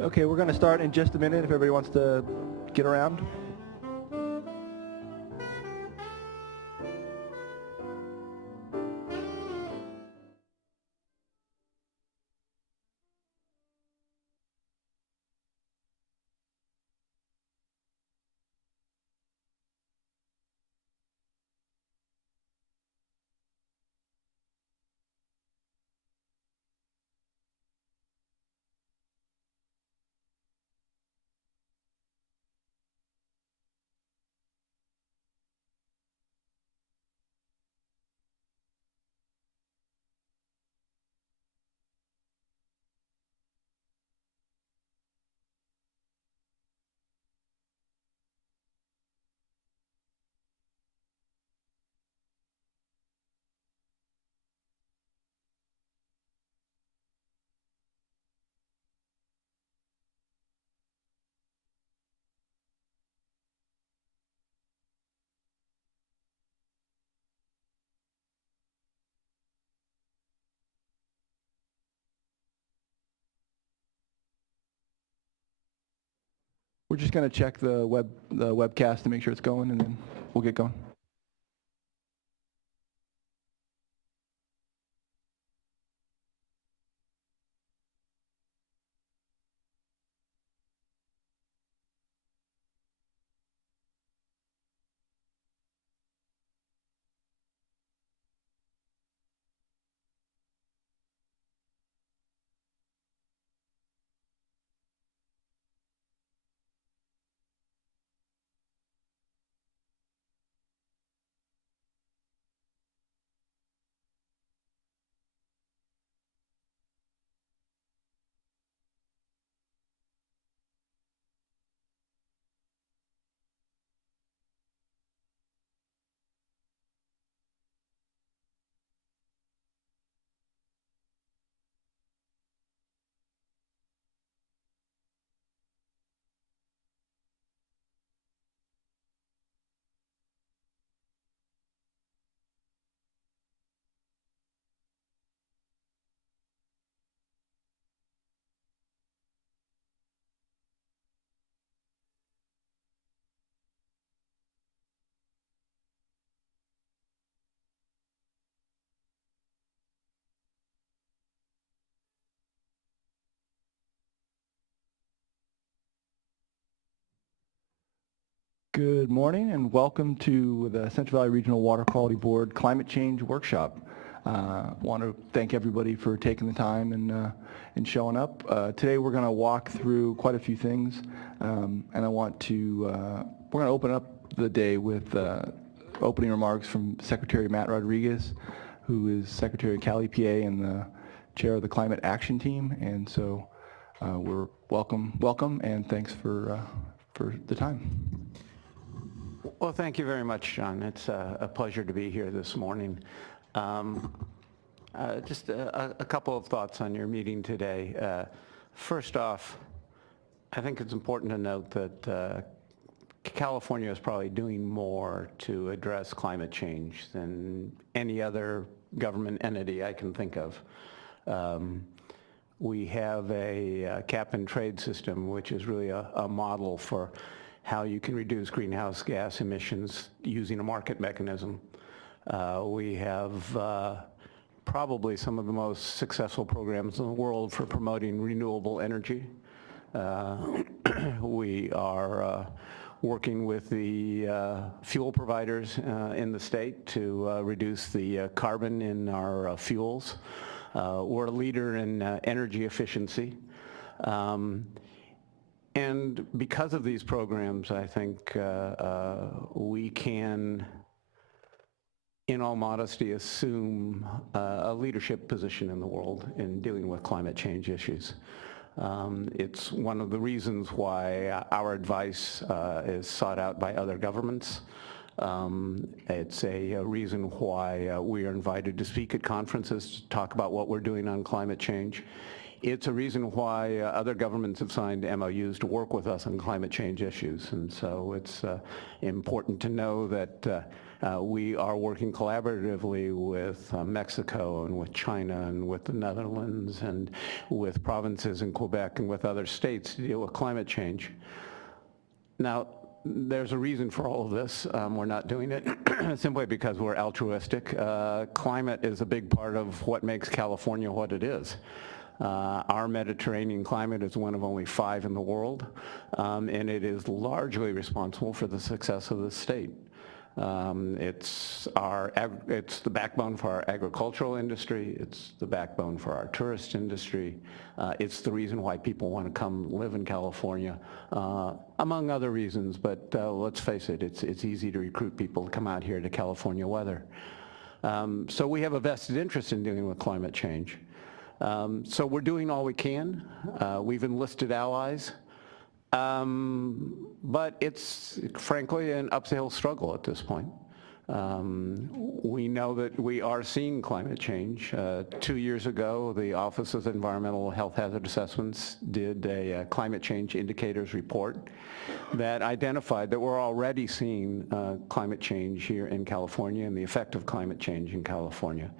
Okay, we're going to start in just a minute if everybody wants to get around. We're just going to check the webcast to make sure it's going, and then we'll get going. Good morning and welcome to the Central Valley Regional Water Quality Board Climate Change Workshop. I want to thank everybody for taking the time and showing up. Today we're going to walk through quite a few things, and I want to, we're going to open up the day with opening remarks from Secretary Matt Rodriguez, who is Secretary of CalEPA and the chair of the Climate Action Team, and so we're welcome, and thanks for the time. Well, thank you very much, John. It's a pleasure to be here this morning. Just a couple of thoughts on your meeting today. First off, I think it's important to note that California is probably doing more to address climate change than any other government entity I can think of. We have a cap and trade system, which is really a model for how you can reduce greenhouse gas emissions using a market mechanism. We have probably some of the most successful programs in the world for promoting renewable energy. We are working with the fuel providers in the state to reduce the carbon in our fuels. We're a leader in energy efficiency. And because of these programs, I think we can, in all modesty, assume a leadership position in the world in dealing with climate change issues. It's one of the reasons why our advice is sought out by other governments. It's a reason why we are invited to speak at conferences to talk about what we're doing on climate change. It's a reason why other governments have signed MOUs to work with us on climate change issues. And so it's important to know that we are working collaboratively with Mexico and with China and with the Netherlands and with provinces in Quebec and with other states to deal with climate change. Now, there's a reason for all of this. We're not doing it simply because we're altruistic. Climate is a big part of what makes California what it is. Our Mediterranean climate is one of only 5 in the world, and it is largely responsible for the success of the state. It's the backbone for our agricultural industry, it's the backbone for our tourist industry, it's the reason why people want to come live in California, among other reasons, but let's face it, it's easy to recruit people to come out here to California weather. So we have a vested interest in dealing with climate change. So we're doing all we can. We've enlisted allies. But it's, frankly, an uphill struggle at this point. We know that we are seeing climate change. 2 years ago, the Office of Environmental Health Hazard Assessments did a climate change indicators report that identified that we're already seeing climate change here in California and the effect of climate change in California.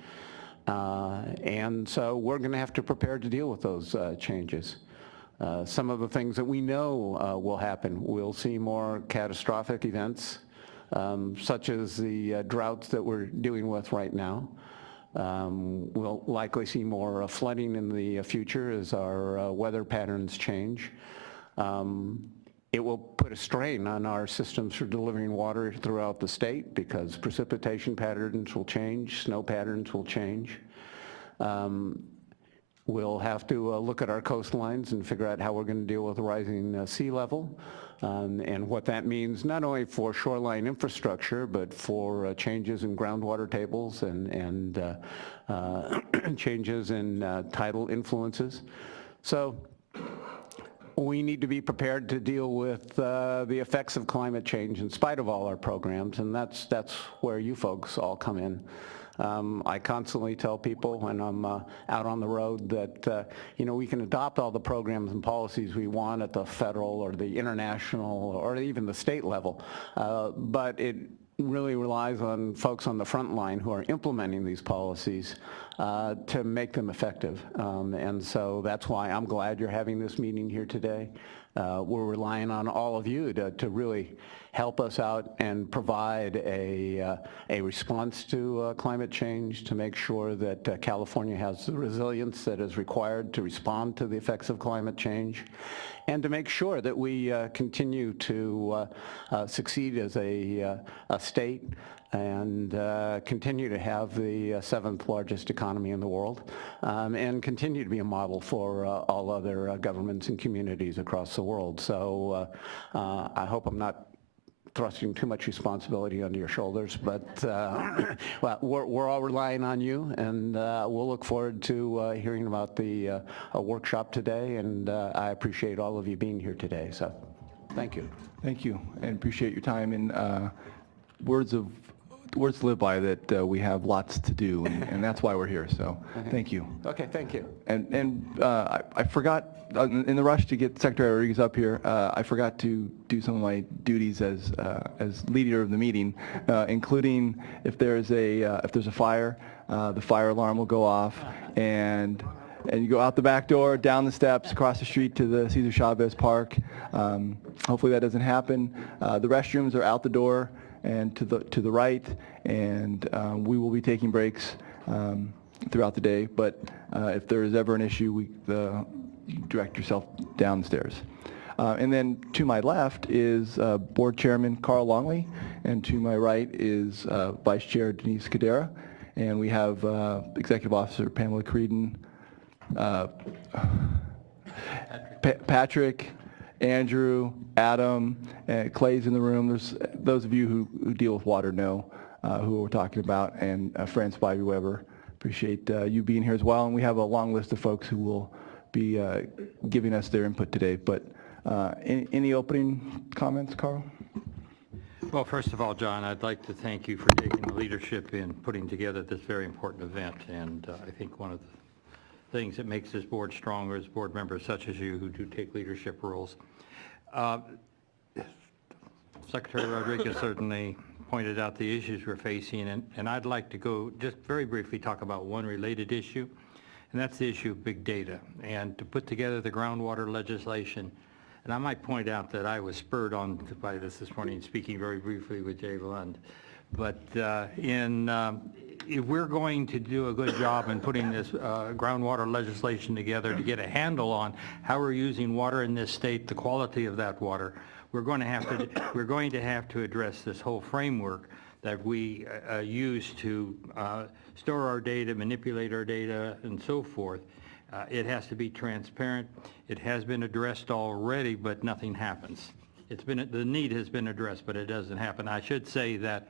And so we're going to have to prepare to deal with those changes. Some of the things that we know will happen. We'll see more catastrophic events, such as the droughts that we're dealing with right now. We'll likely see more flooding in the future as our weather patterns change. It will put a strain on our systems for delivering water throughout the state because precipitation patterns will change, snow patterns will change. We'll have to look at our coastlines and figure out how we're going to deal with rising sea level and what that means not only for shoreline infrastructure but for changes in groundwater tables and changes in tidal influences. So we need to be prepared to deal with the effects of climate change in spite of all our programs, and that's where you folks all come in. I constantly tell people when I'm out on the road that we can adopt all the programs and policies we want at the federal or the international or even the state level, but it really relies on folks on the front line who are implementing these policies to make them effective. And so that's why I'm glad you're having this meeting here today. We're relying on all of you to really help us out and provide a response to climate change, to make sure that California has the resilience that is required to respond to the effects of climate change, and to make sure that we continue to succeed as a state and continue to have the 7th largest economy in the world, and continue to be a model for all other governments and communities across the world. So I hope I'm not thrusting too much responsibility onto your shoulders, but well, we're all relying on you, and we'll look forward to hearing about the workshop today, and I appreciate all of you being here today, so thank you. Thank you, and appreciate your time. And words to live by, that we have lots to do, and that's why we're here, so thank you. Okay, thank you. And I forgot, in the rush to get Secretary Rodriguez up here, I forgot to do some of my duties as leader of the meeting, including if there's a fire, the fire alarm will go off, and you go out the back door, down the steps, across the street to the Cesar Chavez Park. Hopefully that doesn't happen. The restrooms are out the door and to the right, and we will be taking breaks throughout the day. But if there is ever an issue, you direct yourself downstairs. And then to my left is Board Chairman Carl Longley, and to my right is Vice Chair Denise Cadera, and we have Executive Officer Pamela Creedon, Patrick, Andrew, Adam, Clay's in the room. There's those of you who deal with water know who we're talking about, and Franz Spivey Weber. Appreciate you being here as well, and we have a long list of folks who will be giving us their input today. But any opening comments, Carl? Well, first of all, John, I'd like to thank you for taking the leadership in putting together this very important event. And I think one of the things that makes this board stronger is board members such as you who do take leadership roles. Secretary Rodriguez certainly pointed out the issues we're facing, and I'd like to go just very briefly talk about one related issue, and that's the issue of big data. And to put together the groundwater legislation, and I might point out that I was spurred on by this morning, speaking very briefly with Jay Lund. But if we're going to do a good job in putting this groundwater legislation together to get a handle on how we're using water in this state, the quality of that water, we're going to have to address this whole framework that we use to store our data, manipulate our data, and so forth. It has to be transparent. It has been addressed already, but nothing happens. The need has been addressed, but it doesn't happen. I should say that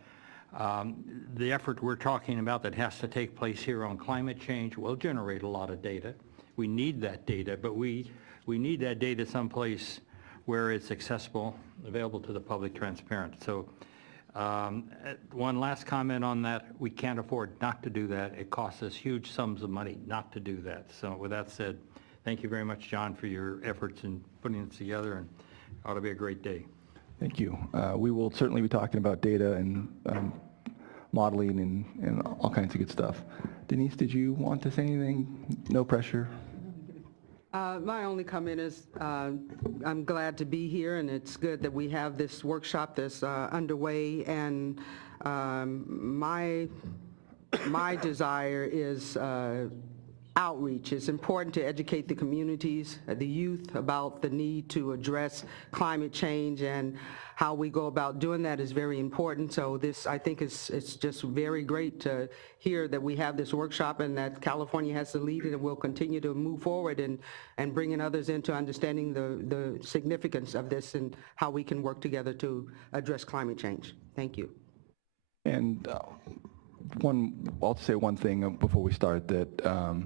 the effort we're talking about that has to take place here on climate change will generate a lot of data. We need that data, but we need that data someplace where it's accessible, available to the public, transparent. So one last comment on that, we can't afford not to do that. It costs us huge sums of money not to do that. So with that said, thank you very much, John, for your efforts in putting this together, and it ought to be a great day. Thank you. We will certainly be talking about data and modeling and all kinds of good stuff. Denise, did you want to say anything? No pressure. My only comment is I'm glad to be here, and it's good that we have this workshop that's underway, and my desire is outreach. It's important to educate the communities, the youth, about the need to address climate change, and how we go about doing that is very important. So this, I think, it's just very great to hear that we have this workshop and that California has to lead it, and we'll continue to move forward and bringing others into understanding the significance of this and how we can work together to address climate change. Thank you. And I'll say one thing before we start, that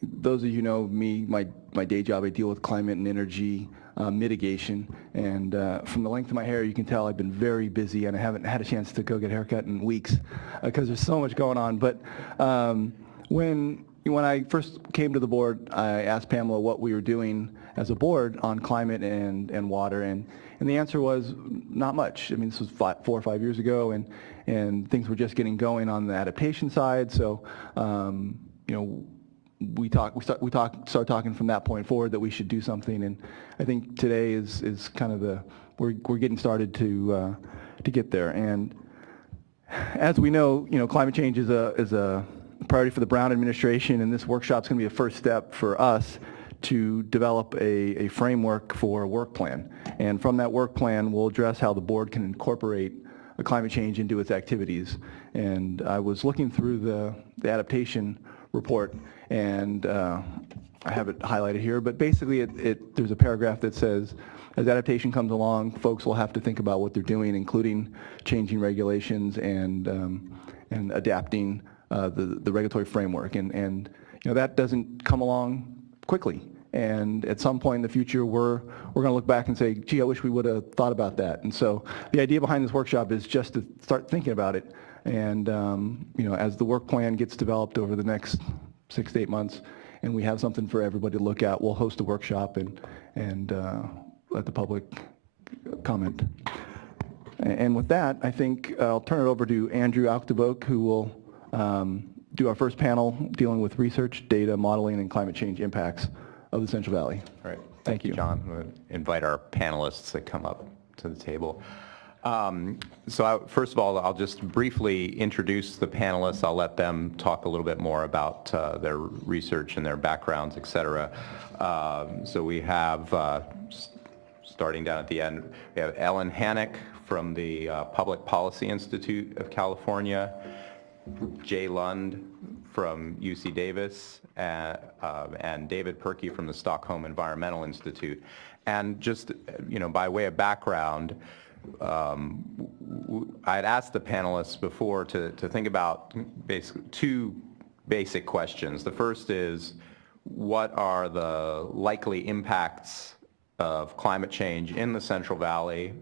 those of you who know me, my day job, I deal with climate and energy mitigation, and from the length of my hair, you can tell I've been very busy, and I haven't had a chance to go get a haircut in weeks because there's so much going on. But when I first came to the board, I asked Pamela what we were doing as a board on climate and water, and the answer was not much. I mean, this was 4 or 5 years ago, and things were just getting going on the adaptation side. So we started talking from that point forward that we should do something, and I think today is kind of we're getting started to get there. And as we know, climate change is a priority for the Brown administration, and this workshop is going to be a first step for us to develop a framework for a work plan. And from that work plan, we'll address how the board can incorporate climate change into its activities. And I was looking through the adaptation report, and I have it highlighted here, but basically there's a paragraph that says, as adaptation comes along, folks will have to think about what they're doing, including changing regulations and adapting the regulatory framework. And that doesn't come along quickly. And at some point in the future, we're going to look back and say, gee, I wish we would have thought about that. And so the idea behind this workshop is just to start thinking about it. And as the work plan gets developed over the next 6 to 8 months, and we have something for everybody to look at, we'll host a workshop and let the public comment. And with that, I think I'll turn it over to Andrew Alcteboke, who will do our first panel dealing with research, data, modeling, and climate change impacts of the Central Valley. All right. Thank you, John. I'm going to invite our panelists to come up to the table. First of all, I'll just briefly introduce the panelists. I'll let them talk a little bit more about their research and their backgrounds, et cetera. So we have, starting down at the end, we have Ellen Hannock from the Public Policy Institute of California, Jay Lund from UC Davis, and David Perky from the Stockholm Environmental Institute. And just, by way of background, I had asked the panelists before to think about basically 2 basic questions. The first is, what are the likely impacts of climate change in the Central Valley?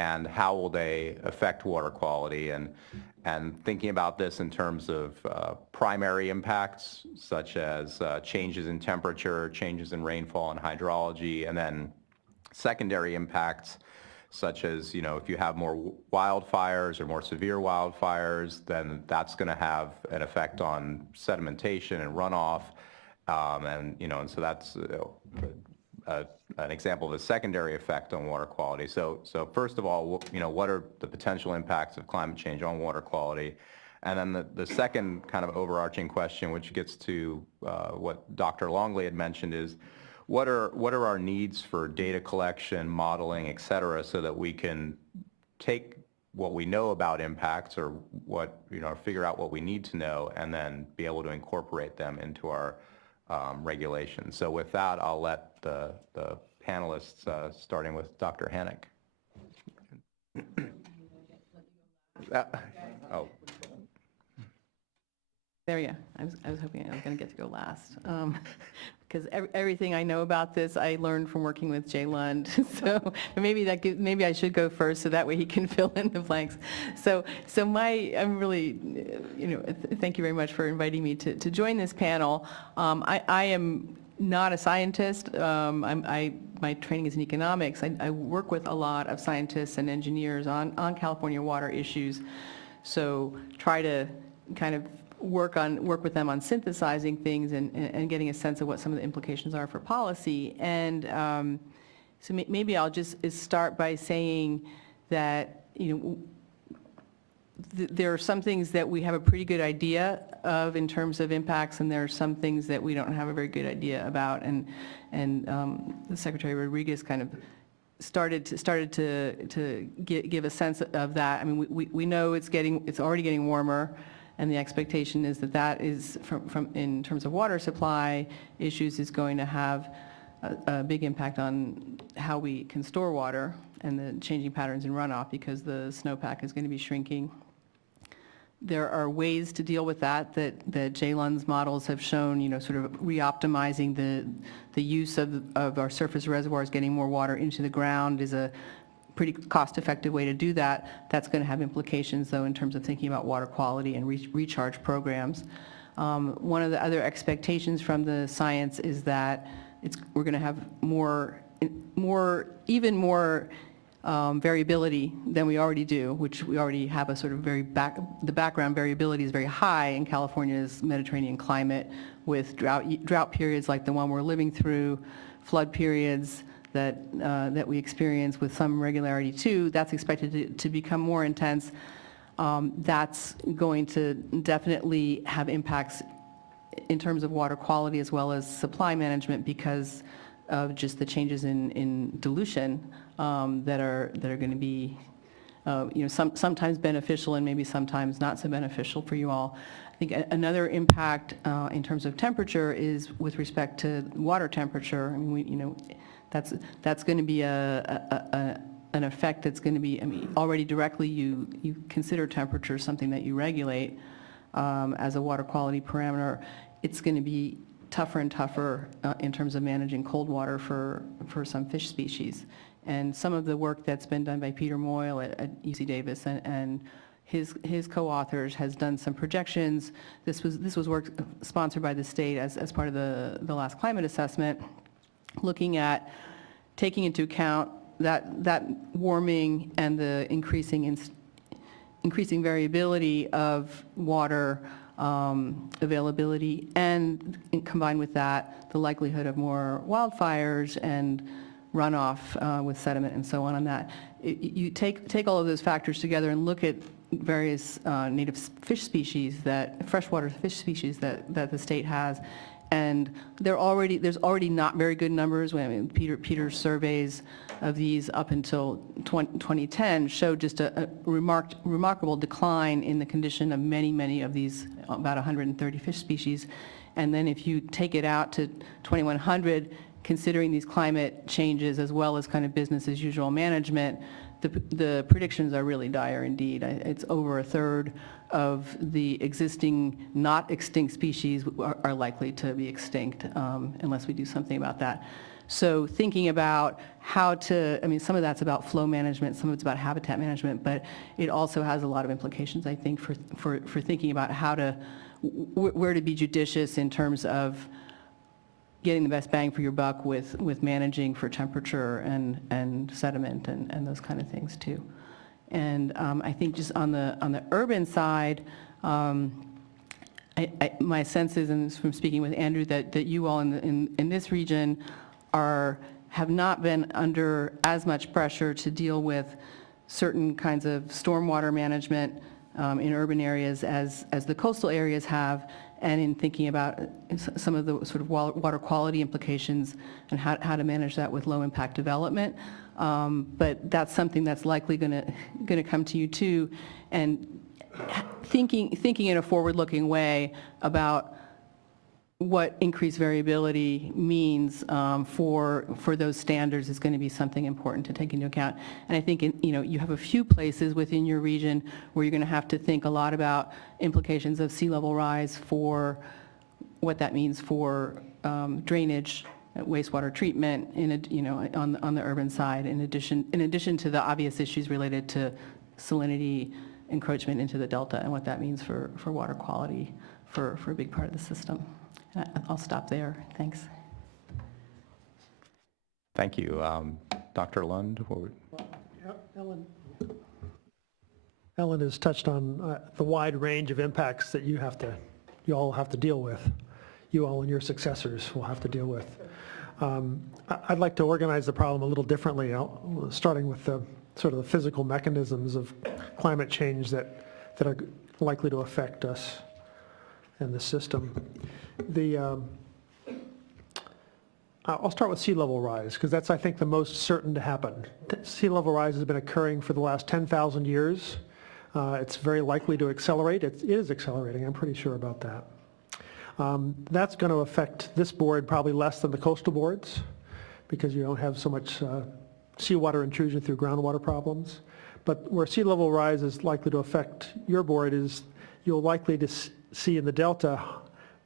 and how will they affect water quality, and thinking about this in terms of primary impacts, such as changes in temperature, changes in rainfall and hydrology, and then secondary impacts, such as, if you have more wildfires or more severe wildfires, then that's going to have an effect on sedimentation and runoff. And so that's an example of a secondary effect on water quality. So first of all, what are the potential impacts of climate change on water quality? And then the second kind of overarching question, which gets to what Dr. Longley had mentioned, is what are our needs for data collection, modeling, et cetera, so that we can take what we know about impacts, or figure out what we need to know, and then be able to incorporate them into our regulations. So with that, I'll let the panelists, starting with Dr. Hannock. Oh. There you go. I was hoping I was going to get to go last, because everything I know about this I learned from working with Jay Lund. So maybe I should go first, so that way he can fill in the blanks. I'm really, thank you very much for inviting me to join this panel. I am not a scientist. My training is in economics. I work with a lot of scientists and engineers on California water issues. So try to kind of work with them on synthesizing things and getting a sense of what some of the implications are for policy. And so maybe I'll just start by saying that, there are some things that we have a pretty good idea of in terms of impacts, and there are some things that we don't have a very good idea about. And the Secretary Rodriguez kind of started to give a sense of that. I mean, we know it's already getting warmer, and the expectation is that is from in terms of water supply issues is going to have a big impact on how we can store water and the changing patterns in runoff, because the snowpack is going to be shrinking. There are ways to deal with that Jay Lund's models have shown, sort of re-optimizing the use of our surface reservoirs, getting more water into the ground is a pretty cost-effective way to do that. That's going to have implications, though, in terms of thinking about water quality and recharge programs. One of the other expectations from the science is that we're going to have even more variability than we already do, which we already have a sort of the background variability is very high in California's Mediterranean climate, with drought periods like the one we're living through, flood periods that we experience with some regularity too. That's expected to become more intense. That's going to definitely have impacts in terms of water quality as well as supply management, because of just the changes in dilution that are going to be sometimes beneficial and maybe sometimes not so beneficial for you all. I think another impact in terms of temperature is with respect to water temperature. I mean, that's going to be an effect that's going to be, already directly you consider temperature something that you regulate as a water quality parameter. It's going to be tougher and tougher in terms of managing cold water for some fish species. And some of the work that's been done by Peter Moyle at UC Davis and his co-authors has done some projections. This was work sponsored by the state as part of the last climate assessment, looking at taking into account that warming and the increasing variability of water availability, and combined with that, the likelihood of more wildfires and runoff with sediment and so on that. You take all of those factors together and look at various native fish species, freshwater fish species that the state has, and there's already not very good numbers. Peter's surveys of these up until 2010 showed just a remarkable decline in the condition of many of these, about 130 fish species. And then if you take it out to 2100, considering these climate changes as well as kind of business as usual management, the predictions are really dire indeed. It's over a third of the existing not extinct species are likely to be extinct unless we do something about that. So thinking about how to, I mean, some of that's about flow management, some of it's about habitat management, but it also has a lot of implications, I think, for thinking about how to, where to be judicious in terms of getting the best bang for your buck with managing for temperature and sediment and those kind of things too. And I think just on the urban side, my sense is, and from speaking with Andrew, that you all in this region have not been under as much pressure to deal with certain kinds of stormwater management in urban areas as the coastal areas have, and in thinking about some of the sort of water quality implications and how to manage that with low impact development. But that's something that's likely going to come to you too, and thinking in a forward-looking way about what increased variability means for those standards is going to be something important to take into account. And I think you have a few places within your region where you're going to have to think a lot about implications of sea level rise, for what that means for drainage, wastewater treatment on the urban side, in addition to the obvious issues related to salinity, encroachment into the delta, and what that means for water quality for a big part of the system. I'll stop there. Thanks. Thank you. Dr. Lund? Ellen has touched on the wide range of impacts that you all have to deal with. You all and your successors will have to deal with. I'd like to organize the problem a little differently, starting with the sort of the physical mechanisms of climate change that are likely to affect us and the system. I'll start with sea level rise, because that's, I think, the most certain to happen. Sea level rise has been occurring for the last 10,000 years. It's very likely to accelerate. It is accelerating, I'm pretty sure about that. That's going to affect this board probably less than the coastal boards, because you don't have so much seawater intrusion through groundwater problems. But where sea level rise is likely to affect your board is you'll likely to see in the delta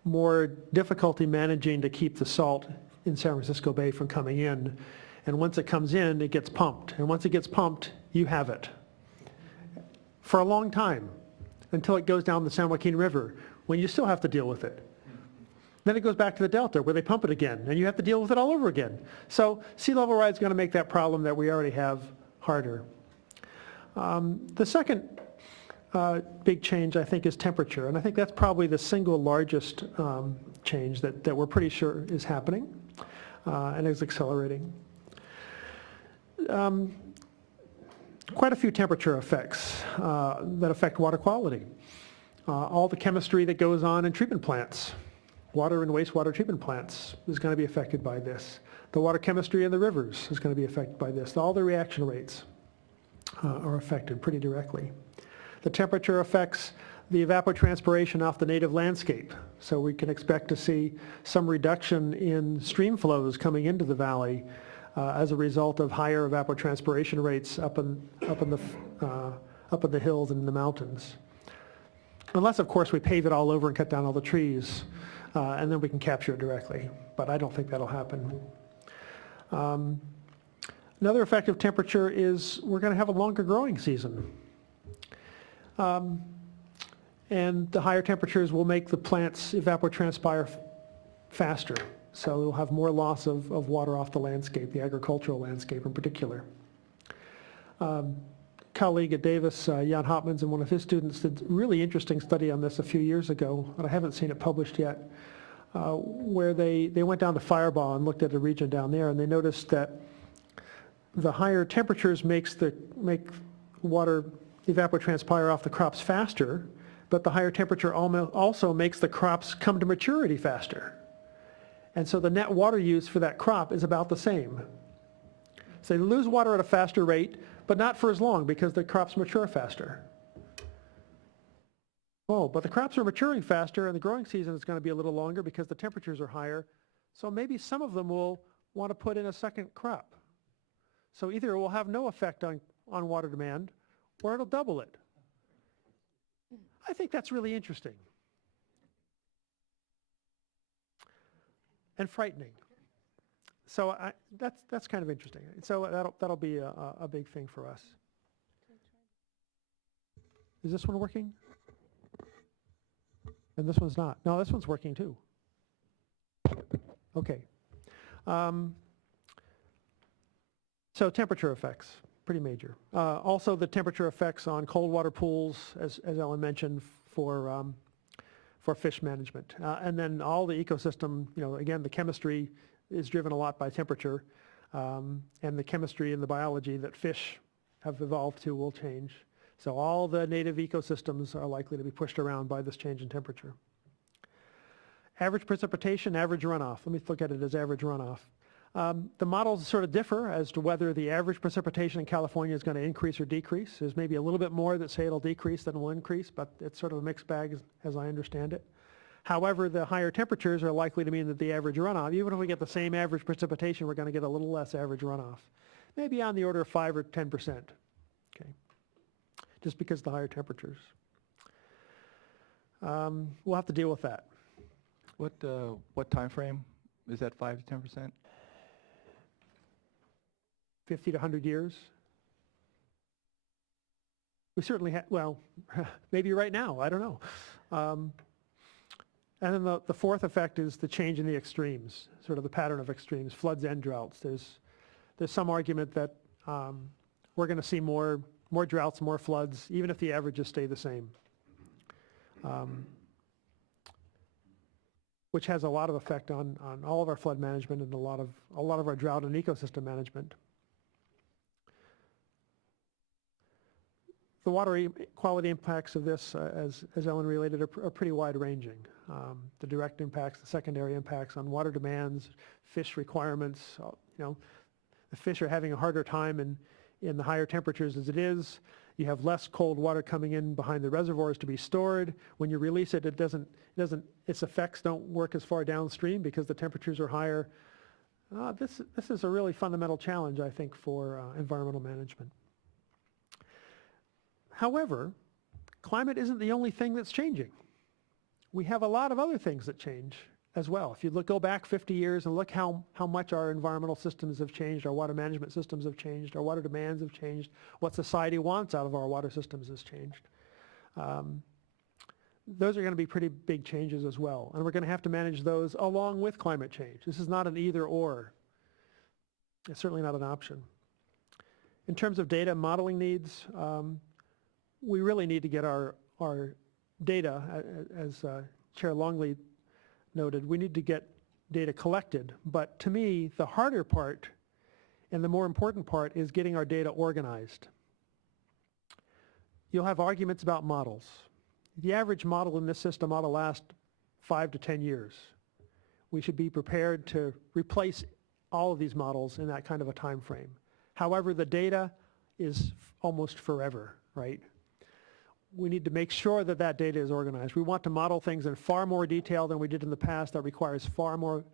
more difficulty managing to keep the salt in San Francisco Bay from coming in. And once it comes in, it gets pumped. And once it gets pumped, you have it for a long time, until it goes down the San Joaquin River, when you still have to deal with it. Then it goes back to the delta, where they pump it again, and you have to deal with it all over again. So sea level rise is going to make that problem that we already have harder. The second big change, I think, is temperature, and I think that's probably the single largest change that we're pretty sure is happening and is accelerating. Quite a few temperature effects that affect water quality. All the chemistry that goes on in treatment plants, water and wastewater treatment plants, is going to be affected by this. The water chemistry in the rivers is going to be affected by this. All the reaction rates are affected pretty directly. The temperature affects the evapotranspiration off the native landscape, so we can expect to see some reduction in stream flows coming into the valley as a result of higher evapotranspiration rates up in the hills and in the mountains. Unless, of course, we pave it all over and cut down all the trees, and then we can capture it directly. But I don't think that'll happen. Another effect of temperature is we're going to have a longer growing season. And the higher temperatures will make the plants evapotranspire faster. So we'll have more loss of water off the landscape, the agricultural landscape in particular. Colleague at Davis, Jan Hopmans, and one of his students did a really interesting study on this a few years ago, but I haven't seen it published yet, where they went down to Firebaugh and looked at a region down there, and they noticed that the higher temperatures make water evapotranspire off the crops faster, but the higher temperature also makes the crops come to maturity faster. And so the net water use for that crop is about the same. So they lose water at a faster rate, but not for as long, because the crops mature faster. Oh, but the crops are maturing faster, and the growing season is going to be a little longer because the temperatures are higher. So maybe some of them will want to put in a second crop. So either it will have no effect on water demand, or it'll double it. I think that's really interesting and frightening. So that's kind of interesting. So that'll be a big thing for us. Is this one working? And this one's not. No, this one's working too. Okay. So temperature effects, pretty major. Also the temperature effects on cold water pools, as Ellen mentioned, for fish management. And then all the ecosystem, again, the chemistry is driven a lot by temperature, and the chemistry and the biology that fish have evolved to will change. So all the native ecosystems are likely to be pushed around by this change in temperature. Average precipitation, average runoff. Let me look at it as average runoff. The models sort of differ as to whether the average precipitation in California is going to increase or decrease. There's maybe a little bit more that say it'll decrease than will increase, but it's sort of a mixed bag as I understand it. However, the higher temperatures are likely to mean that the average runoff, even if we get the same average precipitation, we're going to get a little less average runoff. Maybe on the order of 5 or 10%, okay, just because of the higher temperatures. We'll have to deal with that. What time frame is that 5 to 10%? 50 to 100 years. We certainly have, well, maybe right now, I don't know. And then the fourth effect is the change in the extremes, sort of the pattern of extremes, floods and droughts. There's some argument that we're going to see more droughts, more floods, even if the averages stay the same, which has a lot of effect on all of our flood management and a lot of our drought and ecosystem management. The water quality impacts of this, as Ellen related, are pretty wide-ranging. The direct impacts, the secondary impacts on water demands, fish requirements. The fish are having a harder time in the higher temperatures as it is. You have less cold water coming in behind the reservoirs to be stored. When you release it, its effects don't work as far downstream because the temperatures are higher. This is a really fundamental challenge, I think, for environmental management. However, climate isn't the only thing that's changing. We have a lot of other things that change as well. If you go back 50 years and look how much our environmental systems have changed, our water management systems have changed, our water demands have changed, what society wants out of our water systems has changed. Those are going to be pretty big changes as well, and we're going to have to manage those along with climate change. This is not an either or. It's certainly not an option. In terms of data modeling needs, we really need to get our data, as Chair Longley noted, we need to get data collected. But to me, the harder part and the more important part is getting our data organized. You'll have arguments about models. The average model in this system ought to last 5 to 10 years. We should be prepared to replace all of these models in that kind of a time frame. However, the data is almost forever, right? We need to make sure that that data is organized. We want to model things in far more detail than we did in the past. That requires far more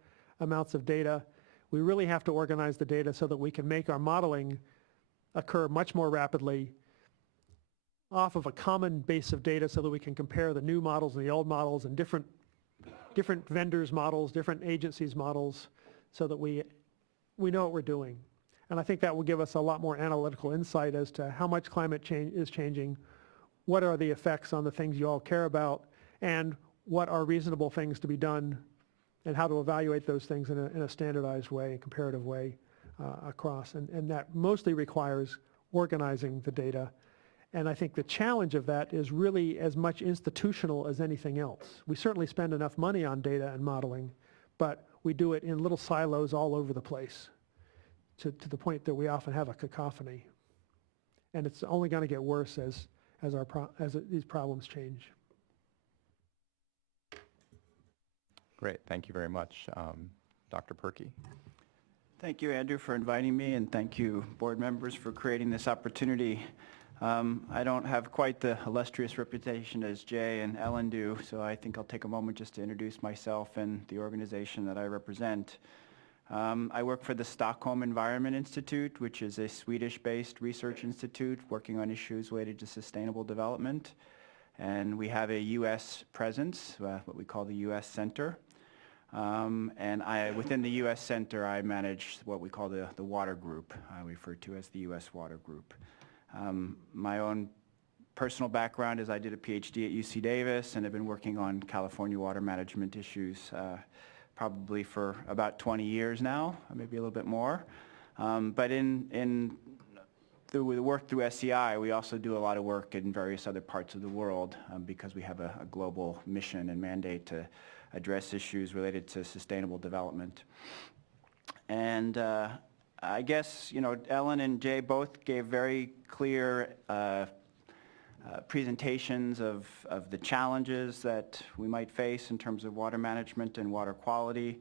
amounts of data. We really have to organize the data so that we can make our modeling occur much more rapidly off of a common base of data so that we can compare the new models and the old models and different vendors' models, different agencies' models, so that we know what we're doing. And I think that will give us a lot more analytical insight as to how much climate change is changing, what are the effects on the things you all care about, and what are reasonable things to be done, and how to evaluate those things in a standardized way, a comparative way across. And that mostly requires organizing the data. And I think the challenge of that is really as much institutional as anything else. We certainly spend enough money on data and modeling, but we do it in little silos all over the place to the point that we often have a cacophony. And it's only going to get worse as these problems change. Great, thank you very much. Dr. Perky. Thank you, Andrew, for inviting me, and thank you, board members, for creating this opportunity. I don't have quite the illustrious reputation as Jay and Ellen do, so I think I'll take a moment just to introduce myself and the organization that I represent. I work for the Stockholm Environment Institute, which is a Swedish-based research institute working on issues related to sustainable development. And we have a U.S. presence, what we call the U.S. Center. And within the U.S. Center, I manage what we call the water group, we refer to as the U.S. Water Group. My own personal background is I did a PhD at UC Davis and have been working on California water management issues probably for about 20 years now, maybe a little bit more. But through the work through SEI, we also do a lot of work in various other parts of the world because we have a global mission and mandate to address issues related to sustainable development. And I guess, Ellen and Jay both gave very clear presentations of the challenges that we might face in terms of water management and water quality.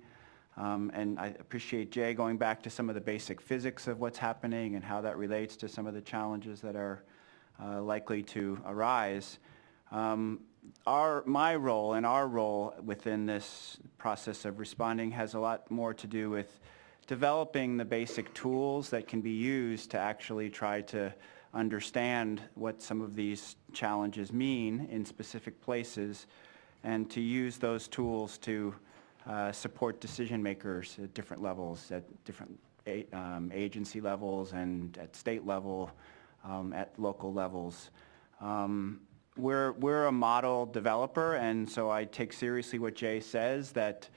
And I appreciate Jay going back to some of the basic physics of what's happening and how that relates to some of the challenges that are likely to arise. My role and our role within this process of responding has a lot more to do with developing the basic tools that can be used to actually try to understand what some of these challenges mean in specific places, and to use those tools to support decision makers at different levels, at different agency levels and at state level, at local levels. We're a model developer, and so I take seriously what Jay says, that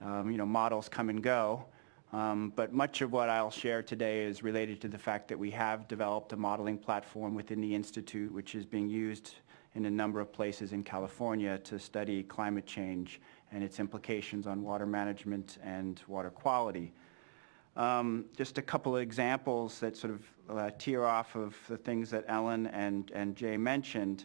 models come and go. But much of what I'll share today is related to the fact that we have developed a modeling platform within the Institute, which is being used in a number of places in California to study climate change and its implications on water management and water quality. Just a couple of examples that sort of tear off of the things that Ellen and Jay mentioned.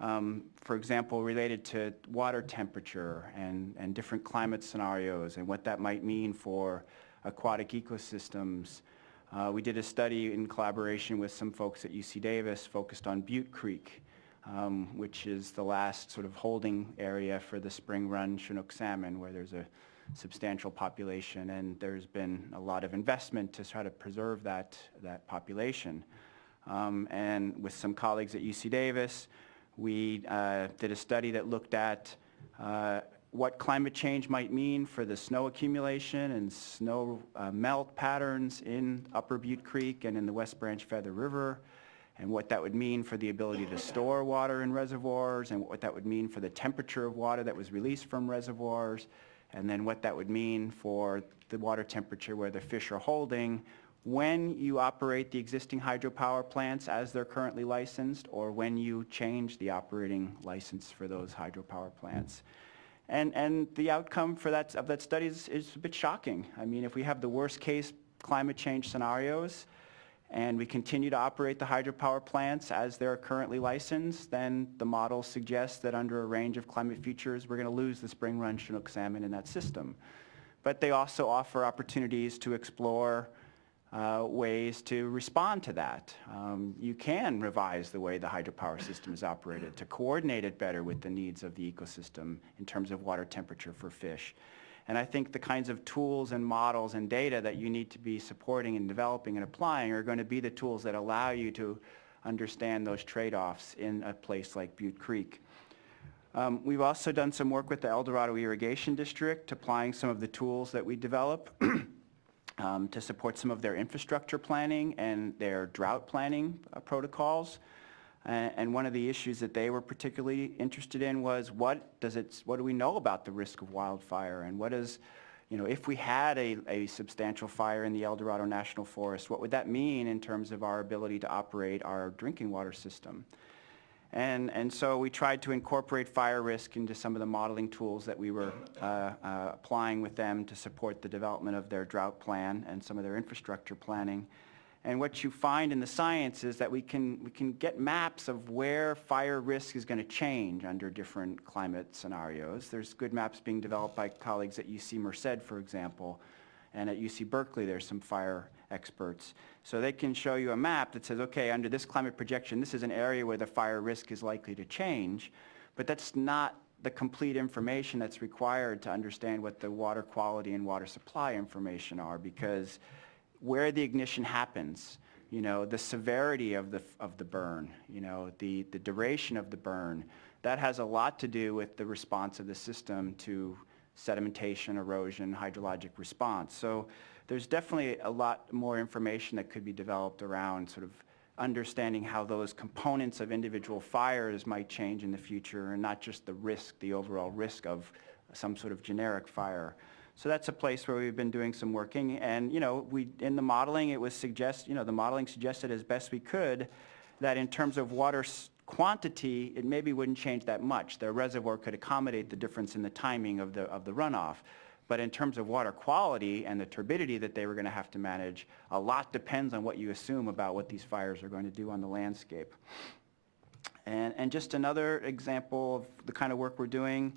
For example, related to water temperature and different climate scenarios and what that might mean for aquatic ecosystems. We did a study in collaboration with some folks at UC Davis focused on Butte Creek, which is the last sort of holding area for the spring run Chinook salmon, where there's a substantial population, and there's been a lot of investment to try to preserve that population. And with some colleagues at UC Davis, we did a study that looked at what climate change might mean for the snow accumulation and snow melt patterns in Upper Butte Creek and in the West Branch Feather River, and what that would mean for the ability to store water in reservoirs, and what that would mean for the temperature of water that was released from reservoirs, and then what that would mean for the water temperature where the fish are holding when you operate the existing hydropower plants as they're currently licensed, or when you change the operating license for those hydropower plants. And the outcome for of that study is a bit shocking. I mean, if we have the worst case climate change scenarios and we continue to operate the hydropower plants as they're currently licensed, then the model suggests that under a range of climate features, we're going to lose the spring run Chinook salmon in that system. But they also offer opportunities to explore ways to respond to that. You can revise the way the hydropower system is operated to coordinate it better with the needs of the ecosystem in terms of water temperature for fish. And I think the kinds of tools and models and data that you need to be supporting and developing and applying are going to be the tools that allow you to understand those trade-offs in a place like Butte Creek. We've also done some work with the El Dorado Irrigation District, applying some of the tools that we develop to support some of their infrastructure planning and their drought planning protocols. And one of the issues that they were particularly interested in was what do we know about the risk of wildfire, and what is, if we had a substantial fire in the El Dorado National Forest, what would that mean in terms of our ability to operate our drinking water system? And so we tried to incorporate fire risk into some of the modeling tools that we were applying with them to support the development of their drought plan and some of their infrastructure planning. And what you find in the science is that we can get maps of where fire risk is going to change under different climate scenarios. There's good maps being developed by colleagues at UC Merced, for example, and at UC Berkeley there's some fire experts. So they can show you a map that says, okay, under this climate projection, this is an area where the fire risk is likely to change, but that's not the complete information that's required to understand what the water quality and water supply information are, because where the ignition happens, the severity of the burn, the duration of the burn, that has a lot to do with the response of the system to sedimentation, erosion, hydrologic response. So there's definitely a lot more information that could be developed around sort of understanding how those components of individual fires might change in the future, and not just the risk, the overall risk of some sort of generic fire. So that's a place where we've been doing some working, and in the modeling it was the modeling suggested as best we could that in terms of water quantity, it maybe wouldn't change that much. The reservoir could accommodate the difference in the timing of the runoff. But in terms of water quality and the turbidity that they were going to have to manage, a lot depends on what you assume about what these fires are going to do on the landscape. And just another example of the kind of work we're doing,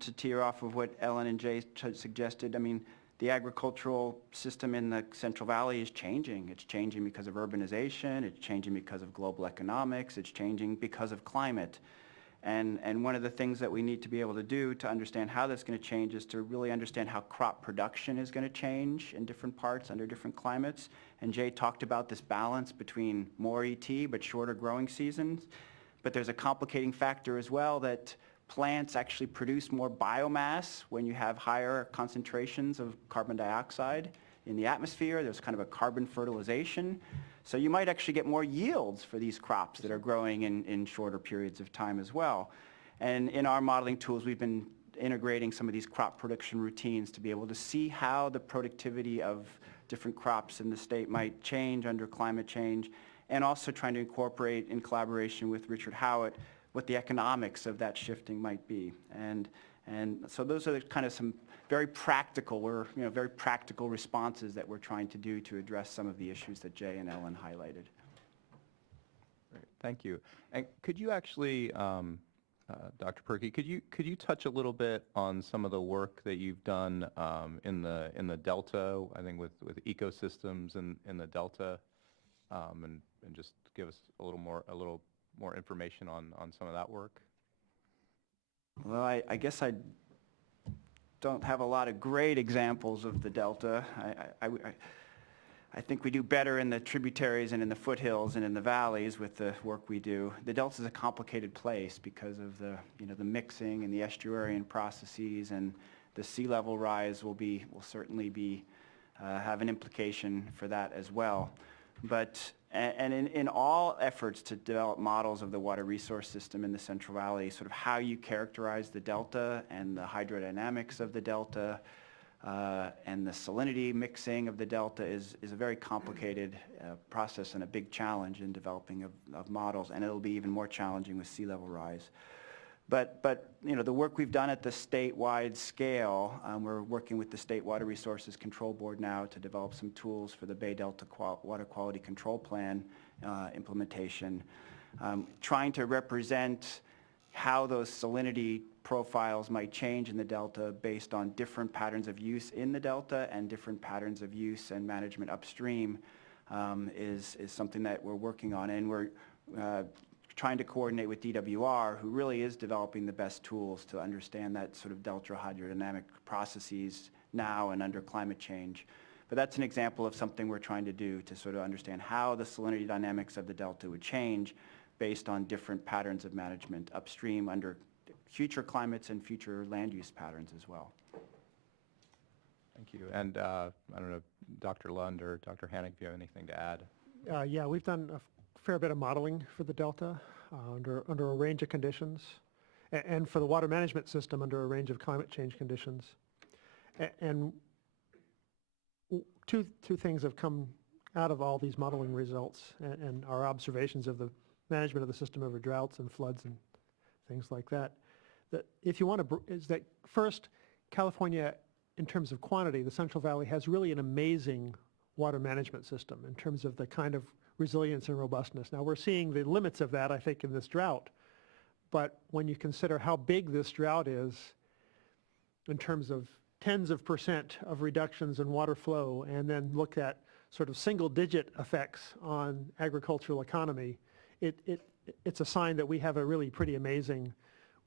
to tear off of what Ellen and Jay suggested, I mean, the agricultural system in the Central Valley is changing. It's changing because of urbanization, it's changing because of global economics, it's changing because of climate. And one of the things that we need to be able to do to understand how that's going to change is to really understand how crop production is going to change in different parts under different climates. And Jay talked about this balance between more ET but shorter growing seasons. But there's a complicating factor as well that plants actually produce more biomass when you have higher concentrations of carbon dioxide in the atmosphere. There's kind of a carbon fertilization. So you might actually get more yields for these crops that are growing in shorter periods of time as well. And in our modeling tools, we've been integrating some of these crop production routines to be able to see how the productivity of different crops in the state might change under climate change, and also trying to incorporate in collaboration with Richard Howitt what the economics of that shifting might be. And so those are kind of some very practical responses that we're trying to do to address some of the issues that Jay and Ellen highlighted. Great, thank you. And could you actually, Dr. Perky, could you touch a little bit on some of the work that you've done in the Delta, I think with ecosystems in the Delta, and just give us a little more information on some of that work? Well, I guess I don't have a lot of great examples of the Delta. I think we do better in the tributaries and in the foothills and in the valleys with the work we do. The Delta is a complicated place because of the mixing and the estuarine processes, and the sea level rise will certainly have an implication for that as well. But in all efforts to develop models of the water resource system in the Central Valley, sort of how you characterize the Delta and the hydrodynamics of the Delta and the salinity mixing of the Delta is a very complicated process and a big challenge in developing of models, and it'll be even more challenging with sea level rise. But the work we've done at the statewide scale, we're working with the State Water Resources Control Board now to develop some tools for the Bay Delta Water Quality Control Plan implementation, trying to represent how those salinity profiles might change in the Delta based on different patterns of use in the Delta and different patterns of use and management upstream is something that we're working on. And we're trying to coordinate with DWR, who really is developing the best tools to understand that sort of delta hydrodynamic processes now and under climate change. But that's an example of something we're trying to do to sort of understand how the salinity dynamics of the delta would change based on different patterns of management upstream under future climates and future land use patterns as well. Thank you. And I don't know, Dr. Lund or Dr. Hannick, if you have anything to add. Yeah, we've done a fair bit of modeling for the Delta under a range of conditions, and for the water management system under a range of climate change conditions. And two things have come out of all these modeling results and our observations of the management of the system over droughts and floods and things like that. That if you want to, is that first, California, in terms of quantity, the Central Valley has really an amazing water management system in terms of the kind of resilience and robustness. Now we're seeing the limits of that, I think, in this drought. But when you consider how big this drought is in terms of tens of % of reductions in water flow, and then look at sort of single-digit effects on agricultural economy, it's a sign that we have a really pretty amazing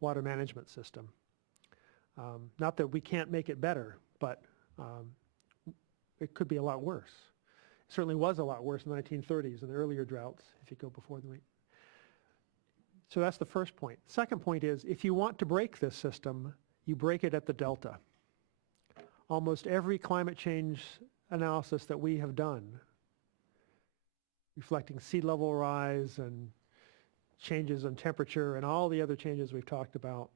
water management system. Not that we can't make it better, but it could be a lot worse. It certainly was a lot worse in the 1930s and the earlier droughts, if you go before the week. So that's the first point. Second point is, if you want to break this system, you break it at the delta. almost every climate change analysis that we have done, reflecting sea level rise and changes in temperature and all the other changes we've talked about,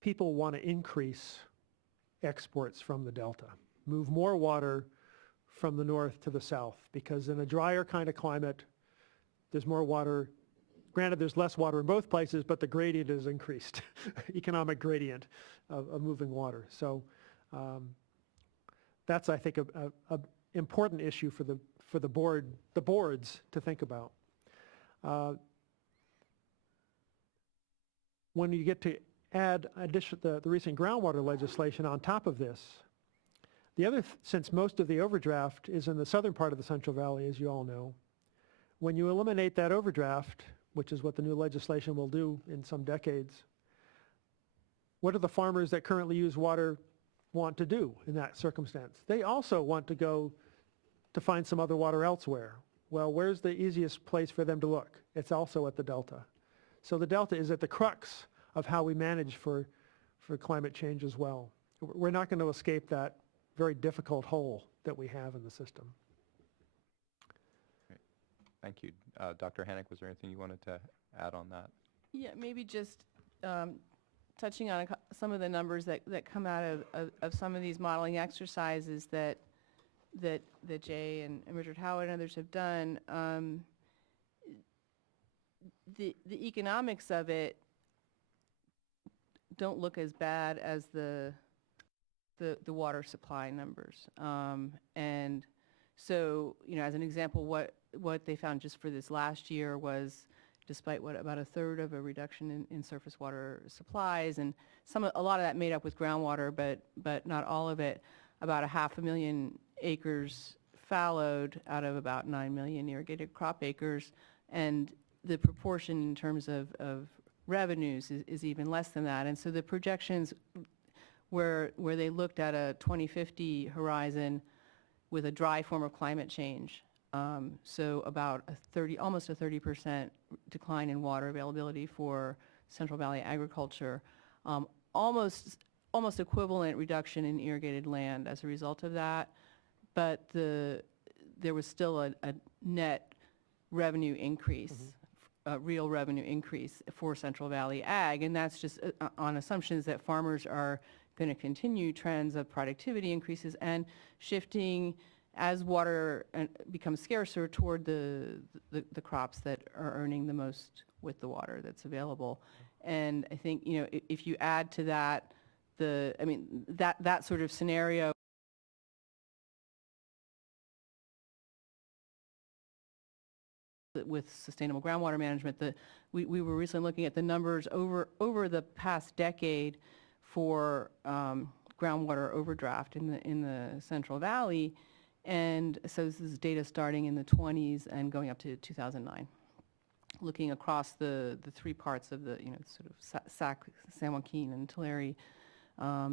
people want to increase exports from the delta, move more water from the north to the south, because in a drier kind of climate, there's more water. Granted, there's less water in both places, but the gradient is increased, economic gradient of moving water. So that's, I think, a important issue for the boards to think about. When you get to add the recent groundwater legislation on top of this, since most of the overdraft is in the southern part of the Central Valley, as you all know, when you eliminate that overdraft, which is what the new legislation will do in some decades, what do the farmers that currently use water want to do in that circumstance? They also want to go to find some other water elsewhere. Well, where's the easiest place for them to look? It's also at the delta. So the delta is at the crux of how we manage for climate change as well. We're not going to escape that very difficult hole that we have in the system. Great. Thank you. Dr. Hennick, was there anything you wanted to add on that? Yeah, maybe just touching on some of the numbers that come out of some of these modeling exercises that Jay and Richard Howard and others have done. The economics of it don't look as bad as the water supply numbers. And so, as an example, what they found just for this last year was, despite about a third of a reduction in surface water supplies, and a lot of that made up with groundwater, but not all of it, about 500,000 acres fallowed out of about 9 million irrigated crop acres, and the proportion in terms of revenues is even less than that. And so the projections where they looked at a 2050 horizon with a dry form of climate change, so about almost a 30% decline in water availability for Central Valley agriculture, almost equivalent reduction in irrigated land as a result of that, but there was still a net revenue increase, a real revenue increase for Central Valley ag, and that's just on assumptions that farmers are going to continue trends of productivity increases and shifting as water becomes scarcer toward the crops that are earning the most with the water that's available. And I think, if you add to that that sort of scenario with sustainable groundwater management, we were recently looking at the numbers over the past decade for groundwater overdraft in the Central Valley. And so this is data starting in the 20s and going up to 2009, looking across the three parts of the sort of San Joaquin and Tulare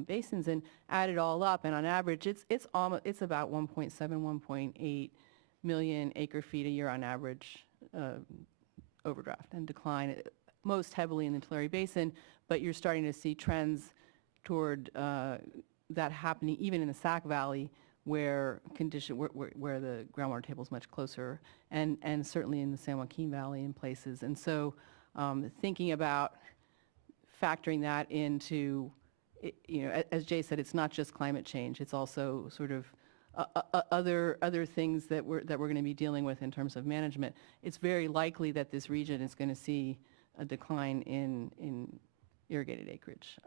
basins, and add it all up, and on average it's about 1.7, 1.8 million acre feet a year on average overdraft, and decline most heavily in the Tulare Basin, but you're starting to see trends toward that happening even in the Sac Valley, where the groundwater table is much closer, and certainly in the San Joaquin Valley in places. And so thinking about factoring that into, as Jay said, it's not just climate change, it's also sort of other things that we're going to be dealing with in terms of management. It's very likely that this region is going to see a decline in irrigated acreage,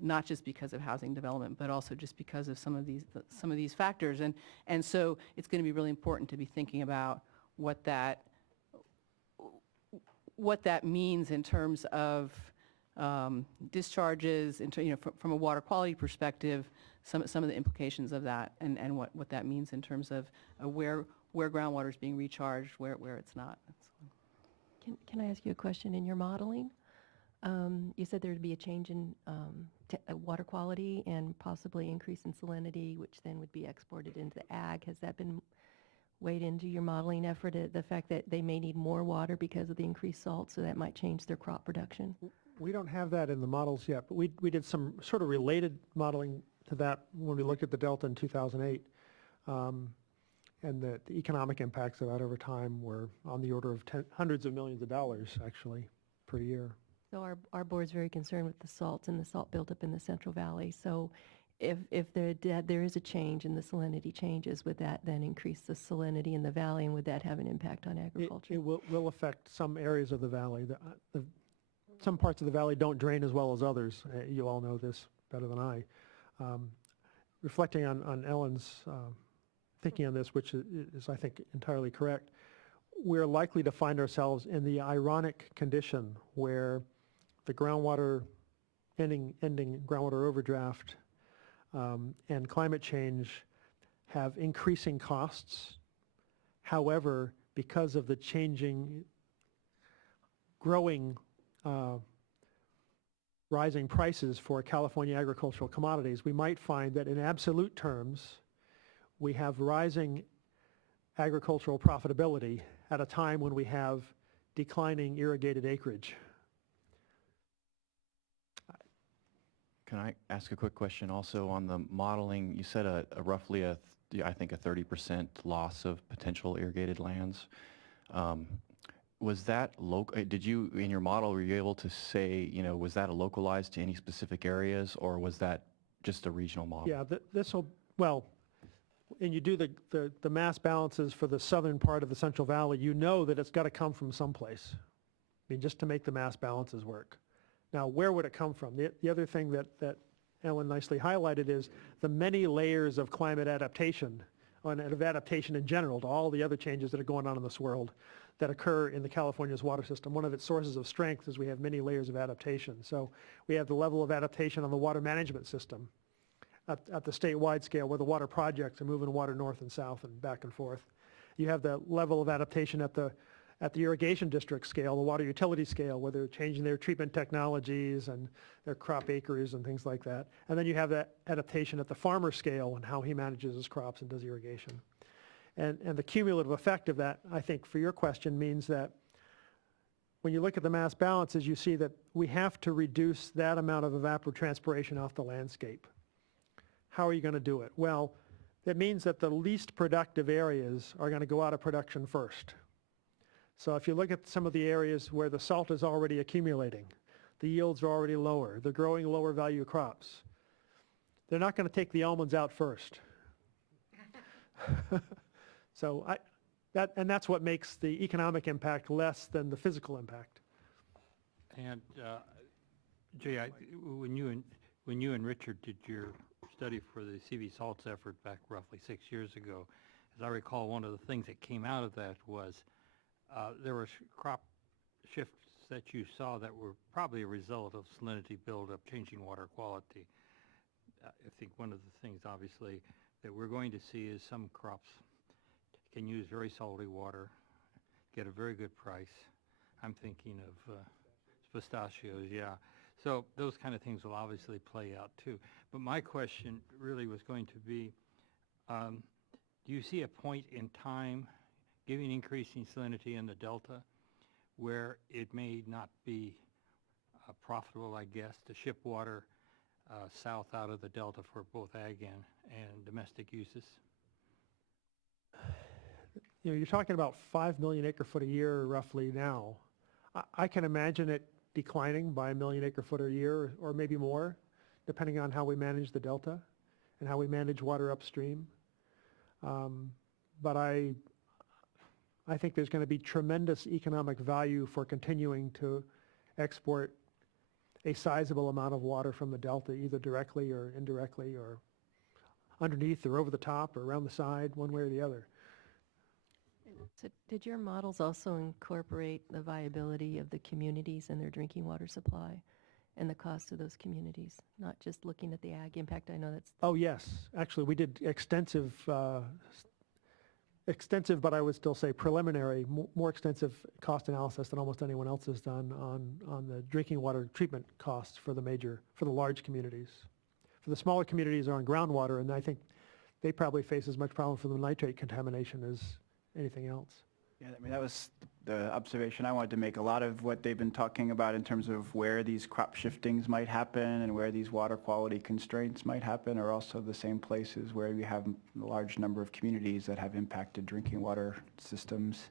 not just because of housing development, but also just because of some of these factors. And so it's going to be really important to be thinking about what that means in terms of discharges, from a water quality perspective, some of the implications of that, and what that means in terms of where groundwater is being recharged, where it's not. Can I ask you a question? In your modeling, you said there would be a change in water quality and possibly increase in salinity, which then would be exported into the ag. Has that been weighed into your modeling effort, the fact that they may need more water because of the increased salt, so that might change their crop production? We don't have that in the models yet, but we did some sort of related modeling to that when we looked at the delta in 2008. And the economic impacts of that over time were on the order of hundreds of millions of dollars, actually, per year. So our board's very concerned with the salts and the salt buildup in the Central Valley. So if there is a change and the salinity changes, would that then increase the salinity in the valley, and would that have an impact on agriculture? It will affect some areas of the valley. Some parts of the valley don't drain as well as others. You all know this better than I. Reflecting on Ellen's thinking on this, which is, I think, entirely correct, we're likely to find ourselves in the ironic condition where the groundwater, ending groundwater overdraft and climate change have increasing costs. However, because of the growing rising prices for California agricultural commodities, we might find that in absolute terms, we have rising agricultural profitability at a time when we have declining irrigated acreage. Can I ask a quick question also on the modeling? You said roughly I think a 30% loss of potential irrigated lands. Was that did you, in your model, were you able to say, was that localized to any specific areas, or was that just a regional model? Yeah, and you do the mass balances for the southern part of the Central Valley, you know that it's got to come from someplace. I mean, just to make the mass balances work. Now, where would it come from? The other thing that Ellen nicely highlighted is the many layers of climate adaptation, and of adaptation in general to all the other changes that are going on in this world that occur in the California's water system. One of its sources of strength is we have many layers of adaptation. So we have the level of adaptation on the water management system at the statewide scale, where the water projects are moving water north and south and back and forth. You have the level of adaptation at the irrigation district scale, the water utility scale, where they're changing their treatment technologies and their crop acres and things like that. And then you have that adaptation at the farmer scale and how he manages his crops and does irrigation. And the cumulative effect of that, I think, for your question, means that when you look at the mass balances, you see that we have to reduce that amount of evapotranspiration off the landscape. How are you going to do it? Well, that means that the least productive areas are going to go out of production first. So if you look at some of the areas where the salt is already accumulating, the yields are already lower, they're growing lower value crops, they're not going to take the almonds out first. So that's what makes the economic impact less than the physical impact. And Jay, when you and Richard did your study for the CV salts effort back roughly 6 years ago, as I recall, one of the things that came out of that was there were crop shifts that you saw that were probably a result of salinity buildup, changing water quality. I think one of the things, obviously, that we're going to see is some crops can use very salty water, get a very good price. I'm thinking of pistachios, yeah. So those kind of things will obviously play out too. But my question really was going to be, do you see a point in time, given increasing salinity in the delta, where it may not be profitable, I guess, to ship water south out of the delta for both ag and domestic uses? You're talking about 5 million acre foot a year roughly now. I can imagine it declining by 1 million acre foot a year or maybe more, depending on how we manage the delta and how we manage water upstream. But I think there's going to be tremendous economic value for continuing to export a sizable amount of water from the delta, either directly or indirectly or underneath or over the top or around the side, one way or the other. So did your models also incorporate the viability of the communities and their drinking water supply and the cost of those communities, not just looking at the ag impact? I know that's... Oh, yes. Actually, we did extensive, but I would still say preliminary, more extensive cost analysis than almost anyone else has done on the drinking water treatment costs for the large communities. For the smaller communities are on groundwater, and I think they probably face as much problem from the nitrate contamination as anything else. Yeah, I mean, that was the observation I wanted to make. A lot of what they've been talking about in terms of where these crop shiftings might happen and where these water quality constraints might happen are also the same places where we have a large number of communities that have impacted drinking water systems.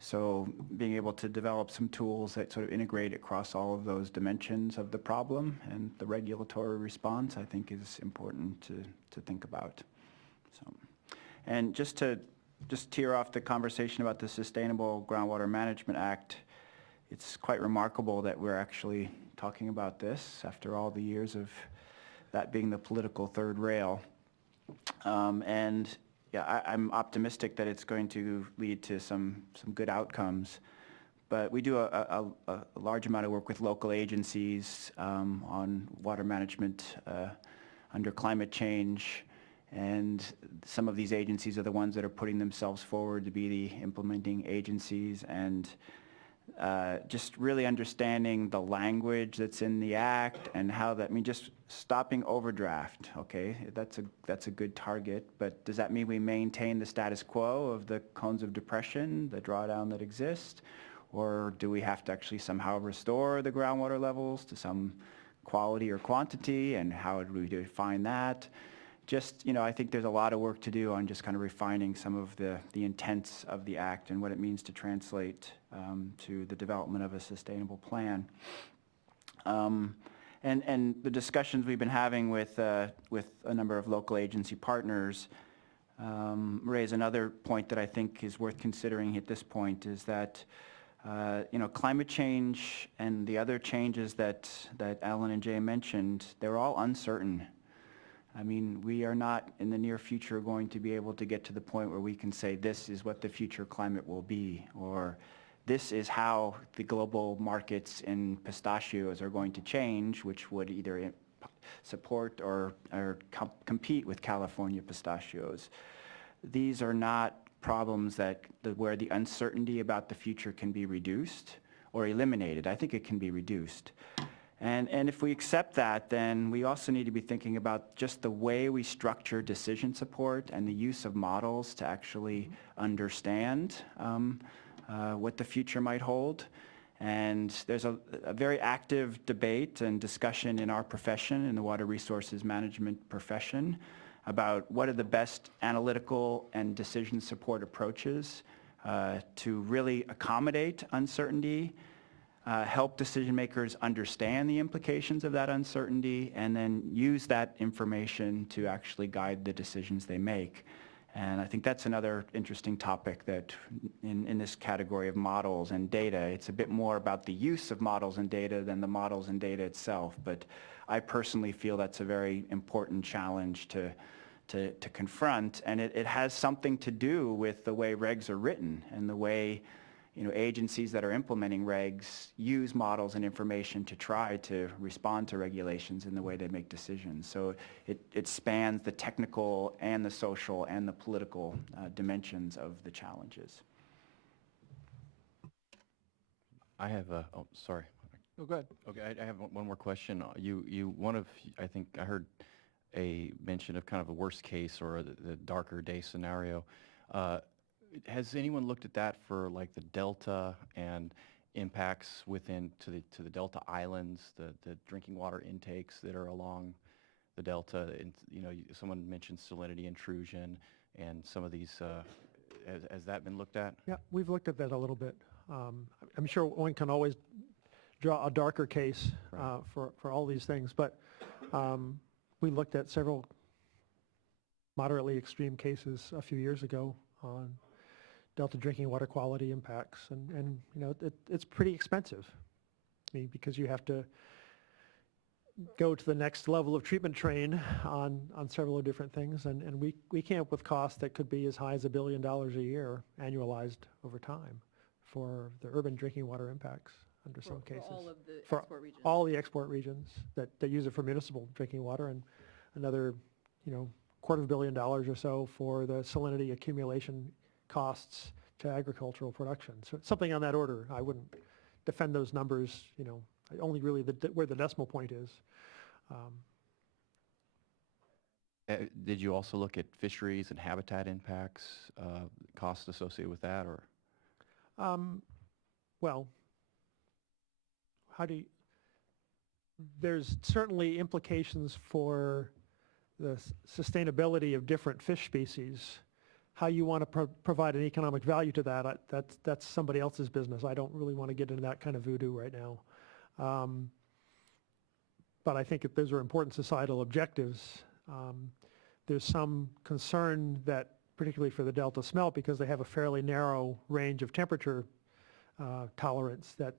So being able to develop some tools that sort of integrate across all of those dimensions of the problem and the regulatory response, I think is important to think about. So, and just to tear off the conversation about the Sustainable Groundwater Management Act, it's quite remarkable that we're actually talking about this after all the years of that being the political third rail. And yeah, I'm optimistic that it's going to lead to some good outcomes. But we do a large amount of work with local agencies on water management under climate change. And some of these agencies are the ones that are putting themselves forward to be the implementing agencies, and just really understanding the language that's in the act and how that, I mean, just stopping overdraft, okay, that's a good target, but does that mean we maintain the status quo of the cones of depression, the drawdown that exists, or do we have to actually somehow restore the groundwater levels to some quality or quantity, and how do we define that? Just, you know, I think there's a lot of work to do on just kind of refining some of the intents of the act and what it means to translate to the development of a sustainable plan. And the discussions we've been having with a number of local agency partners raise another point that I think is worth considering at this point, is that you know, climate change and the other changes that Alan and Jay mentioned, they're all uncertain. I mean, we are not in the near future going to be able to get to the point where we can say this is what the future climate will be, or this is how the global markets in pistachios are going to change, which would either support or compete with California pistachios. These are not problems where the uncertainty about the future can be reduced or eliminated. I think it can be reduced. And if we accept that, then we also need to be thinking about just the way we structure decision support and the use of models to actually understand what the future might hold. And there's a very active debate and discussion in our profession, in the water resources management profession, about what are the best analytical and decision support approaches to really accommodate uncertainty, help decision makers understand the implications of that uncertainty, and then use that information to actually guide the decisions they make. And I think that's another interesting topic that in this category of models and data, it's a bit more about the use of models and data than the models and data itself. But I personally feel that's a very important challenge to confront, and it has something to do with the way regs are written and the way, you know, agencies that are implementing regs use models and information to try to respond to regulations in the way they make decisions. So it spans the technical and the social and the political dimensions of the challenges. I have a, oh, sorry. Oh, go ahead. Okay, I have one more question. I think I heard a mention of kind of a worst case or the darker day scenario. Has anyone looked at that for like the delta and impacts to the delta islands, the drinking water intakes that are along the delta? And, you know, someone mentioned salinity intrusion and some of these. Has that been looked at? Yeah, we've looked at that a little bit. I'm sure one can always draw a darker case Right. for all these things, but we looked at several moderately extreme cases a few years ago on delta drinking water quality impacts, and you know, it's pretty expensive. I mean, because you have to go to the next level of treatment train on several different things, and we came up with costs that could be as high as $1 billion a year annualized over time for the urban drinking water impacts under some cases. For all of the For export regions. all the export regions that use it for municipal drinking water, and another, you know, $250 million or so for the salinity accumulation costs to agricultural production. So something on that order. I wouldn't defend those numbers, you know, only really where the decimal point is. Did you also look at fisheries and habitat impacts, costs associated with that, or? well, how do you, there's certainly implications for the sustainability of different fish species. How you want to provide an economic value to that, that's somebody else's business. I don't really want to get into that kind of voodoo right now. But I think if those are important societal objectives. There's some concern that, particularly for the Delta smelt, because they have a fairly narrow range of temperature tolerance, that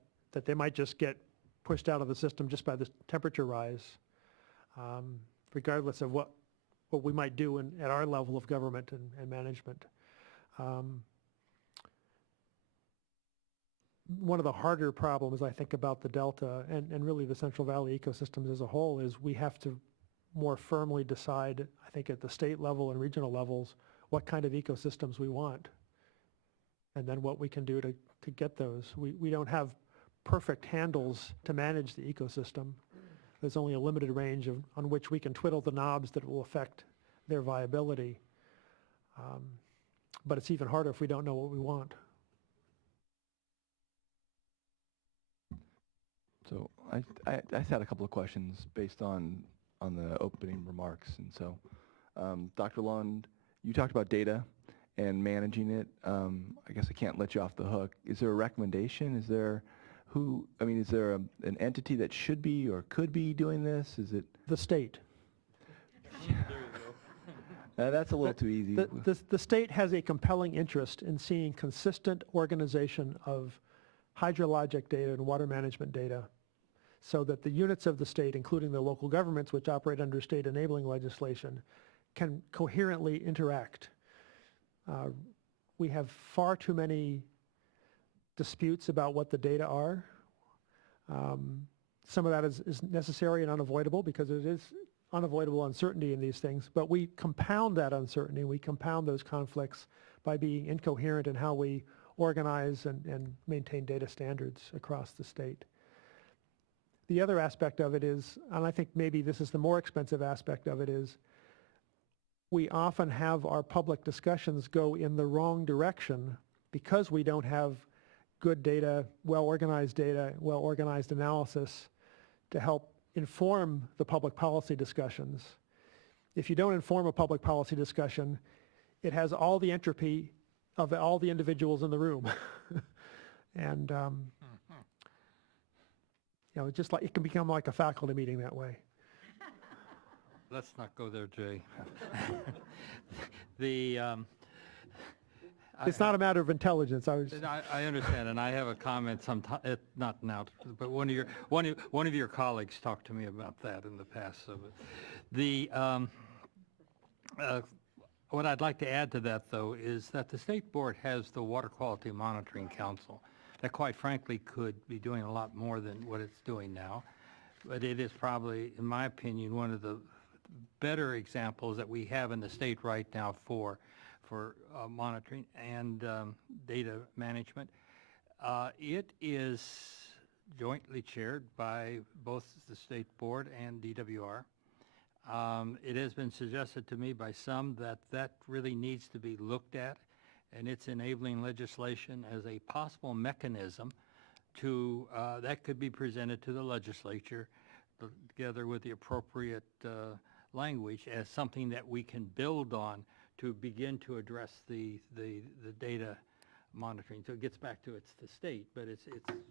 they might just get pushed out of the system just by the temperature rise, regardless of what we might do at our level of government and management. One of the harder problems, I think, about the Delta and really the Central Valley ecosystems as a whole is we have to more firmly decide, I think, at the state level and regional levels, what kind of ecosystems we want, and then what we can do to get those. We don't have perfect handles to manage the ecosystem. There's only a limited range on which we can twiddle the knobs that will affect their viability. But it's even harder if we don't know what we want. So I just had a couple of questions based on the opening remarks. And so, Dr. Lund, you talked about data and managing it. I guess I can't let you off the hook. Is there a recommendation? Is there is there an entity that should be or could be doing this? Is it? The state. There you go. That's a little too easy. The state has a compelling interest in seeing consistent organization of hydrologic data and water management data, so that the units of the state, including the local governments which operate under state enabling legislation, can coherently interact. We have far too many disputes about what the data are. Some of that is necessary and unavoidable, because it is unavoidable uncertainty in these things, but we compound that uncertainty, we compound those conflicts by being incoherent in how we organize and maintain data standards across the state. The other aspect of it is, and I think maybe this is the more expensive aspect of it, is we often have our public discussions go in the wrong direction because we don't have good data, well-organized analysis to help inform the public policy discussions. If you don't inform a public policy discussion, it has all the entropy of all the individuals in the room. And just like it can become like a faculty meeting that way. Let's not go there, Jay. It's not a matter of intelligence. I understand, and I have a comment not now, but one of your colleagues talked to me about that in the past. So what I'd like to add to that, though, is that the state board has the Water Quality Monitoring Council that, quite frankly, could be doing a lot more than what it's doing now. But it is probably, in my opinion, one of the better examples that we have in the state right now for monitoring and data management. It is jointly chaired by both the state board and DWR. It has been suggested to me by some that really needs to be looked at, and it's enabling legislation as a possible mechanism to that could be presented to the legislature together with the appropriate language as something that we can build on to begin to address the data monitoring. So it gets back to it's the state, but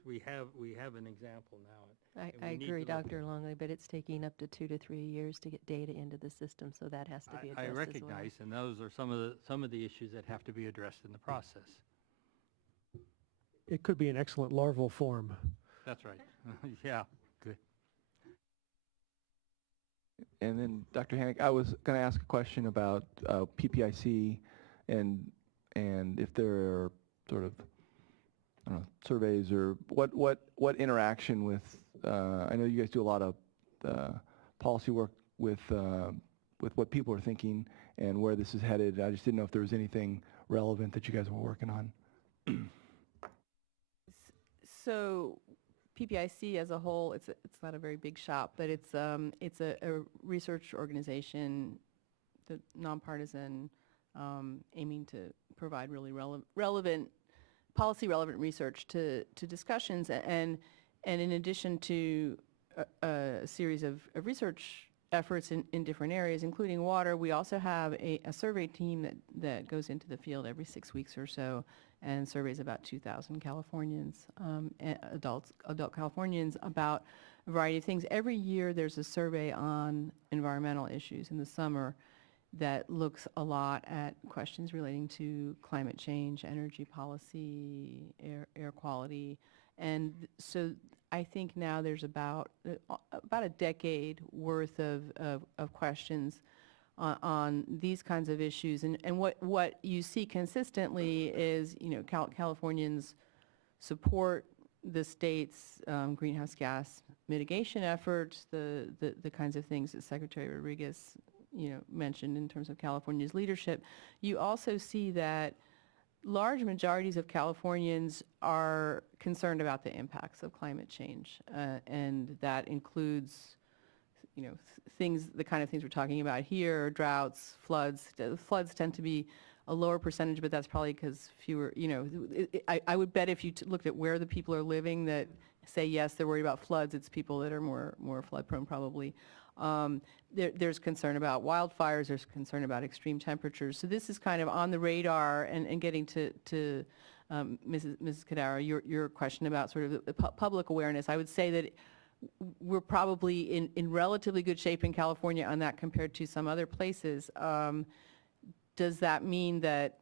we have an example now. I agree, Dr. Longley, but it's taking up to 2 to 3 years to get data into the system, so that has to be addressed I as well. recognize, and those are some of the issues that have to be addressed in the process. It could be an excellent larval form. That's right. Yeah, good. And then, Dr. Hannick, I was going to ask a question about PPIC and if there are sort of, I don't know, surveys or what interaction with, I know you guys do a lot of policy work with what people are thinking and where this is headed. I just didn't know if there was anything relevant that you guys were working on. So PPIC as a whole, it's not a very big shop, but it's a research organization, nonpartisan, aiming to provide really relevant policy relevant research to discussions, and in addition to a series of research efforts in different areas, including water, we also have a survey team that goes into the field every 6 weeks or so and surveys about 2,000 Californians, adult Californians, about a variety of things. Every year there's a survey on environmental issues in the summer that looks a lot at questions relating to climate change, energy policy, air quality. And so I think now there's about a decade worth of questions on these kinds of issues. And what you see consistently is, Californians support the state's greenhouse gas mitigation efforts, the kinds of things that Secretary Rodriguez mentioned in terms of California's leadership. You also see that large majorities of Californians are concerned about the impacts of climate change, and that includes, the kind of things we're talking about here: droughts, floods. Floods tend to be a lower percentage, but that's probably because fewer. I would bet if you looked at where the people are living that say yes, they're worried about floods, it's people that are more flood prone probably. There's concern about wildfires, there's concern about extreme temperatures. So this is kind of on the radar, and getting to Mrs. Kadara, your question about sort of the public awareness. I would say that we're probably in relatively good shape in California on that compared to some other places. Does that mean that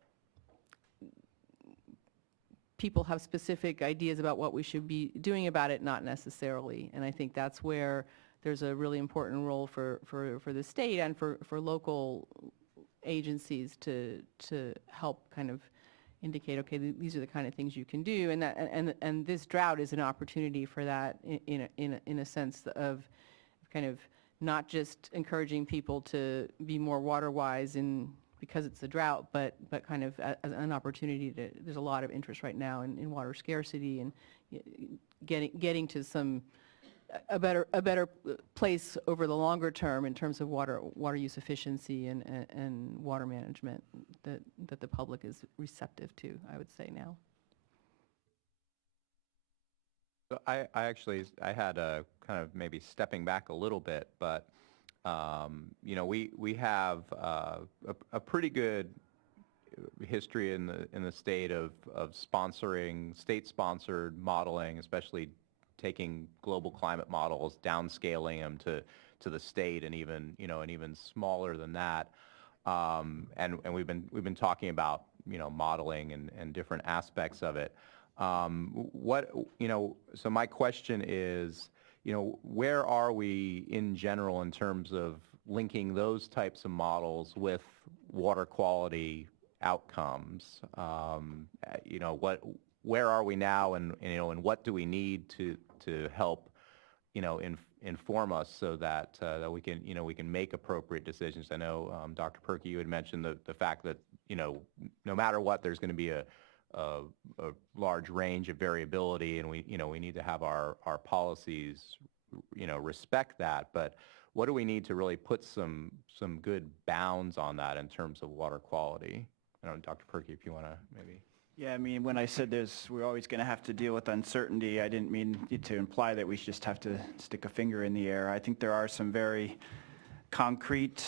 people have specific ideas about what we should be doing about it? Not necessarily. And I think that's where there's a really important role for the state and for local agencies to help kind of indicate, okay, these are the kind of things you can do, and this drought is an opportunity for that in a sense of kind of not just encouraging people to be more water wise because it's a drought, but kind of as an opportunity to. There's a lot of interest right now in water scarcity and getting to a better place over the longer term in terms of water use efficiency and water management that the public is receptive to, I would say now. So I had a kind of maybe stepping back a little bit, but we have a pretty good history in the state of sponsoring state-sponsored modeling, especially taking global climate models, downscaling them to the state, and even smaller than that. And we've been talking about modeling and different aspects of it. So my question is, where are we in general in terms of linking those types of models with water quality outcomes? Where are we now, and what do we need to help inform us so that we can make appropriate decisions? I know Dr. Perky, you had mentioned the fact that no matter what, there's going to be a large range of variability, and we need to have our policies respect that. But what do we need to really put some good bounds on that in terms of water quality? I don't know, Dr. Perky, if you want to maybe. Yeah, I mean, when I said we're always going to have to deal with uncertainty, I didn't mean to imply that we just have to stick a finger in the air. I think there are some very concrete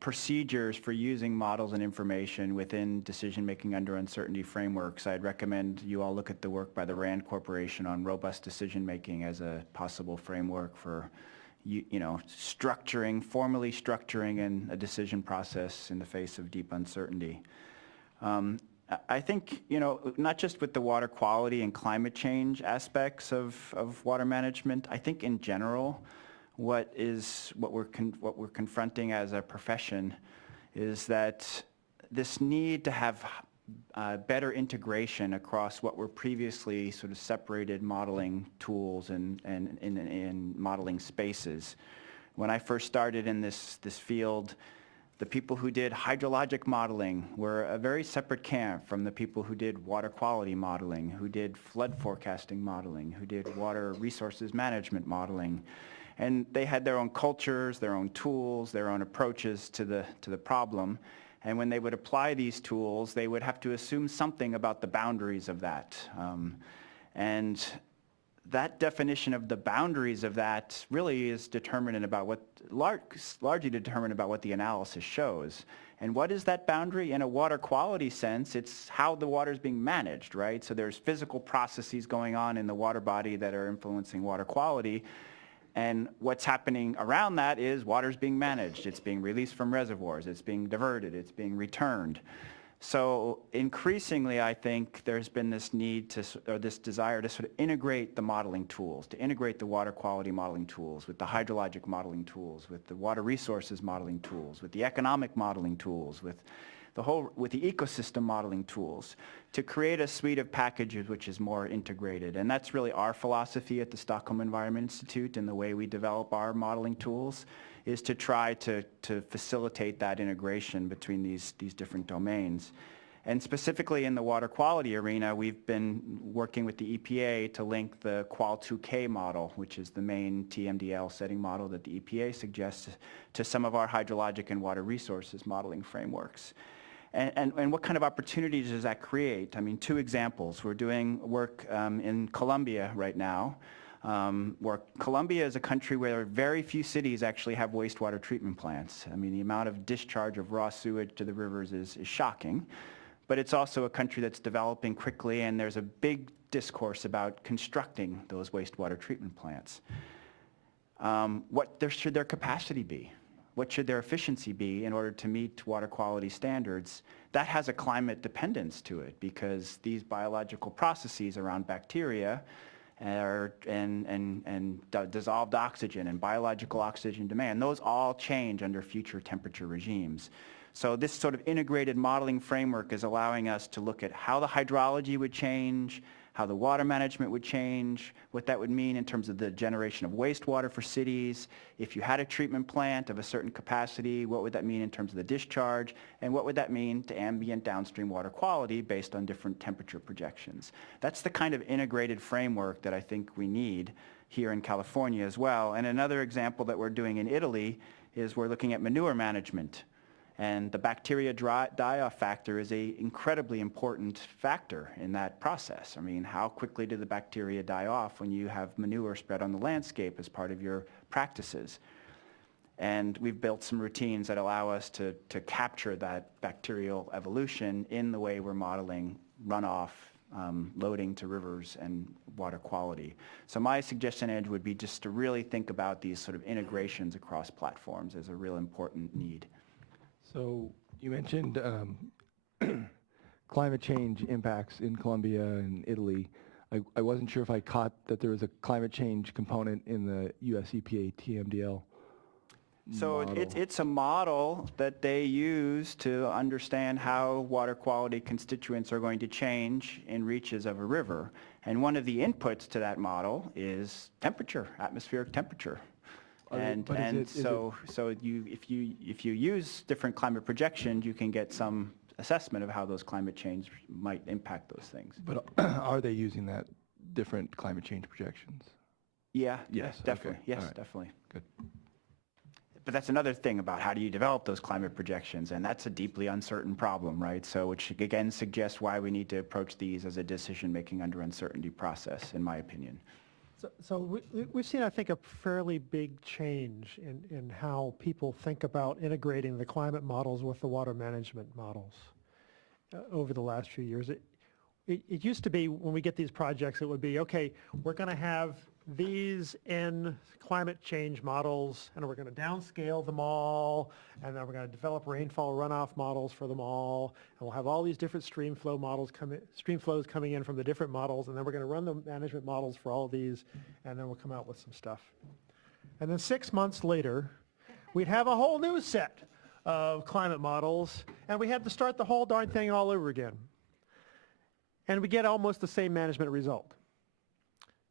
procedures for using models and information within decision-making under uncertainty frameworks. I'd recommend you all look at the work by the RAND Corporation on robust decision-making as a possible framework for formally structuring a decision process in the face of deep uncertainty. I think, not just with the water quality and climate change aspects of water management, I think in general, what we're confronting as a profession is that this need to have better integration across what were previously sort of separated modeling tools and modeling spaces. When I first started in this field, the people who did hydrologic modeling were a very separate camp from the people who did water quality modeling, who did flood forecasting modeling, who did water resources management modeling. And they had their own cultures, their own tools, their own approaches to the problem. And when they would apply these tools, they would have to assume something about the boundaries of that. And that definition of the boundaries of that really is determined about what, largely determined about what the analysis shows. And what is that boundary? In a water quality sense, it's how the water is being managed, right? So there's physical processes going on in the water body that are influencing water quality. And what's happening around that is water's being managed. It's being released from reservoirs. It's being diverted. It's being returned. So increasingly, I think there's been this need to, or this desire to sort of integrate the modeling tools, to integrate the water quality modeling tools with the hydrologic modeling tools, with the water resources modeling tools, with the economic modeling tools, with the ecosystem modeling tools, to create a suite of packages which is more integrated. And that's really our philosophy at the Stockholm Environment Institute, and the way we develop our modeling tools is to try to facilitate that integration between these different domains. And specifically in the water quality arena, we've been working with the EPA to link the Qual2K model, which is the main TMDL setting model that the EPA suggests, to some of our hydrologic and water resources modeling frameworks. And what kind of opportunities does that create? I mean, two examples. We're doing work in Colombia right now, where Colombia is a country where very few cities actually have wastewater treatment plants. I mean, the amount of discharge of raw sewage to the rivers is shocking. But it's also a country that's developing quickly, and there's a big discourse about constructing those wastewater treatment plants. Should their capacity be? What should their efficiency be in order to meet water quality standards? That has a climate dependence to it, because these biological processes around bacteria and dissolved oxygen and biological oxygen demand, those all change under future temperature regimes. So this sort of integrated modeling framework is allowing us to look at how the hydrology would change, how the water management would change, what that would mean in terms of the generation of wastewater for cities. If you had a treatment plant of a certain capacity, what would that mean in terms of the discharge? And what would that mean to ambient downstream water quality based on different temperature projections? That's the kind of integrated framework that I think we need here in California as well. And another example that we're doing in Italy is we're looking at manure management. And the bacteria die-off factor is an incredibly important factor in that process. I mean, how quickly do the bacteria die off when you have manure spread on the landscape as part of your practices? And we've built some routines that allow us to capture that bacterial evolution in the way we're modeling runoff, loading to rivers, and water quality. So my suggestion, Andrew, would be just to really think about these sort of integrations across platforms as a real important need. So you mentioned climate change impacts in Colombia and Italy. I wasn't sure if I caught that there was a climate change component in the US EPA TMDL So model. it's a model that they use to understand how water quality constituents are going to change in reaches of a river. And one of the inputs to that model is temperature, atmospheric temperature. If you use different climate projections, you can get some assessment of how those climate change might impact those things. But are they using that different climate change projections? Yeah, Yes, definitely. okay. Yes, All right. definitely. Good. But that's another thing about how do you develop those climate projections, and that's a deeply uncertain problem, right? So which again suggests why we need to approach these as a decision-making under uncertainty process, in my opinion. So we've seen, I think, a fairly big change in how people think about integrating the climate models with the water management models over the last few years. It used to be when we get these projects, it would be, okay, we're going to have these in climate change models, and we're going to downscale them all, and then we're going to develop rainfall runoff models for them all, and we'll have all these different stream flows coming in from the different models, and then we're going to run the management models for all of these, and then we'll come out with some stuff. And then 6 months later, we'd have a whole new set of climate models, and we had to start the whole darn thing all over again. And we get almost the same management result.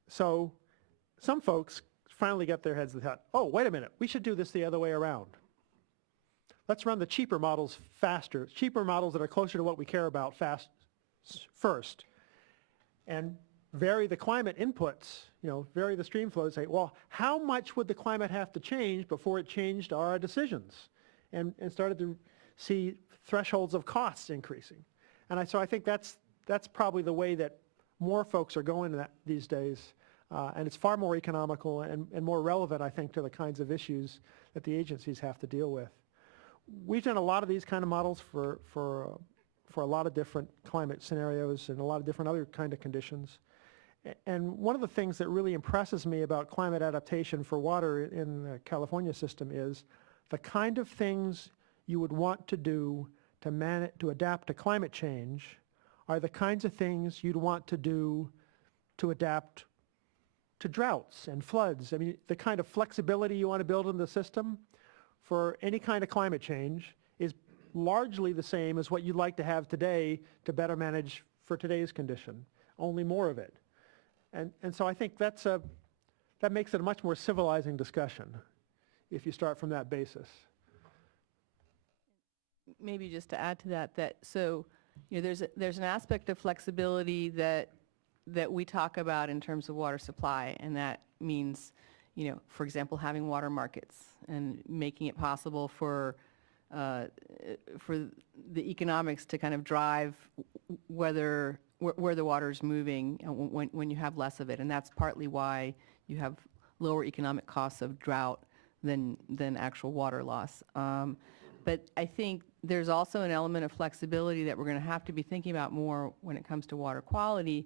So some folks finally got their heads and thought, oh, wait a minute, we should do this the other way around. Let's run the cheaper models faster, cheaper models that are closer to what we care about first, and vary the climate inputs, vary the stream flows, say, well, how much would the climate have to change before it changed our decisions? And started to see thresholds of costs increasing. And so I think that's probably the way that more folks are going these days. And it's far more economical and more relevant, I think, to the kinds of issues that the agencies have to deal with. We've done a lot of these kind of models for a lot of different climate scenarios and a lot of different other kind of conditions. And one of the things that really impresses me about climate adaptation for water in the California system is the kind of things you would want to do to adapt to climate change are the kinds of things you'd want to do to adapt to droughts and floods. I mean, the kind of flexibility you want to build in the system for any kind of climate change is largely the same as what you'd like to have today to better manage for today's condition, only more of it. And so I think that makes it a much more civilizing discussion if you start from that basis. Maybe just to add to that, so there's an aspect of flexibility that we talk about in terms of water supply, and that means, for example, having water markets and making it possible for the economics to kind of drive where the water is moving when you have less of it. And that's partly why you have lower economic costs of drought than actual water loss. But I think there's also an element of flexibility that we're going to have to be thinking about more when it comes to water quality.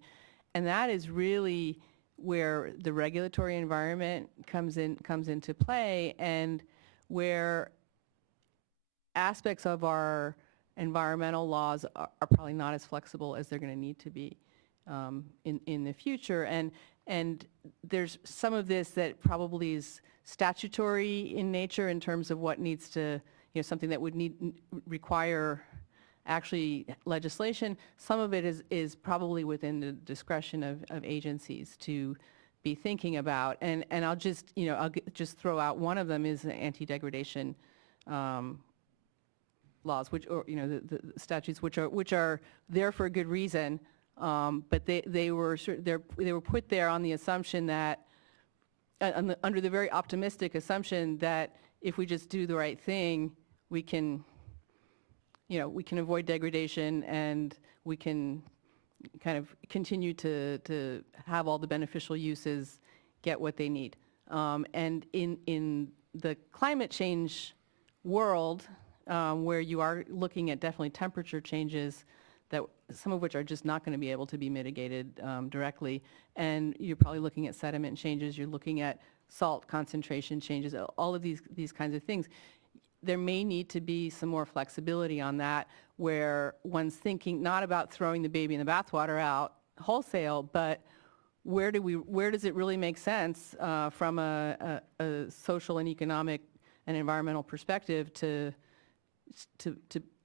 And that is really where the regulatory environment comes into play, and where aspects of our environmental laws are probably not as flexible as they're going to need to be in the future. And there's some of this that probably is statutory in nature in terms of what needs to, something that would require actually legislation. Some of it is probably within the discretion of agencies to be thinking about. And I'll just, I'll just throw out one of them is the anti-degradation laws, which, or the statutes, which are there for a good reason, but they were put there on the assumption that under the very optimistic assumption that if we just do the right thing, we can avoid degradation, and we can kind of continue to have all the beneficial uses get what they need. And in the climate change world, where you are looking at definitely temperature changes, that some of which are just not going to be able to be mitigated directly, and you're probably looking at sediment changes, you're looking at salt concentration changes, all of these kinds of things. There may need to be some more flexibility on that, where one's thinking not about throwing the baby in the bathwater out wholesale, but where does it really make sense from a social and economic and environmental perspective to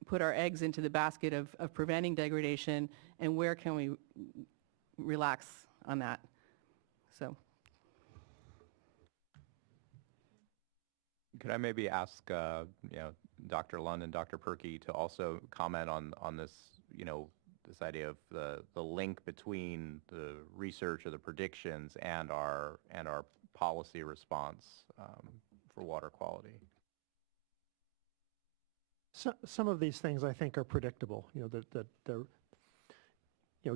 put our eggs into the basket of preventing degradation, and where can we relax on that? So. Could I maybe ask, Dr. Lund and Dr. Perky to also comment on this, this idea of the link between the research or the predictions and our policy response for water quality? Some of these things I think are predictable.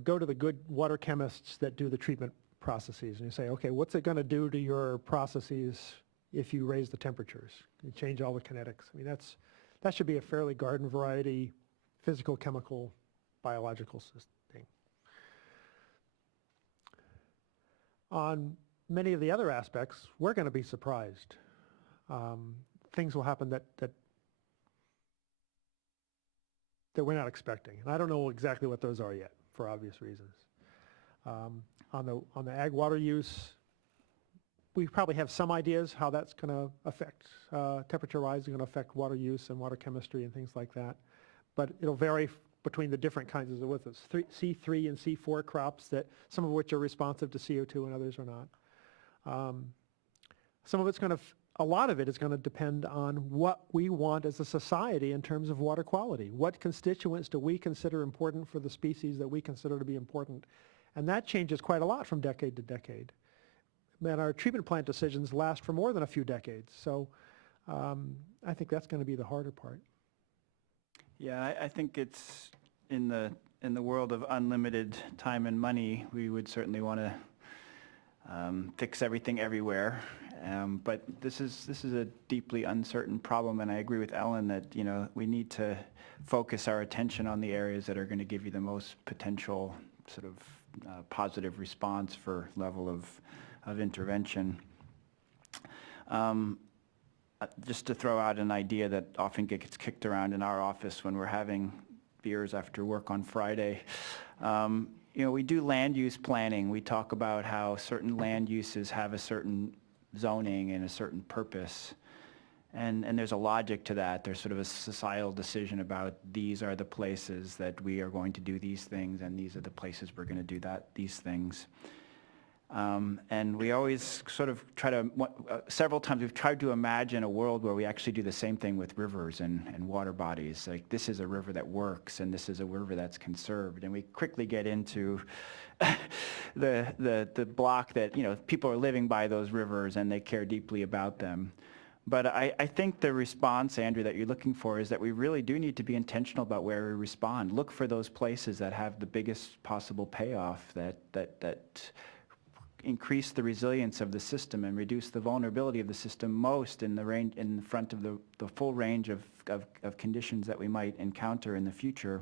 Go to the good water chemists that do the treatment processes, and you say, okay, what's it going to do to your processes if you raise the temperatures? You change all the kinetics. I mean, that should be a fairly garden variety physical, chemical, biological thing. On many of the other aspects, we're going to be surprised. Things will happen that we're not expecting. And I don't know exactly what those are yet, for obvious reasons. On the ag water use, we probably have some ideas how that's going to affect, temperature rise is going to affect water use and water chemistry and things like that. But it'll vary between the different kinds of with us. C3 and C4 crops, that some of which are responsive to CO2 and others are not. Some of it's going to, a lot of it is going to depend on what we want as a society in terms of water quality. What constituents do we consider important for the species that we consider to be important? And that changes quite a lot from decade to decade. And our treatment plant decisions last for more than a few decades. So I think that's going to be the harder part. Yeah, I think it's in the world of unlimited time and money, we would certainly want to fix everything everywhere. But this is a deeply uncertain problem, and I agree with Ellen that, you know, we need to focus our attention on the areas that are going to give you the most potential sort of positive response for level of intervention. Just to throw out an idea that often gets kicked around in our office when we're having beers after work on Friday. You know, we do land use planning. We talk about how certain land uses have a certain zoning and a certain purpose. And there's a logic to that. There's sort of a societal decision about these are the places that we are going to do these things, and these are the places we're going to do these things. And we always sort of try to, several times we've tried to imagine a world where we actually do the same thing with rivers and water bodies. Like, this is a river that works, and this is a river that's conserved. And we quickly get into the block that, you know, people are living by those rivers and they care deeply about them. But I think the response, Andrew, that you're looking for is that we really do need to be intentional about where we respond. Look for those places that have the biggest possible payoff, that increase the resilience of the system and reduce the vulnerability of the system most in front of the full range of conditions that we might encounter in the future,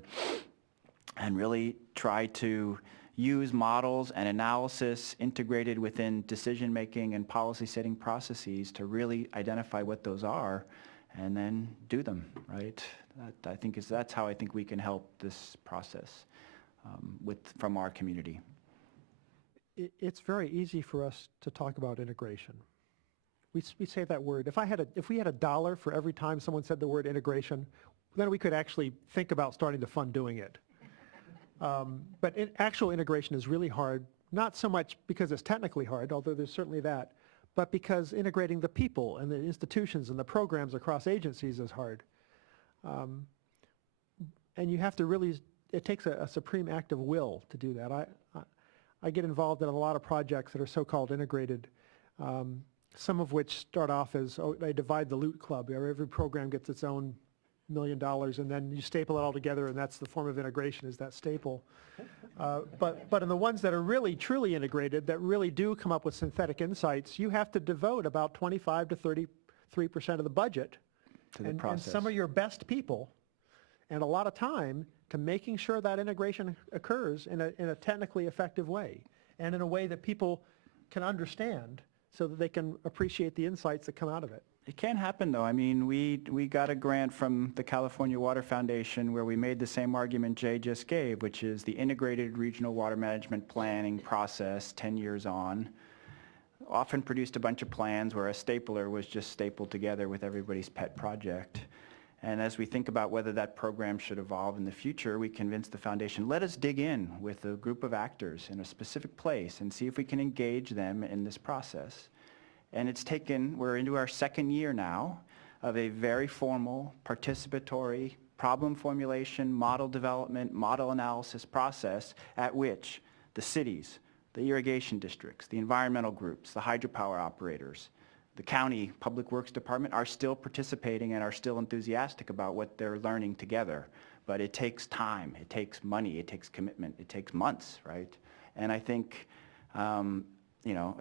and really try to use models and analysis integrated within decision-making and policy-setting processes to really identify what those are and then do them, right? That's how I think we can help this process from our community. It's very easy for us to talk about integration. We say that word. If we had $1 for every time someone said the word integration, then we could actually think about starting to fund doing it. But actual integration is really hard, not so much because it's technically hard, although there's certainly that, but because integrating the people and the institutions and the programs across agencies is hard. And you have to really, it takes a supreme act of will to do that. I get involved in a lot of projects that are so-called integrated, some of which start off as, they divide the loot club. Every program gets its own $1 million, and then you staple it all together, and that's the form of integration, is that staple. But in the ones that are really, truly integrated, that really do come up with synthetic insights, you have to devote about 25 to 33% of the budget to the process. And some of your best people, and a lot of time to making sure that integration occurs in a technically effective way, and in a way that people can understand so that they can appreciate the insights that come out of it. It can happen, though. I mean, we got a grant from the California Water Foundation where we made the same argument Jay just gave, which is the integrated regional water management planning process 10 years on often produced a bunch of plans where a stapler was just stapled together with everybody's pet project. And as we think about whether that program should evolve in the future, we convinced the foundation, let us dig in with a group of actors in a specific place and see if we can engage them in this process. And we're into our second year now of a very formal, participatory, problem formulation, model development, model analysis process at which the cities, the irrigation districts, the environmental groups, the hydropower operators, the county public works department are still participating and are still enthusiastic about what they're learning together. But it takes time, it takes money, it takes commitment, it takes months, right? And I think, you know,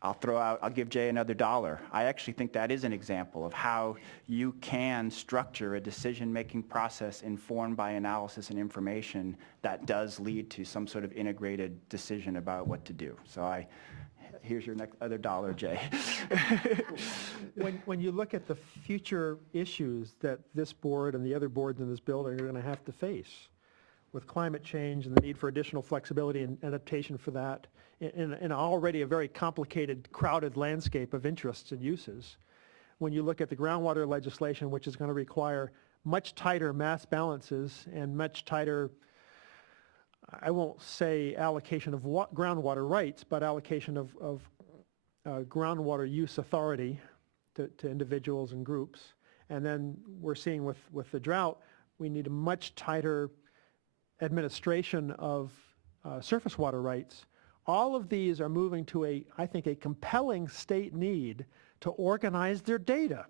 I'll give Jay another $1. I actually think that is an example of how you can structure a decision-making process informed by analysis and information that does lead to some sort of integrated decision about what to do. So here's your other $1, Jay. When you look at the future issues that this board and the other boards in this building are going to have to face with climate change and the need for additional flexibility and adaptation for that, in already a very complicated, crowded landscape of interests and uses. When you look at the groundwater legislation, which is going to require much tighter mass balances and much tighter, I won't say allocation of groundwater rights, but allocation of groundwater use authority to individuals and groups. And then we're seeing with the drought, we need a much tighter administration of surface water rights. All of these are moving to I think, a compelling state need to organize their data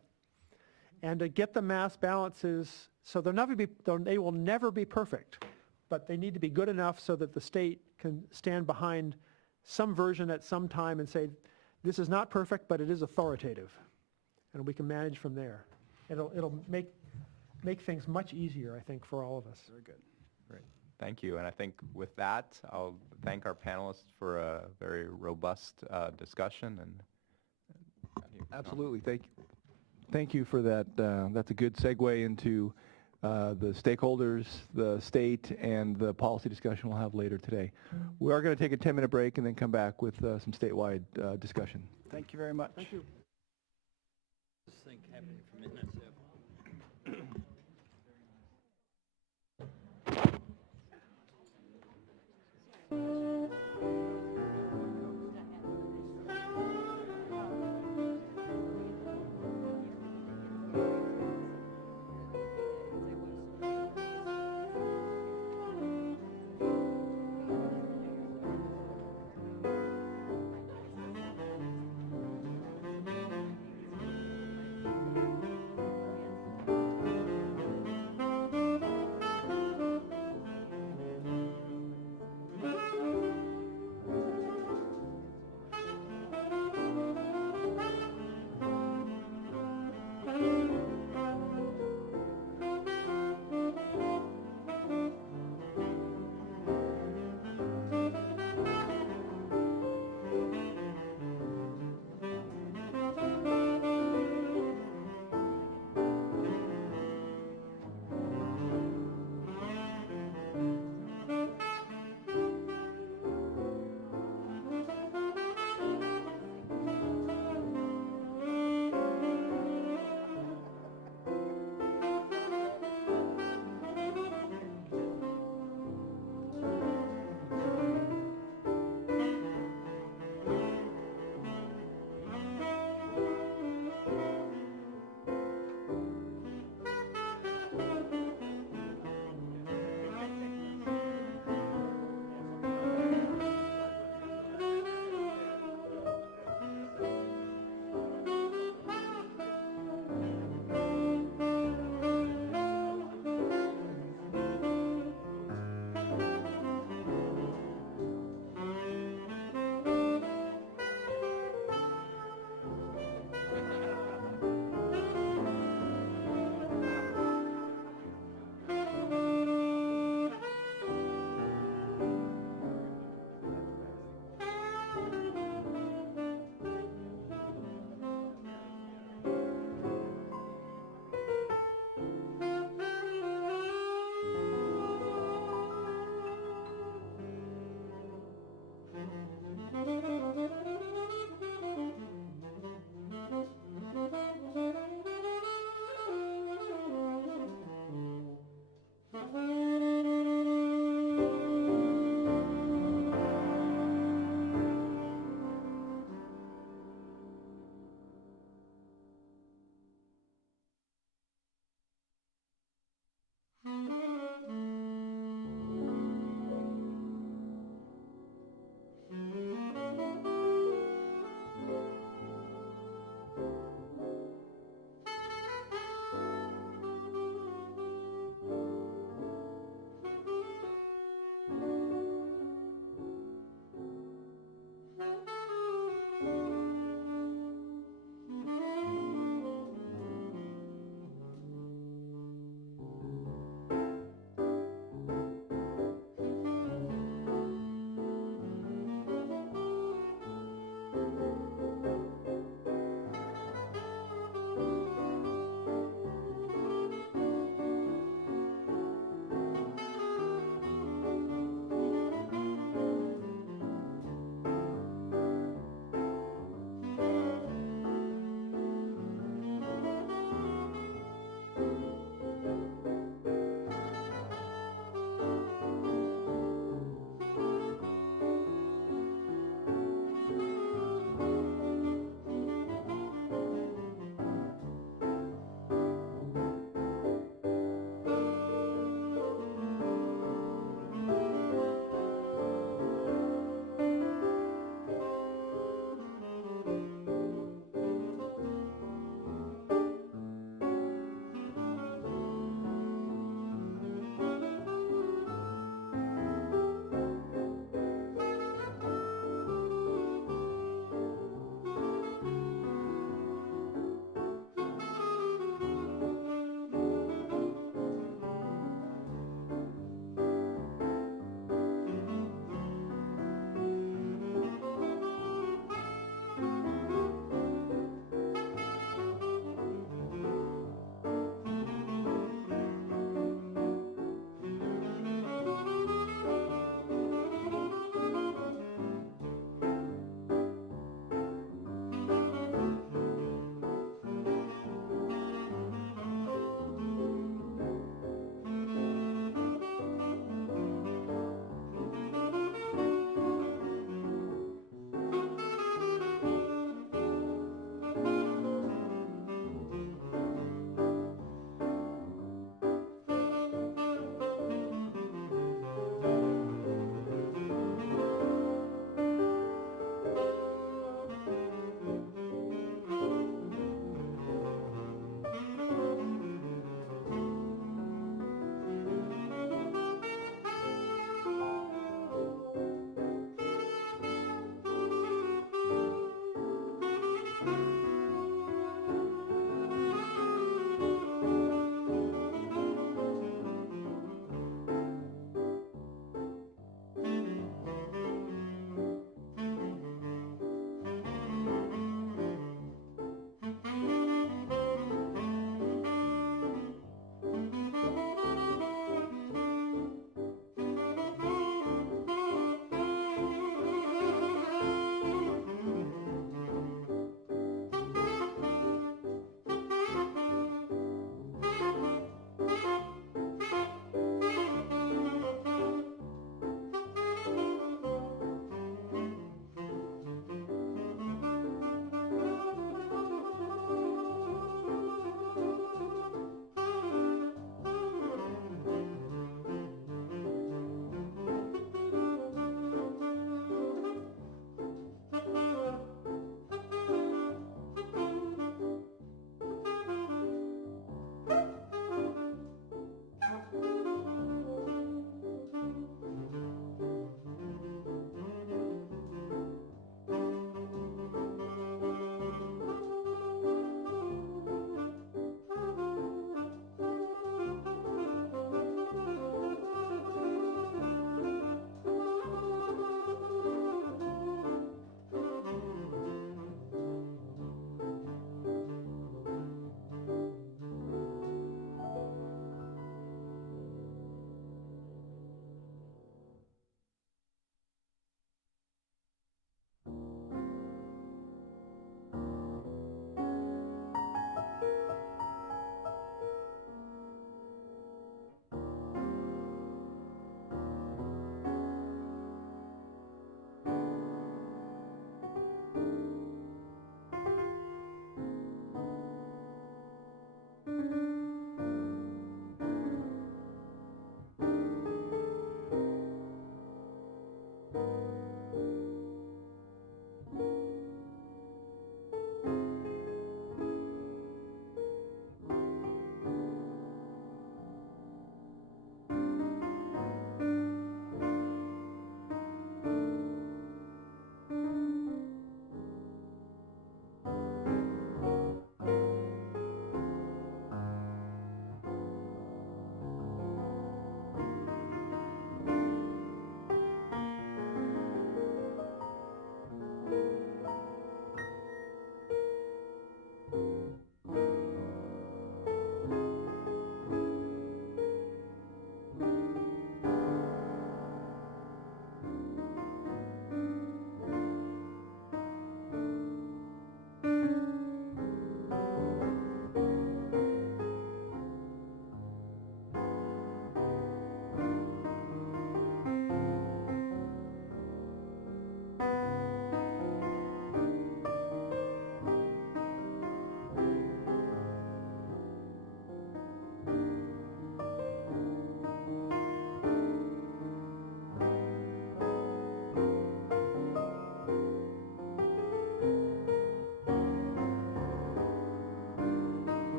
and to get the mass balances So they will never be perfect, but they need to be good enough so that the state can stand behind some version at some time and say, this is not perfect, but it is authoritative, and we can manage from there. It'll make things much easier, I think, for all of us. Very good. Great. Thank you. And I think with that, I'll thank our panelists for a very robust discussion. And Absolutely. Thank you for that. That's a good segue into the stakeholders, the state, and the policy discussion we'll have later today. We are going to take a 10-minute break and then come back with some statewide discussion. Thank you very much. Thank you. This thing happening for minutes.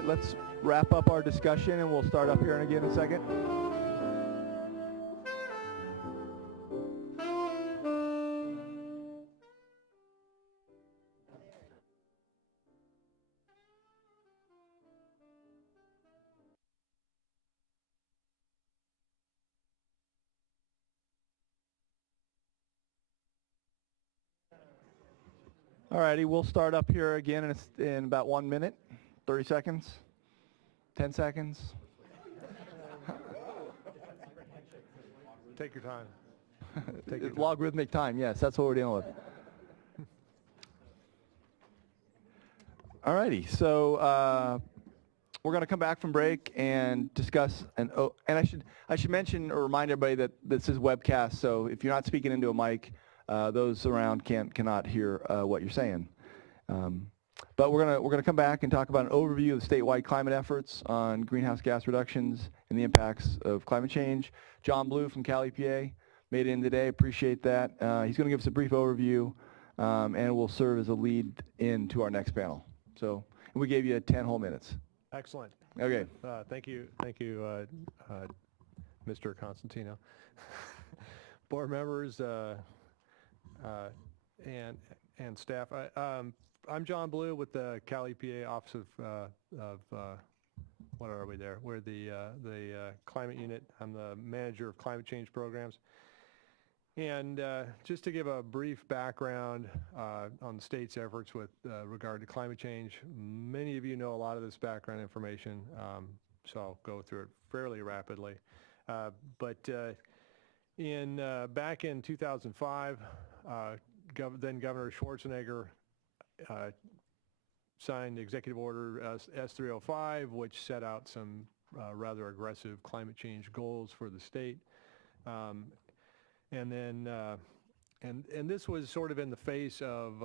right, let's wrap up our discussion and we'll start up here and again in a second. All righty, we'll start up here again in about 1 minute, 30 seconds, 10 seconds. Take your time. It's logarithmic time, yes, that's what we're dealing with. All righty, so we're going to come back from break and discuss, and I should mention or remind everybody that this is webcast, so if you're not speaking into a mic, those around cannot hear what you're saying. But we're gonna come back and talk about an overview of the statewide climate efforts on greenhouse gas reductions and the impacts of climate change. John Blue from CalEPA made it in today. Appreciate that. He's going to give us a brief overview, and will serve as a lead in to our next panel. So we gave you 10 whole minutes. Excellent. Okay. Thank you, Mr. Constantino. Board members and staff. I'm John Blue with the CalEPA Office of what are we there? We're the climate unit. I'm the manager of climate change programs. And just to give a brief background on the state's efforts with regard to climate change, many of you know a lot of this background information, so I'll go through it fairly rapidly. But back in 2005, then Governor Schwarzenegger signed Executive Order S305, which set out some rather aggressive climate change goals for the state. And then, and this was sort of in the face of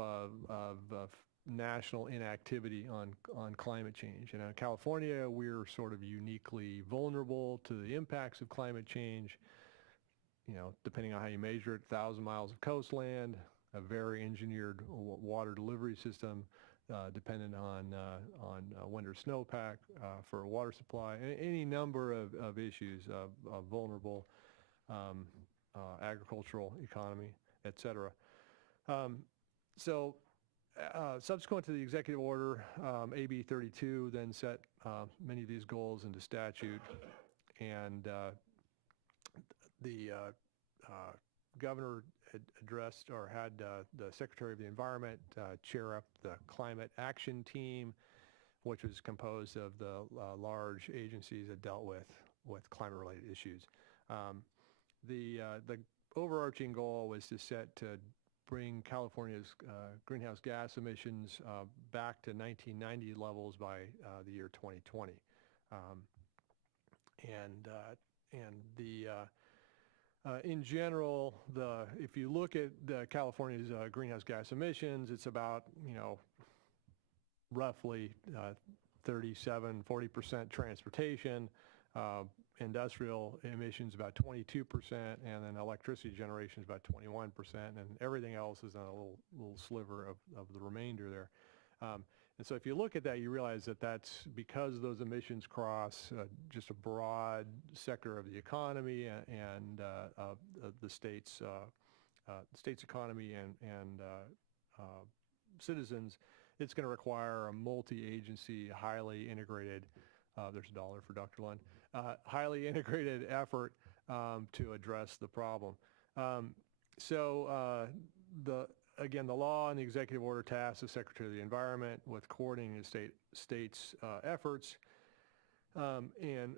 national inactivity on climate change. And in California, we're sort of uniquely vulnerable to the impacts of climate change. You know, depending on how you measure it, 1,000 miles of coastland, a very engineered water delivery system, dependent on winter snowpack for a water supply, any number of issues of vulnerable agricultural economy, et cetera. Subsequent to the executive order, AB 32 then set many of these goals into statute, and the governor addressed or had the Secretary of the Environment chair up the climate action team, which was composed of the large agencies that dealt with climate-related issues. The overarching goal was to bring California's greenhouse gas emissions back to 1990 levels by the year 2020. In general, if you look at California's greenhouse gas emissions, it's about, roughly 37–40% transportation, industrial emissions about 22%, and then electricity generation is about 21%, and everything else is on a little sliver of the remainder there. And so if you look at that, you realize that that's because those emissions cross just a broad sector of the economy and the state's economy and citizens. It's going to require a multi-agency, highly integrated, there's a dollar for Dr. Lund, highly integrated effort to address the problem. Again, the law and the executive order tasks the Secretary of the Environment with coordinating the state's efforts, and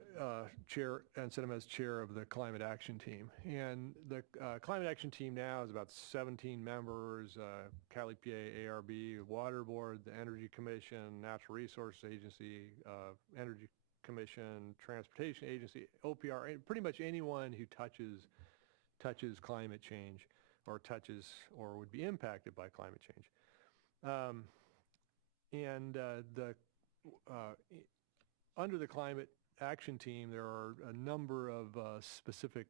set him as chair of the Climate Action Team. And the Climate Action Team now is about 17 members, CalEPA, ARB, Water Board, the Energy Commission, Natural Resources Agency, Energy Commission, Transportation Agency, OPR, pretty much anyone who touches climate change or would be impacted by climate change. Under the Climate Action Team, there are a number of specific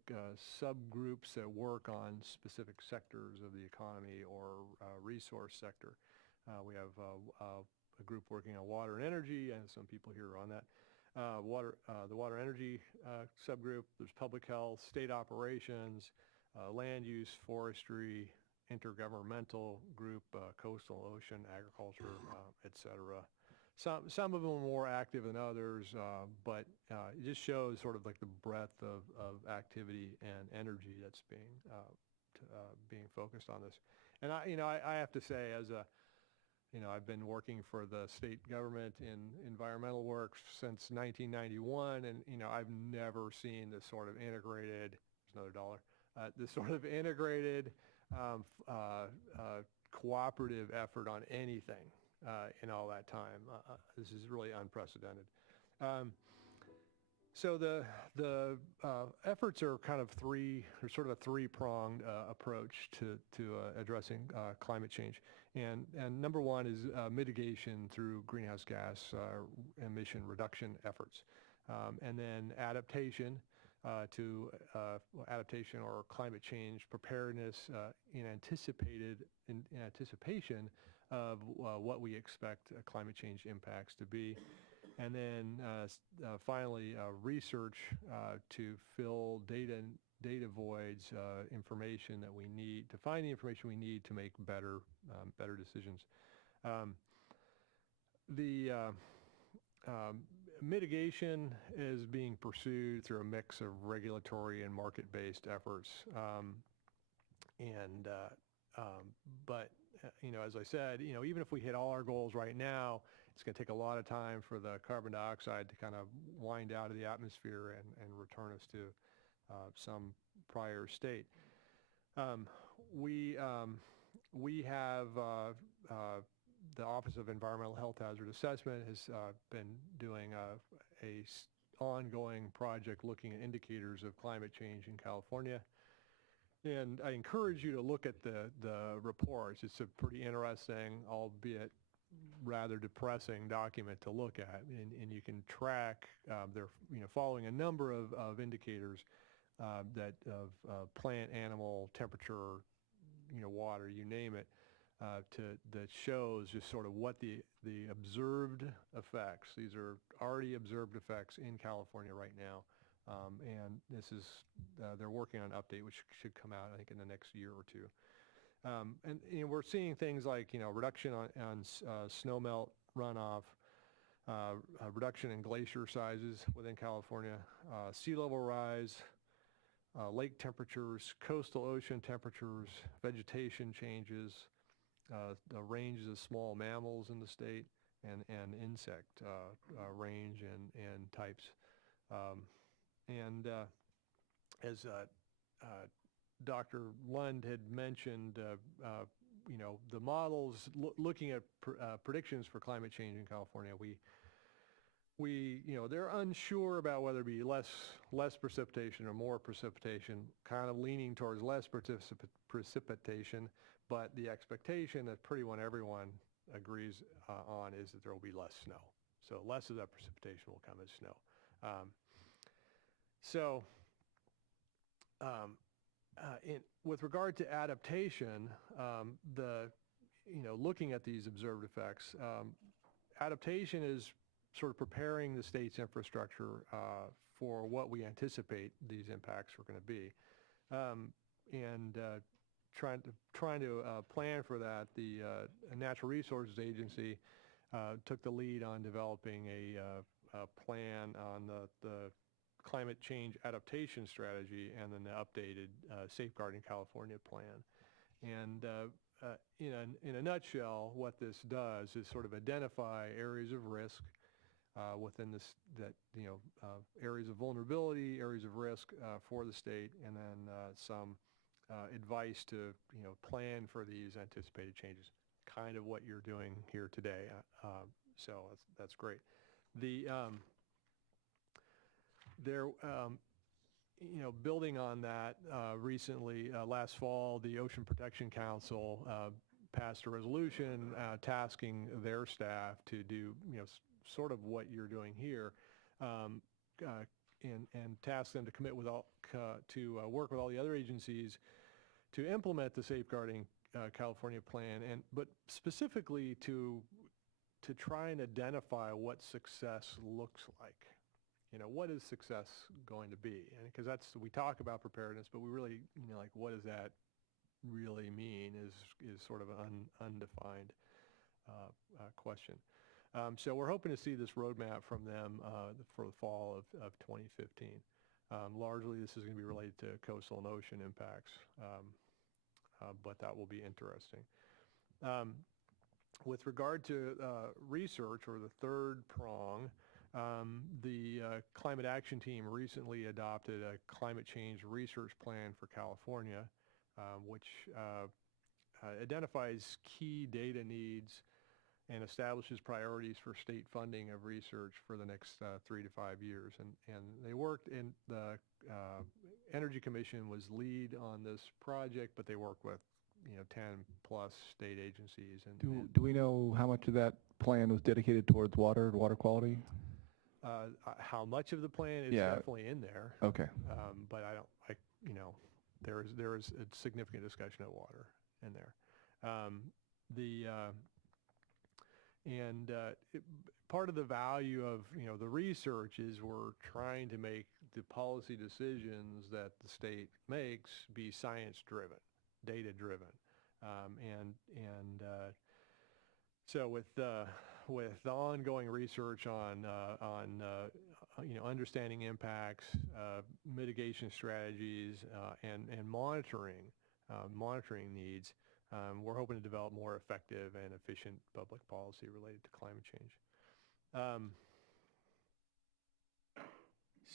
subgroups that work on specific sectors of the economy or resource sector. We have a group working on water and energy, and some people here are on that. The water energy subgroup, there's public health, state operations, land use, forestry, intergovernmental group, coastal, ocean, agriculture, et cetera. Some of them are more active than others, but it just shows sort of like the breadth of activity and energy that's being focused on this. And I have to say, as a, I've been working for the state government in environmental work since 1991, and I've never seen this sort of integrated. There's another $1. This sort of integrated, cooperative effort on anything in all that time. This is really unprecedented. So the efforts are kind of sort of a three-pronged approach to addressing climate change. And number one is mitigation through greenhouse gas emission reduction efforts. And then adaptation adaptation or climate change preparedness in anticipation of what we expect climate change impacts to be. And then finally, research to fill data voids, information that we need, to find the information we need to make better decisions. Mitigation is being pursued through a mix of regulatory and market-based efforts. But as I said, even if we hit all our goals right now, it's going to take a lot of time for the carbon dioxide to kind of wind out of the atmosphere and return us to some prior state. We have the Office of Environmental Health Hazard Assessment has been doing a ongoing project looking at indicators of climate change in California. And I encourage you to look at the reports. It's a pretty interesting, albeit rather depressing document to look at. And you can track, they're following a number of indicators that of plant, animal, temperature, water, you name it, that shows just sort of what the observed effects, these are already observed effects in California right now. And this is, they're working on an update which should come out, I think, in the next year or two. And we're seeing things like, reduction on snowmelt runoff, reduction in glacier sizes within California, sea level rise, lake temperatures, coastal ocean temperatures, vegetation changes, the ranges of small mammals in the state, and insect range and types. As Dr. Lund had mentioned, the models looking at predictions for climate change in California, they're unsure about whether it be less precipitation or more precipitation, kind of leaning towards less precipitation, but the expectation that pretty much everyone agrees on is that there will be less snow. So less of that precipitation will come as snow. With regard to adaptation, looking at these observed effects, adaptation is sort of preparing the state's infrastructure for what we anticipate these impacts are going to be, and trying to plan for that. The Natural Resources Agency took the lead on developing a plan on the climate change adaptation strategy, and then the updated Safeguarding California plan. And in a nutshell, what this does is sort of identify areas of risk within this, areas of vulnerability, areas of risk for the state, and then some advice to plan for these anticipated changes. Kind of what you're doing here today. So that's great. Building on that, recently, last fall, the Ocean Protection Council passed a resolution tasking their staff to do, sort of what you're doing here, and task them to commit with to work with all the other agencies to implement the Safeguarding California plan, but specifically to to try and identify what success looks like. You know, what is success going to be? And because we talk about preparedness, but we really, like, what does that really mean is sort of an undefined question. So we're hoping to see this roadmap from them for the fall of 2015. Largely, this is going to be related to coastal and ocean impacts, but that will be interesting. With regard to research, or the third prong, the Climate Action Team recently adopted a climate change research plan for California, which identifies key data needs and establishes priorities for state funding of research for the next 3 to 5 years. And they worked in the Energy Commission was lead on this project, but they work with 10 plus state agencies. And Do we know how much of that plan was dedicated towards water quality? how much of the plan is Yeah. definitely in there. Okay. But there is a significant discussion of water in there. Part of the value of the research is we're trying to make the policy decisions that the state makes be science driven, data driven, so with the ongoing research on understanding impacts, mitigation strategies, and monitoring needs, we're hoping to develop more effective and efficient public policy related to climate change.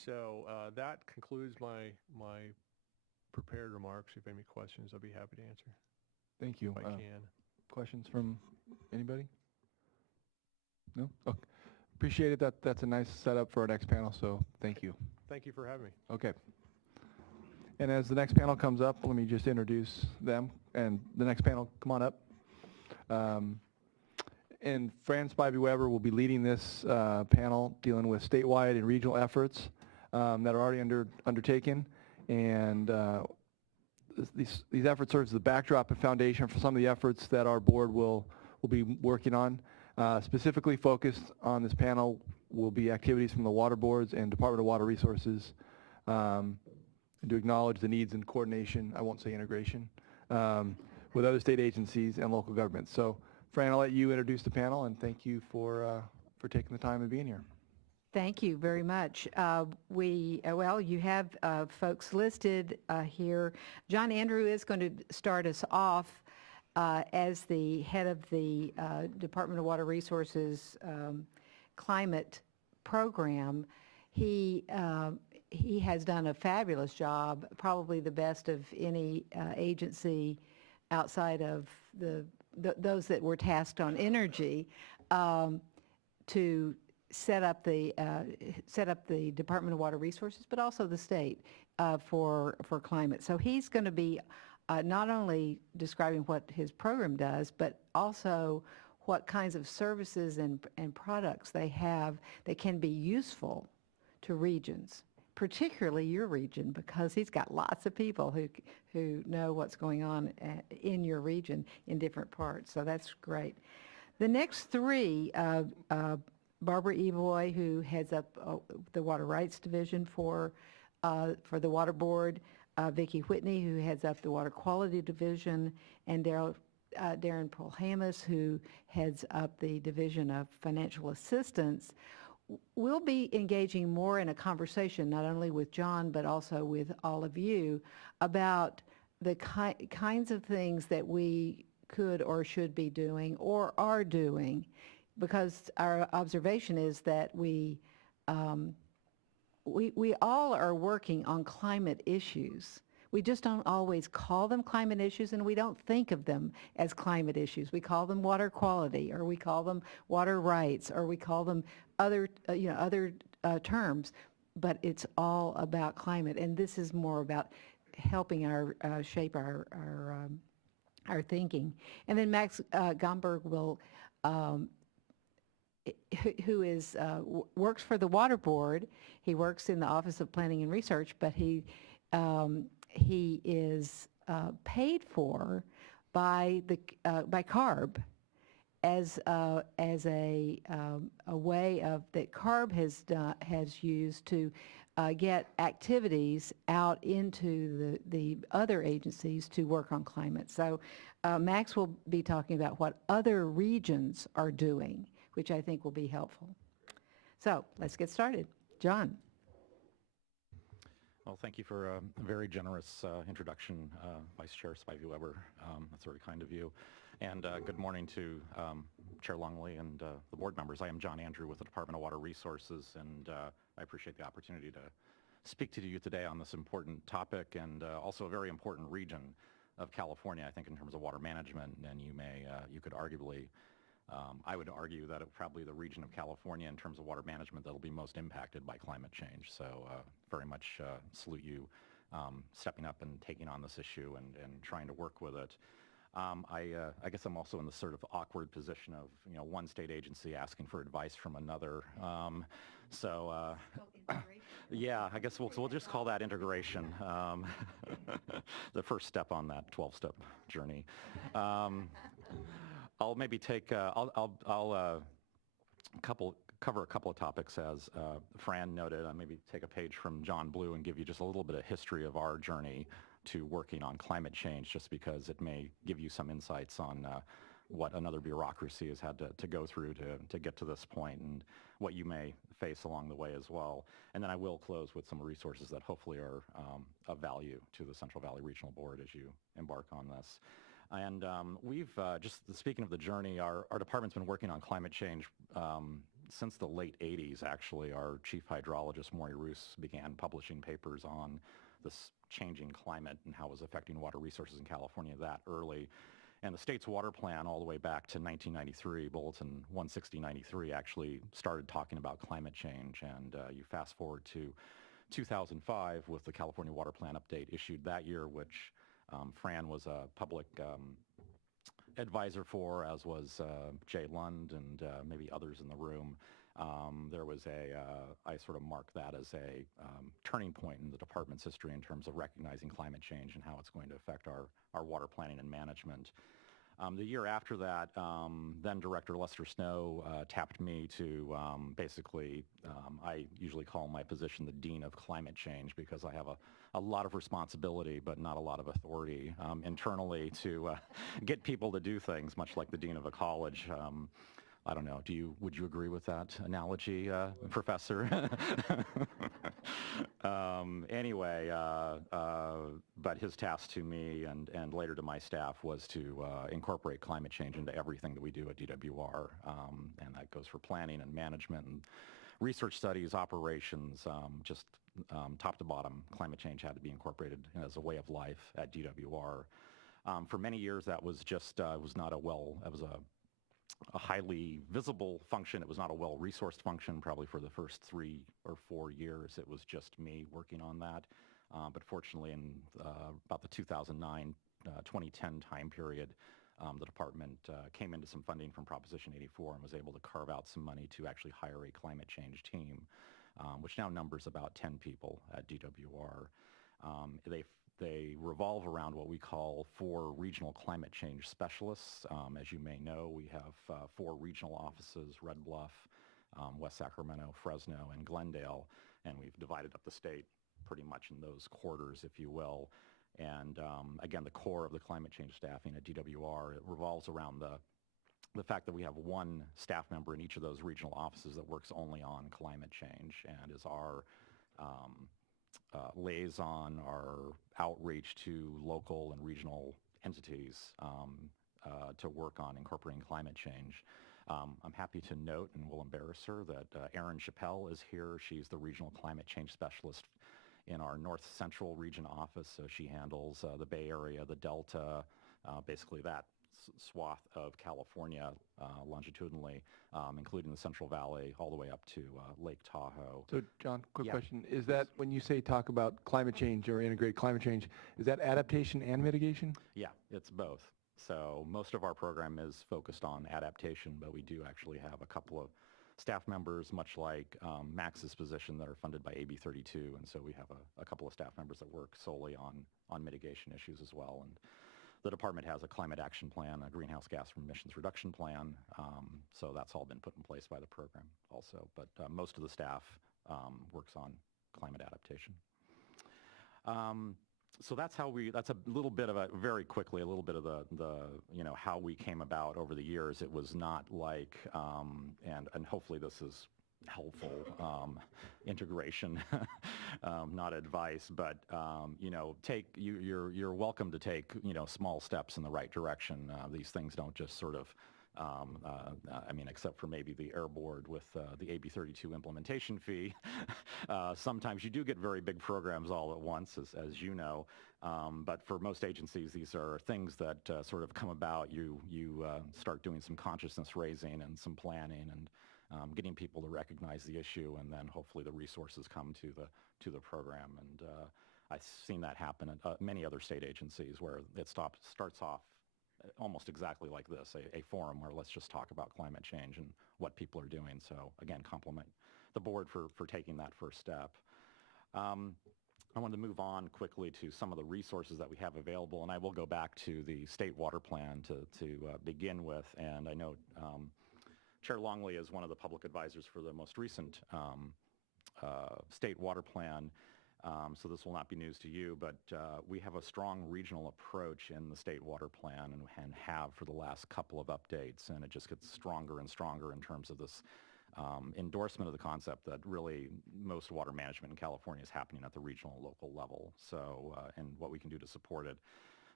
So that concludes my prepared remarks. If you have any questions, I'll be happy to answer. Thank you. If I can. Questions from anybody? No? Okay. Appreciate it. That's a nice setup for our next panel, so thank you. Thank you for having me. Okay. And as the next panel comes up, let me just introduce them. And the next panel, come on up. And Fran Spivey-Weber will be leading this panel dealing with statewide and regional efforts that are already undertaken. And these efforts serve as the backdrop and foundation for some of the efforts that our board will be working on. Specifically focused on this panel will be activities from the water boards and Department of Water Resources, and to acknowledge the needs and coordination, I won't say integration, with other state agencies and local governments. So Fran, I'll let you introduce the panel, and thank you for taking the time and being here. Thank you very much. Well, you have folks listed here. John Andrew is going to start us off as the head of the Department of Water Resources climate program. He has done a fabulous job, probably the best of any agency outside of those that were tasked on energy, to set up the Department of Water Resources, but also the state for climate. So he's going to be not only describing what his program does, but also what kinds of services and products they have that can be useful to regions, particularly your region, because he's got lots of people who know what's going on in your region in different parts. So that's great. The next three, Barbara Evoy, who heads up the Water Rights Division for the Water Board, Vicki Whitney, who heads up the Water Quality Division, and Darren Polhamus, who heads up the Division of Financial Assistance. We'll be engaging more in a conversation, not only with John, but also with all of you, about the kinds of things that we could or should be doing or are doing, because our observation is that we all are working on climate issues. We just don't always call them climate issues, and we don't think of them as climate issues. We call them water quality, or we call them water rights, or we call them other terms, but it's all about climate, and this is more about helping shape our thinking. And then Max Gomberg will, who works for the Water Board. He works in the Office of Planning and Research, but he is paid for by CARB, as a way of that CARB has used to get activities out into the other agencies to work on climate. So Max will be talking about what other regions are doing, which I think will be helpful. So let's get started. John. Well, thank you for a very generous introduction, Vice Chair Spivey-Weber. That's very kind of you. And good morning to Chair Longley and the board members. I am John Andrew with the Department of Water Resources, and I appreciate the opportunity to speak to you today on this important topic and also a very important region of California, I think, in terms of water management. And you could arguably, I would argue that it's probably the region of California in terms of water management that will be most impacted by climate change. So very much salute you stepping up and taking on this issue and trying to work with it. I guess I'm also in the sort of awkward position of, one state agency asking for advice from another. Yeah, I guess we'll just call that integration. The first step on that 12-step journey. I'll maybe take, I'll cover a couple of topics as Fran noted. I'll maybe take a page from John Blue and give you just a little bit of history of our journey to working on climate change, just because it may give you some insights on what another bureaucracy has had to go through to get to this point and what you may face along the way as well. And then I will close with some resources that hopefully are of value to the Central Valley Regional Board as you embark on this. And we've, just speaking of the journey, our department's been working on climate change since the late 80s, actually. Our chief hydrologist, Maury Roos, began publishing papers on this changing climate and how it was affecting water resources in California that early. And the state's water plan all the way back to 1993, Bulletin 16093, actually started talking about climate change. And you fast forward to 2005 with the California Water Plan update issued that year, which Fran was a public advisor for, as was Jay Lund and maybe others in the room. There was I sort of mark that as a turning point in the department's history in terms of recognizing climate change and how it's going to affect our water planning and management. The year after that, then Director Lester Snow tapped me to basically, I usually call my position the Dean of Climate Change because I have a lot of responsibility but not a lot of authority internally to get people to do things, much like the Dean of a college. I don't know, would you agree with that analogy, Professor? Anyway, but his task to me and later to my staff was to incorporate climate change into everything that we do at DWR, and that goes for planning and management and research studies, operations, just top to bottom, climate change had to be incorporated as a way of life at DWR. For many years, that was just, was not a highly visible function. It was not a well-resourced function. Probably for the first 3 or 4 years, it was just me working on that. But fortunately, in about the 2009, 2010 time period, the department came into some funding from Proposition 84 and was able to carve out some money to actually hire a climate change team, which now numbers about 10 people at DWR. They revolve around what we call 4 regional climate change specialists. As you may know, we have 4 regional offices: Red Bluff, West Sacramento, Fresno, and Glendale, and we've divided up the state pretty much in those quarters, if you will. And again, the core of the climate change staffing at DWR, it revolves around the fact that we have 1 staff member in each of those regional offices that works only on climate change and is our liaison, our outreach to local and regional entities to work on incorporating climate change. I'm happy to note, and will embarrass her, that Erin Chappelle is here. She's the regional climate change specialist in our North Central region office, so she handles the Bay Area, the Delta, basically that swath of California longitudinally, including the Central Valley all the way up to Lake Tahoe. So John, quick Yeah. question. Is that when you say talk about climate change or integrate climate change, is that adaptation and mitigation? Yeah, it's both. So most of our program is focused on adaptation, but we do actually have a couple of staff members, much like Max's position, that are funded by AB 32, and so we have a couple of staff members that work solely on mitigation issues as well. And the department has a climate action plan, a greenhouse gas emissions reduction plan, so that's all been put in place by the program also. But most of the staff works on climate adaptation. So that's a little bit of very quickly, a little bit of the how we came about over the years. It was not like, and hopefully this is helpful integration, not advice, but you're welcome to take small steps in the right direction. These things don't just sort of except for maybe the Air Board with the AB 32 implementation fee. Sometimes you do get very big programs all at once, as you know. But for most agencies, these are things that sort of come about. You start doing some consciousness raising and some planning and getting people to recognize the issue, and then hopefully the resources come to the program. And I've seen that happen at many other state agencies where it starts off almost exactly like this, a forum where let's just talk about climate change and what people are doing. So again, compliment the board for taking that first step. I wanted to move on quickly to some of the resources that we have available, and I will go back to the state water plan to begin with. And I know Chair Longley is one of the public advisors for the most recent state water plan. So this will not be news to you, but we have a strong regional approach in the state water plan and have for the last couple of updates, and it just gets stronger and stronger in terms of this endorsement of the concept that really most water management in California is happening at the regional and local level, so and what we can do to support it.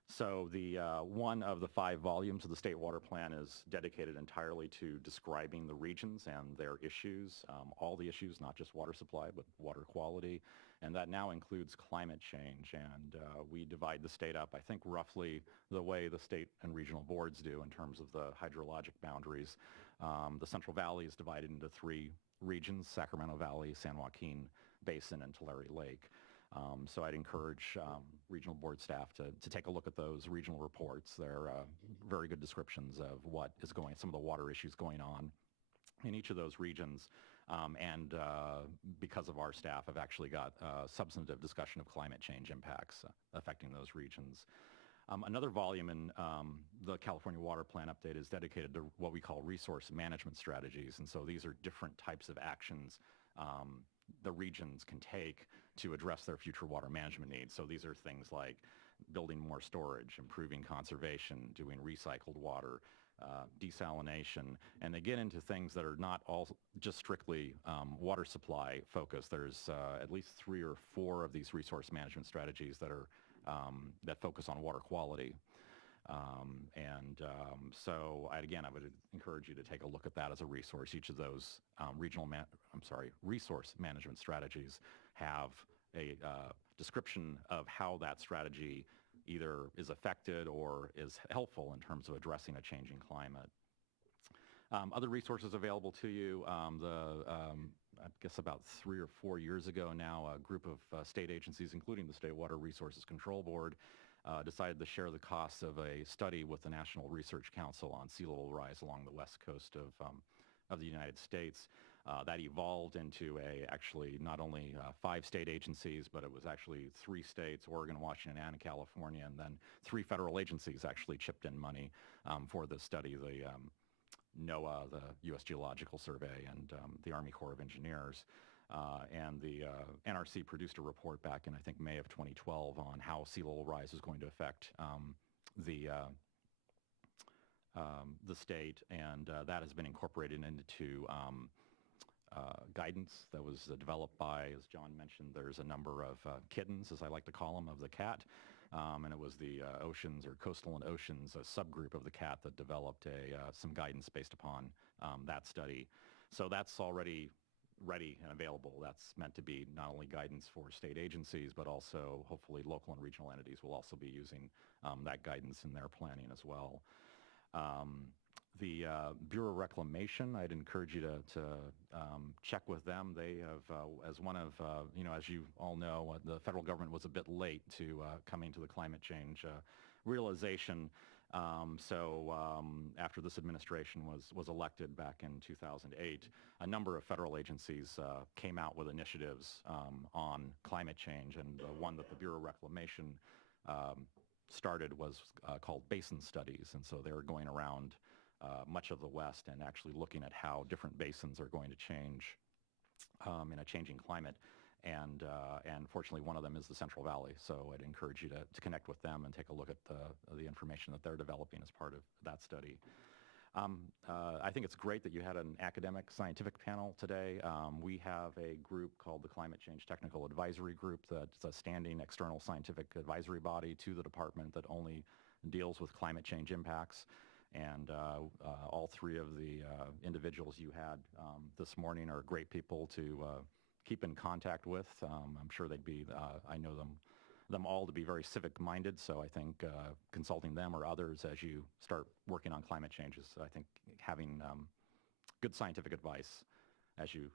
So the one of the 5 volumes of the state water plan is dedicated entirely to describing the regions and their issues, all the issues, not just water supply, but water quality. And that now includes climate change. And we divide the state up, I think, roughly the way the state and regional boards do in terms of the hydrologic boundaries. The Central Valley is divided into 3 regions: Sacramento Valley, San Joaquin Basin, and Tulare Lake. So I'd encourage regional board staff to take a look at those regional reports. They're very good descriptions of what is some of the water issues going on in each of those regions. And because of our staff, I've actually got substantive discussion of climate change impacts affecting those regions. Another volume in the California Water Plan update is dedicated to what we call resource management strategies. And so these are different types of actions the regions can take to address their future water management needs. So these are things like building more storage, improving conservation, doing recycled water, desalination, and they get into things that are not all just strictly water supply focused. There's at least 3 or 4 of these resource management strategies that are that focus on water quality. So I would encourage you to take a look at that as a resource. Each of those resource management strategies have a description of how that strategy either is affected or is helpful in terms of addressing a changing climate. Other resources available to you, I guess about 3 or 4 years ago now, a group of state agencies, including the State Water Resources Control Board, decided to share the costs of a study with the National Research Council on sea level rise along the west coast of the United States. That evolved into actually not only 5 state agencies, but it was actually 3 states, Oregon, Washington, and California, and then 3 federal agencies actually chipped in money for this study, the NOAA, the U.S. Geological Survey, and the Army Corps of Engineers. And the NRC produced a report back in, I think, May of 2012 on how sea level rise is going to affect the state, and that has been incorporated into guidance that was developed by, as John mentioned, there's a number of kittens, as I like to call them, of the CAT, and it was the oceans, or coastal and oceans, a subgroup of the CAT that developed some guidance based upon that study. So that's already ready and available. That's meant to be not only guidance for state agencies, but also hopefully local and regional entities will also be using that guidance in their planning as well. The Bureau of Reclamation, I'd encourage you to check with them. They have, as one of, as you all know, the federal government was a bit late to coming to the climate change realization. So after this administration was elected back in 2008, a number of federal agencies came out with initiatives on climate change, and the one that the Bureau of Reclamation started was called basin studies, and so they're going around much of the West and actually looking at how different basins are going to change in a changing climate. And fortunately, one of them is the Central Valley. So I'd encourage you to connect with them and take a look at the information that they're developing as part of that study. I think it's great that you had an academic scientific panel today. We have a group called the Climate Change Technical Advisory Group that's a standing external scientific advisory body to the department that only deals with climate change impacts. And all three of the individuals you had this morning are great people to keep in contact with. I'm sure they'd be, I know them all to be very civic-minded, so I think consulting them or others as you start working on climate changes, I think having good scientific advice as you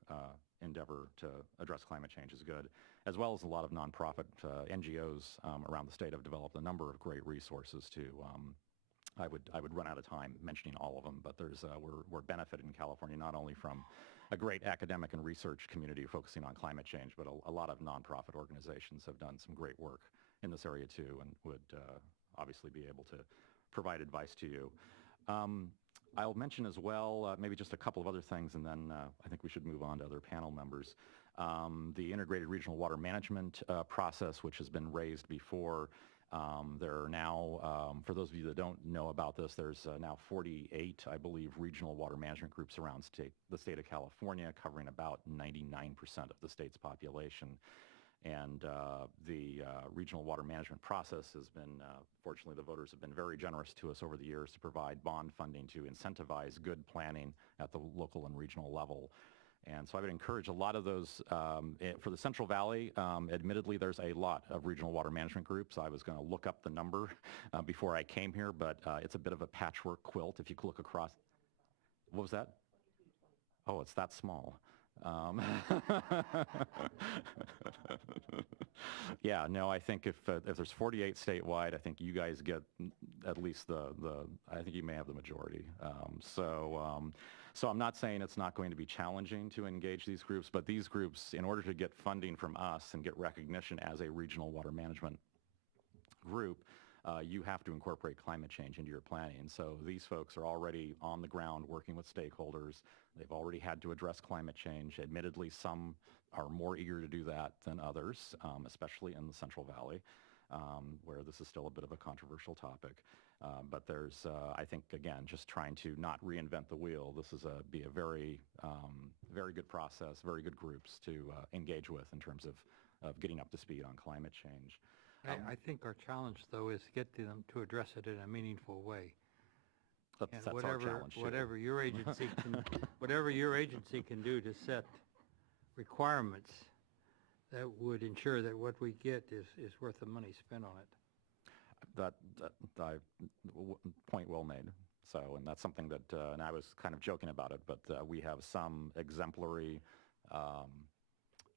endeavor to address climate change is good, as well as a lot of nonprofit NGOs around the state have developed a number of great resources too. I would run out of time mentioning all of them, but there's we're benefiting in California not only from a great academic and research community focusing on climate change, but a lot of nonprofit organizations have done some great work in this area too, and would obviously be able to provide advice to you. I'll mention as well maybe just a couple of other things, and then I think we should move on to other panel members. The integrated regional water management process, which has been raised before. There are now, for those of you that don't know about this, there's now 48, I believe, regional water management groups around the state of California, covering about 99% of the state's population. And the regional water management process has been, fortunately, the voters have been very generous to us over the years to provide bond funding to incentivize good planning at the local and regional level. And so I would encourage a lot of those, for the Central Valley, admittedly, there's a lot of regional water management groups. I was going to look up the number before I came here, but it's a bit of a patchwork quilt. If you look across, what was that? Oh, it's that small. Yeah, no, I think if there's 48 statewide, I think you guys get at least I think you may have the majority. So I'm not saying it's not going to be challenging to engage these groups, but these groups, in order to get funding from us and get recognition as a regional water management group, you have to incorporate climate change into your planning. So these folks are already on the ground working with stakeholders. They've already had to address climate change. Admittedly, some are more eager to do that than others, especially in the Central Valley, where this is still a bit of a controversial topic. But there's, I think, again, just trying to not reinvent the wheel. This is be a very, very good process, very good groups to engage with in terms of getting up to speed on climate change. I think our challenge, though, is to get them to address it in a meaningful way. That's our challenge, too. Whatever your agency can do to set requirements that would ensure that what we get is worth the money spent on it. Point well made. So, and that's something that, and I was kind of joking about it, but we have some exemplary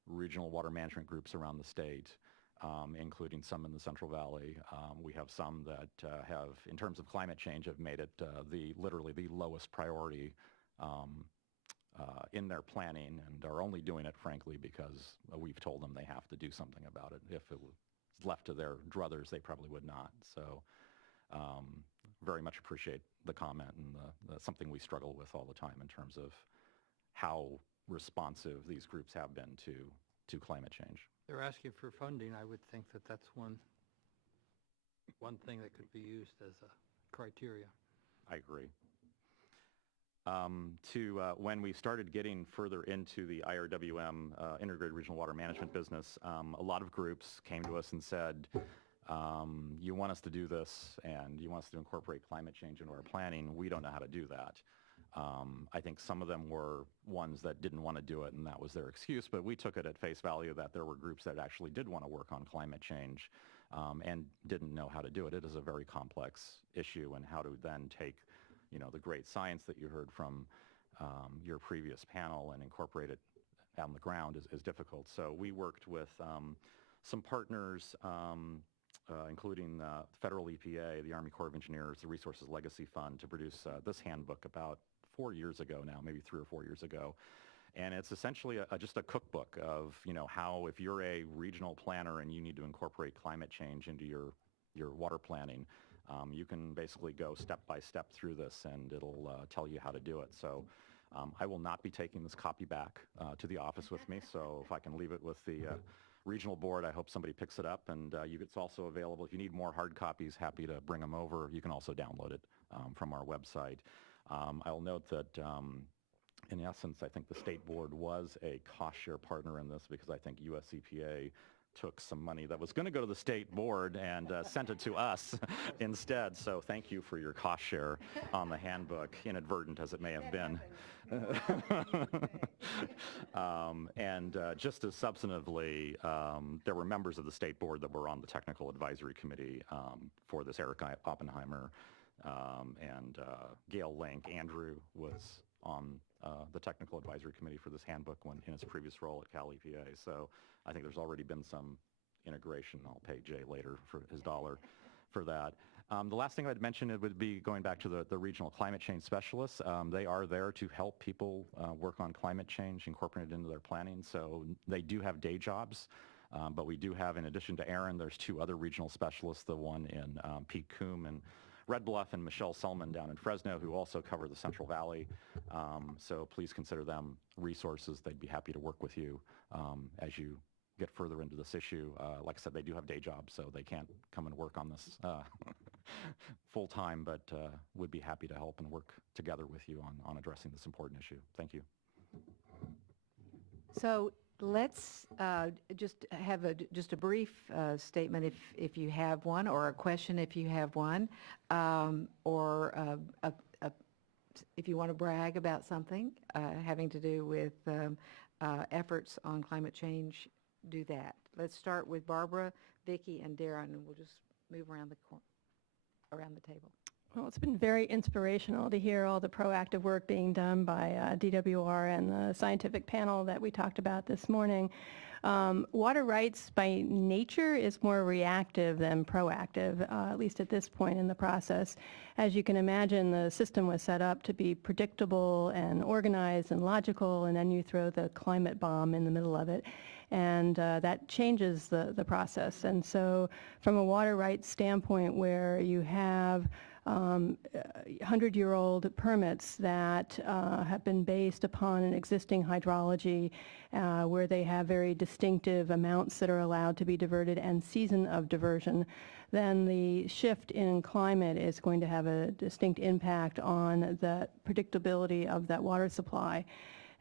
regional water management groups around the state, including some in the Central Valley. We have some that have, in terms of climate change, have made it literally the lowest priority in their planning, and are only doing it, frankly, because we've told them they have to do something about it. If it was left to their druthers, they probably would not. So very much appreciate the comment, and something we struggle with all the time in terms of how responsive these groups have been to climate change. They're asking for funding. I would think that that's one thing that could be used as a criteria. I agree. When we started getting further into the IRWM, Integrated Regional Water Management business, a lot of groups came to us and said, you want us to do this, and you want us to incorporate climate change into our planning. We don't know how to do that. I think some of them were ones that didn't want to do it, and that was their excuse, but we took it at face value that there were groups that actually did want to work on climate change and didn't know how to do it. It is a very complex issue, and how to then take the great science that you heard from your previous panel and incorporate it on the ground is difficult. So we worked with some partners, including federal EPA, the Army Corps of Engineers, the Resources Legacy Fund, to produce this handbook about 4 years ago now, maybe 3 or 4 years ago. And it's essentially just a cookbook of, how if you're a regional planner and you need to incorporate climate change into your your water planning. You can basically go step by step through this, and it'll tell you how to do it. So I will not be taking this copy back to the office with me, so if I can leave it with the regional board, I hope somebody picks it up, and it's also available. If you need more hard copies, happy to bring them over. You can also download it from our website. I'll note that in essence, I think the state board was a cost share partner in this, because I think US EPA took some money that was going to go to the state board and sent it to us instead. So thank you for your cost share on the handbook, inadvertent as it may have been. And just as substantively, there were members of the state board that were on the technical advisory committee for this, Eric Oppenheimer and Gail Link. Andrew was on the technical advisory committee for this handbook when in his previous role at CalEPA. So I think there's already been some integration. I'll pay Jay later for his dollar for that. The last thing I'd mention, it would be going back to the regional climate change specialists. They are there to help people work on climate change, incorporate it into their planning. So they do have day jobs, but we do have, in addition to Aaron, there's 2 other regional specialists, the one in Pete Coombe and Red Bluff, and Michelle Selman down in Fresno, who also cover the Central Valley. So please consider them resources. They'd be happy to work with you as you get further into this issue. Like I said, they do have day jobs, so they can't come and work on this full time, but would be happy to help and work together with you on addressing this important issue. Thank you. So let's just have just a brief statement if you have one, or a question if you have one, or if you want to brag about something having to do with efforts on climate change, do that. Let's start with Barbara, Vicki, and Darren, and we'll just move around the table. Well, it's been very inspirational to hear all the proactive work being done by DWR and the scientific panel that we talked about this morning. Water rights by nature is more reactive than proactive, at least at this point in the process. As you can imagine, the system was set up to be predictable and organized and logical, and then you throw the climate bomb in the middle of it, and that changes the process. And so from a water rights standpoint, where you have 100-year-old permits that have been based upon an existing hydrology where they have very distinctive amounts that are allowed to be diverted and season of diversion, then the shift in climate is going to have a distinct impact on the predictability of that water supply.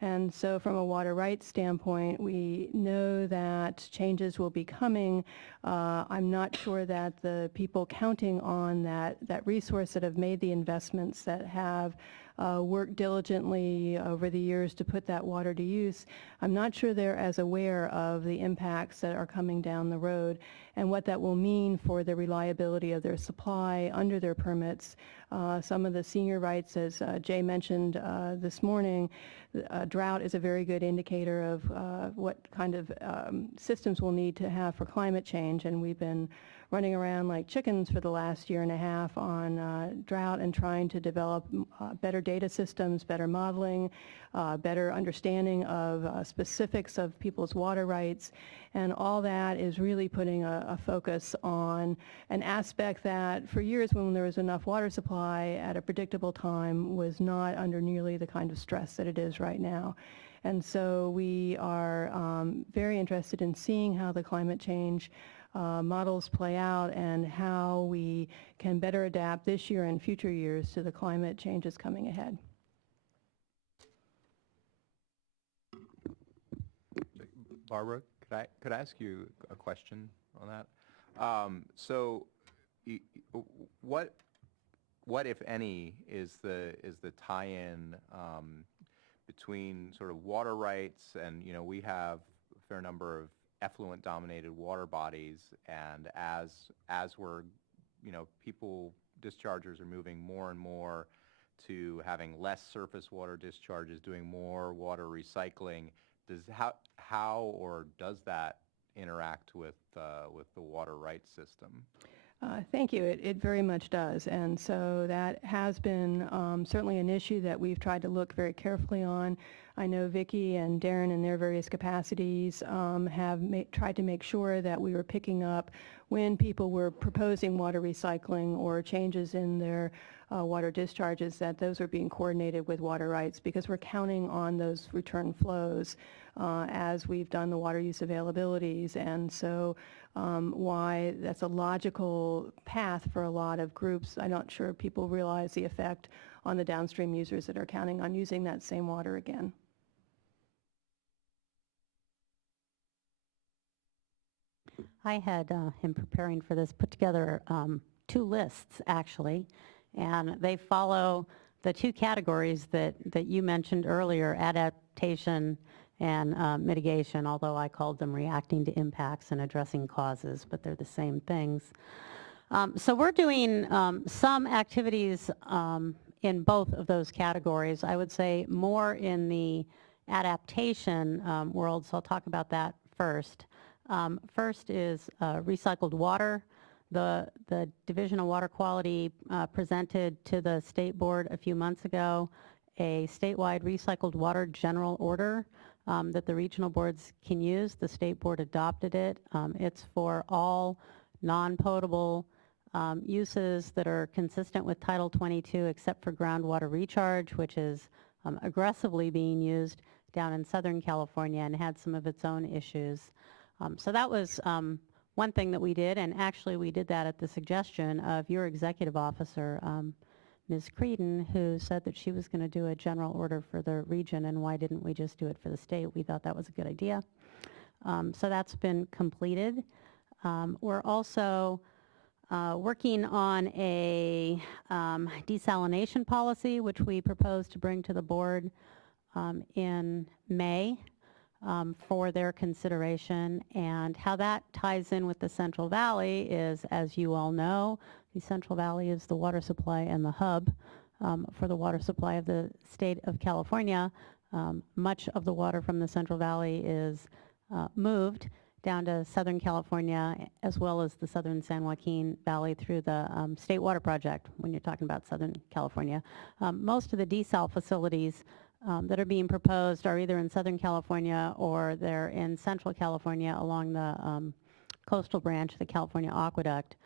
And so from a water rights standpoint, we know that changes will be coming. I'm not sure that the people counting on that resource that have made the investments, that have worked diligently over the years to put that water to use, I'm not sure they're as aware of the impacts that are coming down the road and what that will mean for the reliability of their supply under their permits. Some of the senior rights, as Jay mentioned this morning, drought is a very good indicator of what kind of systems we'll need to have for climate change, and we've been running around like chickens for the last year and a half on drought and trying to develop better data systems, better modeling, better understanding of specifics of people's water rights, and all that is really putting a focus on an aspect that for years, when there was enough water supply at a predictable time, was not under nearly the kind of stress that it is right now. And so we are very interested in seeing how the climate change models play out and how we can better adapt this year and future years to the climate changes coming ahead. Barbara, could I ask you a question on that? So what if any is the tie-in between sort of water rights and, we have a fair number of effluent dominated water bodies, and as we're, dischargers are moving more and more to having less surface water discharges, doing more water recycling, how or does that interact with the water rights system? Thank you. It very much does. And so that has been certainly an issue that we've tried to look very carefully on. I know Vicki and Darren in their various capacities have tried to make sure that we were picking up when people were proposing water recycling or changes in their water discharges, that those are being coordinated with water rights, because we're counting on those return flows as we've done the water use availabilities. And so why that's a logical path for a lot of groups. I'm not sure people realize the effect on the downstream users that are counting on using that same water again. I had, in preparing for this, put together 2 lists, actually, and they follow the 2 categories that you mentioned earlier, adaptation and mitigation, although I called them reacting to impacts and addressing causes, but they're the same things. So we're doing some activities in both of those categories. I would say more in the adaptation world, so I'll talk about that first. First is recycled water. The Division of Water Quality presented to the State Board a few months ago a statewide recycled water general order that the regional boards can use. The State Board adopted it. It's for all non-potable uses that are consistent with Title 22 except for groundwater recharge, which is aggressively being used down in Southern California and had some of its own issues. So that was one thing that we did, and actually we did that at the suggestion of your executive officer, Ms. Creedon, who said that she was going to do a general order for the region, and why didn't we just do it for the state? We thought that was a good idea. So that's been completed. We're also working on a desalination policy, which we propose to bring to the board in May. For their consideration, and how that ties in with the Central Valley is, as you all know, the Central Valley is the water supply and the hub for the water supply of the state of California. Much of the water from the Central Valley is moved down to Southern California, as well as the Southern San Joaquin Valley through the State Water Project, when you're talking about Southern California. Most of the desal facilities that are being proposed are either in Southern California or they're in Central California along the coastal branch of the California Aqueduct.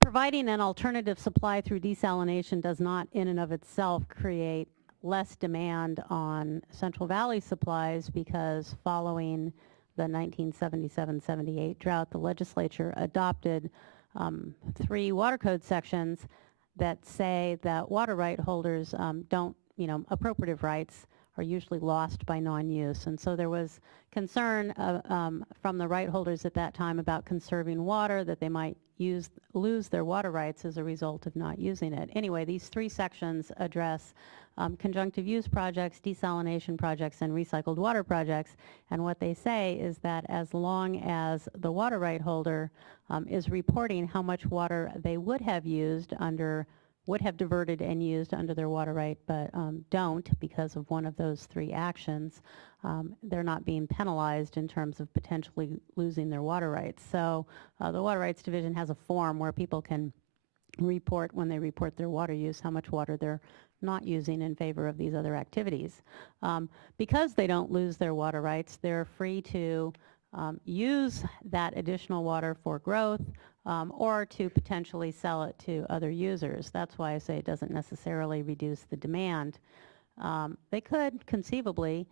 Providing an alternative supply through desalination does not in and of itself create less demand on Central Valley supplies, because following the 1977-78 drought, the legislature adopted 3 water code sections that say that water right holders don't, appropriative rights are usually lost by non-use. And so there was concern from the right holders at that time about conserving water, that they might lose their water rights as a result of not using it. Anyway, these 3 sections address conjunctive use projects, desalination projects, and recycled water projects. And what they say is that as long as the water right holder is reporting how much water they would have diverted and used under their water right, but don't because of one of those 3 actions, they're not being penalized in terms of potentially losing their water rights. So the Water Rights Division has a form where people can report, when they report their water use, how much water they're not using in favor of these other activities. Because they don't lose their water rights, they're free to use that additional water for growth, or to potentially sell it to other users. That's why I say it doesn't necessarily reduce the demand. They could conceivably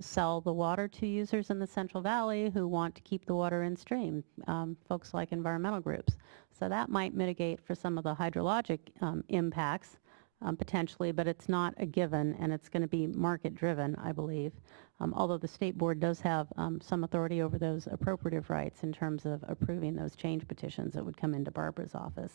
sell the water to users in the Central Valley who want to keep the water in stream, folks like environmental groups. So that might mitigate for some of the hydrologic impacts potentially, but it's not a given, and it's going to be market driven, I believe. Although the State Board does have some authority over those appropriative rights in terms of approving those change petitions that would come into Barbara's office.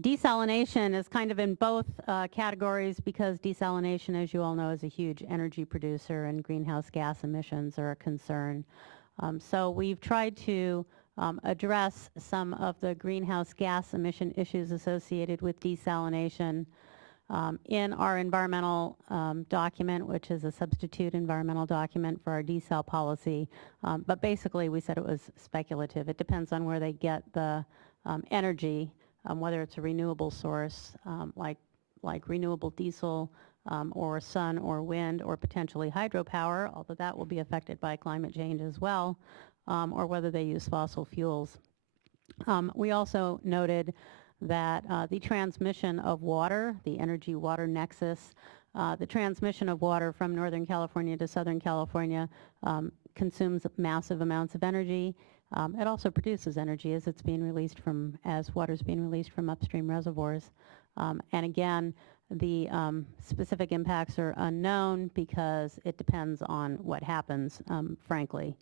Desalination is kind of in both categories, because desalination, as you all know, is a huge energy producer, and greenhouse gas emissions are a concern. So we've tried to address some of the greenhouse gas emission issues associated with desalination in our environmental document, which is a substitute environmental document for our desal policy. But basically, we said it was speculative. It depends on where they get the energy, whether it's a renewable source like renewable diesel or sun or wind or potentially hydropower, although that will be affected by climate change as well. or whether they use fossil fuels. We also noted that the transmission of water, the energy-water nexus, the transmission of water from Northern California to Southern California consumes massive amounts of energy. It also produces energy as it's being released from, as water is being released from upstream reservoirs. And again, the specific impacts are unknown because it depends on what happens, frankly.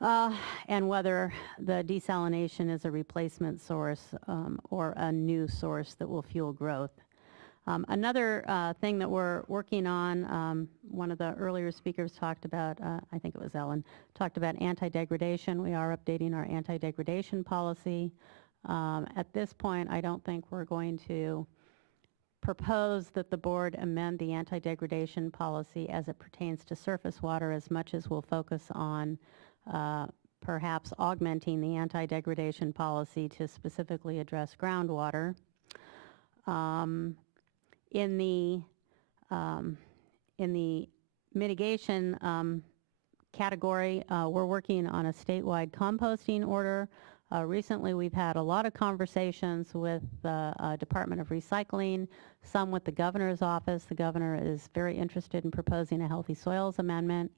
And whether the desalination is a replacement source or a new source that will fuel growth. Another thing that we're working on, one of the earlier speakers talked about, I think it was Ellen, talked about anti-degradation. We are updating our anti-degradation policy. At this point, I don't think we're going to propose that the board amend the anti-degradation policy as it pertains to surface water as much as we'll focus on perhaps augmenting the anti-degradation policy to specifically address groundwater. In the mitigation category, we're working on a statewide composting order. Recently, we've had a lot of conversations with the Department of Recycling, some with the governor's office. The governor is very interested in proposing a healthy soils amendment,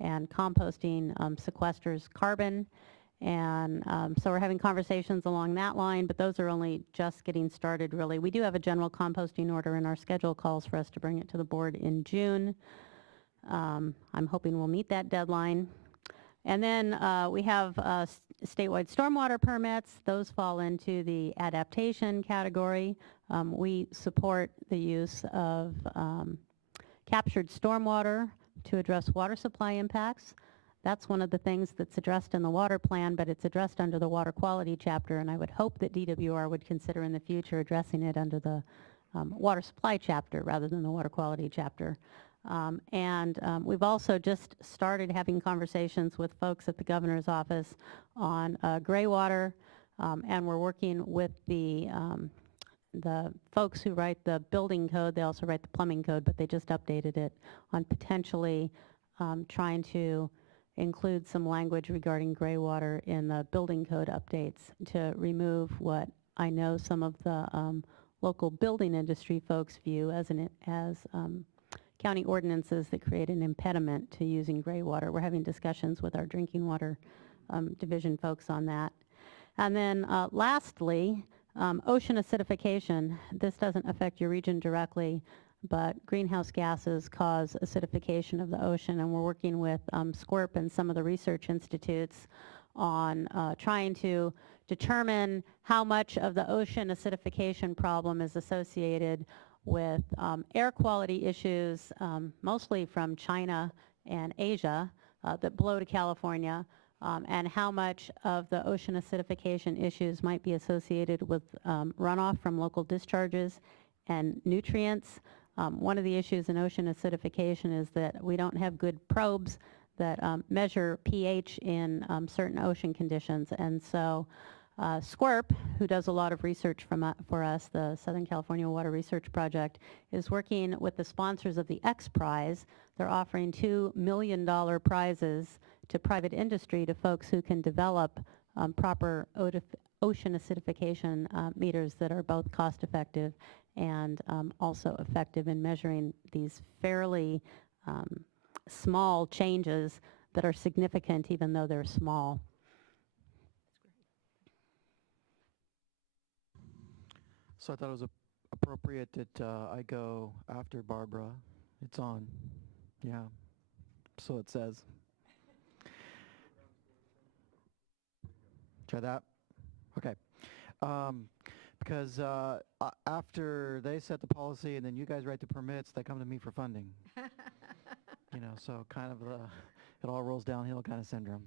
and composting sequesters carbon. And so we're having conversations along that line, but those are only just getting started, really. We do have a general composting order, and our schedule calls for us to bring it to the board in June. I'm hoping we'll meet that deadline. And then we have statewide stormwater permits. Those fall into the adaptation category. We support the use of captured stormwater to address water supply impacts. That's one of the things that's addressed in the water plan, but it's addressed under the water quality chapter, and I would hope that DWR would consider in the future addressing it under the water supply chapter rather than the water quality chapter. We've also just started having conversations with folks at the governor's office on gray water, and we're working with the folks who write the building code. They also write the plumbing code, but they just updated it on potentially trying to include some language regarding gray water in the building code updates to remove what I know some of the local building industry folks view as county ordinances that create an impediment to using gray water. We're having discussions with our drinking water division folks on that. And then lastly, ocean acidification. This doesn't affect your region directly, but greenhouse gases cause acidification of the ocean, and we're working with SQUIRP and some of the research institutes on trying to determine how much of the ocean acidification problem is associated with air quality issues, mostly from China and Asia, that blow to California, and how much of the ocean acidification issues might be associated with runoff from local discharges and nutrients. One of the issues in ocean acidification is that we don't have good probes that measure pH in certain ocean conditions, and so SQUIRP, who does a lot of research for us, the Southern California Water Research Project, is working with the sponsors of the X Prize. They're offering $2 million prizes to private industry to folks who can develop proper ocean acidification meters that are both cost-effective and also effective in measuring these fairly small changes that are significant even though they're small. So I thought it was appropriate that I go after Barbara. It's on. Yeah. So it says. Try that? Okay. Because after they set the policy and then you guys write the permits, they come to me for funding. You know, so kind of it all rolls downhill kind of syndrome.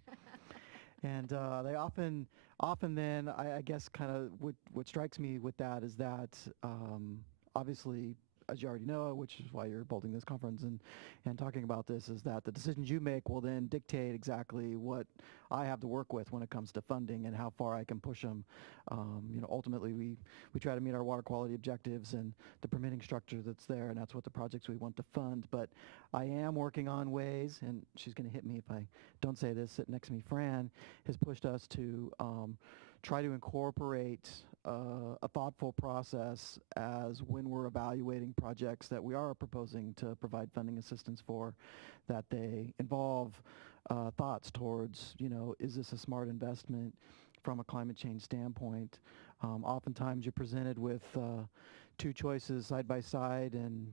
And they often then, I guess kind of what strikes me with that is that obviously as you already know, which is why you're holding this conference and talking about this, is that the decisions you make will then dictate exactly what I have to work with when it comes to funding and how far I can push them. Ultimately, we try to meet our water quality objectives and the permitting structure that's there, and that's what the projects we want to fund. But I am working on ways, and she's going to hit me if I don't say this, sitting next to me, Fran, has pushed us to try to incorporate a thoughtful process as when we're evaluating projects that we are proposing to provide funding assistance for, that they involve thoughts towards, is this a smart investment from a climate change standpoint? Oftentimes you're presented with two choices side by side, and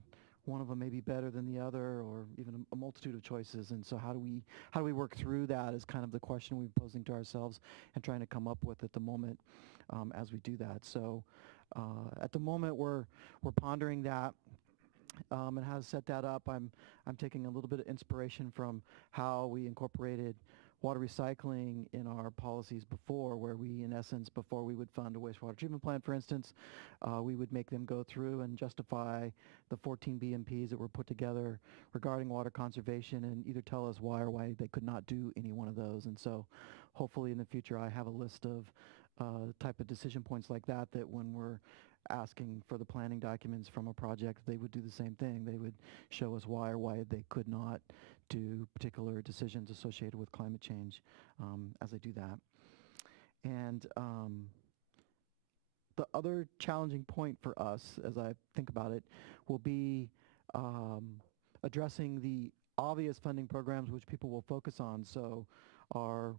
one of them may be better than the other, or even a multitude of choices. And so how do we work through that is kind of the question we're posing to ourselves and trying to come up with at the moment as we do that. So at the moment we're pondering that and how to set that up. I'm taking a little bit of inspiration from how we incorporated water recycling in our policies before, where we, in essence, before we would fund a wastewater treatment plant, for instance, we would make them go through and justify the 14 BMPs that were put together regarding water conservation and either tell us why or why they could not do any one of those. And so hopefully in the future I have a list of type of decision points like that, that when we're asking for the planning documents from a project, they would do the same thing. They would show us why or why they could not do particular decisions associated with climate change as they do that. And the other challenging point for us, as I think about it, will be addressing the obvious funding programs which people will focus on. So our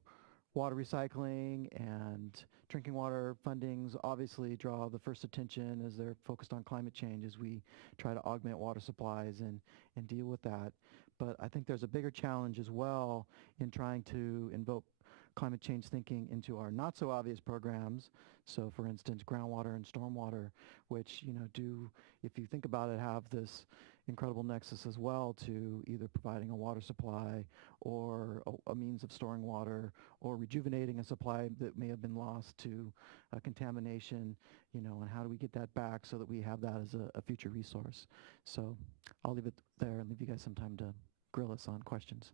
water recycling and drinking water fundings obviously draw the first attention as they're focused on climate change as we try to augment water supplies and deal with that. But I think there's a bigger challenge as well in trying to invoke climate change thinking into our not so obvious programs. So for instance, groundwater and stormwater, which, if you think about it, have this incredible nexus as well to either providing a water supply or a means of storing water or rejuvenating a supply that may have been lost to contamination, and how do we get that back so that we have that as a future resource. So I'll leave it there and leave you guys some time to grill us on questions.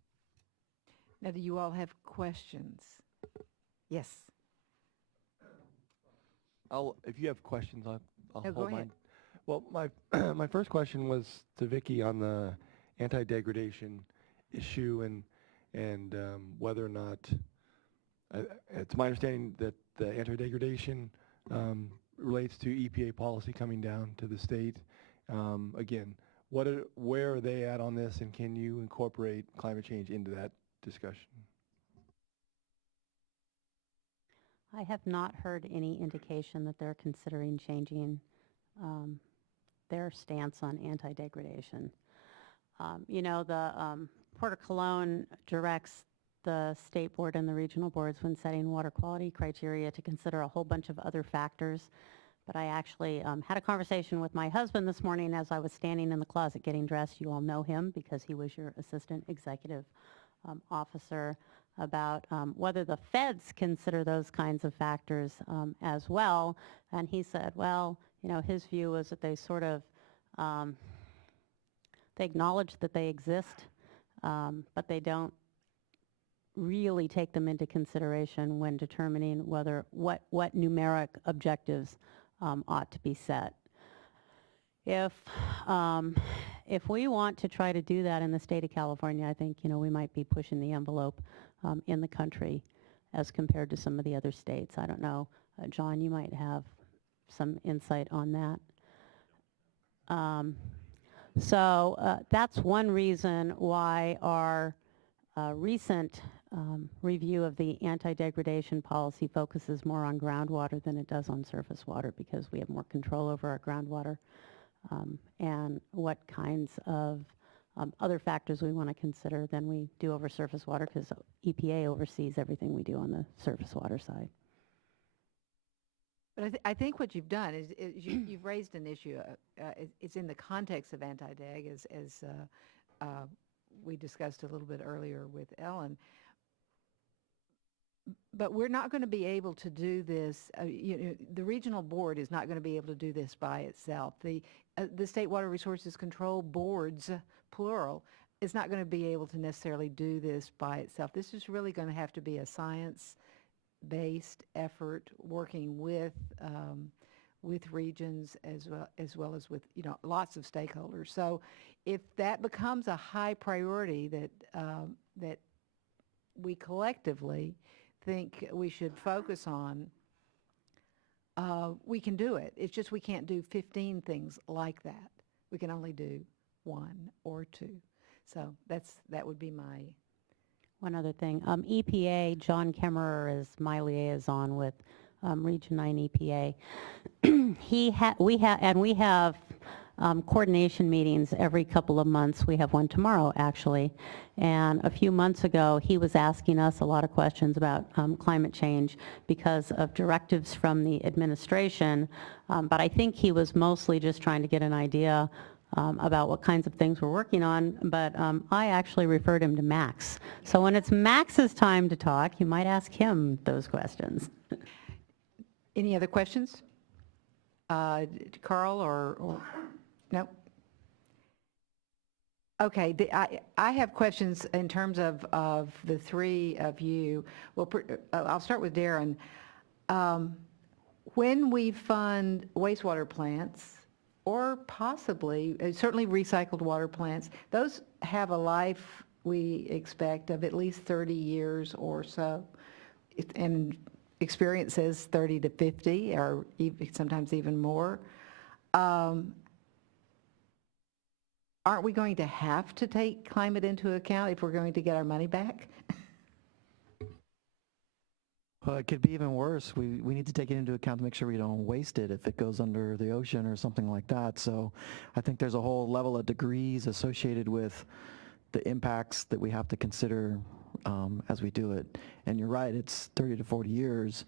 Now, do you all have questions? Yes. If you have questions, I'll No, go hold ahead. mine. Well, my first question was to Vicki on the anti-degradation issue and whether or not it's my understanding that the anti-degradation relates to EPA policy coming down to the state. Again, where are they at on this, and can you incorporate climate change into that discussion? I have not heard any indication that they're considering changing their stance on anti-degradation. The Port of Cologne directs the state board and the regional boards when setting water quality criteria to consider a whole bunch of other factors. But I actually had a conversation with my husband this morning as I was standing in the closet getting dressed. You all know him because he was your assistant executive officer, about whether the feds consider those kinds of factors as well. And he said, well, his view was that they sort of, they acknowledge that they exist, but they don't really take them into consideration when determining what numeric objectives ought to be set. If we want to try to do that in the state of California, I think, we might be pushing the envelope in the country as compared to some of the other states. I don't know. John, you might have some insight on that. So that's one reason why our recent review of the anti-degradation policy focuses more on groundwater than it does on surface water, because we have more control over our groundwater and what kinds of other factors we want to consider than we do over surface water, because EPA oversees everything we do on the surface water side. But I think what you've done is you've raised an issue. It's in the context of anti-deg, as we discussed a little bit earlier with Ellen. But we're not going to be able to do this, the regional board is not going to be able to do this by itself. The State Water Resources Control Boards, plural, is not going to be able to necessarily do this by itself. This is really going to have to be a science-based effort working with regions as well as with, lots of stakeholders. So if that becomes a high priority that we collectively think we should focus on, we can do it. It's just we can't do 15 things like that. We can only do 1 or 2. So that would be my... One other thing, EPA, John Kemmerer is my liaison with Region 9 EPA. We have coordination meetings every couple of months. We have one tomorrow, actually. And a few months ago, he was asking us a lot of questions about climate change because of directives from the administration. But I think he was mostly just trying to get an idea about what kinds of things we're working on. But I actually referred him to Max. So when it's Max's time to talk, you might ask him those questions. Any other questions? Carl or no? Okay, I have questions in terms of the three of you. Well, I'll start with Darren. When we fund wastewater plants, or possibly, certainly recycled water plants, those have a life, we expect, of at least 30 years or so. And experience says 30 to 50, or sometimes even more. Aren't we going to have to take climate into account if we're going to get our money back? Well, it could be even worse. We need to take it into account to make sure we don't waste it if it goes under the ocean or something like that. So I think there's a whole level of degrees associated with the impacts that we have to consider as we do it. And you're right, it's 30 to 40 years.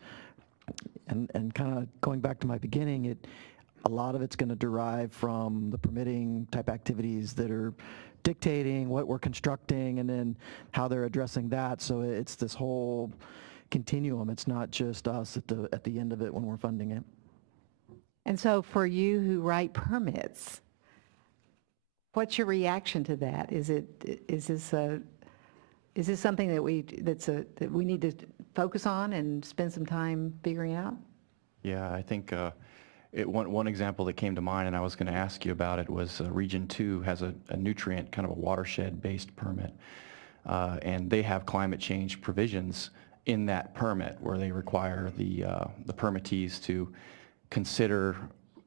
And kind of going back to my beginning, a lot of it's going to derive from the permitting type activities that are dictating what we're constructing and then how they're addressing that. So it's this whole continuum. It's not just us at the end of it when we're funding it. And so for you who write permits, what's your reaction to that? Is this something that we need to focus on and spend some time figuring out? Yeah, I think one example that came to mind, and I was going to ask you about it, was Region 2 has a nutrient, kind of a watershed-based permit, and they have climate change provisions in that permit where they require the permittees to consider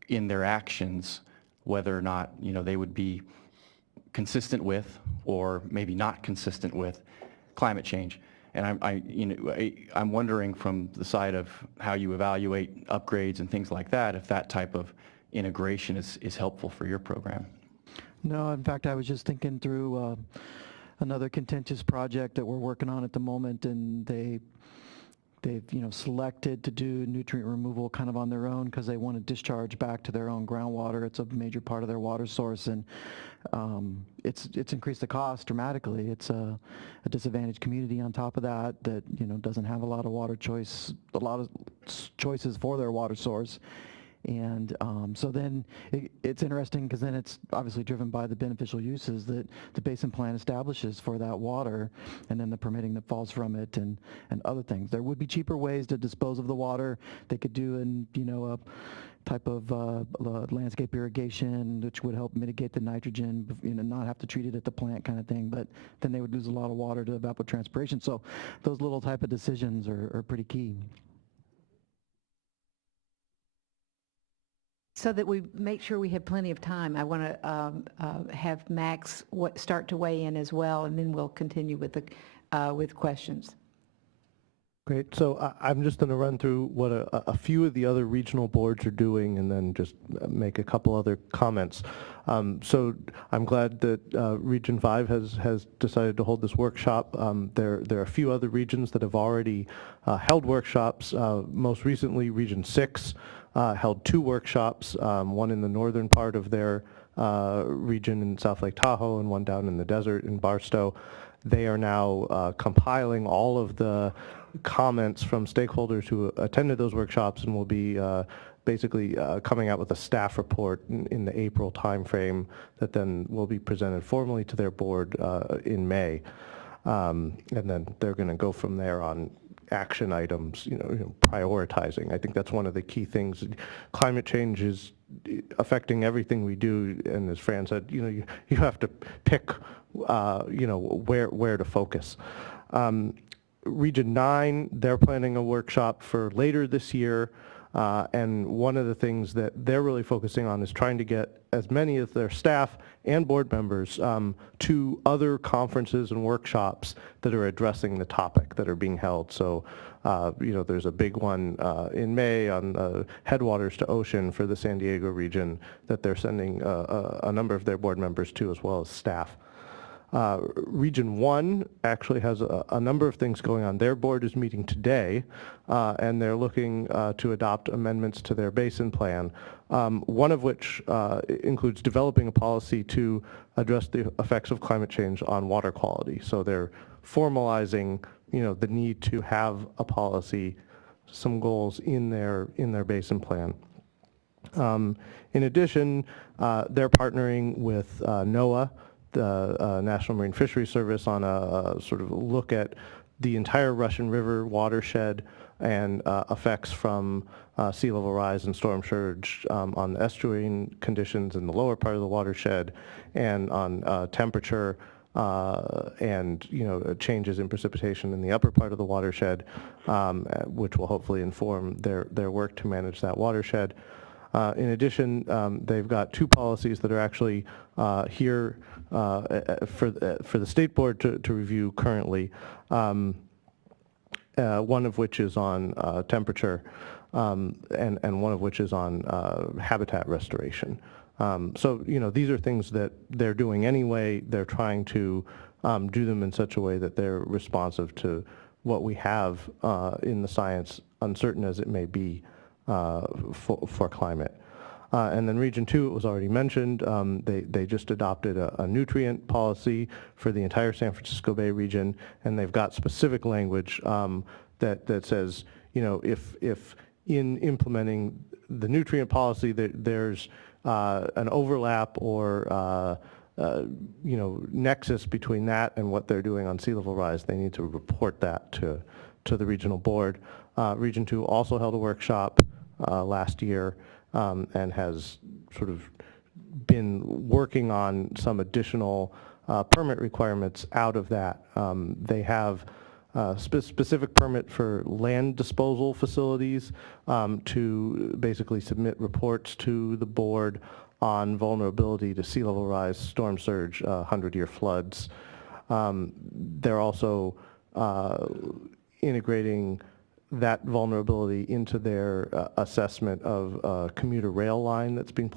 in their actions whether or not they would be consistent with or maybe not consistent with climate change. And I'm wondering from the side of how you evaluate upgrades and things like that, if that type of integration is helpful for your program. No, in fact, I was just thinking through another contentious project that we're working on at the moment, and they've selected to do nutrient removal kind of on their own because they want to discharge back to their own groundwater. It's a major part of their water source, and it's increased the cost dramatically. It's a disadvantaged community on top of that doesn't have a lot of choices for their water source. And so then it's interesting because then it's obviously driven by the beneficial uses that the basin plan establishes for that water, and then the permitting that falls from it and other things. There would be cheaper ways to dispose of the water. They could do a type of landscape irrigation, which would help mitigate the nitrogen, not have to treat it at the plant kind of thing, but then they would lose a lot of water to evapotranspiration. So those little type of decisions are pretty key. So that we make sure we have plenty of time, I want to have Max start to weigh in as well, and then we'll continue with questions. Great. So I'm just going to run through what a few of the other regional boards are doing and then just make a couple other comments. So I'm glad that Region 5 has decided to hold this workshop. There are a few other regions that have already held workshops. Most recently, Region 6 held 2 workshops, one in the northern part of their region in South Lake Tahoe and one down in the desert in Barstow. They are now compiling all of the comments from stakeholders who attended those workshops, and will be basically coming out with a staff report in the April timeframe that then will be presented formally to their board in May. And then they're going to go from there on action items, prioritizing. I think that's one of the key things. Climate change is affecting everything we do, and as Fran said, you have to pick, where to focus. Region 9, they're planning a workshop for later this year, and one of the things that they're really focusing on is trying to get as many of their staff and board members to other conferences and workshops that are addressing the topic that are being held. So, there's a big one in May on headwaters to ocean for the San Diego region that they're sending a number of their board members to, as well as staff. Region 1 actually has a number of things going on. Their board is meeting today, and they're looking to adopt amendments to their basin plan, one of which includes developing a policy to address the effects of climate change on water quality. So they're formalizing, the need to have a policy, some goals in their basin plan. In addition, they're partnering with NOAA, the National Marine Fisheries Service, on a sort of look at the entire Russian River watershed and effects from sea level rise and storm surge on the estuarine conditions in the lower part of the watershed, and on temperature and changes in precipitation in the upper part of the watershed, which will hopefully inform their work to manage that watershed. In addition, they've got two policies that are actually here for the state board to review currently, one of which is on temperature, and one of which is on habitat restoration. So, these are things that they're doing anyway. They're trying to do them in such a way that they're responsive to what we have in the science, uncertain as it may be, for climate. And then Region 2, it was already mentioned, they just adopted a nutrient policy for the entire San Francisco Bay region, and they've got specific language that says, if in implementing the nutrient policy that there's an overlap or nexus between that and what they're doing on sea level rise, they need to report that to the regional board. Region 2 also held a workshop last year and has sort of been working on some additional permit requirements out of that. They have specific permit for land disposal facilities to basically submit reports to the board on vulnerability to sea level rise, storm surge, 100-year floods. They're also integrating that vulnerability into their assessment of a commuter rail line that's being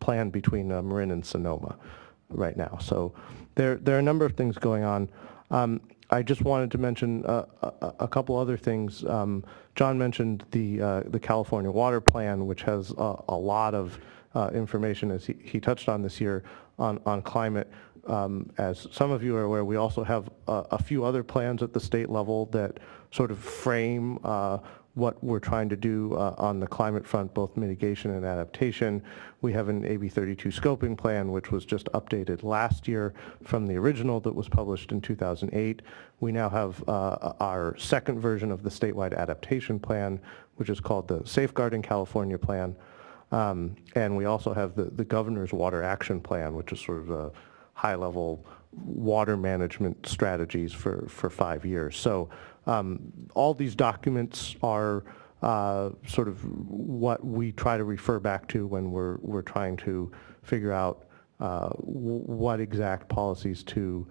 planned between Marin and Sonoma right now. So there are a number of things going on. I just wanted to mention a couple other things. John mentioned the California Water Plan, which has a lot of information, as he touched on this year, on climate. As some of you are aware, we also have a few other plans at the state level that sort of frame what we're trying to do on the climate front, both mitigation and adaptation. We have an AB 32 scoping plan, which was just updated last year from the original that was published in 2008. We now have our second version of the statewide adaptation plan, which is called the Safeguarding California Plan. And we also have the Governor's Water Action Plan, which is sort of a high-level water management strategies for 5 years. So all these documents are sort of what we try to refer back to when we're trying to figure out what exact policies to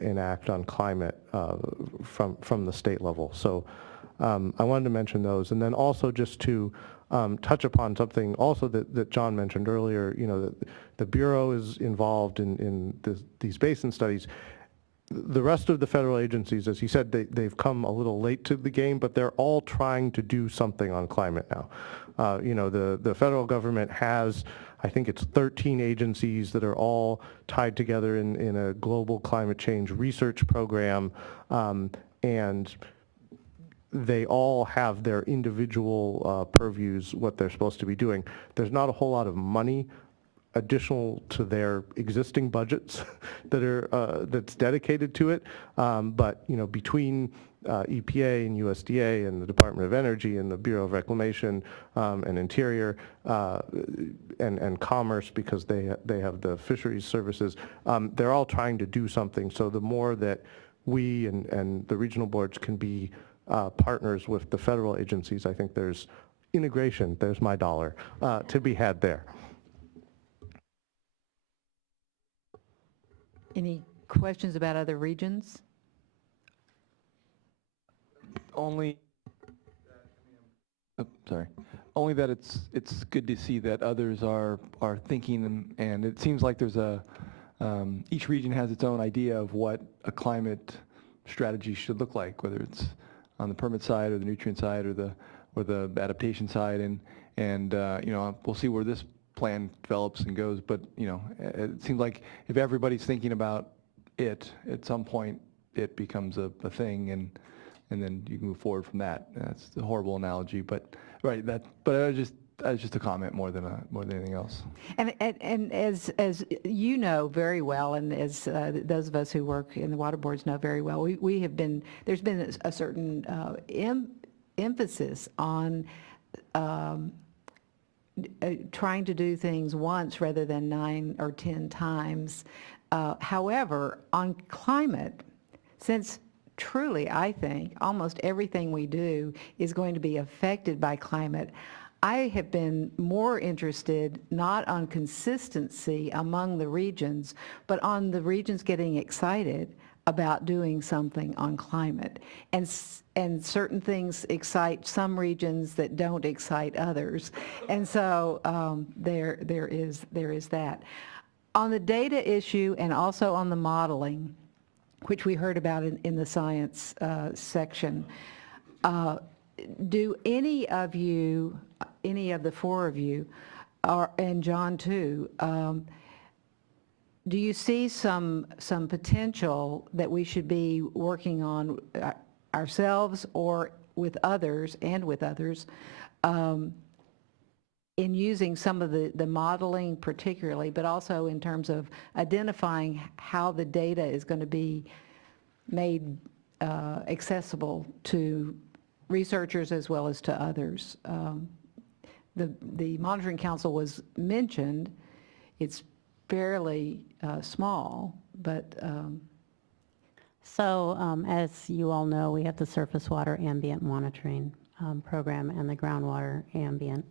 enact on climate from the state level. So I wanted to mention those, and then also just to touch upon something also that John mentioned earlier. That the Bureau is involved in these basin studies. The rest of the federal agencies, as he said, they've come a little late to the game, but they're all trying to do something on climate now. The federal government has, I think it's 13 agencies that are all tied together in a global climate change research program, and they all have their individual purviews, what they're supposed to be doing. There's not a whole lot of money additional to their existing budgets that are that's dedicated to it. But between EPA and USDA and the Department of Energy and the Bureau of Reclamation and Interior and Commerce, because they have the fisheries services, they're all trying to do something. So the more that we and the regional boards can be partners with the federal agencies, I think there's integration, there's my dollar, to be had there. Any questions about other regions? Only that it's good to see that others are thinking, and it seems like there's each region has its own idea of what a climate strategy should look like, whether it's on the permit side or the nutrient side or the adaptation side, and we'll see where this plan develops and goes, but it seems like if everybody's thinking about it, at some point it becomes a thing, and then you can move forward from that. That's a horrible analogy, but right, but just a comment more than anything else. And as you know very well, and as those of us who work in the water boards know very well, we have been, there's been a certain emphasis on trying to do things once rather than 9 or 10 times. However, on climate, since truly I think almost everything we do is going to be affected by climate, I have been more interested not on consistency among the regions, but on the regions getting excited about doing something on climate. And certain things excite some regions that don't excite others. And so there is that. On the data issue and also on the modeling, which we heard about in the science section, do any of you, any of the 4 of you, and John too, do you see some potential that we should be working on ourselves or with others in using some of the modeling particularly, but also in terms of identifying how the data is going to be made accessible to researchers as well as to others? The Monitoring Council was mentioned. It's fairly small, but... So as you all know, we have the surface water ambient monitoring program and the groundwater ambient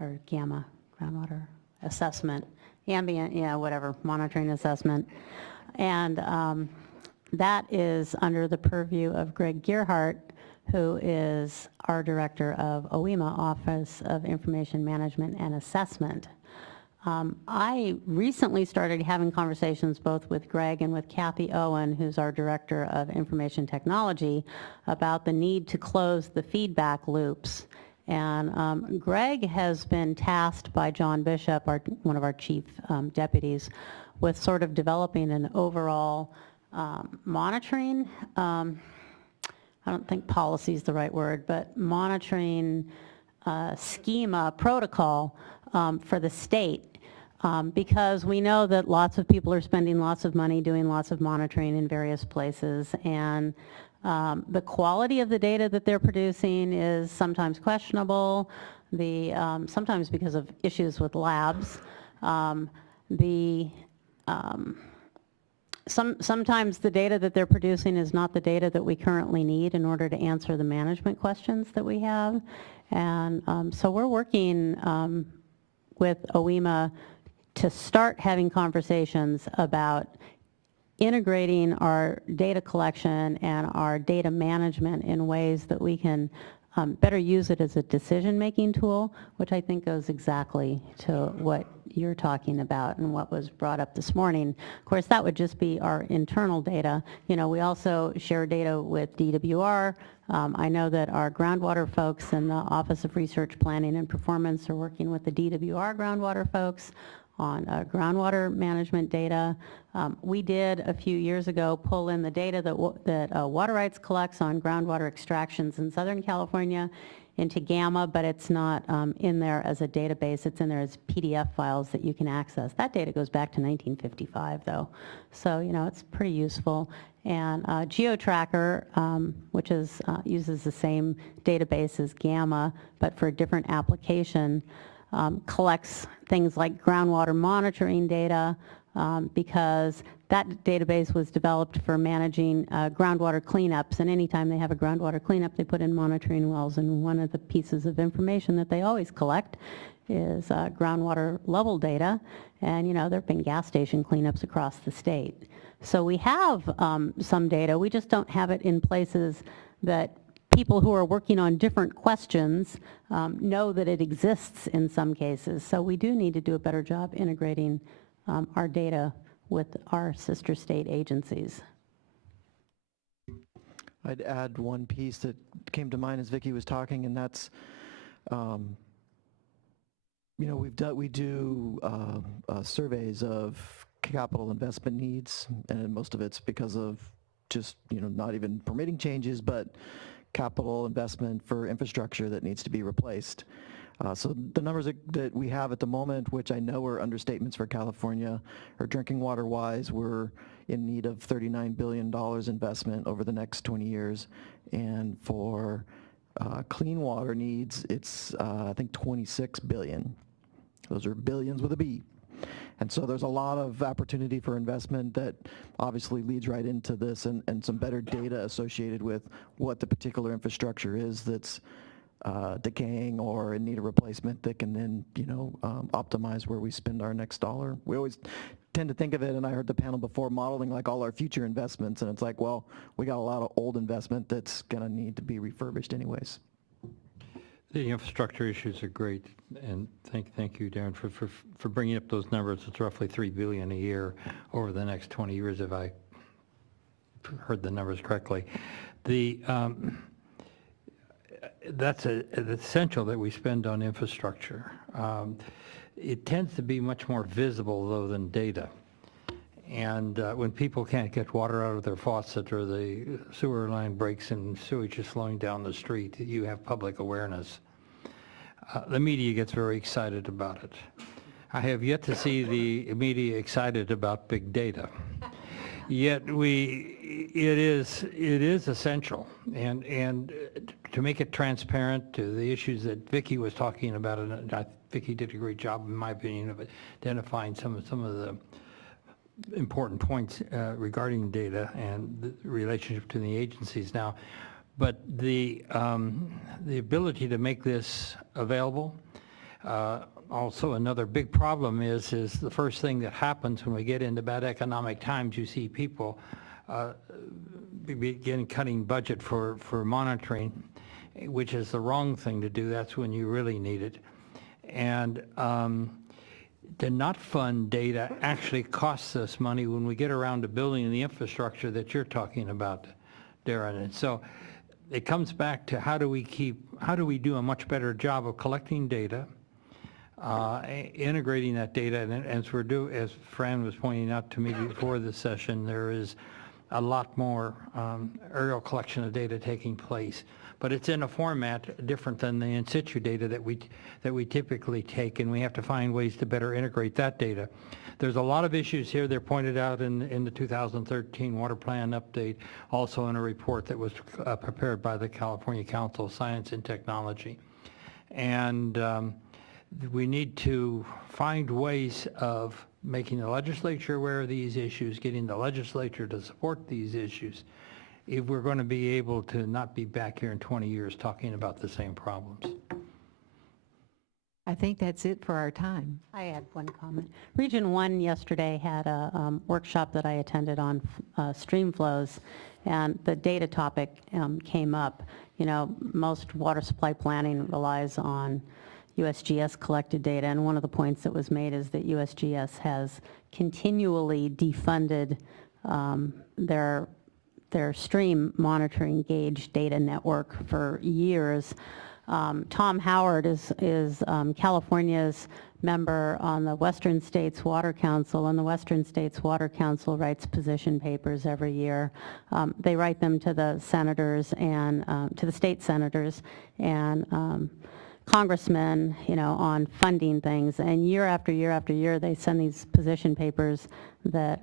or gamma groundwater assessment, ambient, yeah, whatever, monitoring assessment. And that is under the purview of Greg Gearhart, who is our director of OEMA, Office of Information Management and Assessment. I recently started having conversations both with Greg and with Kathy Owen, who's our director of information technology, about the need to close the feedback loops. And Greg has been tasked by John Bishop, one of our chief deputies, with sort of developing an overall monitoring, I don't think policy is the right word, but monitoring schema protocol for the state. Because we know that lots of people are spending lots of money doing lots of monitoring in various places, and the quality of the data that they're producing is sometimes questionable, sometimes because of issues with labs. Sometimes the data that they're producing is not the data that we currently need in order to answer the management questions that we have. And so we're working with OEMA to start having conversations about integrating our data collection and our data management in ways that we can better use it as a decision-making tool, which I think goes exactly to what you're talking about and what was brought up this morning. Of course, that would just be our internal data. You know, we also share data with DWR. I know that our groundwater folks in the Office of Research Planning and Performance are working with the DWR groundwater folks on groundwater management data. We did a few years ago pull in the data that Water Rights collects on groundwater extractions in Southern California into Gamma, but it's not in there as a database. It's in there as PDF files that you can access. That data goes back to 1955, though. So, it's pretty useful. And GeoTracker, which is uses the same database as Gamma, but for a different application, collects things like groundwater monitoring data, because that database was developed for managing groundwater cleanups, and anytime they have a groundwater cleanup, they put in monitoring wells, and one of the pieces of information that they always collect is groundwater level data, and there have been gas station cleanups across the state. So we have some data, we just don't have it in places that people who are working on different questions know that it exists in some cases. So we do need to do a better job integrating our data with our sister state agencies. I'd add one piece that came to mind as Vicki was talking, and that's, we do surveys of capital investment needs, and most of it's because of just, not even permitting changes, but capital investment for infrastructure that needs to be replaced. So the numbers that we have at the moment, which I know are understatements for California, are drinking water-wise, we're in need of $39 billion investment over the next 20 years. And for clean water needs, it's, I think, $26 billion. Those are billions with a B. And so there's a lot of opportunity for investment that obviously leads right into this, and some better data associated with what the particular infrastructure is that's decaying or in need of replacement that can then, optimize where we spend our next dollar. We always tend to think of it, and I heard the panel before, modeling like all our future investments, and it's like, well, we got a lot of old investment that's going to need to be refurbished anyways. The infrastructure issues are great, and thank you, Darren, for bringing up those numbers. It's roughly $3 billion a year over the next 20 years, if I heard the numbers correctly. That's essential that we spend on infrastructure. It tends to be much more visible, though, than data. And when people can't get water out of their faucet, or the sewer line breaks and sewage is flowing down the street, you have public awareness. The media gets very excited about it. I have yet to see the media excited about big data. Yet it is essential, and to make it transparent to the issues that Vicki was talking about, and Vicki did a great job, in my opinion, of identifying some of the important points regarding data and the relationship to the agencies now. But the ability to make this available, also another big problem is the first thing that happens when we get into bad economic times, you see people begin cutting budget for monitoring, which is the wrong thing to do. That's when you really need it. And to not fund data actually costs us money when we get around to building the infrastructure that you're talking about, Darren. And so it comes back to how do we do a much better job of collecting data, integrating that data, and as Fran was pointing out to me before the session, there is a lot more aerial collection of data taking place. But it's in a format different than the in situ data that we typically take, and we have to find ways to better integrate that data. There's a lot of issues here. They're pointed out in the 2013 Water Plan Update, also in a report that was prepared by the California Council of Science and Technology. And we need to find ways of making the legislature aware of these issues, getting the legislature to support these issues, if we're going to be able to not be back here in 20 years talking about the same problems. I think that's it for our time. I had one comment. Region 1 yesterday had a workshop that I attended on stream flows, and the data topic came up. Most water supply planning relies on USGS collected data, and one of the points that was made is that USGS has continually defunded their stream monitoring gauge data network for years. Tom Howard is California's member on the Western States Water Council, and the Western States Water Council writes position papers every year. They write them to the senators and to the state senators and congressmen, on funding things. And year after year after year, they send these position papers that,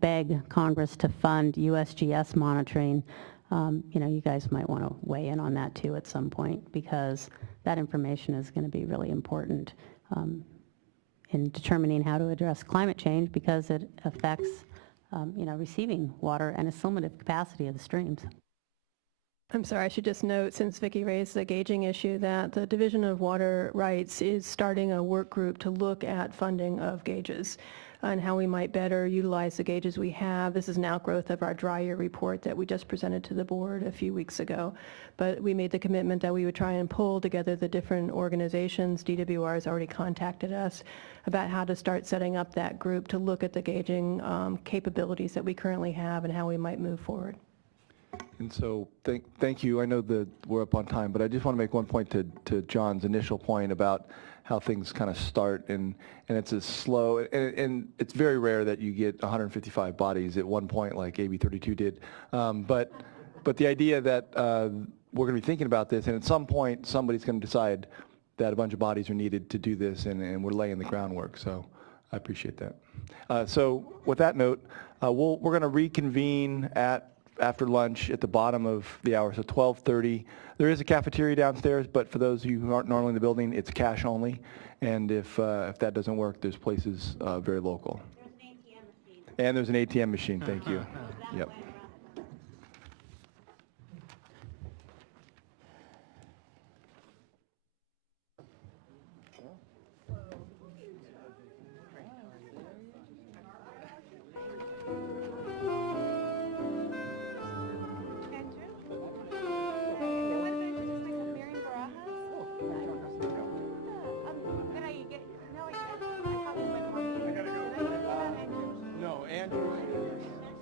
beg Congress to fund USGS monitoring. You guys might want to weigh in on that too at some point, because that information is going to be really important in determining how to address climate change, because it affects, receiving water and assimilative capacity of the streams. I'm sorry, I should just note, since Vicki raised the gauging issue, that the Division of Water Rights is starting a work group to look at funding of gauges and how we might better utilize the gauges we have. This is an outgrowth of our dry year report that we just presented to the board a few weeks ago. But we made the commitment that we would try and pull together the different organizations. DWR has already contacted us about how to start setting up that group to look at the gauging capabilities that we currently have and how we might move forward. And so, thank you. I know that we're up on time, but I just want to make one point to John's initial point about how things kind of start, and it's a slow, and it's very rare that you get 155 bodies at one point like AB 32 did. But the idea that we're going to be thinking about this, and at some point somebody's going to decide that a bunch of bodies are needed to do this, and we're laying the groundwork. So I appreciate that. So with that note, we're going to reconvene after lunch at the bottom of the hour, so 12:30. There is a cafeteria downstairs, but for those of you who aren't normally in the building, it's cash only. And if that doesn't work, there's places very local. There's an ATM machine. Thank you. Yep.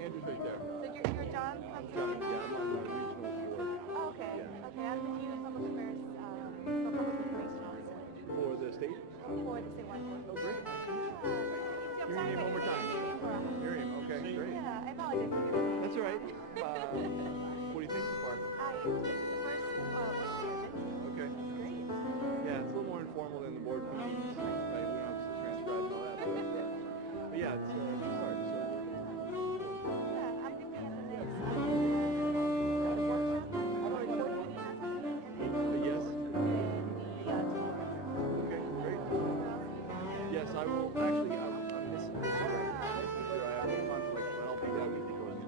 Andrew's right there. So you're John from John, yeah, I'm on the regional board. Oh, okay. Okay, I'm the new public affairs information officer. For the state? For the statewide board. Oh, great. Yeah. Give me your name one more time. Miriam, okay, great. Yeah, I apologize for your name. That's all right. What do you think so far? This is the first workshop. Okay. Great. Yeah, it's a little more informal than the board meetings, right? We don't have to transcribe and all that, but yeah, it's a good start. So. Yeah, I'm going to be at the next Yes? Okay, great. Yes, I will. Actually, I'm missing this. I have a conflict, but I'll be that week that goes.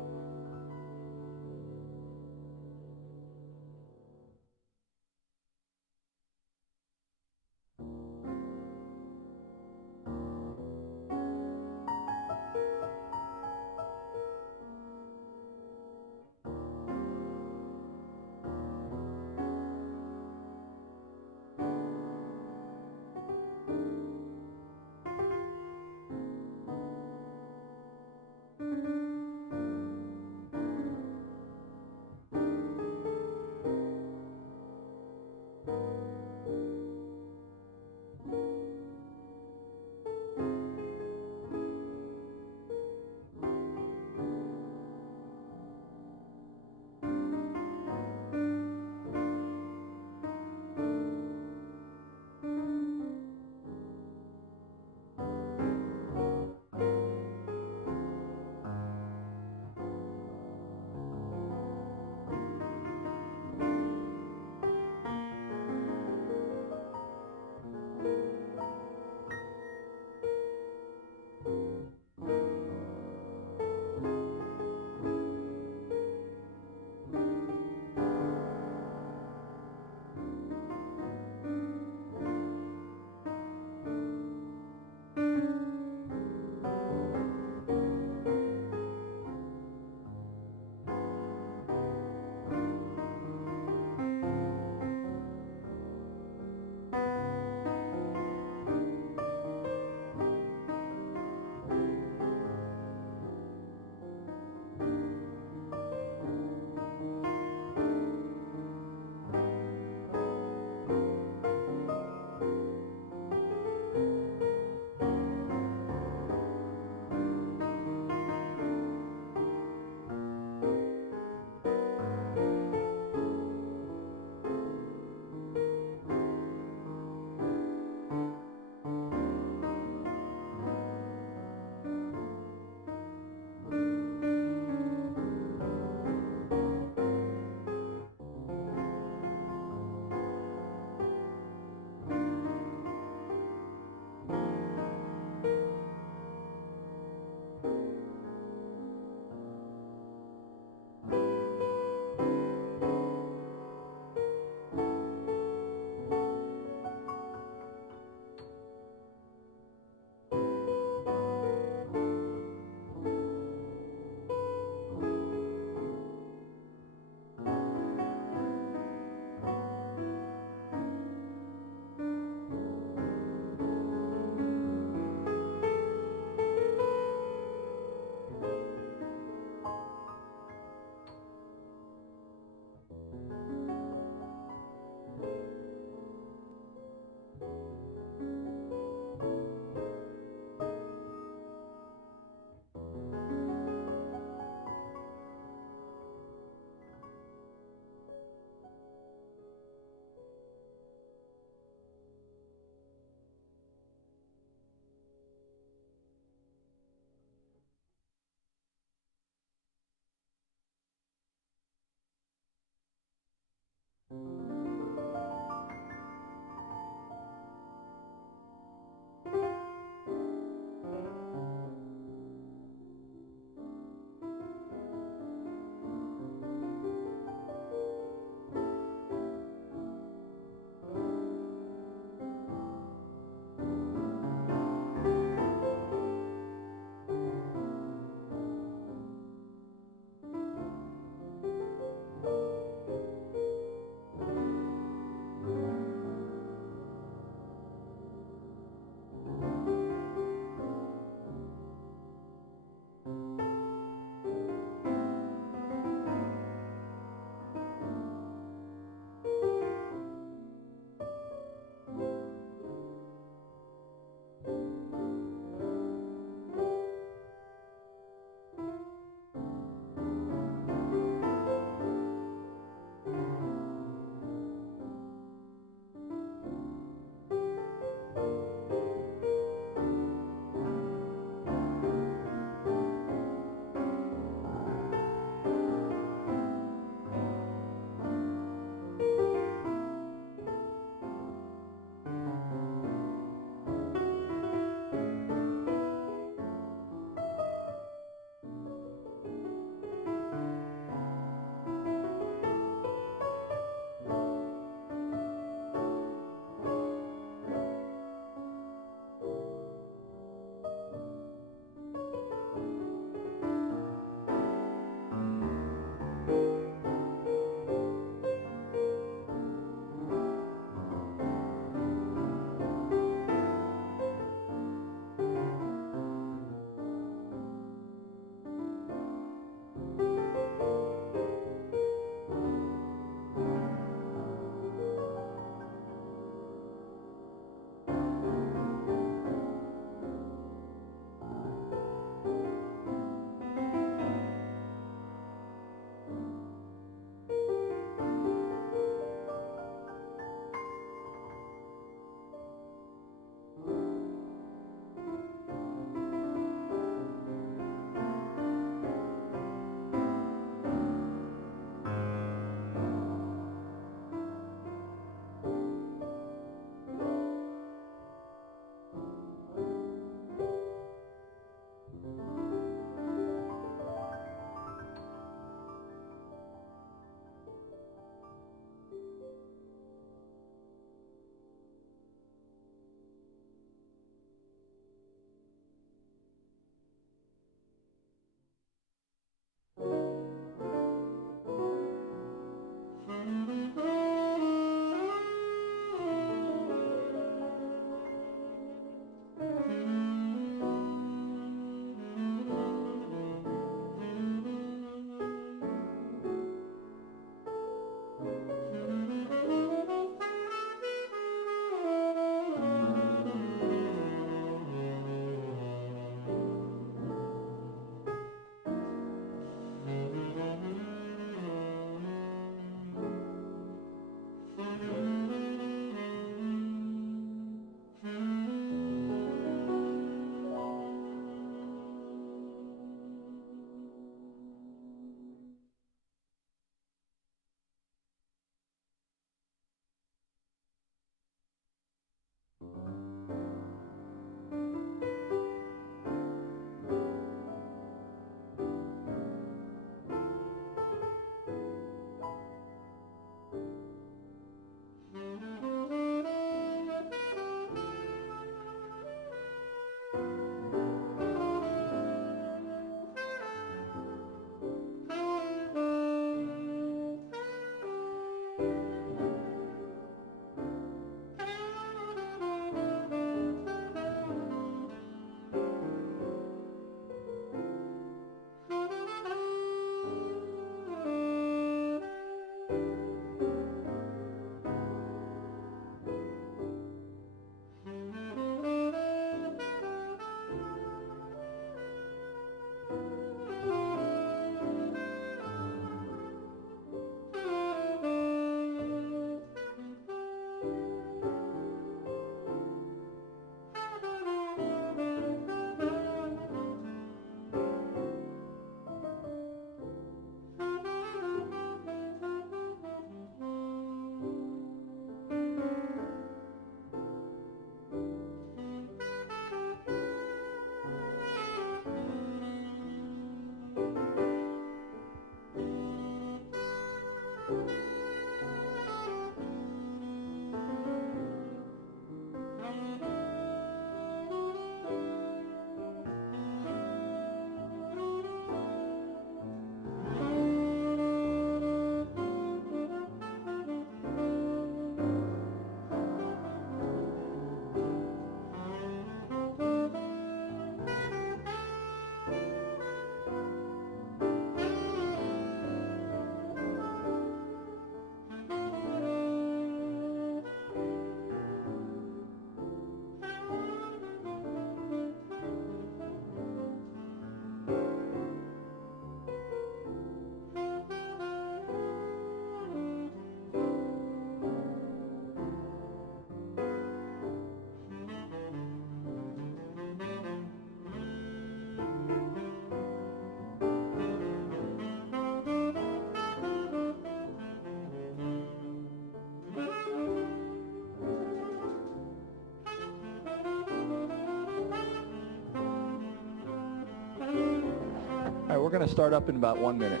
All right, we're going to start up in about 1 minute.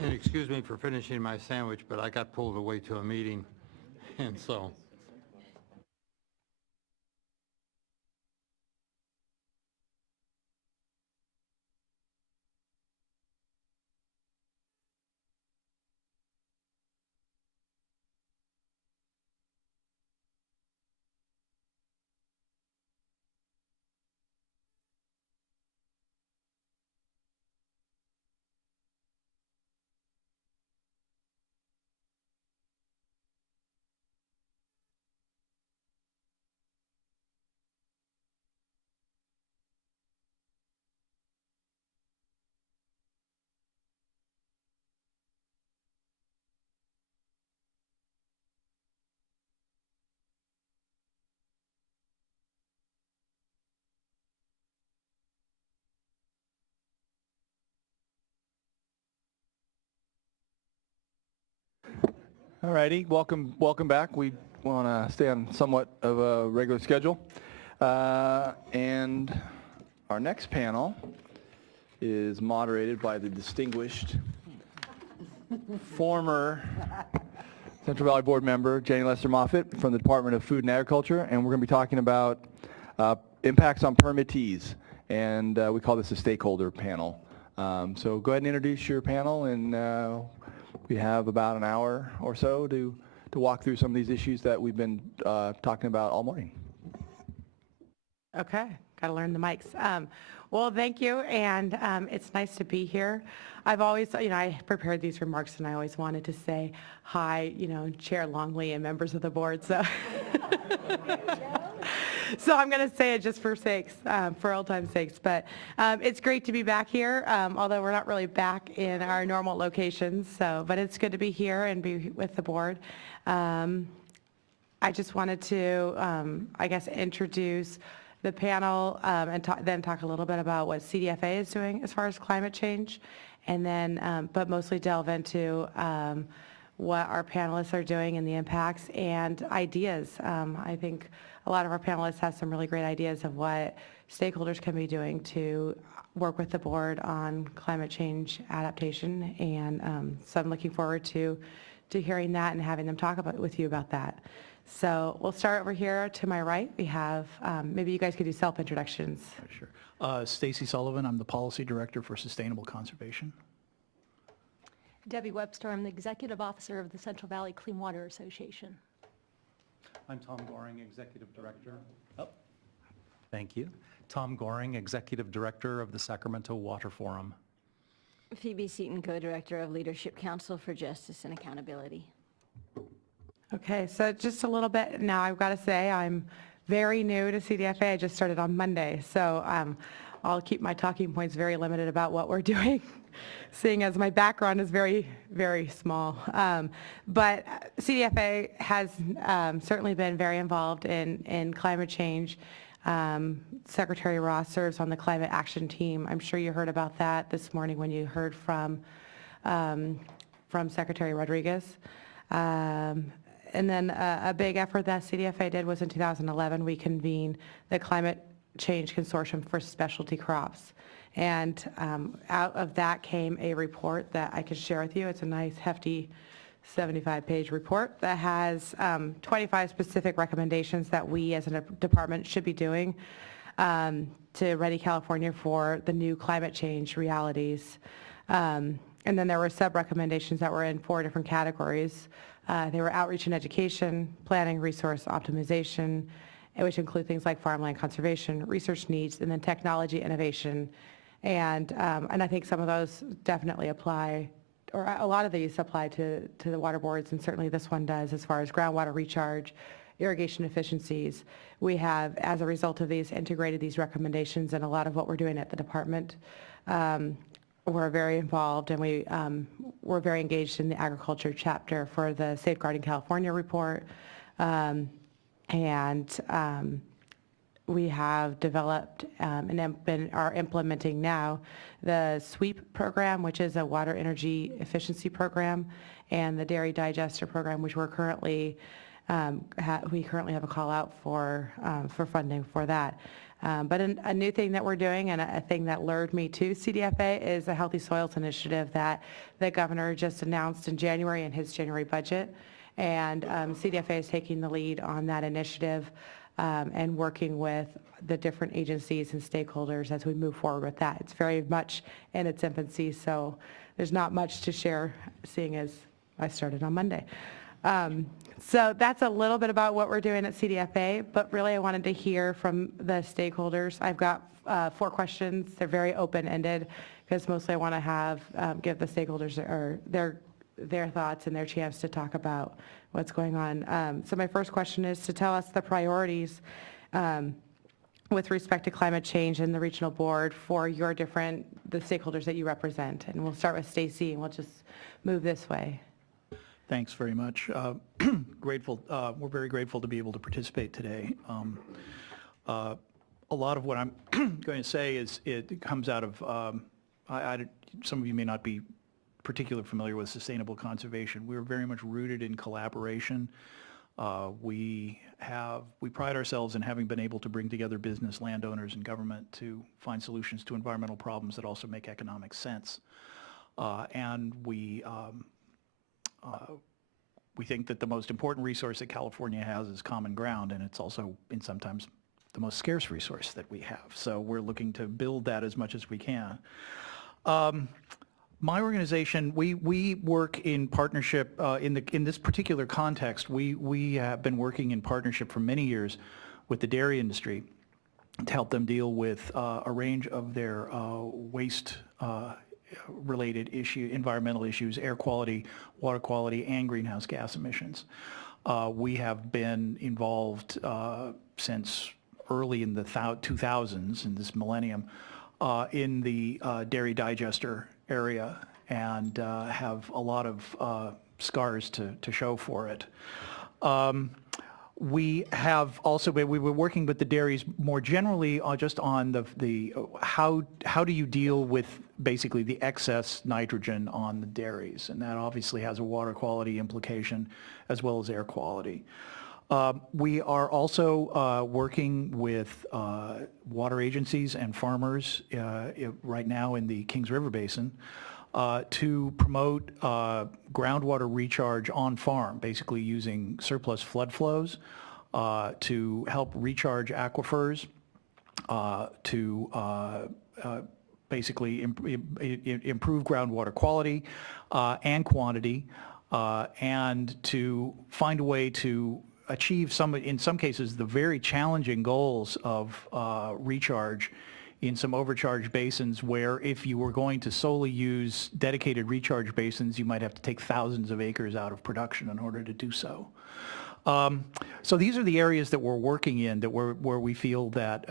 And excuse me for finishing my sandwich, but I got pulled away to a meeting, and so. All righty, welcome back. We want to stay on somewhat of a regular schedule. And our next panel is moderated by the distinguished former Central Valley Board member, Jenny Lester-Moffitt from the Department of Food and Agriculture, and we're going to be talking about impacts on permittees, and we call this a stakeholder panel. So go ahead and introduce your panel, and we have about an hour or so to walk through some of these issues that we've been talking about all morning. Okay, got to learn the mics. Well, thank you, and it's nice to be here. I've always, I prepared these remarks, and I always wanted to say hi, Chair Longley and members of the board, so. So I'm going to say it just for sakes, for old time's sakes, but it's great to be back here, although we're not really back in our normal locations, but it's good to be here and be with the board. I just wanted to, I guess, introduce the panel and then talk a little bit about what CDFA is doing as far as climate change, and then, but mostly delve into what our panelists are doing and the impacts and ideas. I think a lot of our panelists have some really great ideas of what stakeholders can be doing to work with the board on climate change adaptation, and so I'm looking forward to hearing that and having them talk with you about that. So we'll start over here to my right. We have, maybe you guys could do self-introductions. Sure. Stacy Sullivan, I'm the Policy Director for Sustainable Conservation. Debbie Webster, I'm the Executive Officer of the Central Valley Clean Water Association. I'm Tom Goring, Executive Director. Thank you. Tom Goring, Executive Director of the Sacramento Water Forum. Phoebe Seaton, Co-Director of Leadership Council for Justice and Accountability. Okay, so just a little bit now, I've got to say I'm very new to CDFA. I just started on Monday, so I'll keep my talking points very limited about what we're doing, seeing as my background is very, very small. But CDFA has certainly been very involved in climate change. Secretary Ross serves on the Climate Action Team. I'm sure you heard about that this morning when you heard from Secretary Rodriguez. And then a big effort that CDFA did was in 2011, we convened the Climate Change Consortium for Specialty Crops. And out of that came a report that I could share with you. It's a nice, hefty 75-page report that has 25 specific recommendations that we as a department should be doing to ready California for the new climate change realities. And then there were sub-recommendations that were in 4 different categories. They were outreach and education, planning, resource optimization, which include things like farmland conservation, research needs, and then technology innovation. And I think some of those definitely apply, or a lot of these apply to the water boards, and certainly this one does as far as groundwater recharge, irrigation efficiencies. We have, as a result of these, integrated these recommendations in a lot of what we're doing at the department. We're very involved, and we're very engaged in the agriculture chapter for the Safeguarding California report. We have developed and are implementing now the SWEEP program, which is a water energy efficiency program, and the dairy digester program, which we're currently we currently have a call out for funding for that. But a new thing that we're doing, and a thing that lured me to CDFA, is a Healthy Soils Initiative that the governor just announced in January in his January budget. And CDFA is taking the lead on that initiative and working with the different agencies and stakeholders as we move forward with that. It's very much in its infancy, so there's not much to share, seeing as I started on Monday. So that's a little bit about what we're doing at CDFA, but really I wanted to hear from the stakeholders. I've got 4 questions. They're very open-ended because mostly I want to give the stakeholders their thoughts and their chance to talk about what's going on. So my first question is to tell us the priorities with respect to climate change in the regional board for the stakeholders that you represent. And we'll start with Stacy, and we'll just move this way. Thanks very much. Grateful. We're very grateful to be able to participate today. A lot of what I'm going to say it comes out of, some of you may not be particularly familiar with sustainable conservation. We're very much rooted in collaboration. We pride ourselves in having been able to bring together business, landowners, and government to find solutions to environmental problems that also make economic sense. And we think that the most important resource that California has is common ground, and it's also sometimes the most scarce resource that we have. So we're looking to build that as much as we can. My organization, we work in partnership in this particular context. We have been working in partnership for many years with the dairy industry to help them deal with a range of their waste related environmental issues, air quality, water quality, and greenhouse gas emissions. We have been involved since early in the 2000s, in this millennium, in the dairy digester area, and have a lot of scars to show for it. We have also we were working with the dairies more generally just on the how do you deal with basically the excess nitrogen on the dairies, and that obviously has a water quality implication as well as air quality. We are also working with water agencies and farmers right now in the Kings River Basin to promote groundwater recharge on farm, basically using surplus flood flows to help recharge aquifers, to basically improve groundwater quality and quantity, and to find a way to achieve in some cases, the very challenging goals of recharge in some overcharged basins, where if you were going to solely use dedicated recharge basins, you might have to take thousands of acres out of production in order to do so. So these are the areas that we're working in, where we feel that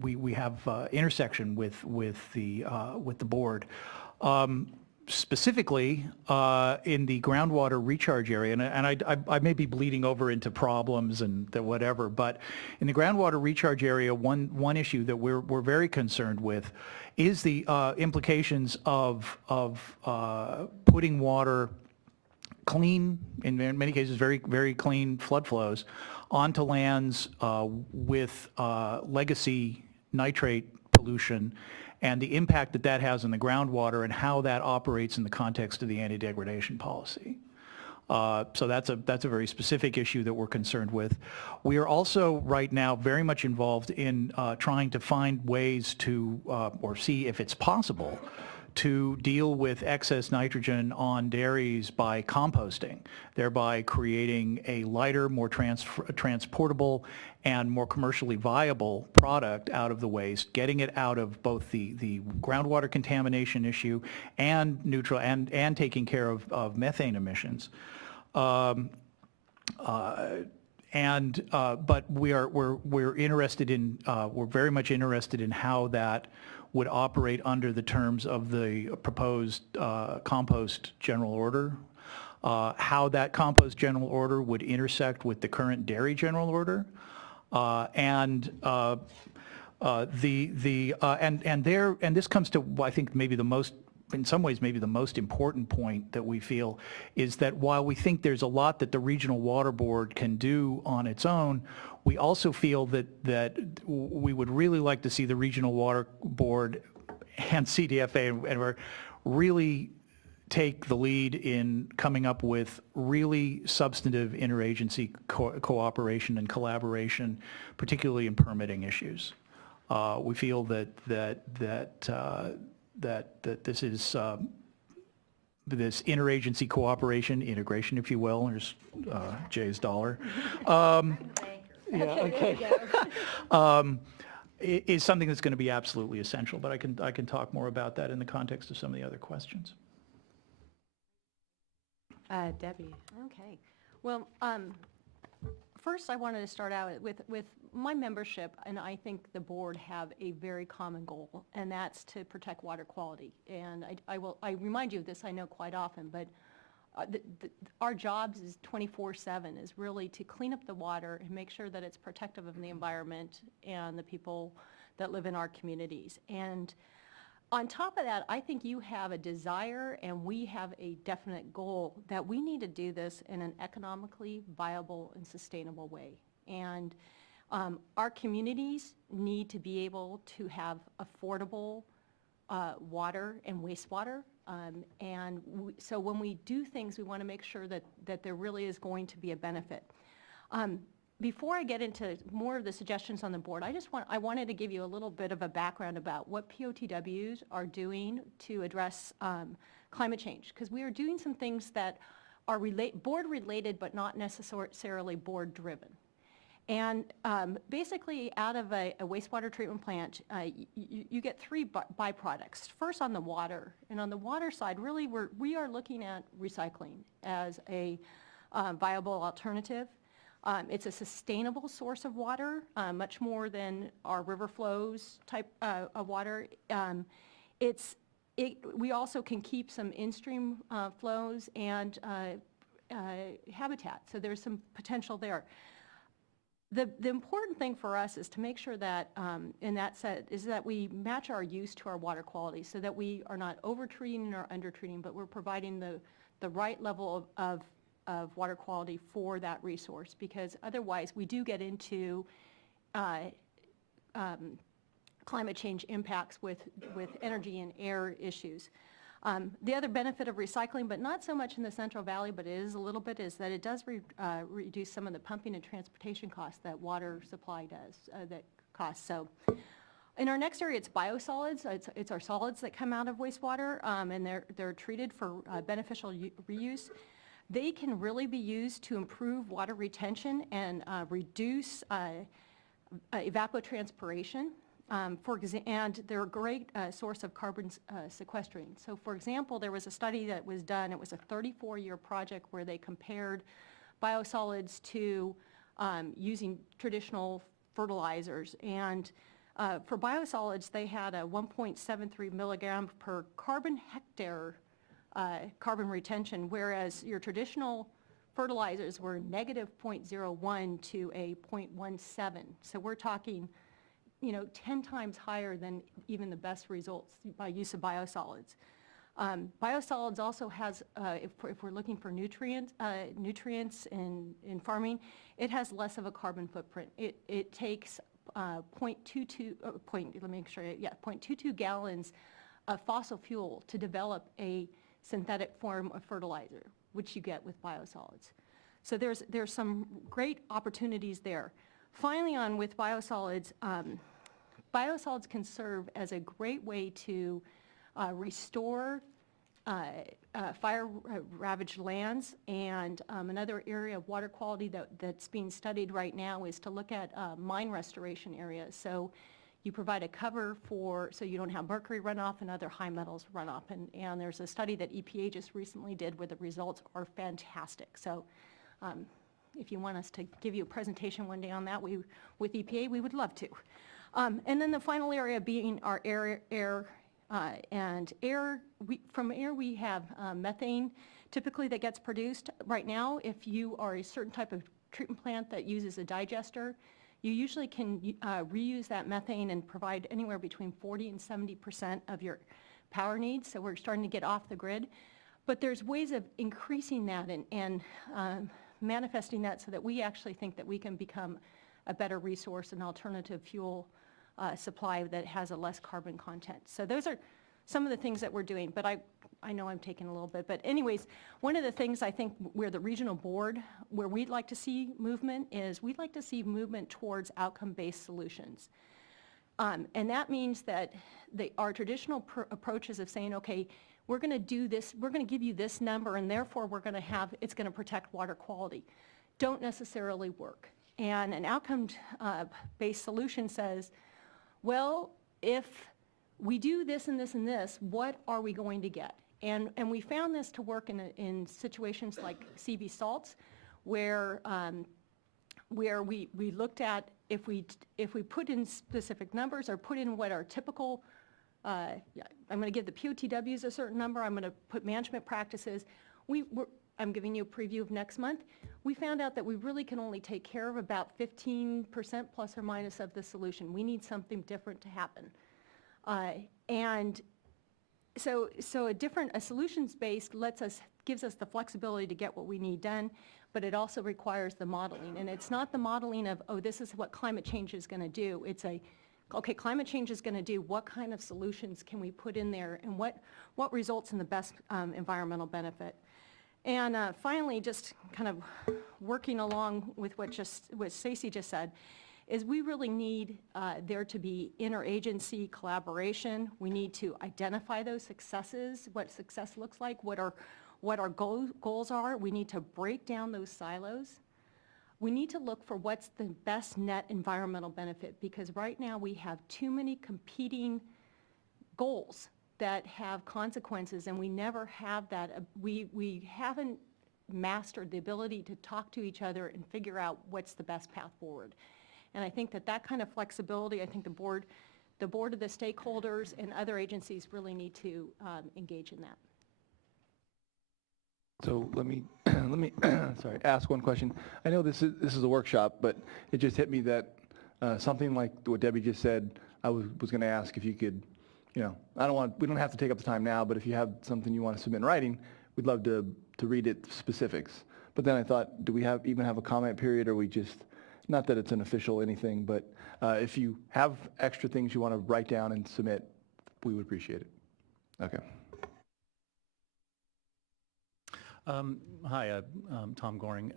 we have intersection with the board. Specifically in the groundwater recharge area, and I may be bleeding over into problems and whatever, but in the groundwater recharge area, one issue that we're very concerned with is the implications of putting water clean, in many cases very, very clean flood flows, onto lands with legacy nitrate pollution, and the impact that that has on the groundwater and how that operates in the context of the anti-degradation policy. So that's a very specific issue that we're concerned with. We are also right now very much involved in trying to find ways to, or see if it's possible, to deal with excess nitrogen on dairies by composting, thereby creating a lighter, more transportable, and more commercially viable product out of the waste, getting it out of both the groundwater contamination issue and taking care of methane emissions. But we're interested in we're very much interested in how that would operate under the terms of the proposed compost general order. how that compost general order would intersect with the current dairy general order, and this comes to, I think, maybe the most, in some ways, maybe the most important point that we feel is that while we think there's a lot that the Regional Water Board can do on its own, we also feel that we would really like to see the Regional Water Board and CDFA and really take the lead in coming up with really substantive interagency cooperation and collaboration, particularly in permitting issues. We feel that this is this interagency cooperation, integration, if you will. There's Jay's dollar. Yeah, okay. Is something that's going to be absolutely essential, but I can talk more about that in the context of some of the other questions. Debbie. Okay. Well, first I wanted to start out with my membership, and I think the board have a very common goal, and that's to protect water quality. And I remind you of this, I know, quite often, but our jobs is 24/7 is really to clean up the water and make sure that it's protective of the environment and the people that live in our communities. And on top of that, I think you have a desire and we have a definite goal that we need to do this in an economically viable and sustainable way. And our communities need to be able to have affordable water and wastewater. So when we do things, we want to make sure that there really is going to be a benefit. Before I get into more of the suggestions on the board, I wanted to give you a little bit of a background about what POTWs are doing to address climate change, because we are doing some things that are board-related but not necessarily board-driven. And basically, out of a wastewater treatment plant, you get three byproducts. First, on the water, and on the water side, really we are looking at recycling as a viable alternative. It's a sustainable source of water, much more than our river flows type of water. We also can keep some in-stream flows and habitat, so there's some potential there. The important thing for us is to make sure that, in that set, is that we match our use to our water quality so that we are not over-treating or under-treating, but we're providing the right level of water quality for that resource, because otherwise we do get into climate change impacts with energy and air issues. The other benefit of recycling, but not so much in the Central Valley, but it is a little bit, is that it does reduce some of the pumping and transportation costs that water supply does, that costs. So in our next area, it's biosolids. It's our solids that come out of wastewater, and they're treated for beneficial reuse. They can really be used to improve water retention and reduce evapotranspiration. And they're a great source of carbon sequestering. So for example, there was a study that was done, it was a 34-year project where they compared biosolids to using traditional fertilizers. And for biosolids, they had a 1.73 milligram per carbon hectare carbon retention, whereas your traditional fertilizers were negative 0.01 to a 0.17. So we're talking 10 times higher than even the best results by use of biosolids. Biosolids also has, if we're looking for nutrients in farming, it has less of a carbon footprint. It takes 0.22 gallons of fossil fuel to develop a synthetic form of fertilizer, which you get with biosolids. So there's some great opportunities there. Finally, on with biosolids, biosolids can serve as a great way to restore fire-ravaged lands, and another area of water quality that's being studied right now is to look at mine restoration areas. So you provide a cover so you don't have mercury runoff and other high metals runoff. And there's a study that EPA just recently did where the results are fantastic. So if you want us to give you a presentation one day on that with EPA, we would love to. And then the final area being our air. From air we have methane. typically that gets produced. Right now, if you are a certain type of treatment plant that uses a digester, you usually can reuse that methane and provide anywhere between 40 and 70% of your power needs, so we're starting to get off the grid. But there's ways of increasing that and manifesting that so that we actually think that we can become a better resource, an alternative fuel supply that has a less carbon content. So those are some of the things that we're doing, but I know I'm taking a little bit. But anyways, one of the things I think we're the regional board, where we'd like to see movement is we'd like to see movement towards outcome-based solutions. And that means that our traditional approaches of saying, okay, we're going to do this, we're going to give you this number, and therefore we're going to have, it's going to protect water quality, don't necessarily work. And an outcome-based solution says, well, if we do this and this and this, what are we going to get? And we found this to work in situations like CV salts, where we looked at if we put in specific numbers or put in what our typical, I'm going to give the POTWs a certain number, I'm going to put management practices. I'm giving you a preview of next month. We found out that we really can only take care of about 15% plus or minus of the solution. We need something different to happen. And so a solutions-based gives us the flexibility to get what we need done, but it also requires the modeling. And it's not the modeling of, oh, this is what climate change is going to do. It's okay, climate change is going to do, what kind of solutions can we put in there, and what results in the best environmental benefit. And finally, just kind of working along with what Stacey just said, is we really need there to be interagency collaboration. We need to identify those successes, what success looks like, what our goals are. We need to break down those silos. We need to look for what's the best net environmental benefit, because right now we have too many competing goals that have consequences, and we never have that. We haven't mastered the ability to talk to each other and figure out what's the best path forward. And I think that kind of flexibility, I think the board of the stakeholders and other agencies really need to engage in that. So let me sorry, ask one question. I know this is a workshop, but it just hit me that something like what Debbie just said, I was going to ask if you could, we don't have to take up the time now, but if you have something you want to submit in writing, we'd love to read it specifics. But then I thought, do we even have a comment period, or we just, not that it's an official anything, but if you have extra things you want to write down and submit, we would appreciate it. Okay. Hi, I'm Tom Goring.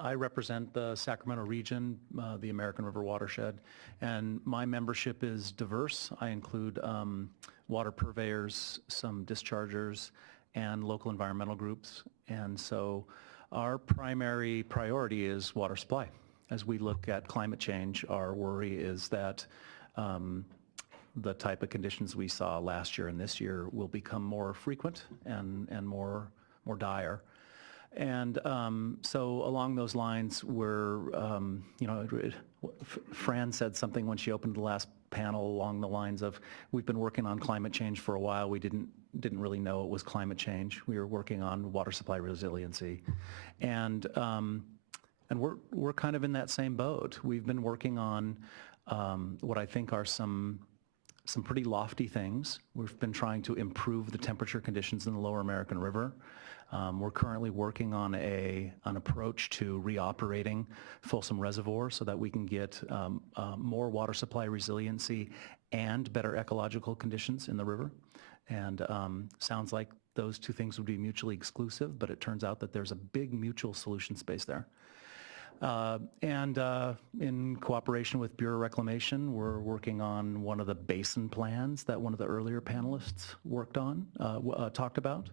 I represent the Sacramento region, the American River watershed, and my membership is diverse. I include water purveyors, some dischargers, and local environmental groups. And so our primary priority is water supply. As we look at climate change, our worry is that the type of conditions we saw last year and this year will become more frequent and more dire. And so along those lines, Fran said something when she opened the last panel along the lines of, we've been working on climate change for a while. We didn't really know it was climate change. We were working on water supply resiliency. And we're kind of in that same boat. We've been working on what I think are some pretty lofty things. We've been trying to improve the temperature conditions in the lower American River. We're currently working on an approach to reoperating Folsom Reservoir so that we can get more water supply resiliency and better ecological conditions in the river. And sounds like those two things would be mutually exclusive, but it turns out that there's a big mutual solution space there. And in cooperation with Bureau Reclamation, we're working on one of the basin plans that one of the earlier panelists talked about.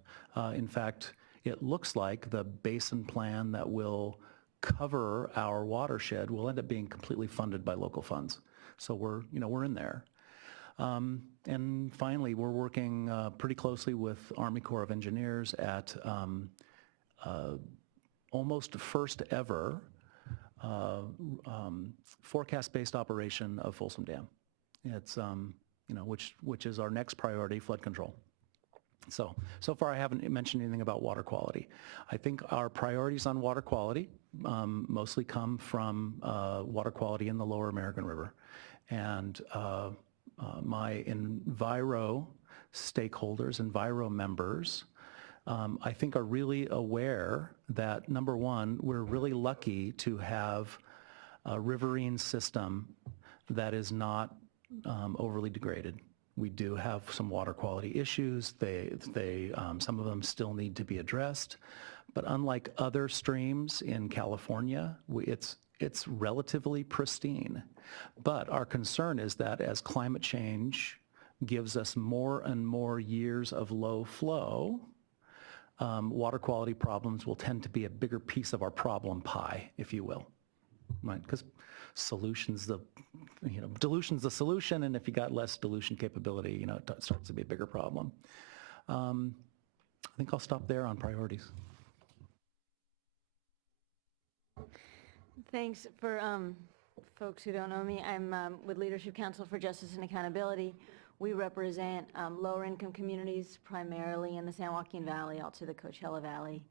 In fact, it looks like the basin plan that will cover our watershed will end up being completely funded by local funds. So we're in there. And finally, we're working pretty closely with Army Corps of Engineers at almost first ever forecast-based operation of Folsom Dam. It's which is our next priority, flood control. So far I haven't mentioned anything about water quality. I think our priorities on water quality mostly come from water quality in the lower American River. And my Enviro stakeholders, Enviro members, I think are really aware that, number one, we're really lucky to have a riverine system that is not overly degraded. We do have some water quality issues. Some of them still need to be addressed. But unlike other streams in California, it's relatively pristine. But our concern is that as climate change gives us more and more years of low flow, water quality problems will tend to be a bigger piece of our problem pie, if you will, right? Because dilution's the solution, and if you got less dilution capability, it starts to be a bigger problem. I think I'll stop there on priorities. Thanks. For folks who don't know me, I'm with Leadership Council for Justice and Accountability. We represent lower income communities, primarily in the San Joaquin Valley, out to the Coachella Valley.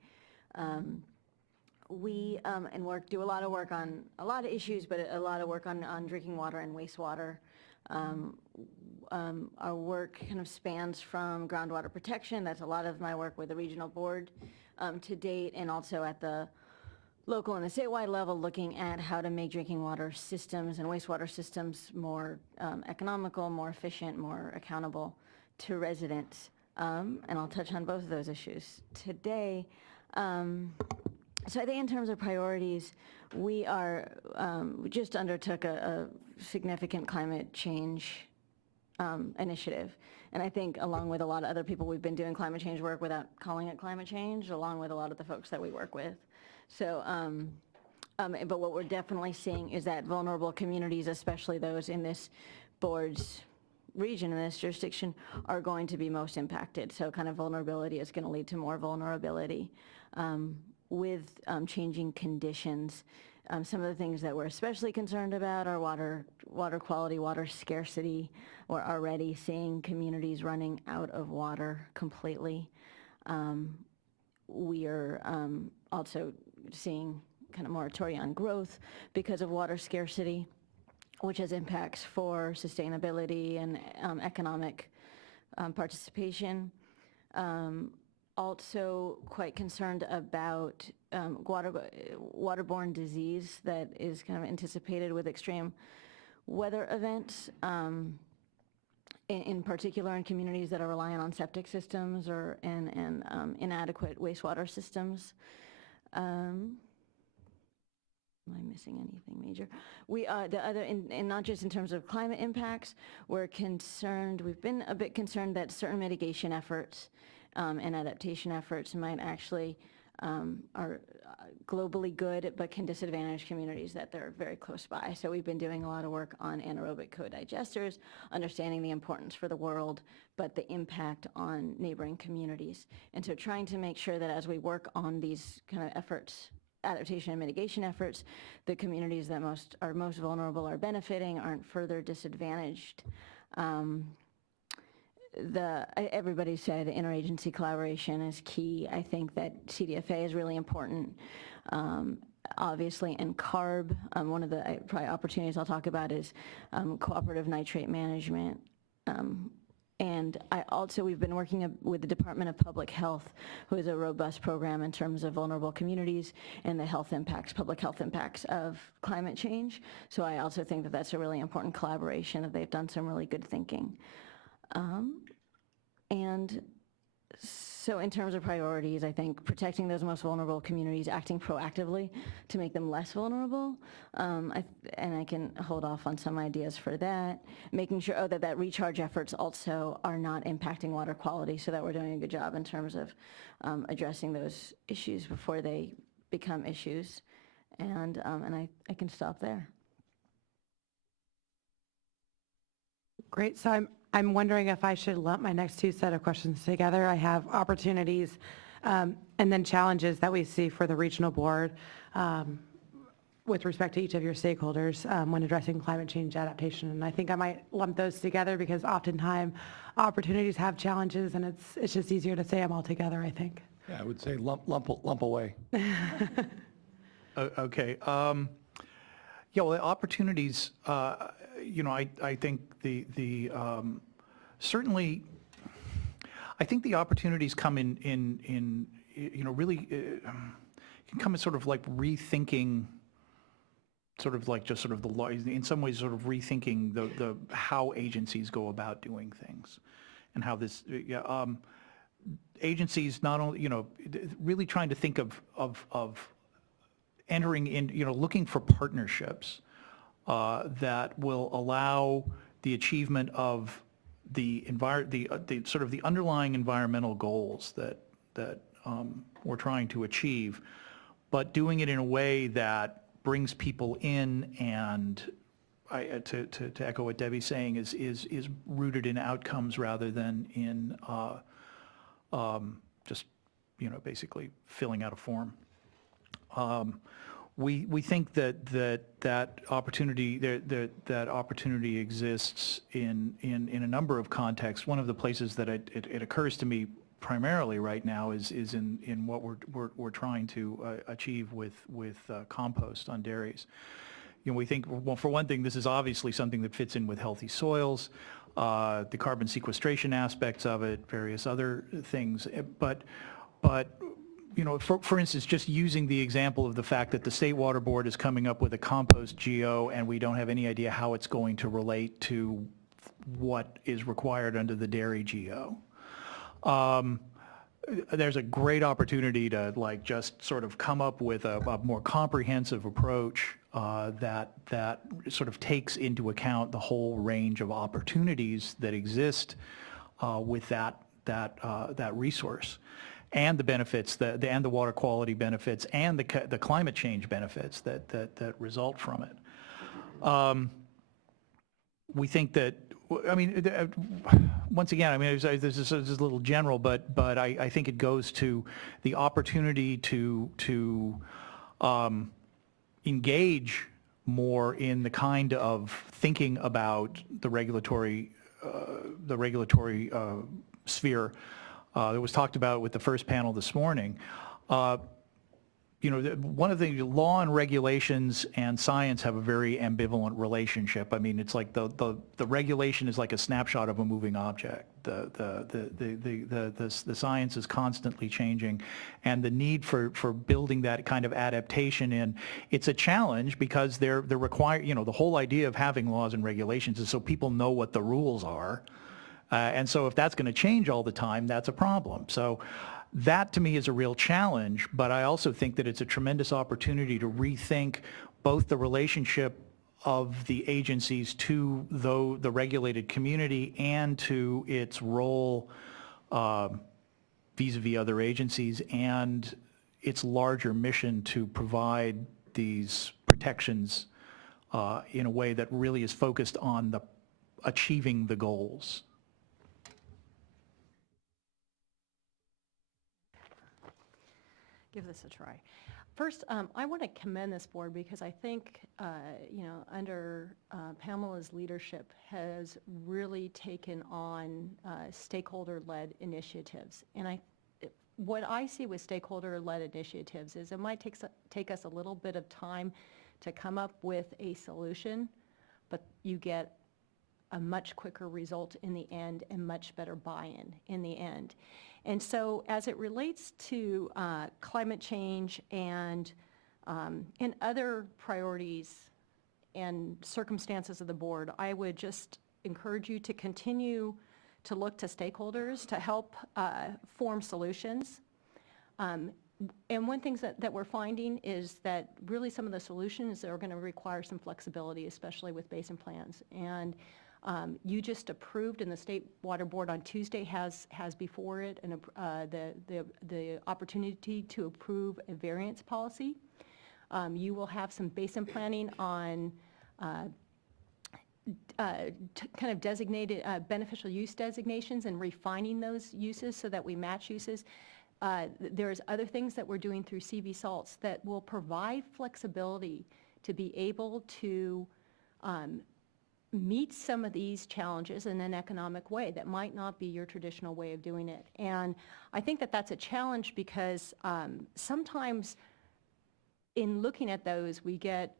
We do a lot of work on a lot of issues, but a lot of work on drinking water and wastewater. Our work kind of spans from groundwater protection. That's a lot of my work with the regional board to date, and also at the local and the statewide level, looking at how to make drinking water systems and wastewater systems more economical, more efficient, more accountable to residents. And I'll touch on both of those issues today. So I think in terms of priorities, we just undertook a significant climate change initiative. And I think along with a lot of other people, we've been doing climate change work without calling it climate change, along with a lot of the folks that we work with. So, but what we're definitely seeing is that vulnerable communities, especially those in this board's region, in this jurisdiction, are going to be most impacted. So kind of vulnerability is going to lead to more vulnerability. With changing conditions, some of the things that we're especially concerned about are water quality, water scarcity. We're already seeing communities running out of water completely. We are also seeing kind of moratorium on growth because of water scarcity, which has impacts for sustainability and economic participation. Also quite concerned about waterborne disease that is kind of anticipated with extreme weather events, in particular in communities that are reliant on septic systems and inadequate wastewater systems. Am I missing anything major? And not just in terms of climate impacts, we've been a bit concerned that certain mitigation efforts and adaptation efforts might actually are globally good, but can disadvantage communities that they're very close by. So we've been doing a lot of work on anaerobic co-digesters, understanding the importance for the world, but the impact on neighboring communities. And so trying to make sure that as we work on these kind of efforts, adaptation and mitigation efforts, the communities that are most vulnerable are benefiting, aren't further disadvantaged. Everybody said interagency collaboration is key. I think that CDFA is really important. Obviously, and CARB, one of the probably opportunities I'll talk about is cooperative nitrate management. And we've been working with the Department of Public Health, who is a robust program in terms of vulnerable communities and the public health impacts of climate change. So I also think that that's a really important collaboration, that they've done some really good thinking. And so in terms of priorities, I think protecting those most vulnerable communities, acting proactively to make them less vulnerable, and I can hold off on some ideas for that, making sure that recharge efforts also are not impacting water quality, so that we're doing a good job in terms of addressing those issues before they become issues. And I can stop there. Great. So I'm wondering if I should lump my next two set of questions together. I have opportunities and then challenges that we see for the regional board with respect to each of your stakeholders when addressing climate change adaptation. And I think I might lump those together because oftentimes opportunities have challenges, and it's just easier to say them all together, I think. Yeah, I would say lump away. Okay. Yeah, well, the opportunities, I think certainly, I think the opportunities come in really, can come in sort of like rethinking, sort of like just sort of the law, in some ways sort of rethinking the how agencies go about doing things, and how this, agencies not only, really trying to think of entering in, looking for partnerships that will allow the achievement of the sort of the underlying environmental goals that we're trying to achieve, but doing it in a way that brings people in, and to echo what Debbie's saying, is rooted in outcomes rather than in just basically filling out a form. We think that opportunity that opportunity exists in a number of contexts. One of the places that it occurs to me primarily right now is in what we're trying to achieve with compost on dairies. We think, well, for one thing, this is obviously something that fits in with healthy soils, the carbon sequestration aspects of it, various other things, but for instance, just using the example of the fact that the State Water Board is coming up with a compost GO, and we don't have any idea how it's going to relate to what is required under the dairy GO. There's a great opportunity to just sort of come up with a more comprehensive approach that sort of takes into account the whole range of opportunities that exist with that resource, and the benefits, and the water quality benefits, and the climate change benefits that result from it. We think that, once again, this is a little general, but I think it goes to the opportunity to engage more in the kind of thinking about the regulatory sphere that was talked about with the first panel this morning. One of the law and regulations and science have a very ambivalent relationship. It's like the regulation is like a snapshot of a moving object. The science is constantly changing, and the need for building that kind of adaptation in, it's a challenge because they're required, the whole idea of having laws and regulations is so people know what the rules are. And so if that's going to change all the time, that's a problem. So that to me is a real challenge, but I also think that it's a tremendous opportunity to rethink both the relationship of the agencies to the regulated community and to its role vis-a-vis other agencies, and its larger mission to provide these protections in a way that really is focused on achieving the goals. Give this a try. First, I want to commend this board because I think, under Pamela's leadership, has really taken on stakeholder-led initiatives. And what I see with stakeholder-led initiatives is it might take us a little bit of time to come up with a solution, but you get a much quicker result in the end and much better buy-in in the end. And so as it relates to climate change and other priorities and circumstances of the board, I would just encourage you to continue to look to stakeholders to help form solutions. And one thing that we're finding is that really some of the solutions are going to require some flexibility, especially with basin plans. And you just approved, and the State Water Board on Tuesday has before it the opportunity to approve a variance policy. You will have some basin planning on kind of designated beneficial use designations and refining those uses so that we match uses. There's other things that we're doing through CV salts that will provide flexibility to be able to meet some of these challenges in an economic way that might not be your traditional way of doing it. And I think that that's a challenge because sometimes in looking at those, we get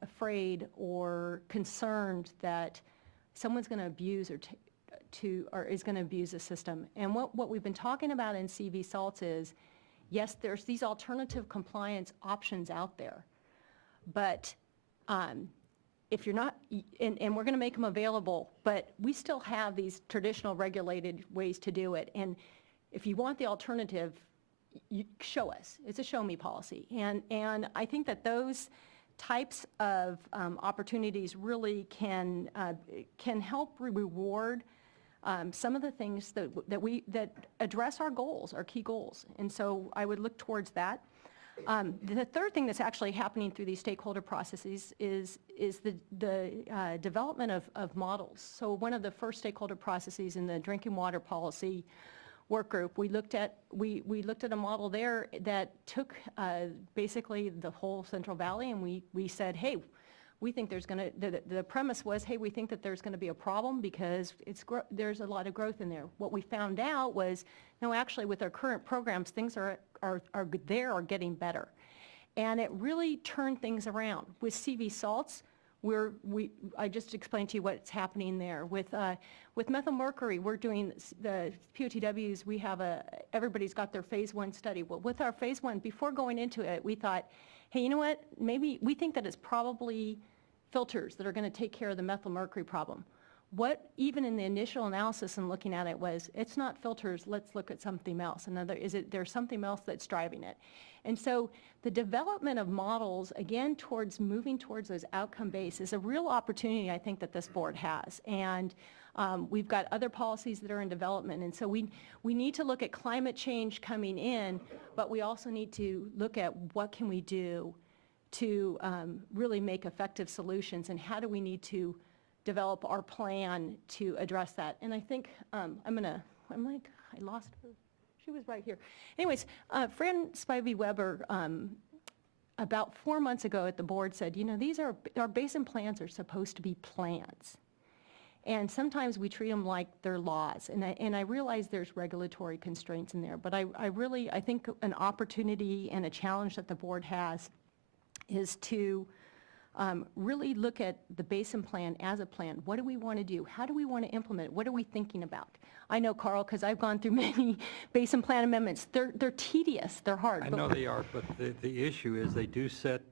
afraid or concerned that someone's going to abuse or is going to abuse the system. And what we've been talking about in CV salts is, yes, there's these alternative compliance options out there, but if you're not, and we're going to make them available, but we still have these traditional regulated ways to do it. And if you want the alternative, you show us. It's a show me policy. And I think that those types of opportunities really can help reward some of the things that address our goals, our key goals. And so I would look towards that. The third thing that's actually happening through these stakeholder processes is the development of models. So one of the first stakeholder processes in the drinking water policy work group, we looked at a model there that took basically the whole Central Valley, and we said, hey, we think there's going to, the premise was, hey, we think that there's going to be a problem because there's a lot of growth in there. What we found out was, no, actually with our current programs, things are getting better. And it really turned things around. With CV salts, I just explained to you what's happening there. With methylmercury, we're doing the POTWs, everybody's got their phase 1 study. Well, with our phase 1, before going into it, we thought, hey, you know what, maybe we think that it's probably filters that are going to take care of the methylmercury problem. What, even in the initial analysis and looking at it, was, it's not filters, let's look at something else. There's something else that's driving it. And so the development of models, again, moving towards those outcome-based is a real opportunity, I think, that this board has. And we've got other policies that are in development. And so we need to look at climate change coming in, but we also need to look at what can we do to really make effective solutions, and how do we need to develop our plan to address that. And I think I lost her. She was right here. Anyways, Fran Spivey-Weber, about 4 months ago at the board said, you know, our basin plans are supposed to be plans. And sometimes we treat them like they're laws. And I realize there's regulatory constraints in there, but I think an opportunity and a challenge that the board has is to really look at the basin plan as a plan. What do we want to do? How do we want to implement it? What are we thinking about? I know, Carl, because I've gone through many basin plan amendments. They're tedious. They're hard. I know they are, but the issue is they do set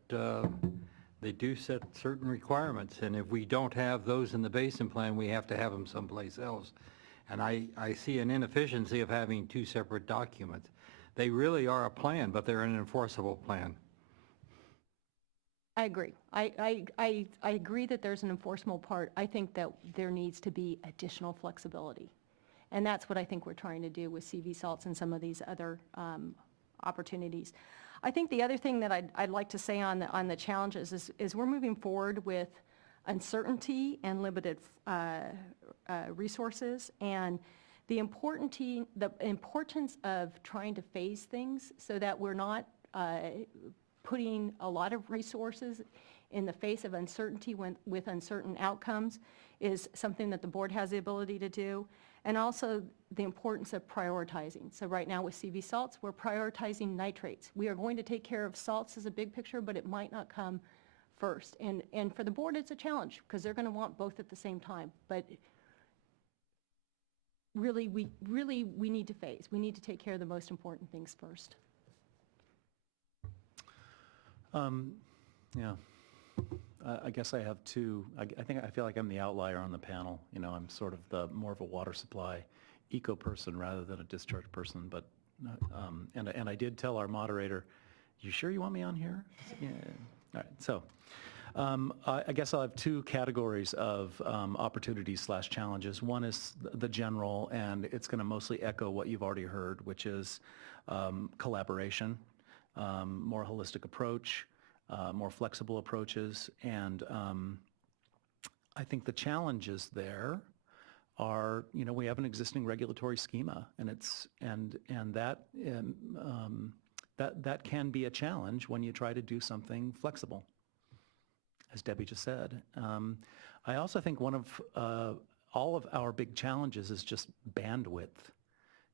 certain requirements, and if we don't have those in the basin plan, we have to have them someplace else. And I see an inefficiency of having two separate documents. They really are a plan, but they're an enforceable plan. I agree. I agree that there's an enforceable part. I think that there needs to be additional flexibility. And that's what I think we're trying to do with CV salts and some of these other opportunities. I think the other thing that I'd like to say on the challenges is we're moving forward with uncertainty and limited resources, and the importance of trying to phase things so that we're not putting a lot of resources in the face of uncertainty with uncertain outcomes is something that the board has the ability to do. And also the importance of prioritizing. So right now with CV salts, we're prioritizing nitrates. We are going to take care of salts as a big picture, but it might not come first. And for the board, it's a challenge because they're going to want both at the same time. But really, we need to phase. We need to take care of the most important things first. Yeah. I guess I have two. I feel like I'm the outlier on the panel. You know, I'm sort of more of a water supply eco person rather than a discharge person. But and I did tell our moderator, "You sure you want me on here?" Yeah. All right. So I guess I'll have two categories of opportunities/challenges. One is the general, and it's going to mostly echo what you've already heard, which is collaboration, more holistic approach. More flexible approaches, and I think the challenges there are, you know, we have an existing regulatory schema, and that can be a challenge when you try to do something flexible. as Debbie just said. I also think one of all of our big challenges is just bandwidth.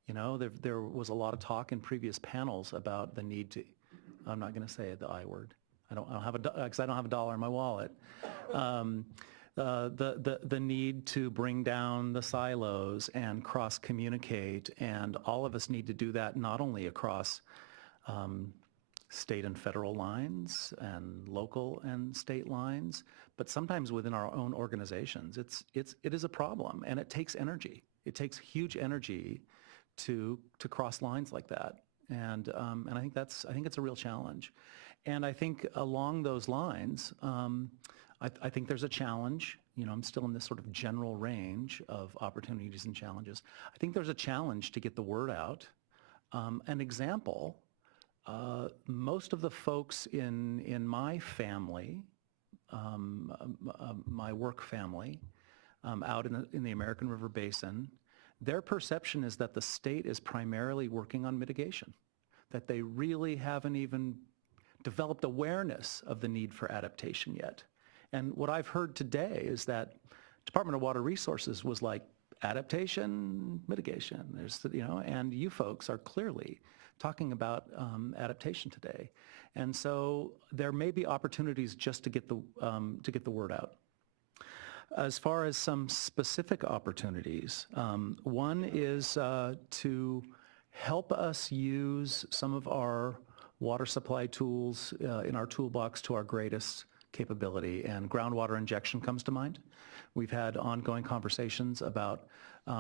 You know, there was a lot of talk in previous panels about the need to, I'm not going to say the I word. I don't have because I don't have a dollar in my wallet. The need to bring down the silos and cross-communicate, and all of us need to do that not only across state and federal lines and local and state lines, but sometimes within our own organizations. It is a problem, and it takes energy. It takes huge energy to cross lines like that, and I think it's a real challenge. And I think along those lines, I think there's a challenge. You know, I'm still in this sort of general range of opportunities and challenges. I think there's a challenge to get the word out. An example, most of the folks in my family, my work family, out in the American River Basin, their perception is that the state is primarily working on mitigation, that they really haven't even developed awareness of the need for adaptation yet. And what I've heard today is that Department of Water Resources was like, adaptation, mitigation, and you folks are clearly talking about adaptation today. And so there may be opportunities just to get the word out. As far as some specific opportunities, one is to help us use some of our water supply tools in our toolbox to our greatest capability, and groundwater injection comes to mind. We've had ongoing conversations about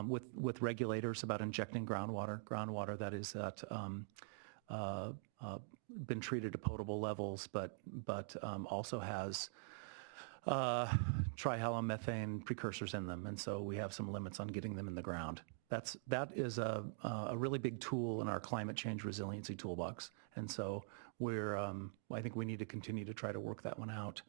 with regulators about injecting groundwater that is at been treated to potable levels, but also has trihalomethane precursors in them, and so we have some limits on getting them in the ground. That is a really big tool in our climate change resiliency toolbox, and so I think we need to continue to try to work that one out.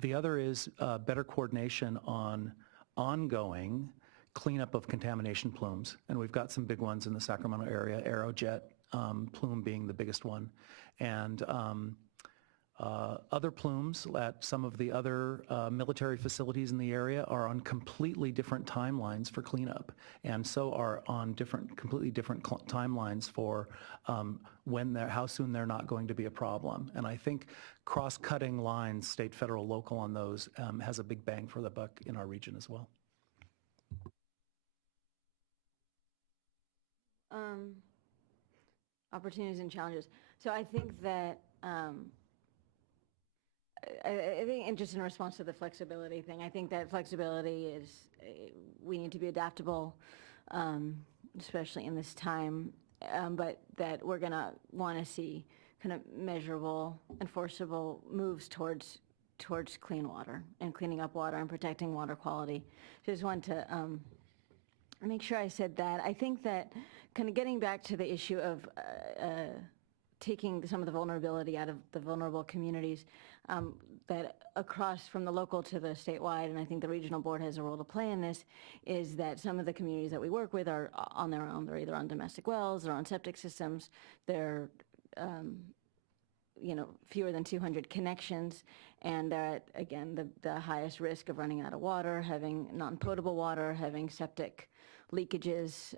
The other is better coordination on ongoing cleanup of contamination plumes, and we've got some big ones in the Sacramento area, Aerojet plume being the biggest one, and other plumes at some of the other military facilities in the area are on completely different timelines for cleanup, and so are on completely different timelines for how soon they're not going to be a problem. And I think cross-cutting lines, state, federal, local on those has a big bang for the buck in our region as well. Opportunities and challenges. So I think that I think, and just in response to the flexibility thing, I think that flexibility is, we need to be adaptable, especially in this time, but that we're going to want to see kind of measurable, enforceable moves towards clean water and cleaning up water and protecting water quality. So I just want to make sure I said that. I think that kind of getting back to the issue of taking some of the vulnerability out of the vulnerable communities, that across from the local to the statewide, and I think the regional board has a role to play in this, is that some of the communities that we work with are on their own. They're either on domestic wells or on septic systems. They're fewer than 200 connections, and they're at, again, the highest risk of running out of water, having non-potable water, having septic leakages,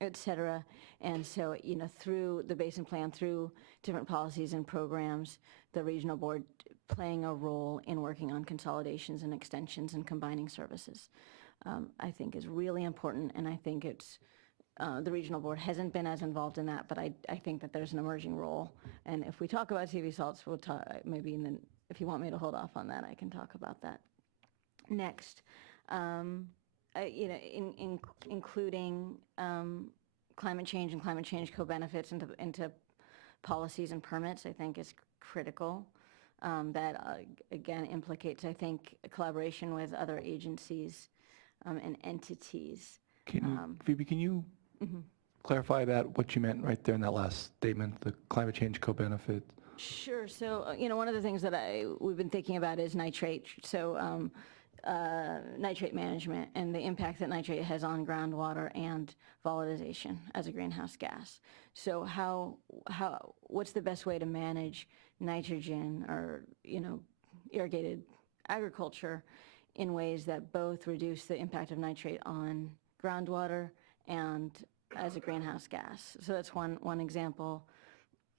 et cetera. And so, through the basin plan, through different policies and programs, the regional board playing a role in working on consolidations and extensions and combining services, I think is really important. And I think it's, the regional board hasn't been as involved in that, but I think that there's an emerging role. And if we talk about CV salts, we'll talk, maybe if you want me to hold off on that, I can talk about that. Next, including climate change and climate change co-benefits into policies and permits, I think is critical. That, again, implicates, I think, a collaboration with other agencies and entities. Phoebe, can you clarify what you meant right there in that last statement, the climate change co-benefit? Sure. So, one of the things that we've been thinking about is nitrate. So, nitrate management and the impact that nitrate has on groundwater and volatilization as a greenhouse gas. So what's the best way to manage nitrogen or, irrigated agriculture in ways that both reduce the impact of nitrate on groundwater and as a greenhouse gas. So that's one example.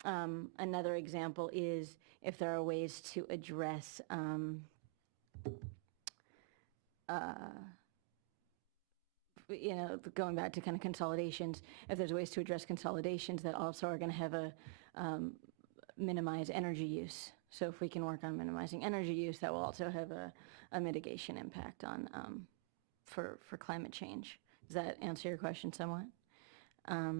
Another example is if there are ways to address going back to kind of consolidations, if there's ways to address consolidations that also are going to have a minimize energy use. So if we can work on minimizing energy use, that will also have a mitigation impact on for climate change. Does that answer your question somewhat? I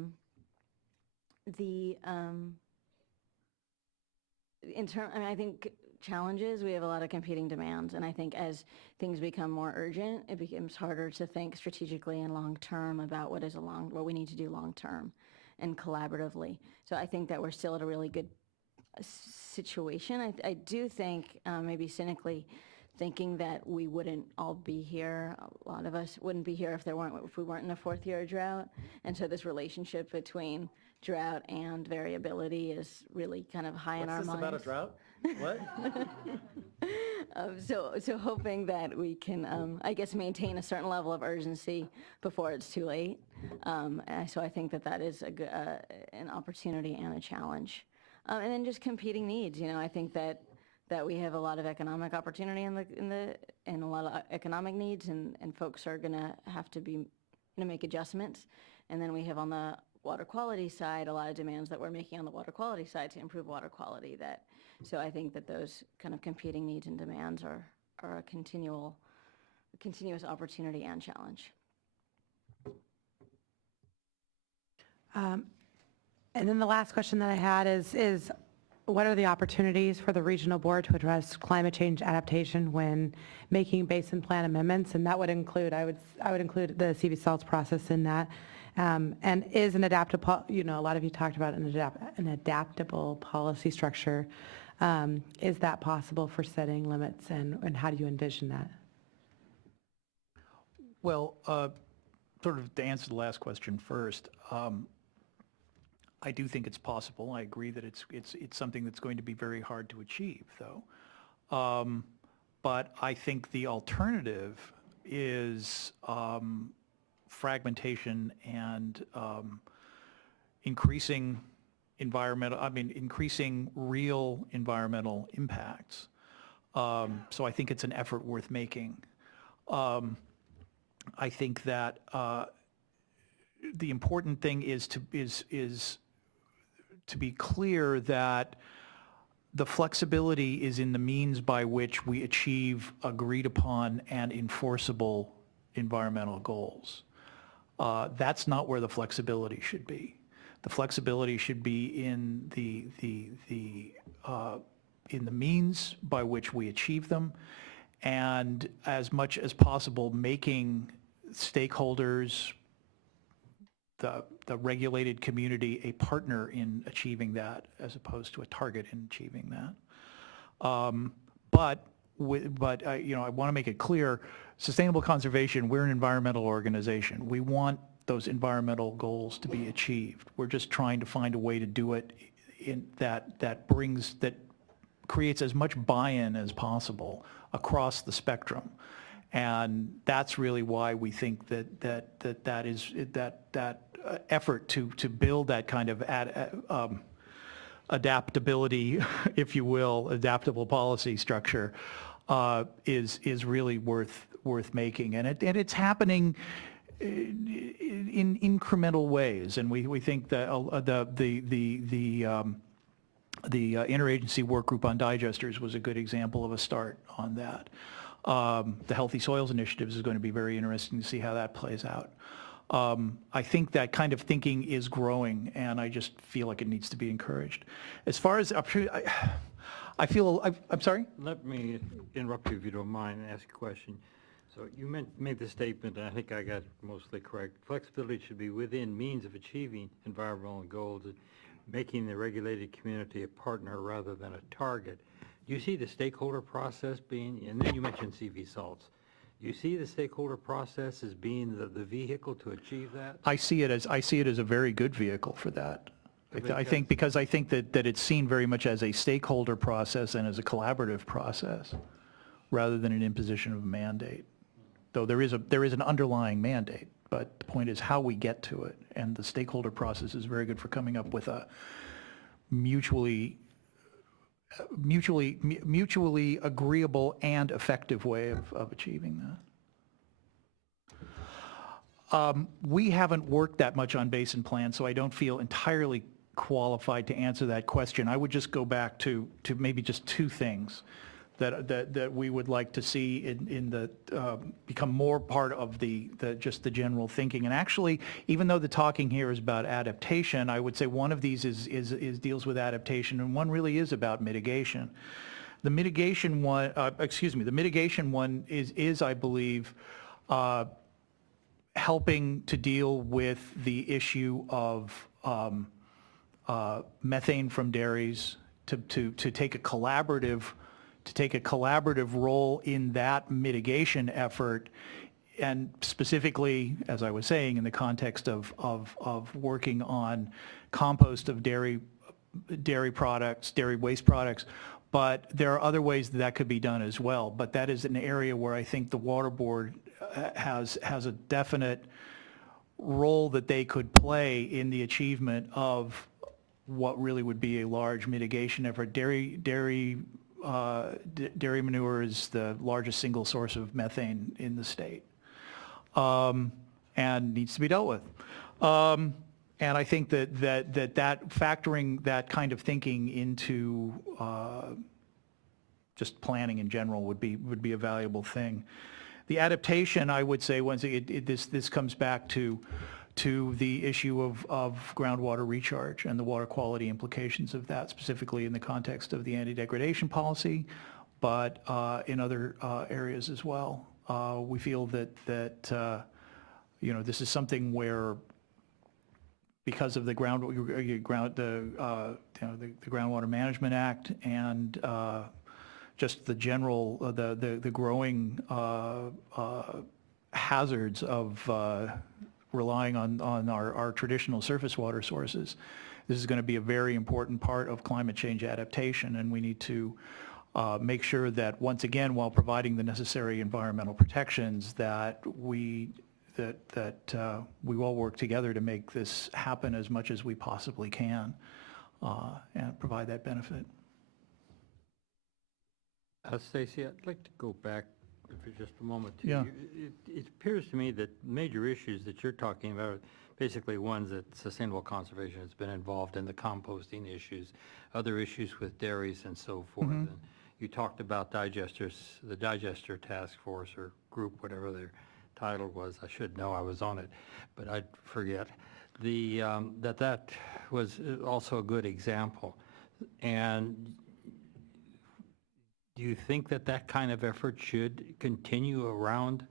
think challenges, we have a lot of competing demands, and I think as things become more urgent, it becomes harder to think strategically and long-term about what we need to do long-term and collaboratively. So I think that we're still at a really good situation. I do think, maybe cynically, thinking that we wouldn't all be here, a lot of us wouldn't be here if we weren't in a fourth year of drought. And so this relationship between drought and variability is really kind of high in our minds. What's this about a drought? What? So hoping that we can, I guess, maintain a certain level of urgency before it's too late. So I think that is an opportunity and a challenge. And then just competing needs. I think that we have a lot of economic opportunity and a lot of economic needs, and folks are going to have to make adjustments. And then we have on the water quality side a lot of demands that we're making on the water quality side to improve water quality. So I think that those kind of competing needs and demands are a continuous opportunity and challenge. And then the last question that I had is what are the opportunities for the regional board to address climate change adaptation when making basin plan amendments? And that would include, I would include the CV salts process in that. And is an adaptable, a lot of you talked about an adaptable policy structure. Is that possible for setting limits, and how do you envision that? Well, sort of to answer the last question first, I do think it's possible. I agree that it's something that's going to be very hard to achieve, though. But I think the alternative is fragmentation and increasing real environmental impacts. So I think it's an effort worth making. I think that the important thing is to be clear that the flexibility is in the means by which we achieve agreed upon and enforceable environmental goals. That's not where the flexibility should be. The flexibility should be in the means by which we achieve them, and as much as possible making stakeholders, the regulated community, a partner in achieving that as opposed to a target in achieving that. But I want to make it clear, sustainable conservation, we're an environmental organization. We want those environmental goals to be achieved. We're just trying to find a way to do it that creates as much buy-in as possible across the spectrum. And that's really why we think that effort to build that kind of adaptability, if you will, adaptable policy structure is really worth making. And it's happening in incremental ways. And we think that the interagency work group on digesters was a good example of a start on that. The Healthy Soils Initiatives is going to be very interesting to see how that plays out. I think that kind of thinking is growing, and I just feel like it needs to be encouraged. As far as, I'm sorry? Let me interrupt you if you don't mind and ask a question. So you made the statement, and I think I got it mostly correct. Flexibility should be within means of achieving environmental goals, and making the regulated community a partner rather than a target. Do you see the stakeholder process being, and then you mentioned CV salts, do you see the stakeholder process as being the vehicle to achieve that? I see it as a very good vehicle for that. I think because I think that it's seen very much as a stakeholder process and as a collaborative process, rather than an imposition of a mandate. Though there is an underlying mandate, but the point is how we get to it, and the stakeholder process is very good for coming up with a mutually agreeable and effective way of achieving that. We haven't worked that much on basin plans, so I don't feel entirely qualified to answer that question. I would just go back to maybe just two things that we would like to see become more part of just the general thinking. And actually, even though the talking here is about adaptation, I would say one of these deals with adaptation, and one really is about mitigation. The mitigation one, the mitigation one is I believe, helping to deal with the issue of methane from dairies, to take a collaborative role in that mitigation effort, and specifically, as I was saying, in the context of working on compost of dairy products, dairy waste products. But there are other ways that could be done as well. But that is an area where I think the Water Board has a definite role that they could play in the achievement of what really would be a large mitigation effort. Dairy manure is the largest single source of methane in the state, and needs to be dealt with. And I think that factoring that kind of thinking into just planning in general would be a valuable thing. The adaptation, I would say, once this comes back to the issue of groundwater recharge and the water quality implications of that, specifically in the context of the anti-degradation policy, but in other areas as well. We feel that this is something where, because of the Groundwater Management Act and just the general the growing hazards of relying on our traditional surface water sources. This is going to be a very important part of climate change adaptation, and we need to make sure that, once again, while providing the necessary environmental protections, that we all work together to make this happen as much as we possibly can, and provide that benefit. Stacy, I'd like to go back for just a moment. Yeah. It appears to me that major issues that you're talking about are basically ones that sustainable conservation has been involved in, the composting issues, other issues with dairies and so forth. Mm-hmm. And you talked about digesters, the digester task force or group, whatever their title was. I should know, I was on it, but I'd forget. That was also a good example. And do you think that kind of effort should continue around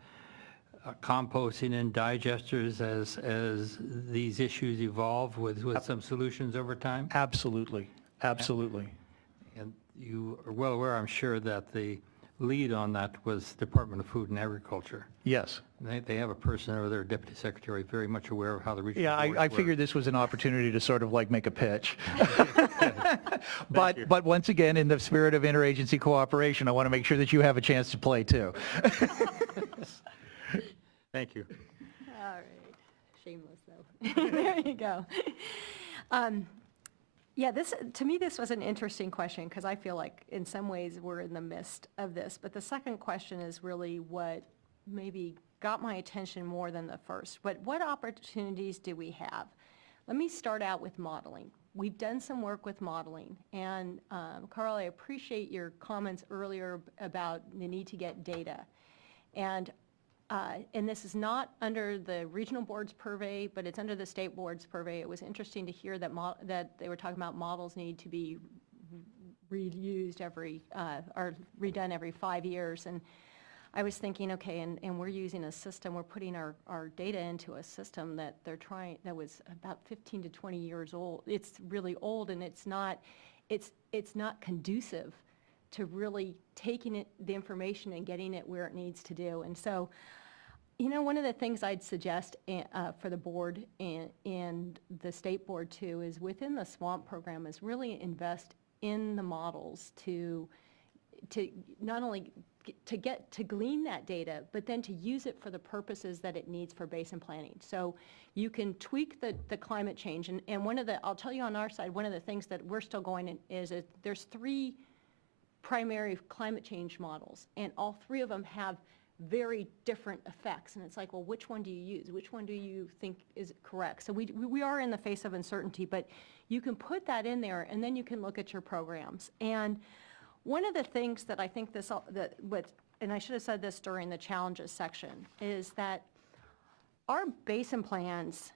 composting and digesters as these issues evolve with some solutions over time? Absolutely, absolutely. And you are well aware, I'm sure, that the lead on that was Department of Food and Agriculture. Yes. They have a person over there, Deputy Secretary, very much aware of how the regional boards I work. figured this was an opportunity to sort of like make a pitch. But once again, in the spirit of interagency cooperation, I want to make sure that you have a chance to play too. Thank you. All right. Shameless, though. There you go. Yeah, to me, this was an interesting question, because I feel like in some ways we're in the midst of this. But the second question is really what maybe got my attention more than the first. But what opportunities do we have? Let me start out with modeling. We've done some work with modeling. And Carl, I appreciate your comments earlier about the need to get data. And this is not under the regional board's purvey, but it's under the state board's purvey. It was interesting to hear that they were talking about models need to be reused or redone every 5 years. And I was thinking, okay, and we're using a system, we're putting our data into a system that that was about 15 to 20 years old. It's really old, and it's not conducive to really taking the information and getting it where it needs to do. And so You know, one of the things I'd suggest for the board and the state board too is within the SWAMP program is really invest in the models to not only to glean that data, but then to use it for the purposes that it needs for basin planning. So you can tweak the climate change, and one of the, I'll tell you on our side, one of the things that we're still going in is there's 3 primary climate change models, and all 3 of them have very different effects, and it's like, well, which one do you use? Which one do you think is correct? So we are in the face of uncertainty, but you can put that in there, and then you can look at your programs. And one of the things that I think and I should have said this during the challenges section, is that our basin plans,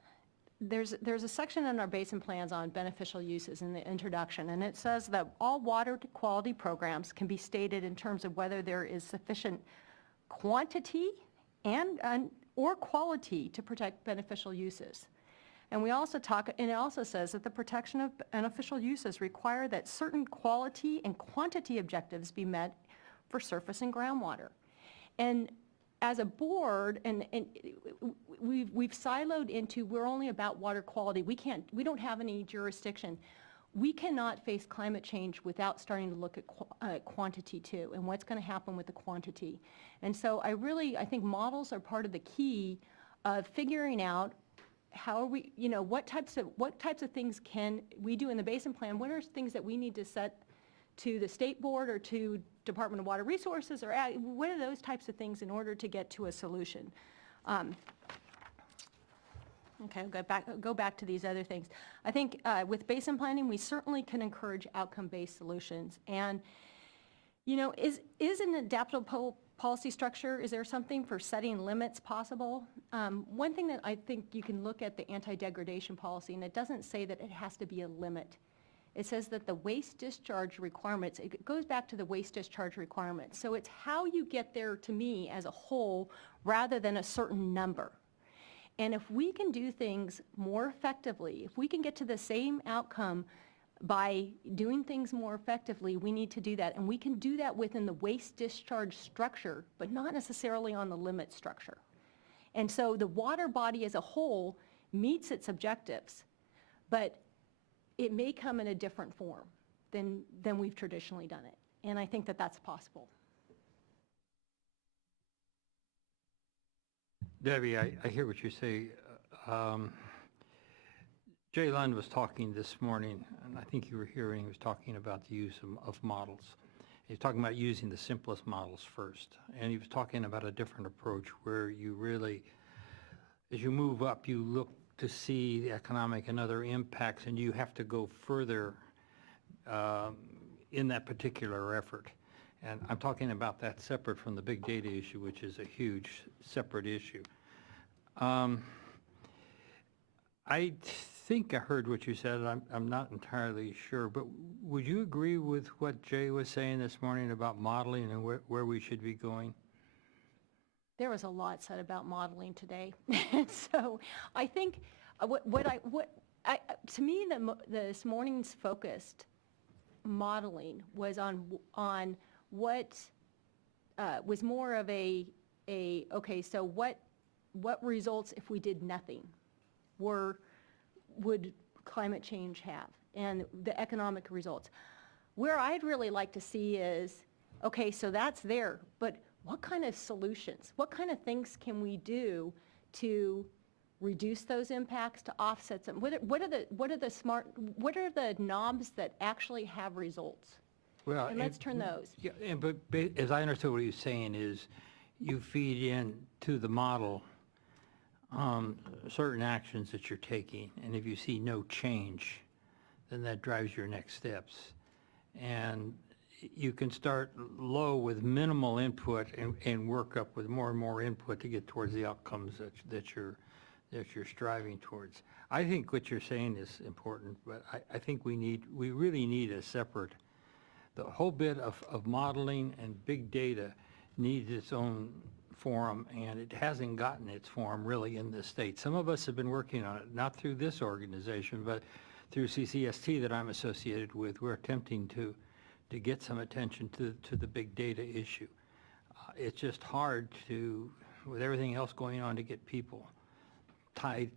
there's a section in our basin plans on beneficial uses in the introduction, and it says that all water quality programs can be stated in terms of whether there is sufficient quantity or quality to protect beneficial uses. And we also and it also says that the protection of beneficial uses require that certain quality and quantity objectives be met for surface and groundwater. And as a board, and we've siloed into, we're only about water quality. We don't have any jurisdiction. We cannot face climate change without starting to look at quantity too, and what's going to happen with the quantity. And so I think models are part of the key of figuring out how are we, what types of things can we do in the basin plan? What are things that we need to set to the state board or to Department of Water Resources, or what are those types of things in order to get to a solution? Okay, I'll go back to these other things. I think with basin planning, we certainly can encourage outcome-based solutions. And, is an adaptable policy structure, is there something for setting limits possible? One thing that I think you can look at the anti-degradation policy, and it doesn't say that it has to be a limit. It says that the waste discharge requirements, it goes back to the waste discharge requirements. So it's how you get there, to me, as a whole, rather than a certain number. And if we can do things more effectively, if we can get to the same outcome by doing things more effectively, we need to do that. And we can do that within the waste discharge structure, but not necessarily on the limit structure. And so the water body as a whole meets its objectives, but it may come in a different form than we've traditionally done it. And I think that that's possible. Debbie, I hear what you say. Jay Lund was talking this morning, and I think you were hearing, he was talking about the use of models. He was talking about using the simplest models first, and he was talking about a different approach where you really, as you move up, you look to see the economic and other impacts, and you have to go further in that particular effort. And I'm talking about that separate from the big data issue, which is a huge separate issue. I think I heard what you said. I'm not entirely sure, but would you agree with what Jay was saying this morning about modeling and where we should be going? There was a lot said about modeling today. So I think to me, this morning's focused modeling was on what was more of okay, so what results if we did nothing would climate change have, and the economic results. Where I'd really like to see is, okay, so that's there, but what kind of solutions, what kind of things can we do to reduce those impacts, to offset them? What are the knobs that actually have results? Well, and let's turn those. Yeah, but as I understood what he was saying is, you feed in to the model certain actions that you're taking, and if you see no change, then that drives your next steps. And you can start low with minimal input and work up with more and more input to get towards the outcomes that you're striving towards. I think what you're saying is important, but I think we really need a separate. The whole bit of modeling and big data needs its own forum, and it hasn't gotten its forum really in this state. Some of us have been working on it, not through this organization, but through CCST that I'm associated with. We're attempting to get some attention to the big data issue. It's just hard to with everything else going on to get people tied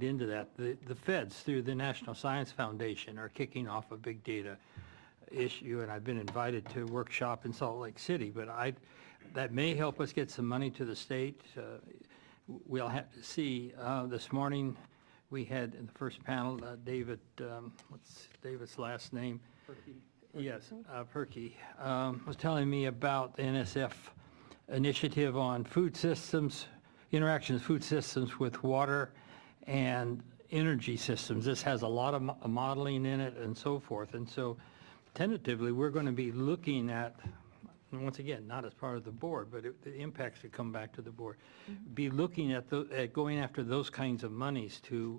into that. The feds, through the National Science Foundation, are kicking off a big data issue, and I've been invited to a workshop in Salt Lake City, but that may help us get some money to the state. We'll have to see. This morning, we had in the first panel, David, what's David's last name? Perkey. Yes, Perkey, was telling me about the NSF initiative on food systems, interactions of food systems with water and energy systems. This has a lot of modeling in it and so forth. And so tentatively, we're going to be looking at, once again, not as part of the board, but the impacts should come back to the board, be looking at going after those kinds of monies to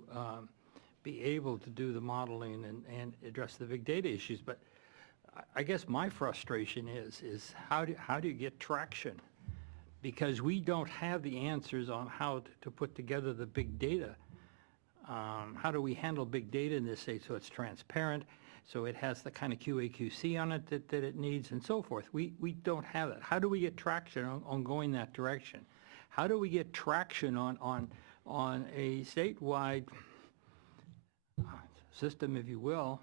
be able to do the modeling and address the big data issues. But I guess my frustration is how do you get traction? Because we don't have the answers on how to put together the big data. How do we handle big data in this state so it's transparent, so it has the kind of QA/QC on it that it needs, and so forth? We don't have that. How do we get traction on going that direction? How do we get traction on a statewide system, if you will,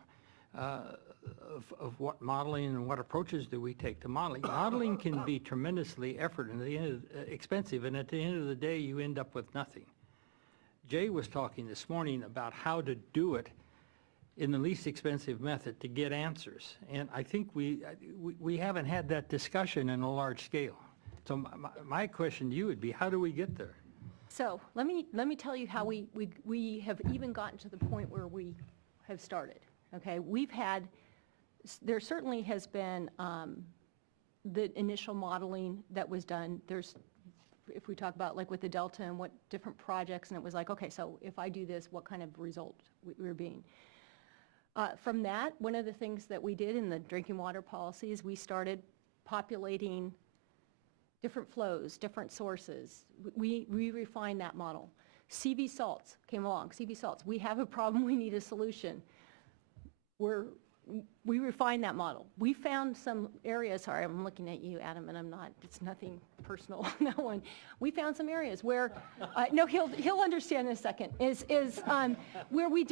of what modeling and what approaches do we take to modeling? Modeling can be tremendously expensive, and at the end of the day, you end up with nothing. Jay was talking this morning about how to do it in the least expensive method to get answers, and I think we haven't had that discussion in a large scale. So my question to you would be, how do we get there? So let me tell you how we have even gotten to the point where we have started. Okay, there certainly has been the initial modeling that was done. If we talk about like with the Delta and what different projects, and it was like, okay, so if I do this, what kind of result we're being. From that, one of the things that we did in the drinking water policy is we started populating different flows, different sources. We refined that model. CV salts came along. CV salts, we have a problem, we need a solution. We refined that model. We found some areas, sorry, I'm looking at you, Adam, and it's nothing personal on that one. We found some areas where, no, he'll understand in a second, is where we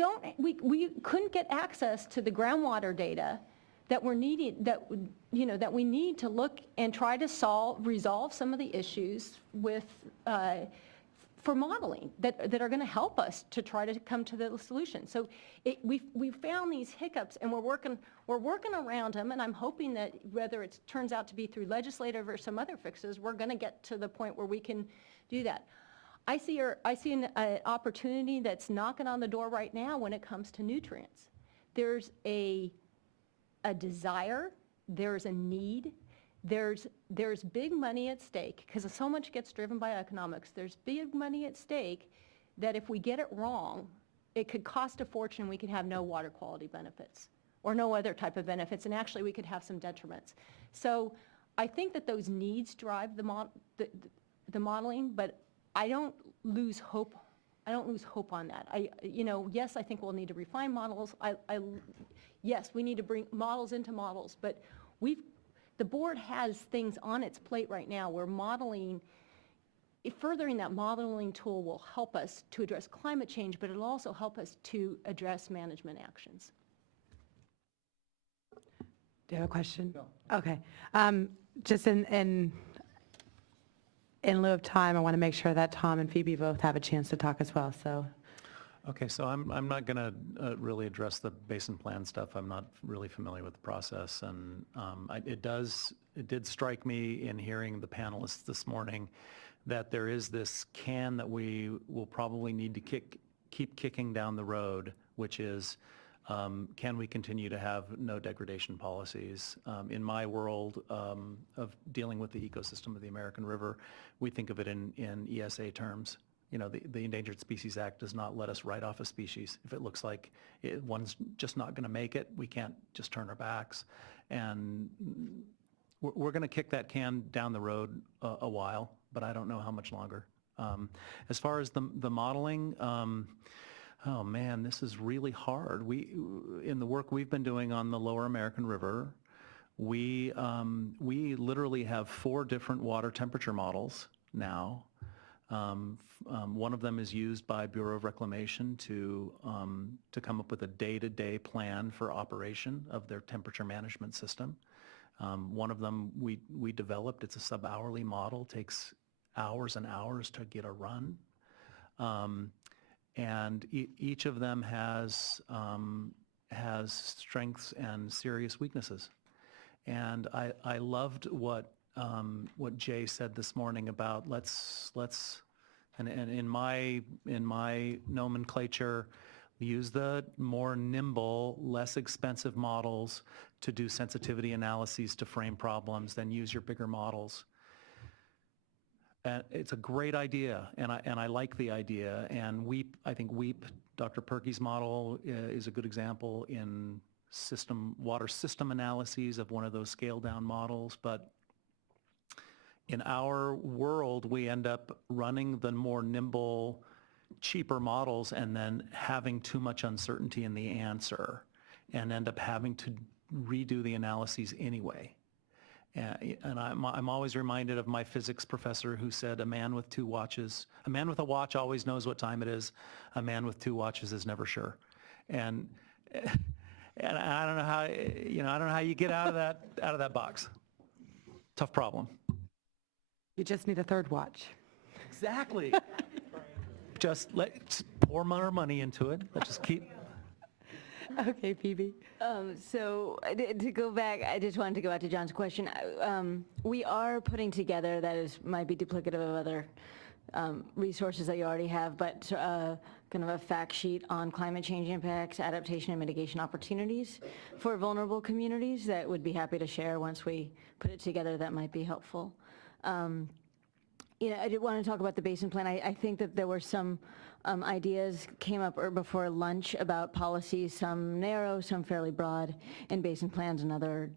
couldn't get access to the groundwater data that we're needed, that we need to look and try to resolve some of the issues with, for modeling that are going to help us to try to come to the solution. So we found these hiccups, and we're working around them, and I'm hoping that whether it turns out to be through legislative or some other fixes, we're going to get to the point where we can do that. I see an opportunity that's knocking on the door right now when it comes to nutrients. There's a desire, there's a need, there's big money at stake, because so much gets driven by economics. There's big money at stake that if we get it wrong, it could cost a fortune. We could have no water quality benefits or no other type of benefits, and actually we could have some detriments. So I think that those needs drive the modeling, but I don't lose hope. I don't lose hope on that. Yes, I think we'll need to refine models. Yes, we need to bring models into models, but the board has things on its plate right now where furthering that modeling tool will help us to address climate change, but it'll also help us to address management actions. Do you have a question? No. Okay. Just in lieu of time, I want to make sure that Tom and Phoebe both have a chance to talk as well. So. Okay, so I'm not going to really address the basin plan stuff. I'm not really familiar with the process, and it did strike me in hearing the panelists this morning that there is this can that we will probably need to keep kicking down the road, which is can we continue to have no degradation policies? In my world of dealing with the ecosystem of the American River, we think of it in ESA terms. The Endangered Species Act does not let us write off a species. If it looks like one's just not going to make it, we can't just turn our backs. And we're going to kick that can down the road a while, but I don't know how much longer. As far as the modeling, oh man, this is really hard. In the work we've been doing on the Lower American River, we literally have 4 different water temperature models now. One of them is used by Bureau of Reclamation to come up with a day-to-day plan for operation of their temperature management system. One of them we developed, it's a sub-hourly model, takes hours and hours to get a run. And each of them has strengths and serious weaknesses. And I loved what Jay said this morning about let's and in my nomenclature, use the more nimble, less expensive models to do sensitivity analyses to frame problems than use your bigger models. And it's a great idea, and I like the idea. And I think WEEP, Dr. Perky's model is a good example in water system analyses of one of those scaled down models. But in our world, we end up running the more nimble, cheaper models and then having too much uncertainty in the answer and end up having to redo the analyses anyway. And I'm always reminded of my physics professor who said a man with a watch always knows what time it is. A man with 2 watches is never sure. And I don't know how, I don't know how you get out of that box. Tough problem. You just need a 3rd watch. Exactly. Let's pour more money into it. Let's just keep. Okay, Phoebe. So to go back, I just wanted to go back to John's question. We are putting together, might be duplicative of other resources that you already have, but kind of a fact sheet on climate change impacts, adaptation and mitigation opportunities for vulnerable communities that would be happy to share once we put it together. That might be helpful. I did want to talk about the basin plan. I think that there were some ideas came up before lunch about policies, some narrow, some fairly broad, in basin plans and other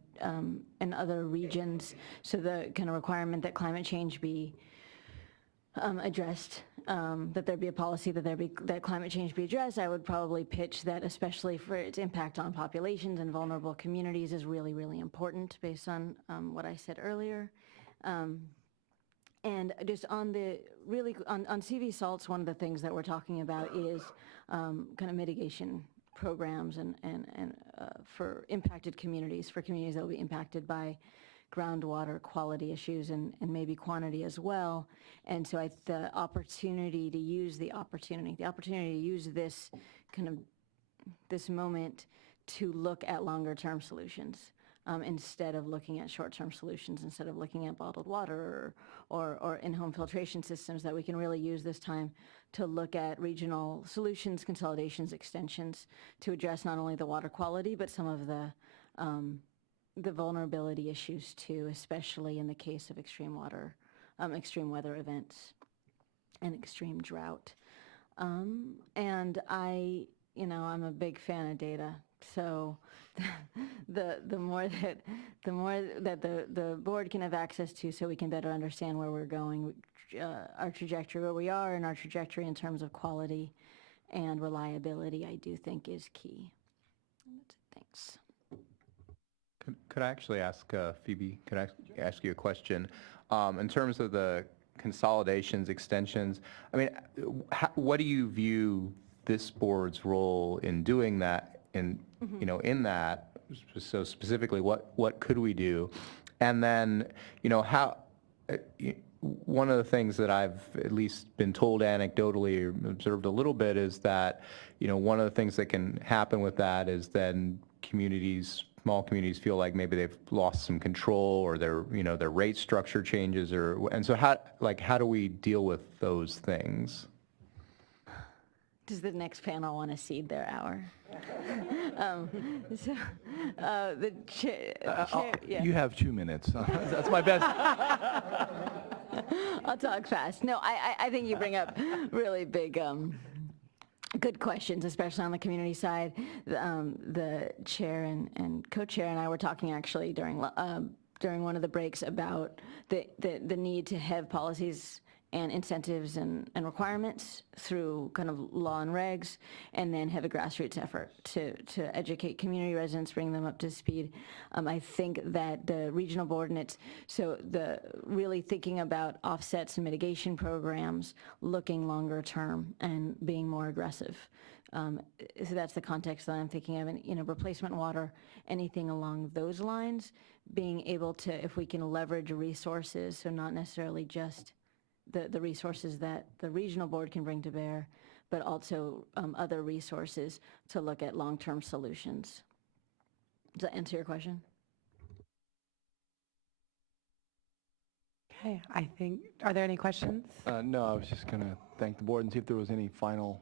regions. So the kind of requirement that climate change be addressed, that there be a policy that climate change be addressed. I would probably pitch that, especially for its impact on populations and vulnerable communities, is really, really important based on what I said earlier. And just on CV salts, one of the things that we're talking about is kind of mitigation programs and for impacted communities, for communities that will be impacted by groundwater quality issues and maybe quantity as well. And so the opportunity to use this moment to look at longer term solutions. Instead of looking at short-term solutions, instead of looking at bottled water or in-home filtration systems, that we can really use this time to look at regional solutions, consolidations, extensions, to address not only the water quality, but some of the vulnerability issues too, especially in the case of extreme weather events and extreme drought. And I'm a big fan of data, so the more that the board can have access to, so we can better understand where we're going, our trajectory, where we are, and our trajectory in terms of quality and reliability, I do think is key. Thanks. Could I actually ask Phoebe? Could I ask you a question? In terms of the consolidations, extensions, I mean, what do you view this board's role in doing that? In in that, so specifically, what could we do? And then, how? One of the things that I've at least been told anecdotally or observed a little bit is that, one of the things that can happen with that is then small communities feel like maybe they've lost some control, or their rate structure changes, and so how do we deal with those things? Does the next panel want to cede their hour? The chair, yeah. You have 2 minutes. That's my best. I'll talk fast. No, I think you bring up really big, good questions, especially on the community side. The chair and co-chair and I were talking actually during one of the breaks about the need to have policies and incentives and requirements through kind of law and regs, and then have a grassroots effort to educate community residents, bring them up to speed. I think that the regional board and really thinking about offsets and mitigation programs, looking longer term and being more aggressive. So that's the context that I'm thinking of, and replacement water, anything along those lines, being able to, if we can leverage resources, so not necessarily just the resources that the regional board can bring to bear, but also other resources to look at long-term solutions. Does that answer your question? Okay, I think, are there any questions? No, I was just going to thank the board and see if there was any final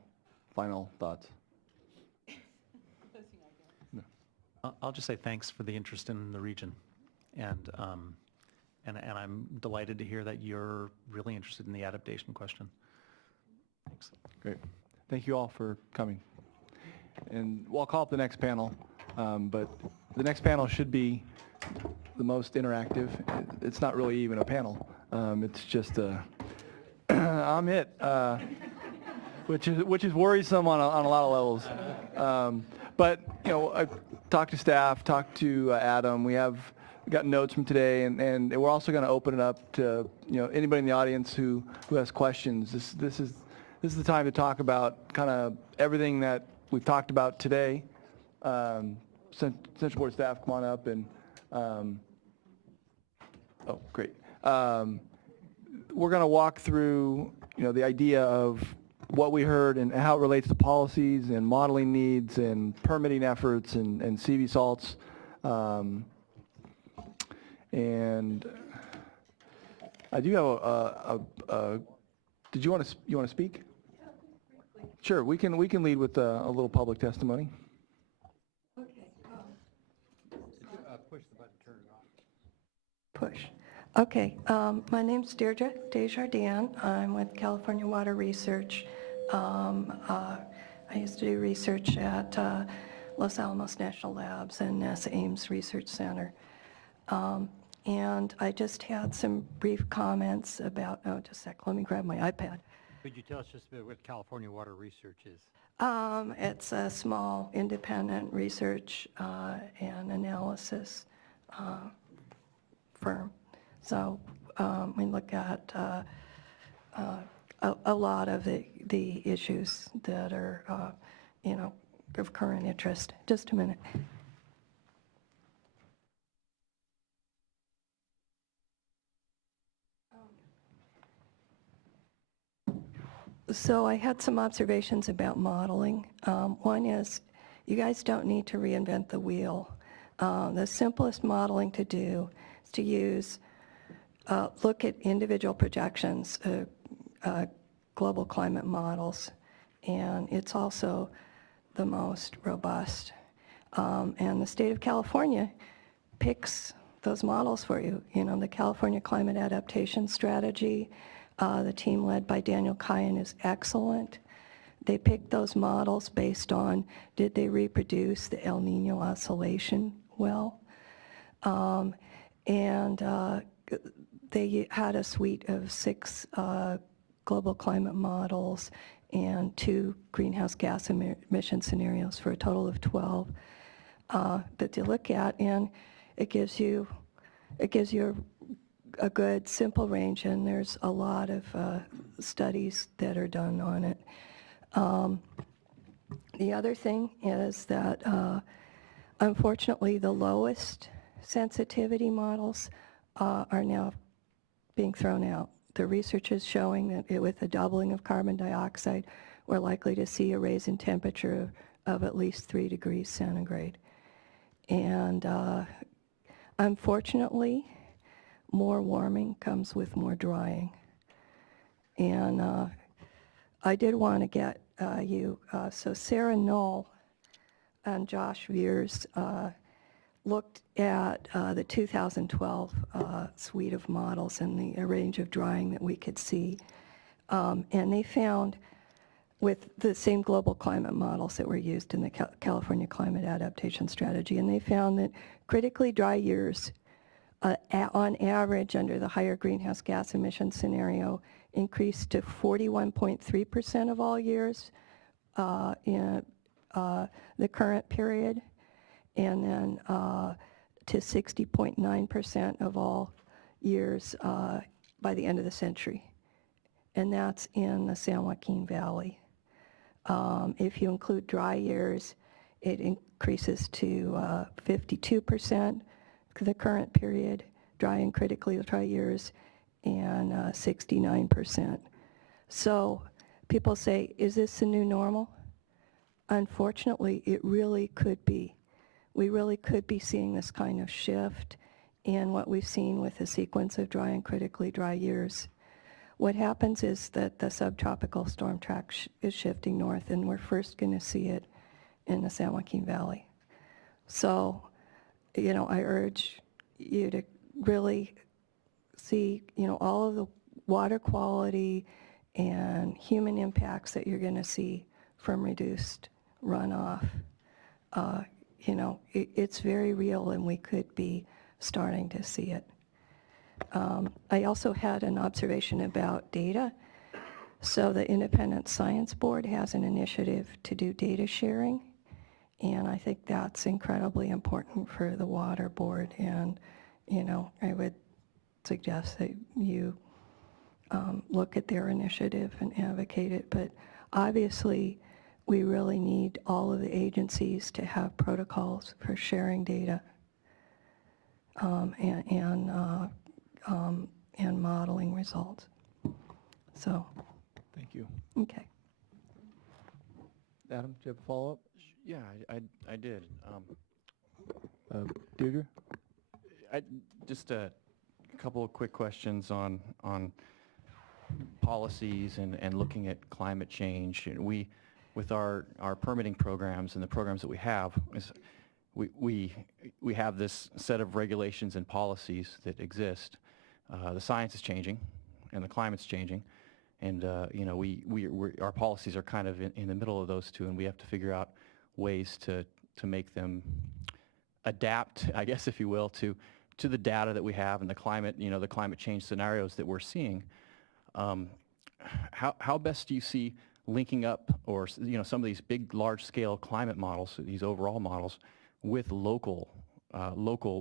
thoughts. No. I'll just say thanks for the interest in the region. And I'm delighted to hear that you're really interested in the adaptation question. Thanks. Great. Thank you all for coming. And we'll call up the next panel, but the next panel should be the most interactive. It's not really even a panel. It's just I'm it, which is worrisome on a lot of levels. But I talked to staff, talked to Adam. We got notes from today, and we're also going to open it up to anybody in the audience who has questions. This is the time to talk about kind of everything that we've talked about today. Central Board staff, come on up and oh, great. We're going to walk through the idea of what we heard and how it relates to policies and modeling needs and permitting efforts and CV salts. And I do have did you want to speak? Sure, we can lead with a little public testimony. Okay. Push the button, turn it off. Push. Okay. My name's Deirdre Desjardins. I'm with California Water Research. I used to do research at Los Alamos National Labs and NASA Ames Research Center. And I just had some brief comments about, just a sec, let me grab my iPad. Could you tell us just a bit what California Water Research is? It's a small independent research and analysis firm. So we look at a lot of the issues that are, of current interest. Just a minute. So I had some observations about modeling. One is, you guys don't need to reinvent the wheel. The simplest modeling to do is to use, look at individual projections, global climate models, and it's also the most robust. And the state of California picks those models for you. The California Climate Adaptation Strategy, the team led by Daniel Kyan is excellent. They picked those models based on, did they reproduce the El Nino oscillation well? And they had a suite of 6 global climate models and 2 greenhouse gas emission scenarios for a total of 12 that they look at, and it gives you a good simple range, and there's a lot of studies that are done on it. The other thing is that unfortunately the lowest sensitivity models are now being thrown out. The research is showing that with a doubling of carbon dioxide, we're likely to see a raise in temperature of at least 3 degrees centigrade. And unfortunately, more warming comes with more drying. And I did want to get so Sarah Knoll and Josh Veers looked at the 2012 suite of models and the range of drying that we could see. And they found, with the same global climate models that were used in the California Climate Adaptation Strategy, and they found that critically dry years on average under the higher greenhouse gas emission scenario increased to 41.3% of all years in the current period, and then to 60.9% of all years by the end of the century. And that's in the San Joaquin Valley. If you include dry years, it increases to 52% for the current period, dry and critically dry years, and 69%. So people say, is this the new normal? Unfortunately, it really could be. We really could be seeing this kind of shift in what we've seen with the sequence of dry and critically dry years. What happens is that the subtropical storm track is shifting north, and we're first going to see it in the San Joaquin Valley. So, you know, I urge you to really see, you know, all of the water quality and human impacts that you're going to see from reduced runoff. You know, it's very real, and we could be starting to see it. I also had an observation about data. So the Independent Science Board has an initiative to do data sharing, and I think that's incredibly important for the Water Board, and, you know, I would suggest that you look at their initiative and advocate it. But obviously, we really need all of the agencies to have protocols for sharing data and modeling results. So. Thank you. Okay. Adam, do you have a follow-up? Yeah, I did. Deirdre? Just a couple of quick questions on policies and looking at climate change. And with our permitting programs and the programs that we have, we have this set of regulations and policies that exist. The science is changing, and the climate's changing, and you know, our policies are kind of in the middle of those two, and we have to figure out ways to make them adapt, I guess, if you will, to the data that we have and the climate, you know, the climate change scenarios that we're seeing. How best do you see linking up, or, you know, some of these big, large-scale climate models, these overall models, with local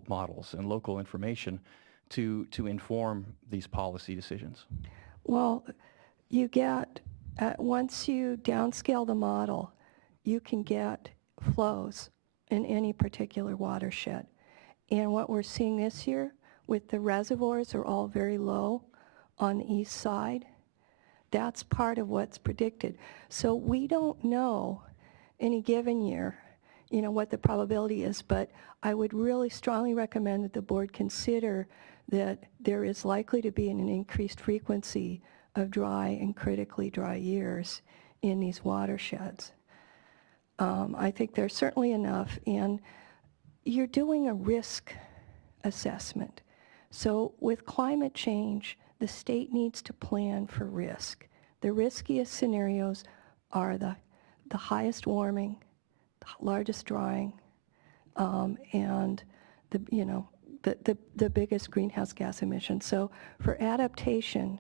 models and local information to inform these policy decisions? Well, you get, once you downscale the model, you can get flows in any particular watershed. And what we're seeing this year with the reservoirs are all very low on the east side. That's part of what's predicted. So we don't know any given year, you know, what the probability is, but I would really strongly recommend that the board consider that there is likely to be an increased frequency of dry and critically dry years in these watersheds. I think there's certainly enough, and you're doing a risk assessment. So with climate change, the state needs to plan for risk. The riskiest scenarios are the highest warming, the largest drying, and the biggest greenhouse gas emissions. So for adaptation,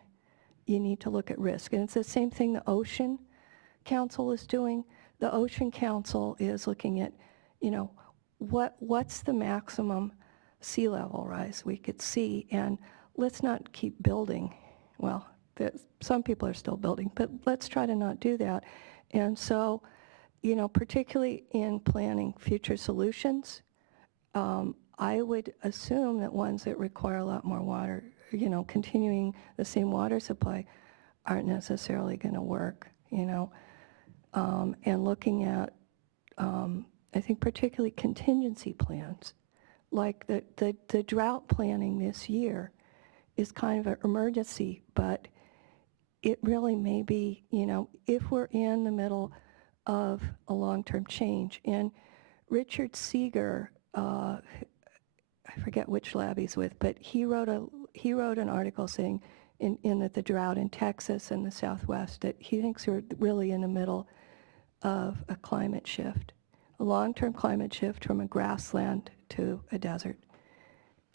you need to look at risk. And it's the same thing the Ocean Council is doing. The Ocean Council is looking at, you know, what's the maximum sea level rise we could see, and let's not keep building. Well, some people are still building, but let's try to not do that. And so, you know, particularly in planning future solutions, I would assume that ones that require a lot more water, you know, continuing the same water supply aren't necessarily going to work, you know. And looking at, I think particularly contingency plans, like the drought planning this year is kind of an emergency, but it really may be, you know, if we're in the middle of a long-term change. And Richard Seeger, I forget which lab he's with, but he wrote an article saying in that the drought in Texas and the Southwest, that he thinks we're really in the middle of a climate shift, a long-term climate shift from a grassland to a desert.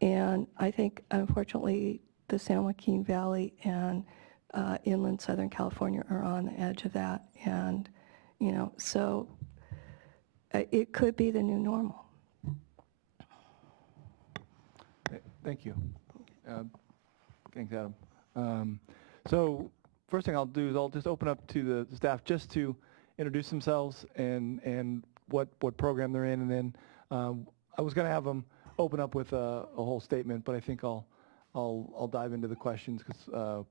And I think, unfortunately, the San Joaquin Valley and inland Southern California are on the edge of that. And, so it could be the new normal. Thank you. Thanks, Adam. So first thing I'll do is I'll just open up to the staff just to introduce themselves and what program they're in, and then I was going to have them open up with a whole statement, but I think I'll dive into the questions because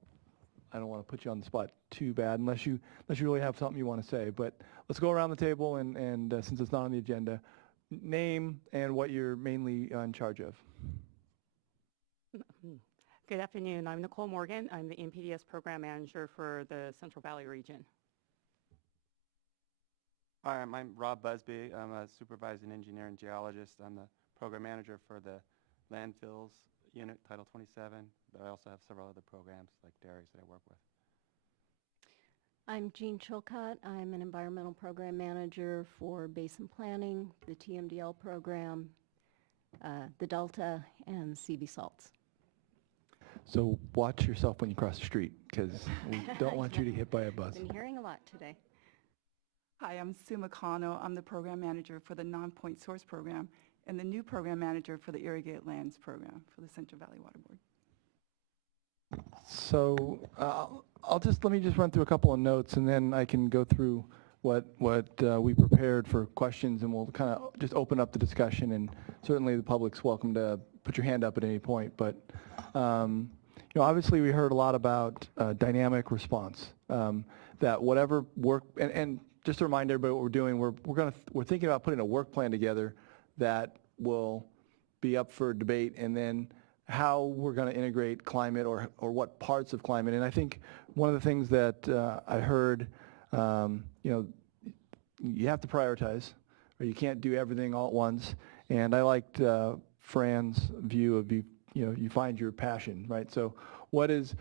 I don't want to put you on the spot too bad unless you really have something you want to say. But let's go around the table and since it's not on the agenda, name and what you're mainly in charge of. Good afternoon. I'm Nicole Morgan. I'm the NPDS Program Manager for the Central Valley region. Hi, I'm Rob Busby. I'm a supervising engineer and geologist. I'm the program manager for the landfills unit, Title 27, but I also have several other programs like dairies that I work with. I'm Jean Chilcott. I'm an environmental program manager for basin planning, the TMDL program, the Delta, and CV salts. So watch yourself when you cross the street because we don't want you to get hit by a bus. Been hearing a lot today. Hi, I'm Sue McConnell. I'm the program manager for the Non-Point Source program and the new program manager for the Irrigated Lands program for the Central Valley Water Board. So let me just run through a couple of notes, and then I can go through what we prepared for questions, and we'll kind of just open up the discussion. And certainly the public's welcome to put your hand up at any point. But obviously we heard a lot about dynamic response. That whatever work and just to remind everybody what we're doing, we're thinking about putting a work plan together that will be up for debate, and then how we're going to integrate climate or what parts of climate. And I think one of the things that I heard, you have to prioritize, or you can't do everything all at once. And I liked Fran's view of you find your passion, right? So what is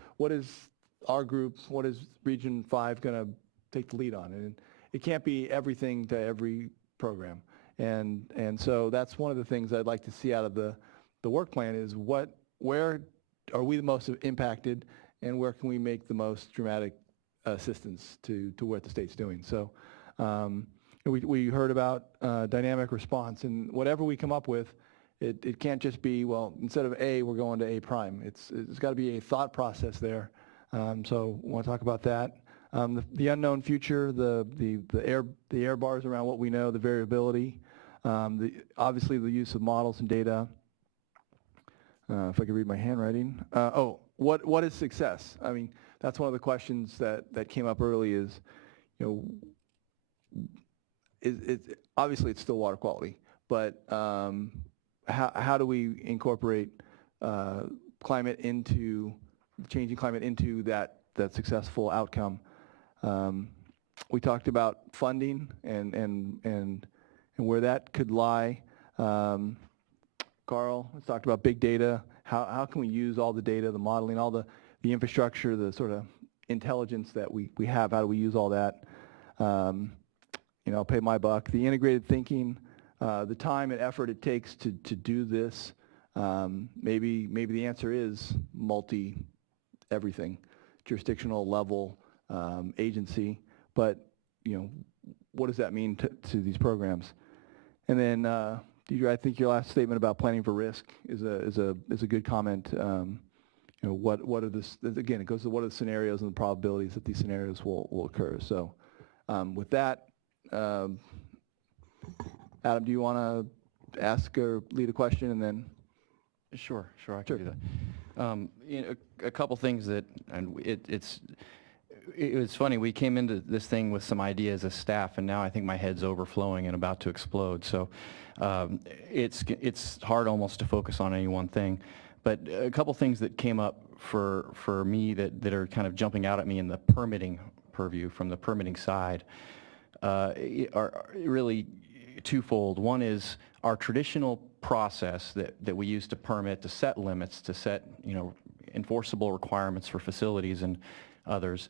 our group, what is Region 5 going to take the lead on? And it can't be everything to every program. And so that's one of the things I'd like to see out of the work plan is where are we the most impacted, and where can we make the most dramatic assistance to what the state's doing. So we heard about dynamic response, and whatever we come up with, it can't just be, well, instead of A, we're going to A prime. It's got to be a thought process there. So I want to talk about that. The unknown future, the air bars around what we know, the variability, obviously the use of models and data. If I could read my handwriting. What is success? I mean, that's one of the questions that came up early is, obviously it's still water quality, but how do we incorporate changing climate into that successful outcome? We talked about funding and where that could lie. Carl has talked about big data. How can we use all the data, the modeling, all the infrastructure, the sort of intelligence that we have? How do we use all that? I'll pay my buck. The integrated thinking, the time and effort it takes to do this. Maybe the answer is everything, jurisdictional level, agency. But what does that mean to these programs? And then, Deidre, I think your last statement about planning for risk is a good comment. What are again, it goes to what are the scenarios and the probabilities that these scenarios will occur. So with that, Adam, do you want to ask or lead a question, and then? Sure, I can do that. A couple things that, and it was funny, we came into this thing with some ideas as staff, and now I think my head's overflowing and about to explode. So it's hard almost to focus on any one thing. But a couple things that came up for me that are kind of jumping out at me in the permitting purview from the permitting side are really twofold. One is our traditional process that we use to permit, to set limits, to set enforceable requirements for facilities and others.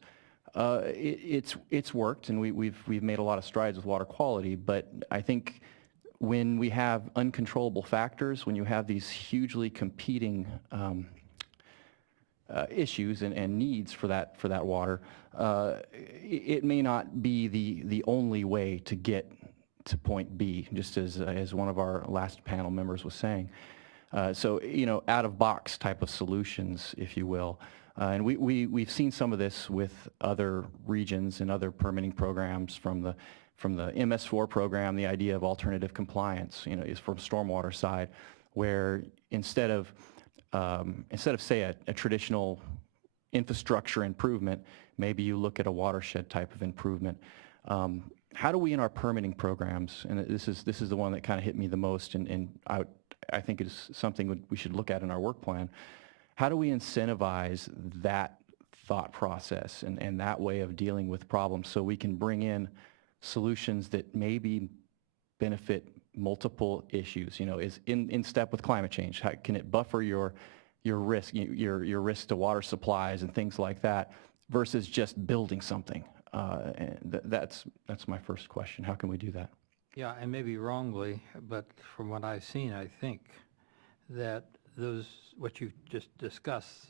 It's worked, and we've made a lot of strides with water quality, but I think when we have uncontrollable factors, when you have these hugely competing issues and needs for that water, it may not be the only way to get to point B, just as one of our last panel members was saying. So, out-of-box type of solutions, if you will. And we've seen some of this with other regions and other permitting programs from the MS4 program. The idea of alternative compliance, is from stormwater side, where instead of say a traditional infrastructure improvement, maybe you look at a watershed type of improvement. How do we in our permitting programs, and this is the one that kind of hit me the most, and I think it's something we should look at in our work plan. How do we incentivize that thought process and that way of dealing with problems so we can bring in solutions that maybe benefit multiple issues, is in step with climate change? How can it buffer your risk, your risk to water supplies and things like that, versus just building something? And that's my first question. How can we do that? Yeah, and maybe wrongly, but from what I've seen, I think that what you've just discussed,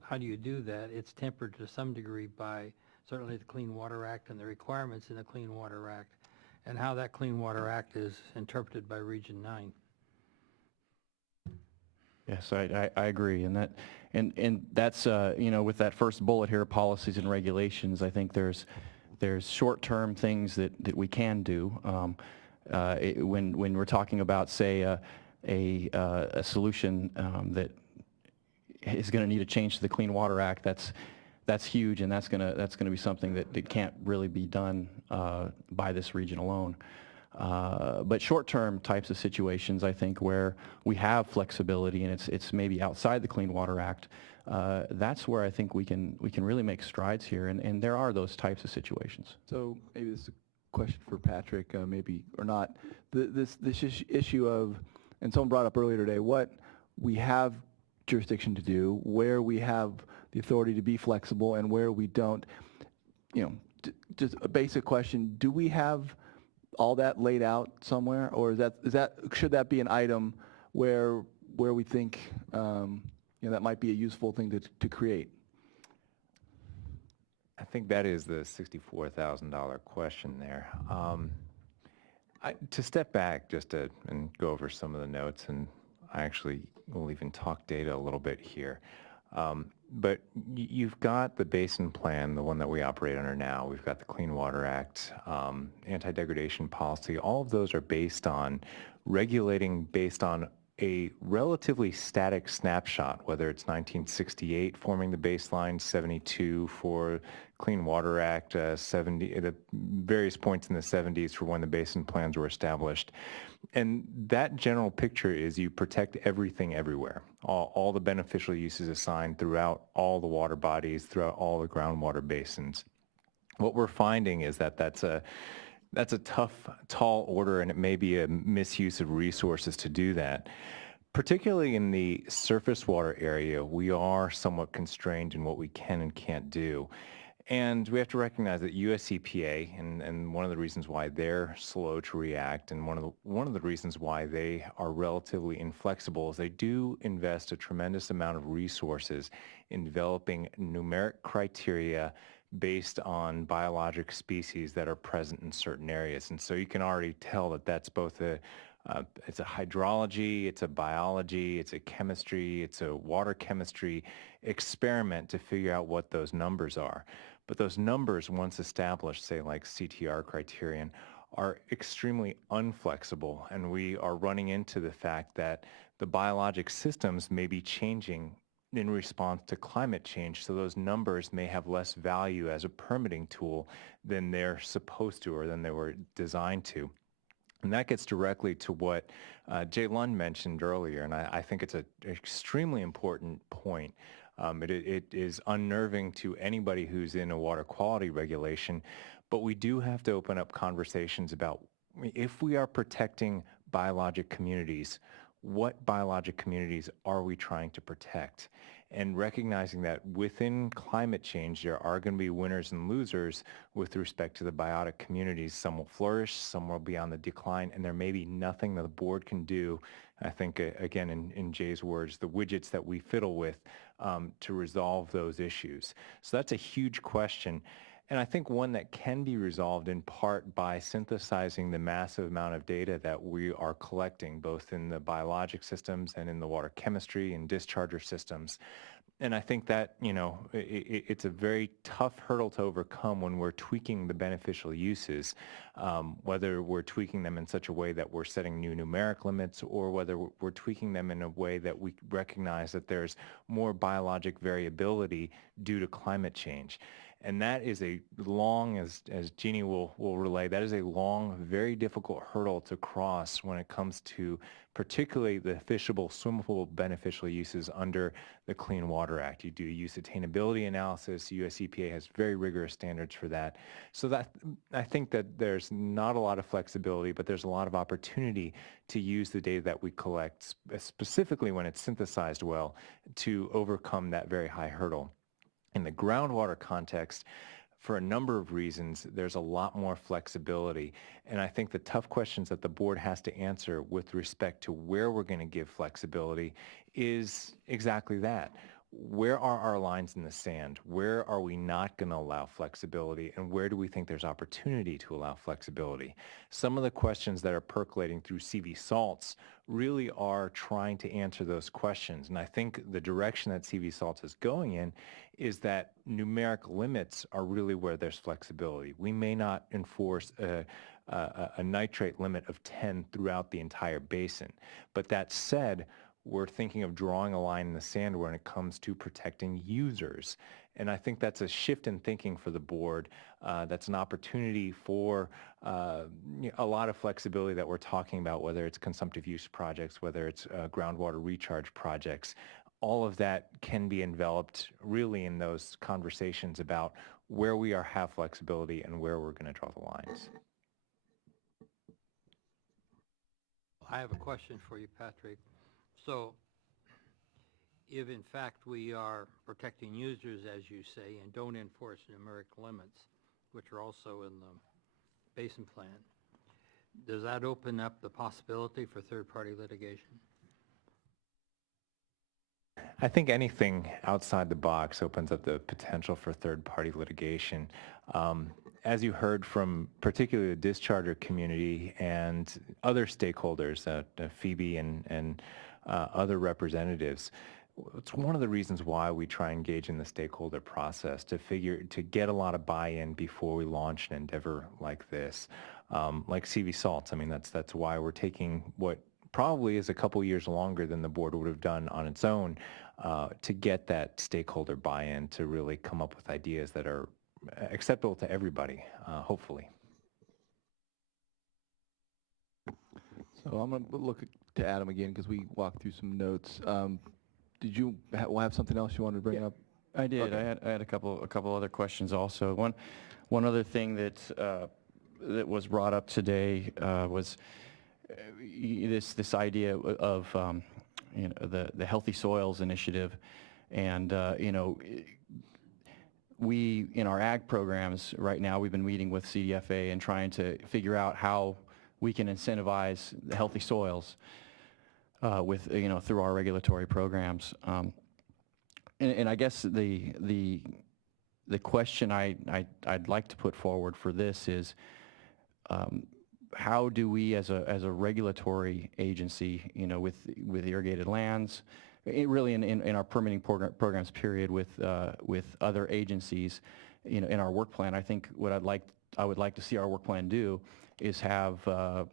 how do you do that? It's tempered to some degree by certainly the Clean Water Act and the requirements in the Clean Water Act, and how that Clean Water Act is interpreted by Region 9. Yes, I agree, and that's with that first bullet here, policies and regulations. I think there's short-term things that we can do when we're talking about, say, a solution that is going to need a change to the Clean Water Act. That's huge, and that's going to be something that can't really be done by this region alone. But short-term types of situations, I think, where we have flexibility and it's maybe outside the Clean Water Act, that's where I think we can really make strides here, and there are those types of situations. So maybe this is a question for Patrick, maybe or not. This issue of, and someone brought up earlier today, what we have jurisdiction to do, where we have the authority to be flexible, and where we don't. Just a basic question: do we have all that laid out somewhere, or should that be an item where we think that might be a useful thing to create? I think that is the $64,000 question there. To step back and go over some of the notes, and I actually will even talk data a little bit here. But you've got the basin plan, the one that we operate under now. We've got the Clean Water Act, anti-degradation policy. All of those are based on regulating based on a relatively static snapshot, whether it's 1968 forming the baseline, 72 for Clean Water Act, 70 at various points in the 70s for when the basin plans were established. And that general picture is you protect everything everywhere. All the beneficial uses assigned throughout all the water bodies, throughout all the groundwater basins. What we're finding is that that's a tough, tall order, and it may be a misuse of resources to do that. Particularly in the surface water area, we are somewhat constrained in what we can and can't do. And we have to recognize that US EPA, and one of the reasons why they're slow to react, and one of the reasons why they are relatively inflexible, is they do invest a tremendous amount of resources in developing numeric criteria based on biologic species that are present in certain areas. And so you can already tell that that's both it's a hydrology, it's a biology, it's a chemistry, it's a water chemistry experiment to figure out what those numbers are. But those numbers, once established, say like CTR criterion, are extremely unflexible, and we are running into the fact that the biologic systems may be changing in response to climate change, so those numbers may have less value as a permitting tool than they're supposed to or than they were designed to. And that gets directly to what Jay Lund mentioned earlier, and I think it's an extremely important point. It is unnerving to anybody who's in a water quality regulation, but we do have to open up conversations about if we are protecting biologic communities, what biologic communities are we trying to protect? And recognizing that within climate change, there are going to be winners and losers with respect to the biotic communities. Some will flourish, some will be on the decline, and there may be nothing that the board can do. I think, again, in Jay's words, the widgets that we fiddle with to resolve those issues. So that's a huge question. And I think one that can be resolved in part by synthesizing the massive amount of data that we are collecting, both in the biologic systems and in the water chemistry and discharger systems. And I think that, it's a very tough hurdle to overcome when we're tweaking the beneficial uses, whether we're tweaking them in such a way that we're setting new numeric limits or whether we're tweaking them in a way that we recognize that there's more biologic variability due to climate change. And that is a long, as Jeannie will relay, that is a long, very difficult hurdle to cross when it comes to particularly the fishable, swimmable beneficial uses under the Clean Water Act. You do use attainability analysis. US EPA has very rigorous standards for that. So that I think that there's not a lot of flexibility, but there's a lot of opportunity to use the data that we collect, specifically when it's synthesized well, to overcome that very high hurdle. In the groundwater context, for a number of reasons, there's a lot more flexibility. And I think the tough questions that the board has to answer with respect to where we're going to give flexibility is exactly that. Where are our lines in the sand? Where are we not going to allow flexibility? And where do we think there's opportunity to allow flexibility? Some of the questions that are percolating through CV salts really are trying to answer those questions. And I think the direction that CV salts is going in is that numeric limits are really where there's flexibility. We may not enforce a nitrate limit of 10 throughout the entire basin. But that said, we're thinking of drawing a line in the sand when it comes to protecting users. And I think that's a shift in thinking for the board. That's an opportunity for a lot of flexibility that we're talking about, whether it's consumptive use projects, whether it's groundwater recharge projects. All of that can be enveloped really in those conversations about where we have flexibility and where we're going to draw the lines. I have a question for you, Patrick. So if in fact we are protecting users, as you say, and don't enforce numeric limits, which are also in the basin plan, does that open up the possibility for third-party litigation? I think anything outside the box opens up the potential for third-party litigation. As you heard from particularly the discharger community and other stakeholders, Phoebe and other representatives, it's one of the reasons why we try and engage in the stakeholder process to get a lot of buy-in before we launch an endeavor like this. Like CV salts, I mean, that's why we're taking what probably is a couple years longer than the board would have done on its own to get that stakeholder buy-in to really come up with ideas that are acceptable to everybody, hopefully. So I'm going to look to Adam again because we walked through some notes. Did you have something else you wanted to bring up? I did. Okay. I had a couple other questions also. One other thing that was brought up today was this idea of the Healthy Soils Initiative, and we in our ag programs right now we've been meeting with CDFA and trying to figure out how we can incentivize the healthy soils with through our regulatory programs. And I guess the question I'd like to put forward for this is how do we as a regulatory agency, with irrigated lands, really in our permitting programs period with other agencies, in our work plan, I think what I would like to see our work plan do is have an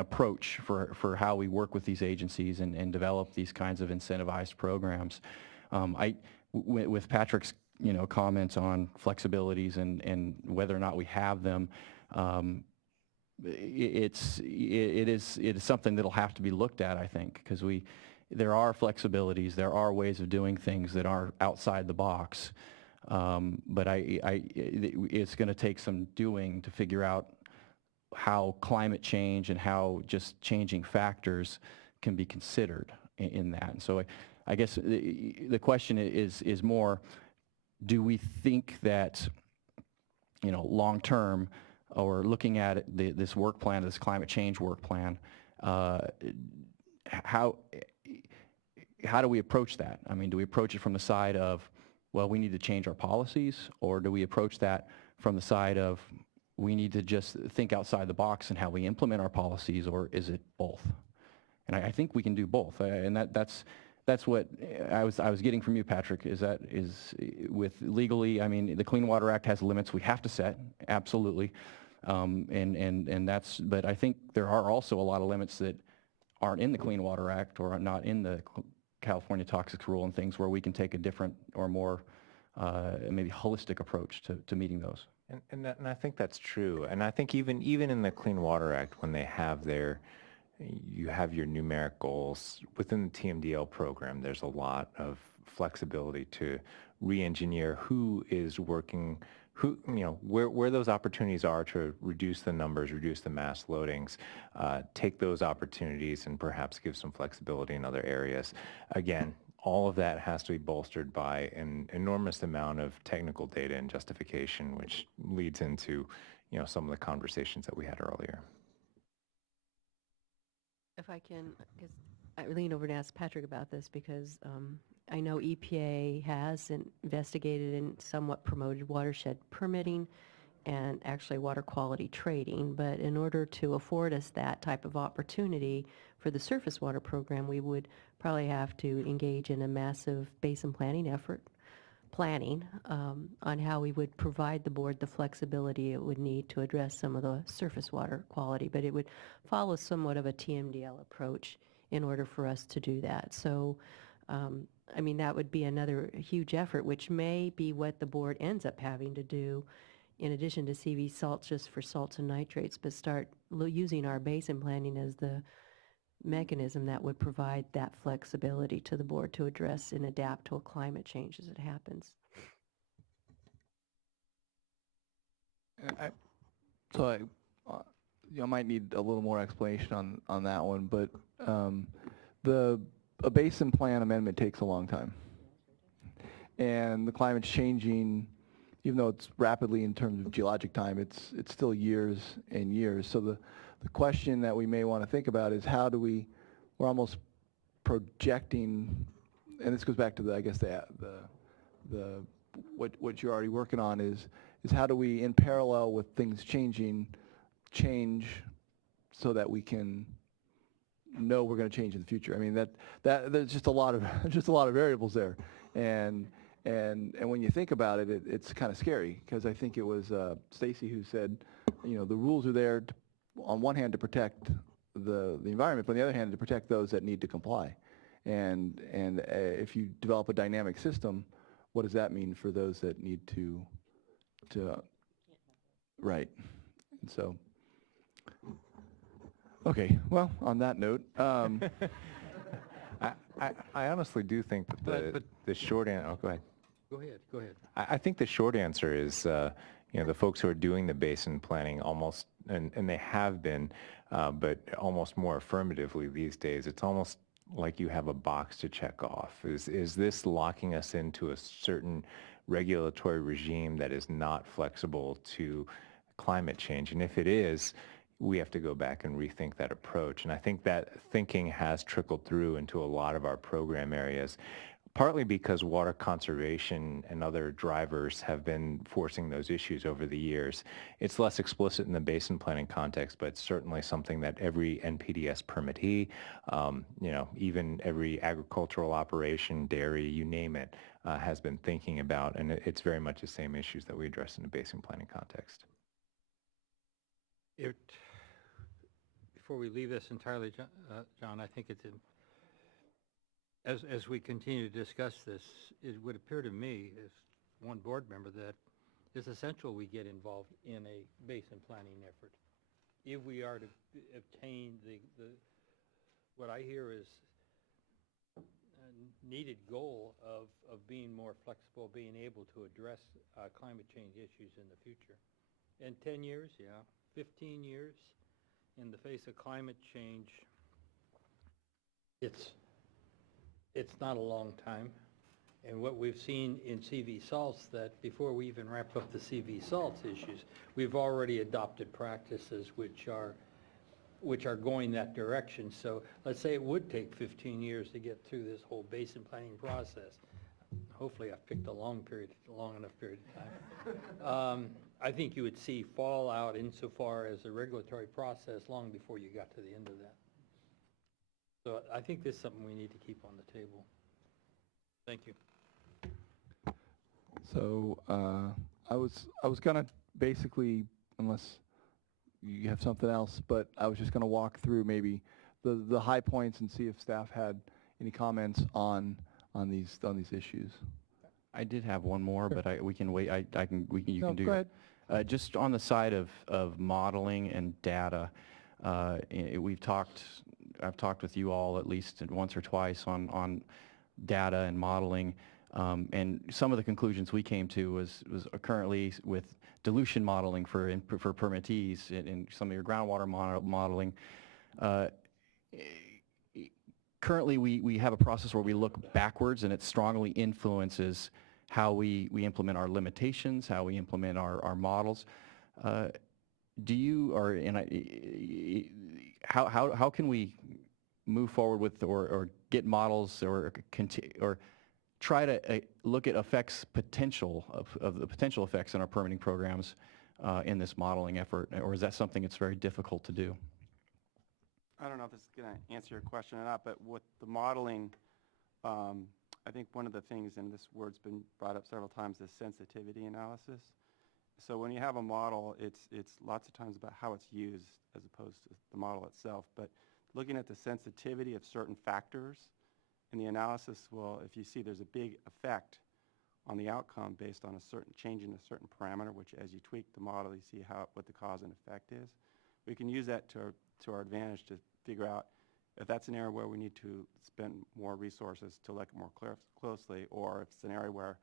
approach for how we work with these agencies and develop these kinds of incentivized programs. With Patrick's comments on flexibilities and whether or not we have them, it is something that'll have to be looked at, I think, because there are flexibilities, there are ways of doing things that are outside the box, but it's going to take some doing to figure out how climate change and how just changing factors can be considered in that. And so I guess the question is more, do we think that, long term, or looking at this work plan, this climate change work plan, how how do we approach that? I mean, do we approach it from the side of, well, we need to change our policies, or do we approach that from the side of, we need to just think outside the box in how we implement our policies, or is it both? And I think we can do both, and that's what I was getting from you, Patrick, is with legally, I mean, the Clean Water Act has limits we have to set, absolutely, but I think there are also a lot of limits that aren't in the Clean Water Act or are not in the California Toxics Rule and things where we can take a different or more maybe holistic approach to meeting those. And I think that's true. And I think even in the Clean Water Act, when they have you have your numeric goals within the TMDL program, there's a lot of flexibility to re-engineer who is working, where those opportunities are to reduce the numbers, reduce the mass loadings, take those opportunities and perhaps give some flexibility in other areas. Again, all of that has to be bolstered by an enormous amount of technical data and justification, which leads into, some of the conversations that we had earlier. If I can, because I lean over to ask Patrick about this, because I know EPA has investigated and somewhat promoted watershed permitting and actually water quality trading, but in order to afford us that type of opportunity for the surface water program, we would probably have to engage in a massive basin planning effort, on how we would provide the board the flexibility it would need to address some of the surface water quality, but it would follow somewhat of a TMDL approach in order for us to do that. So, I mean, that would be another huge effort, which may be what the board ends up having to do in addition to CV salts, just for salts and nitrates, but start using our basin planning as the mechanism that would provide that flexibility to the board to address and adapt to a climate change as it happens. I might need a little more explanation on that one, but a basin plan amendment takes a long time. And the climate's changing, even though it's rapidly in terms of geologic time, it's still years and years. So the question that we may want to think about is how do we're almost projecting, and this goes back to what you're already working on is how do we, in parallel with things change so that we can know we're going to change in the future. I mean, there's just a lot of variables there, and when you think about it, it's kind of scary, because I think it was Stacy who said, the rules are there on one hand to protect the environment, but on the other hand to protect those that need to comply. And if you develop a dynamic system, what does that mean for those that need to right? And so, okay. Well, on that note, I honestly do think that the short answer. Oh, go ahead. Go ahead. I think the short answer is, the folks who are doing the basin planning almost, and they have been, but almost more affirmatively these days, it's almost like you have a box to check off. Is this locking us into a certain regulatory regime that is not flexible to climate change? And if it is, we have to go back and rethink that approach. And I think that thinking has trickled through into a lot of our program areas, partly because water conservation and other drivers have been forcing those issues over the years. It's less explicit in the basin planning context, but it's certainly something that every NPDES permittee, even every agricultural operation, dairy, you name it, has been thinking about. And it's very much the same issues that we address in the basin planning context. Before we leave this entirely, John, I think it's as we continue to discuss this, it would appear to me, as one board member, that it's essential we get involved in a basin planning effort. If we are to obtain what I hear is a needed goal of being more flexible, being able to address climate change issues in the future. In 10 years, 15 years, in the face of climate change, it's not a long time. And what we've seen in CV salts, that before we even wrap up the CV salts issues, we've already adopted practices which are which are going that direction. So let's say it would take 15 years to get through this whole basin planning process. Hopefully I've picked a long enough period of time. I think you would see fallout insofar as the regulatory process long before you got to the end of that. So I think this is something we need to keep on the table. Thank you. So I was gonna basically, unless you have something else, but I was just gonna walk through maybe the high points and see if staff had any comments on these issues. I did have one more, Sure. but we can wait. You No, can do. go ahead. Just on the side of modeling and data, I've talked with you all at least once or twice on data and modeling, and some of the conclusions we came to was currently with dilution modeling for permittees in some of your groundwater modeling. Currently, we have a process where we look backwards, and it strongly influences how we implement our limitations, how we implement our models. Do you, how can we move forward with or get models or try to look at effects potential of the potential effects in our permitting programs in this modeling effort, or is that something that's very difficult to do? I don't know if this is going to answer your question or not, but with the modeling, I think one of the things, and this word's been brought up several times, is sensitivity analysis. So when you have a model, it's lots of times about how it's used as opposed to the model itself. But looking at the sensitivity of certain factors, and the analysis will, if you see there's a big effect on the outcome based on a certain change in a certain parameter, which as you tweak the model, you see what the cause and effect is. We can use that to our advantage to figure out if that's an area where we need to spend more resources to look more closely, or if it's an area where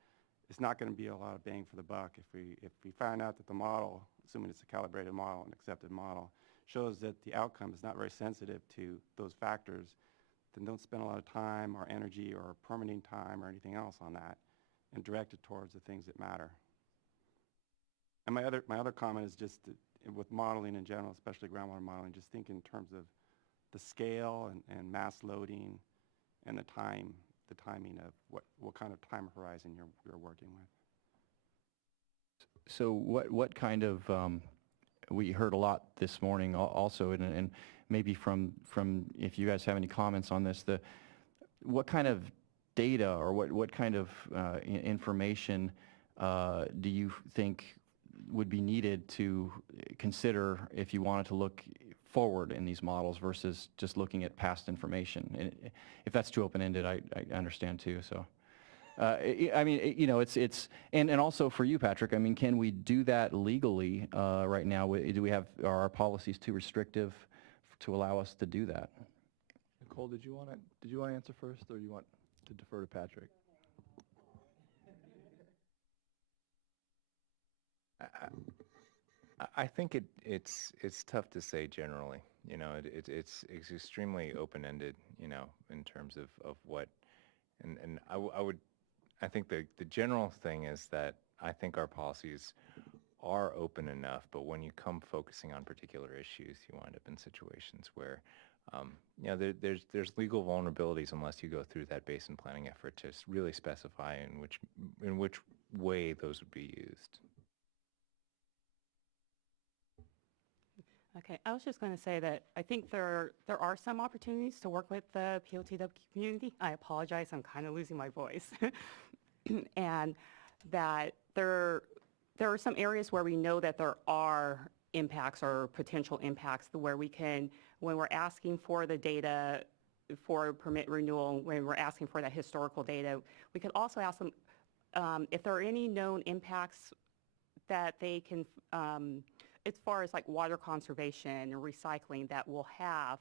it's not going to be a lot of bang for the buck. If we find out that the model, assuming it's a calibrated model, an accepted model, shows that the outcome is not very sensitive to those factors, then don't spend a lot of time or energy or permitting time or anything else on that, and direct it towards the things that matter. And my other comment is just with modeling in general, especially groundwater modeling, just think in terms of the scale and mass loading and the timing of what kind of time horizon you're working with. So what kind of, we heard a lot this morning also, and maybe from if you guys have any comments on this, what kind of data or what kind of information do you think would be needed to consider if you wanted to look forward in these models versus just looking at past information? And if that's too open-ended, I understand too. So, I mean, you know, it's and also for you, Patrick. I mean, can we do that legally right now? Are our policies too restrictive to allow us to do that? Nicole, did you want to answer first, or do you want to defer to Patrick? I think it's tough to say generally. You know, it's extremely open-ended. You know, in terms of what, and I think the general thing is that I think our policies are open enough, but when you come focusing on particular issues, you wind up in situations where, you know, there's legal vulnerabilities unless you go through that basin planning effort to really specify in which way those would be used. Okay, I was just going to say that I think there are some opportunities to work with the POTW community. I apologize, I'm kind of losing my voice. And that there are some areas where we know that there are impacts or potential impacts where we can, when we're asking for the data for permit renewal, when we're asking for that historical data, we could also ask them if there are any known impacts that they can, as far as like water conservation and recycling, that we'll have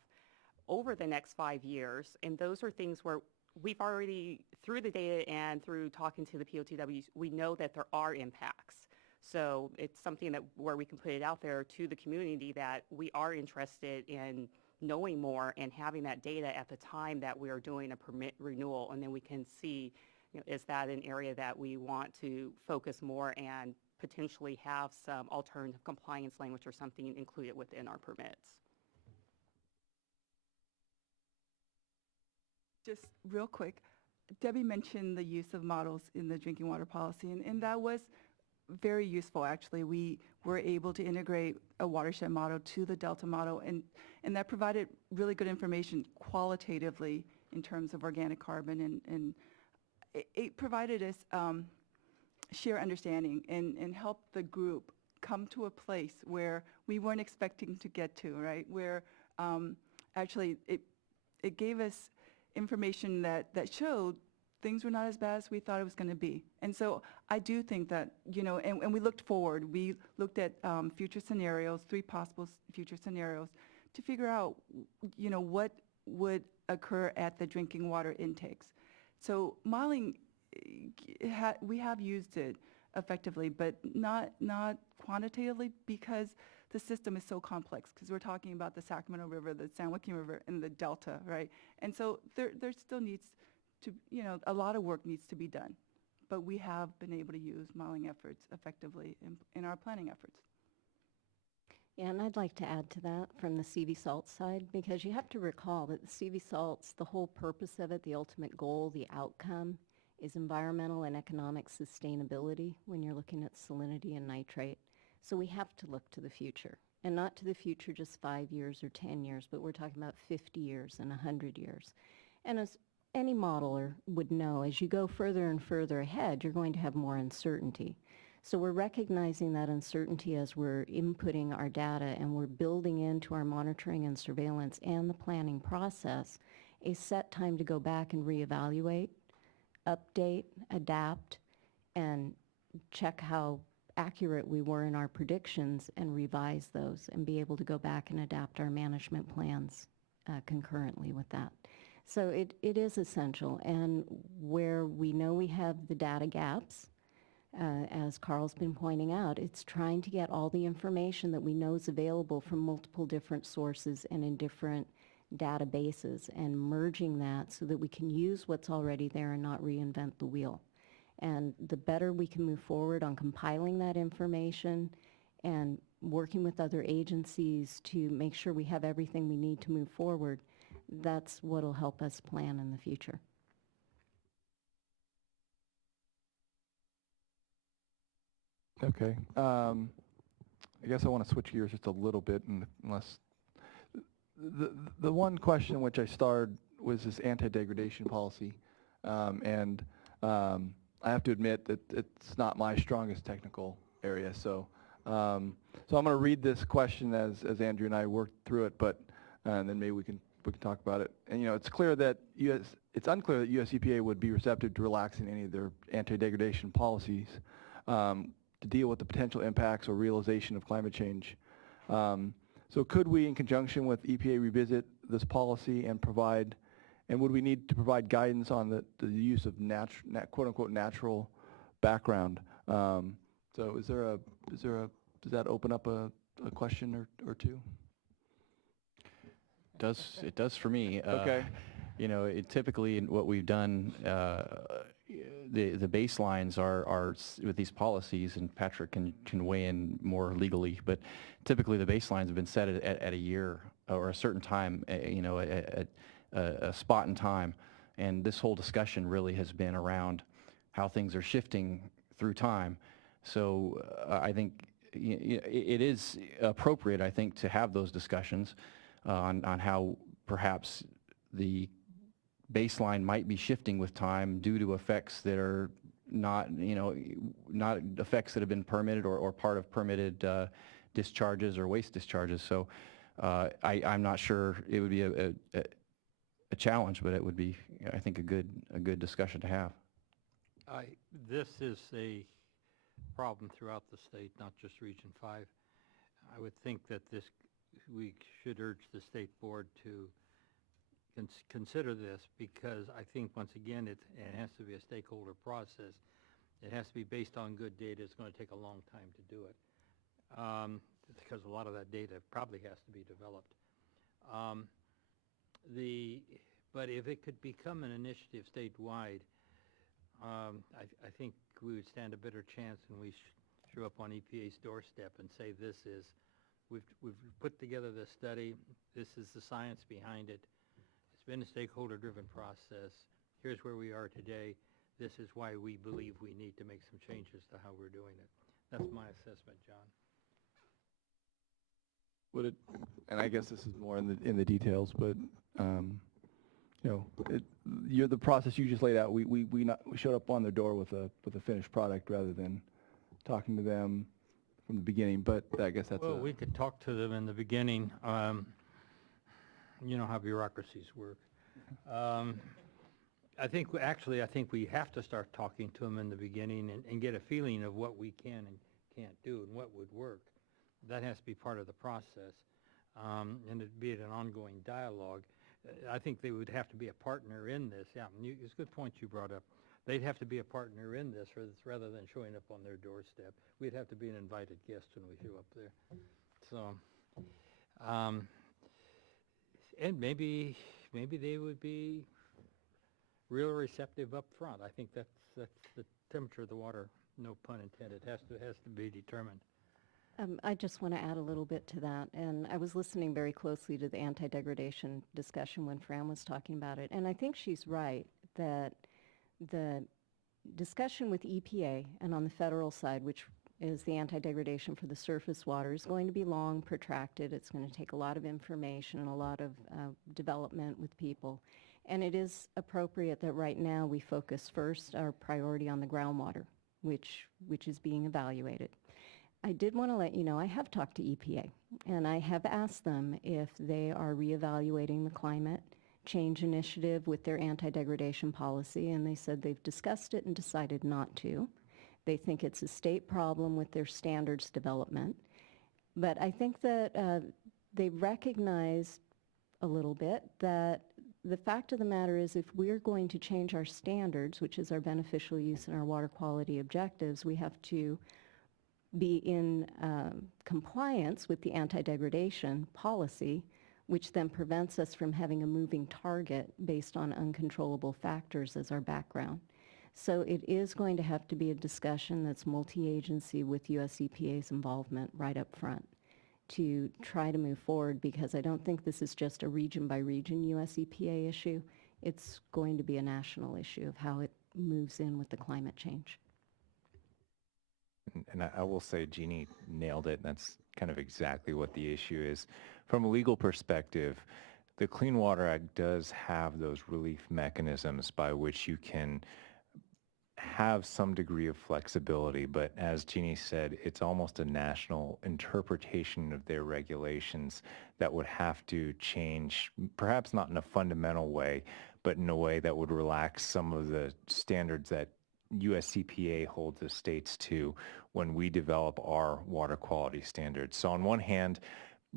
over the next 5 years. And those are things where we've already, through the data and through talking to the POTWs, we know that there are impacts. So it's something where we can put it out there to the community that we are interested in knowing more and having that data at the time that we are doing a permit renewal. And then we can see, you know, is that an area that we want to focus more and potentially have some alternative compliance language or something included within our permits. Just real quick, Debbie mentioned the use of models in the drinking water policy, and that was very useful, actually. We were able to integrate a watershed model to the Delta model, and that provided really good information qualitatively in terms of organic carbon, and it provided us sheer understanding and helped the group come to a place where we weren't expecting to get to, right? Where actually it gave us information that showed things were not as bad as we thought it was going to be. And so I do think that, and we looked forward. We looked at future scenarios, 3 possible future scenarios, to figure out, what would occur at the drinking water intakes. So modeling, we have used it effectively, but not quantitatively, because the system is so complex, because we're talking about the Sacramento River, the San Joaquin River, and the Delta, right? And so there still needs to, a lot of work needs to be done. But we have been able to use modeling efforts effectively in our planning efforts. Yeah, and I'd like to add to that from the CV salt side, because you have to recall that the CV salts, the whole purpose of it, the ultimate goal, the outcome, is environmental and economic sustainability when you're looking at salinity and nitrate. So we have to look to the future, and not to the future just 5 years or 10 years, but we're talking about 50 years and 100 years. And as any modeler would know, as you go further and further ahead, you're going to have more uncertainty. So we're recognizing that uncertainty as we're inputting our data, and we're building into our monitoring and surveillance and the planning process a set time to go back and reevaluate, update, adapt, and check how accurate we were in our predictions and revise those and be able to go back and adapt our management plans concurrently with that. So it is essential, and where we know we have the data gaps, as Carl's been pointing out, it's trying to get all the information that we know is available from multiple different sources and in different databases, and merging that so that we can use what's already there and not reinvent the wheel. And the better we can move forward on compiling that information and working with other agencies to make sure we have everything we need to move forward, that's what will help us plan in the future. Okay. I guess I want to switch gears just a little bit, unless the one question which I started was this anti-degradation policy, and I have to admit that it's not my strongest technical area. So I'm going to read this question as Andrew and I worked through it, but and then maybe we can talk about it. And it's clear that it's unclear that US EPA would be receptive to relaxing any of their anti-degradation policies to deal with the potential impacts or realization of climate change. So could we, in conjunction with EPA, revisit this policy and would we need to provide guidance on the use of quote-unquote natural background? So does that open up a question or two? It does for me. Okay. Typically what we've done, the baselines are with these policies, and Patrick can weigh in more legally, but typically the baselines have been set at a year or a certain time, a spot in time. And this whole discussion really has been around how things are shifting through time. So I think it is appropriate, I think, to have those discussions on how perhaps the baseline might be shifting with time due to effects that are not effects that have been permitted or part of permitted discharges or waste discharges. So I'm not sure it would be a challenge, but it would be, I think, a good discussion to have. This is a problem throughout the state, not just Region 5. I would think that we should urge the state board to consider this, because I think, once again, it has to be a stakeholder process. It has to be based on good data. It's going to take a long time to do it, because a lot of that data probably has to be developed. But if it could become an initiative statewide, I think we would stand a better chance when we show up on EPA's doorstep and say, we've put together this study, this is the science behind it, It's been a stakeholder-driven process. Here's where we are today. This is why we believe we need to make some changes to how we're doing it. That's my assessment, John. Would it, and I guess this is more in the details, but you know, the process you just laid out. We showed up on their door with a finished product rather than talking to them from the beginning. But I guess that's well, we could talk to them in the beginning. You know how bureaucracies work. I think we have to start talking to them in the beginning and get a feeling of what we can and can't do and what would work. That has to be part of the process, and it'd be an ongoing dialogue. I think they would have to be a partner in this. Yeah, it's a good point you brought up. They'd have to be a partner in this rather than showing up on their doorstep. We'd have to be an invited guest when we show up there. So, and maybe they would be real receptive up front. I think that's the temperature of the water. No pun intended. Has to be determined. I just want to add a little bit to that, and I was listening very closely to the anti-degradation discussion when Fran was talking about it, and I think she's right that the discussion with EPA and on the federal side, which is the anti-degradation for the surface water, is going to be long, protracted. It's going to take a lot of information and a lot of development with people, and it is appropriate that right now we focus first our priority on the groundwater, which is being evaluated. I did want to let you know I have talked to EPA, and I have asked them if they are reevaluating the climate change initiative with their anti-degradation policy, and they said they've discussed it and decided not to. They think it's a state problem with their standards development. But I think that they recognize a little bit that the fact of the matter is if we're going to change our standards, which is our beneficial use and our water quality objectives, we have to be in compliance with the anti-degradation policy, which then prevents us from having a moving target based on uncontrollable factors as our background. So it is going to have to be a discussion that's multi-agency with US EPA's involvement right up front to try to move forward, because I don't think this is just a region by region US EPA issue. It's going to be a national issue of how it moves in with the climate change. And I will say Jeannie nailed it. That's kind of exactly what the issue is. From a legal perspective, the Clean Water Act does have those relief mechanisms by which you can have some degree of flexibility, but as Jeannie said, it's almost a national interpretation of their regulations that would have to change, perhaps not in a fundamental way, but in a way that would relax some of the standards that US EPA holds the states to when we develop our water quality standards. So on one hand,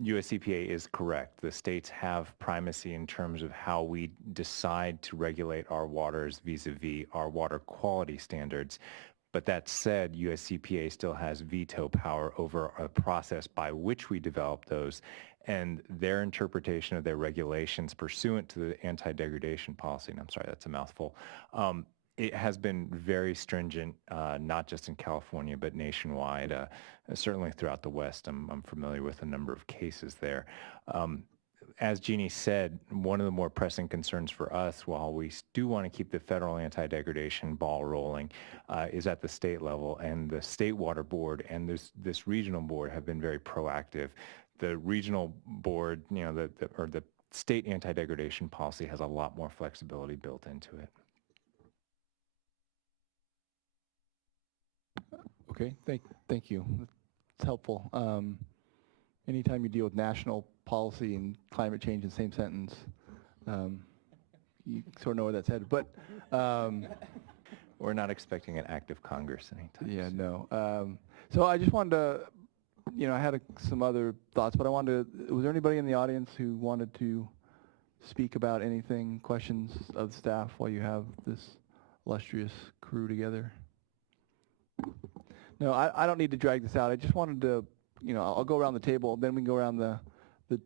US EPA is correct. The states have primacy in terms of how we decide to regulate our waters vis-a-vis our water quality standards. But that said, US EPA still has veto power over a process by which we develop those, and their interpretation of their regulations pursuant to the anti-degradation policy, and I'm sorry, that's a mouthful, it has been very stringent, not just in California, but nationwide. Certainly throughout the West, I'm familiar with a number of cases there. As Jeannie said, one of the more pressing concerns for us, while we do want to keep the federal anti-degradation ball rolling, is at the state level. And the State Water Board and this regional board have been very proactive. The regional board, you know, the state anti-degradation policy has a lot more flexibility built into it. Okay, thank you. It's helpful. Anytime you deal with national policy and climate change in the same sentence, you sort of know where that's headed. But we're not expecting an act of Congress anytime soon. Yeah, no. So I just wanted to, you know, I had some other thoughts, but I wanted to, was there anybody in the audience who wanted to speak about anything, questions of the staff while you have this illustrious crew together? No, I don't need to drag this out. I just wanted to, you know, I'll go around the table, then we can go around the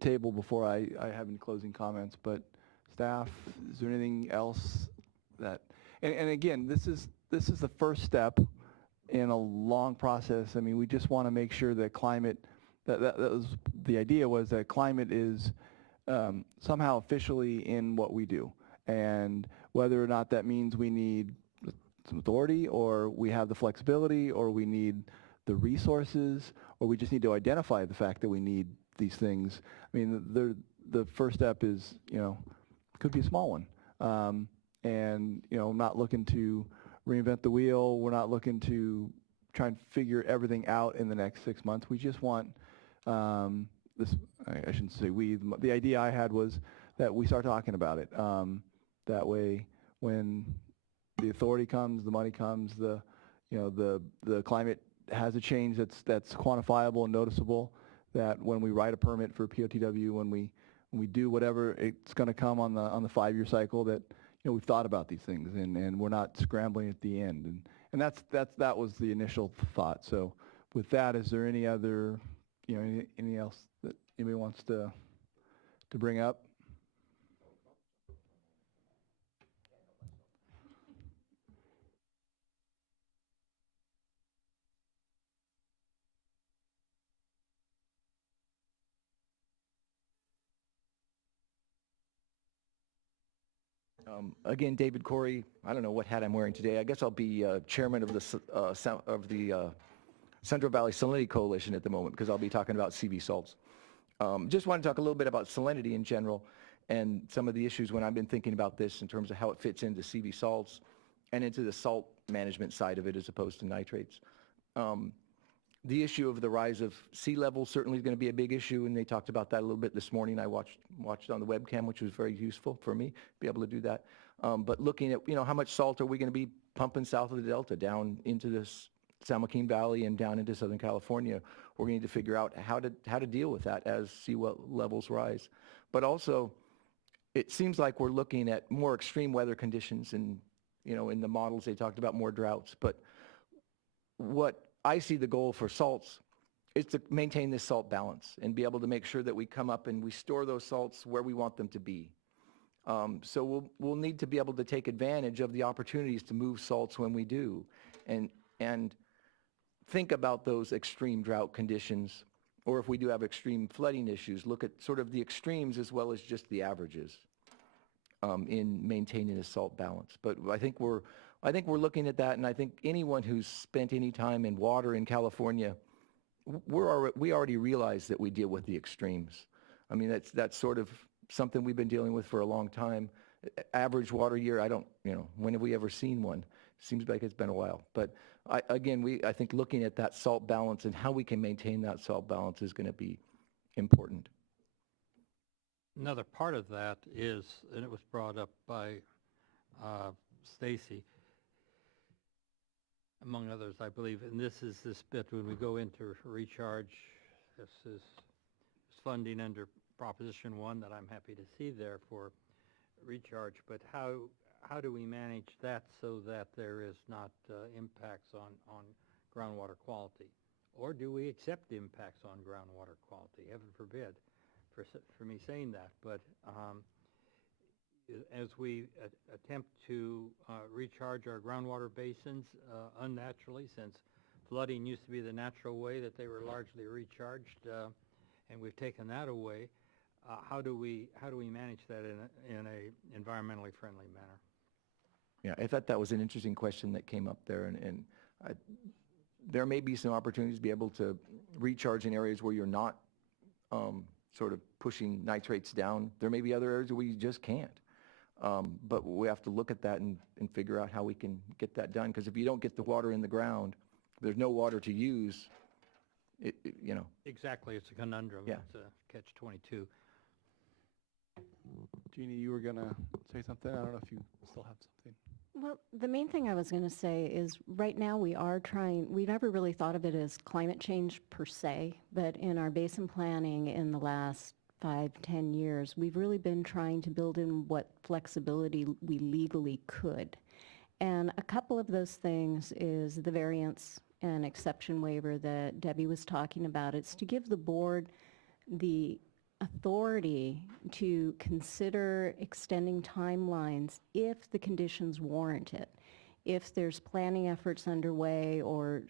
table before I have any closing comments. But staff, is there anything else that, and again, this is the first step in a long process. I mean, we just want to make sure that climate, that was the idea, was that climate is somehow officially in what we do. And whether or not that means we need some authority, or we have the flexibility, or we need the resources, or we just need to identify the fact that we need these things. I mean, the first step is, could be a small one. And, I'm not looking to reinvent the wheel. We're not looking to try and figure everything out in the next 6 months. We just want this, I shouldn't say we, the idea I had was that we start talking about it. That way, when the authority comes, the money comes, the climate has a change that's quantifiable and noticeable, that when we write a permit for POTW, when we do whatever it's going to come on the 5-year cycle, that we've thought about these things, and we're not scrambling at the end. And that was the initial thought. So with that, is there any other, anything else that anybody wants to bring up? Again, David Corey. I don't know what hat I'm wearing today. I guess I'll be chairman of the Central Valley Salinity Coalition at the moment, because I'll be talking about CV salts. Just want to talk a little bit about salinity in general and some of the issues when I've been thinking about this in terms of how it fits into CV salts and into the salt management side of it as opposed to nitrates. The issue of the rise of sea level certainly is going to be a big issue, and they talked about that a little bit this morning. I watched on the webcam, which was very useful for me to be able to do that. But looking at, how much salt are we going to be pumping south of the Delta down into this San Joaquin Valley and down into Southern California? We're going to need to figure out how to deal with that as sea levels rise. But also, it seems like we're looking at more extreme weather conditions, and in the models they talked about more droughts. But what I see the goal for salts is to maintain this salt balance and be able to make sure that we come up and we store those salts where we want them to be. So we'll need to be able to take advantage of the opportunities to move salts when we do, and think about those extreme drought conditions, or if we do have extreme flooding issues, look at sort of the extremes as well as just the averages in maintaining a salt balance. But I think we're looking at that, and I think anyone who's spent any time in water in California, we already realize that we deal with the extremes. I mean, that's sort of something we've been dealing with for a long time. Average water year, when have we ever seen one? Seems like it's been a while. But I think looking at that salt balance and how we can maintain that salt balance is going to be important. Another part of that is, and it was brought up by Stacy, among others, I believe, and this is this bit when we go into recharge. This is funding under Proposition 1 that I'm happy to see there for recharge, but how do we manage that so that there is not impacts on groundwater quality? Or do we accept the impacts on groundwater quality? Heaven forbid for me saying that, but as we attempt to recharge our groundwater basins unnaturally, since flooding used to be the natural way that they were largely recharged, and we've taken that away, how do we manage that in a environmentally friendly manner? Yeah, I thought that was an interesting question that came up there, and there may be some opportunities to be able to recharge in areas where you're not sort of pushing nitrates down. There may be other areas where you just can't. But we have to look at that and figure out how we can get that done, because if you don't get the water in the ground, there's no water to use, Exactly, it's a conundrum. Yeah. It's a catch-22. Jeannie, you were going to say something? I don't know if you still have something. Well, the main thing I was going to say is right now we never really thought of it as climate change per se, but in our basin planning in the last 5-10 years, we've really been trying to build in what flexibility we legally could. And a couple of those things is the variance and exception waiver that Debbie was talking about. It's to give the board the authority to consider extending timelines if the conditions warrant it. If there's planning efforts underway or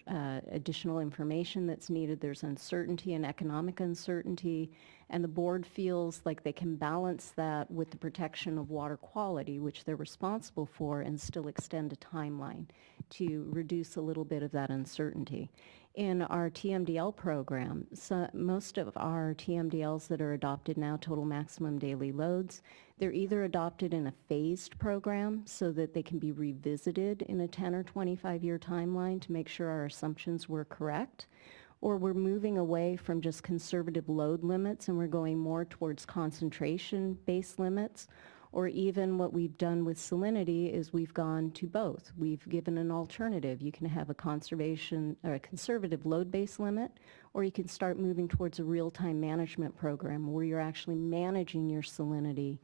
additional information that's needed, there's uncertainty and economic uncertainty, and the board feels like they can balance that with the protection of water quality, which they're responsible for, and still extend a timeline to reduce a little bit of that uncertainty. In our TMDL program, most of our TMDLs that are adopted now, total maximum daily loads, they're either adopted in a phased program so that they can be revisited in a 10 or 25-year timeline to make sure our assumptions were correct, or we're moving away from just conservative load limits and we're going more towards concentration-based limits, or even what we've done with salinity is we've gone to both. We've given an alternative. You can have a conservation or a conservative load-based limit, or you can start moving towards a real-time management program where you're actually managing your salinity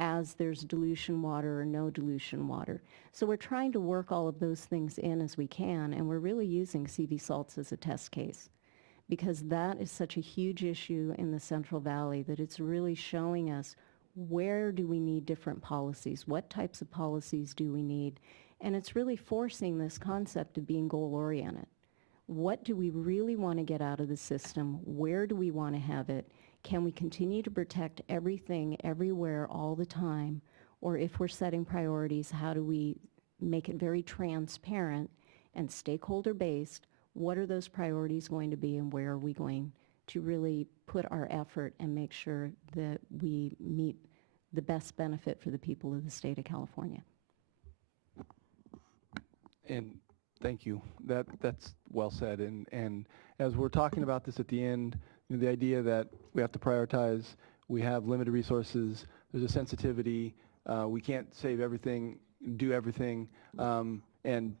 as there's dilution water or no dilution water. So we're trying to work all of those things in as we can, and we're really using CV salts as a test case because that is such a huge issue in the Central Valley that it's really showing us where do we need different policies, what types of policies do we need, and it's really forcing this concept of being goal-oriented. What do we really want to get out of the system? Where do we want to have it? Can we continue to protect everything, everywhere, all the time? Or if we're setting priorities, how do we make it very transparent and stakeholder-based? What are those priorities going to be and where are we going to really put our effort and make sure that we meet the best benefit for the people of the state of California? And thank you. That's well said. And as we're talking about this at the end, the idea that we have to prioritize, we have limited resources, there's a sensitivity, we can't save everything, do everything, and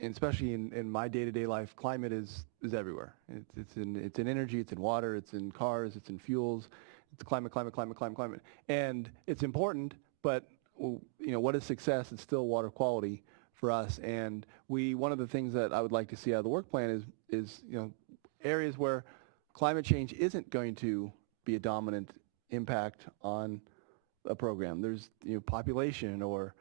and especially in my day-to-day life, climate is everywhere. It's in energy, it's in water, it's in cars, it's in fuels, it's climate, and it's important. But what is success? It's still water quality for us. And one of the things that I would like to see out of the work plan is areas where climate change isn't going to be a dominant impact on a program. There's population or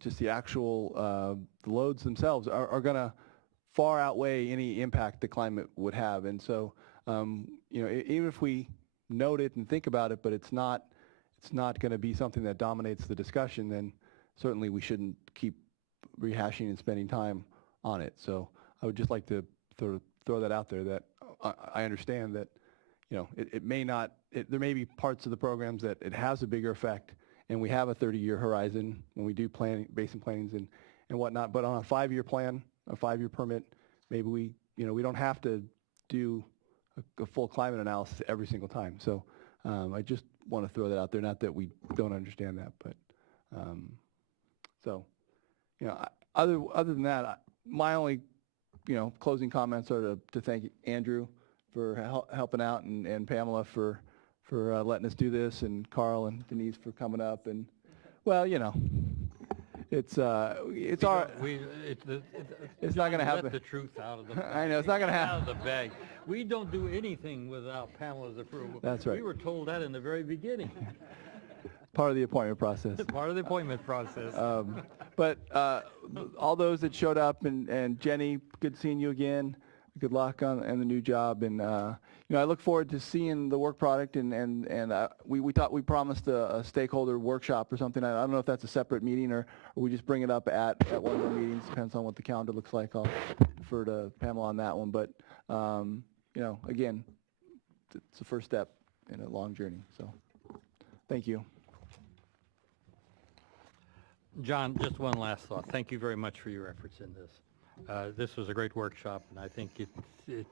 just the actual the loads themselves are going to far outweigh any impact the climate would have. And so even if we note it and think about it, but it's not going to be something that dominates the discussion, then certainly we shouldn't keep rehashing and spending time on it. So I would just like to throw that out there, that I understand that it may not, there may be parts of the programs that it has a bigger effect, and we have a 30-year horizon when we do basin plannings and whatnot. But on a 5-year plan, a 5-year permit, maybe we don't have to do a full climate analysis every single time. So I just want to throw that out there. Not that we don't understand that, but other than that, my only closing comments are to thank Andrew for helping out, and Pamela for letting us do this, and Carl and Denise for coming up. And it's our. It's not going to happen. Let the truth out of the bag. I know it's not going to happen. Out of the bag. We don't do anything without Pamela's approval. That's right. We were told that in the very beginning. Part of the appointment process. Part of the appointment process. But all those that showed up, and Jenny, good seeing you again. Good luck on the new job, and I look forward to seeing the work product. And we promised a stakeholder workshop or something. I don't know if that's a separate meeting or we just bring it up at one of the meetings. Depends on what the calendar looks like. I'll defer to Pamela on that one. But again, it's the first step in a long journey. So, thank you. John, just one last thought. Thank you very much for your efforts in this. This was a great workshop, and I think it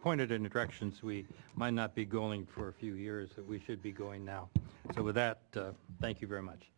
pointed in directions we might not be going for a few years, that we should be going now. So with that, thank you very much.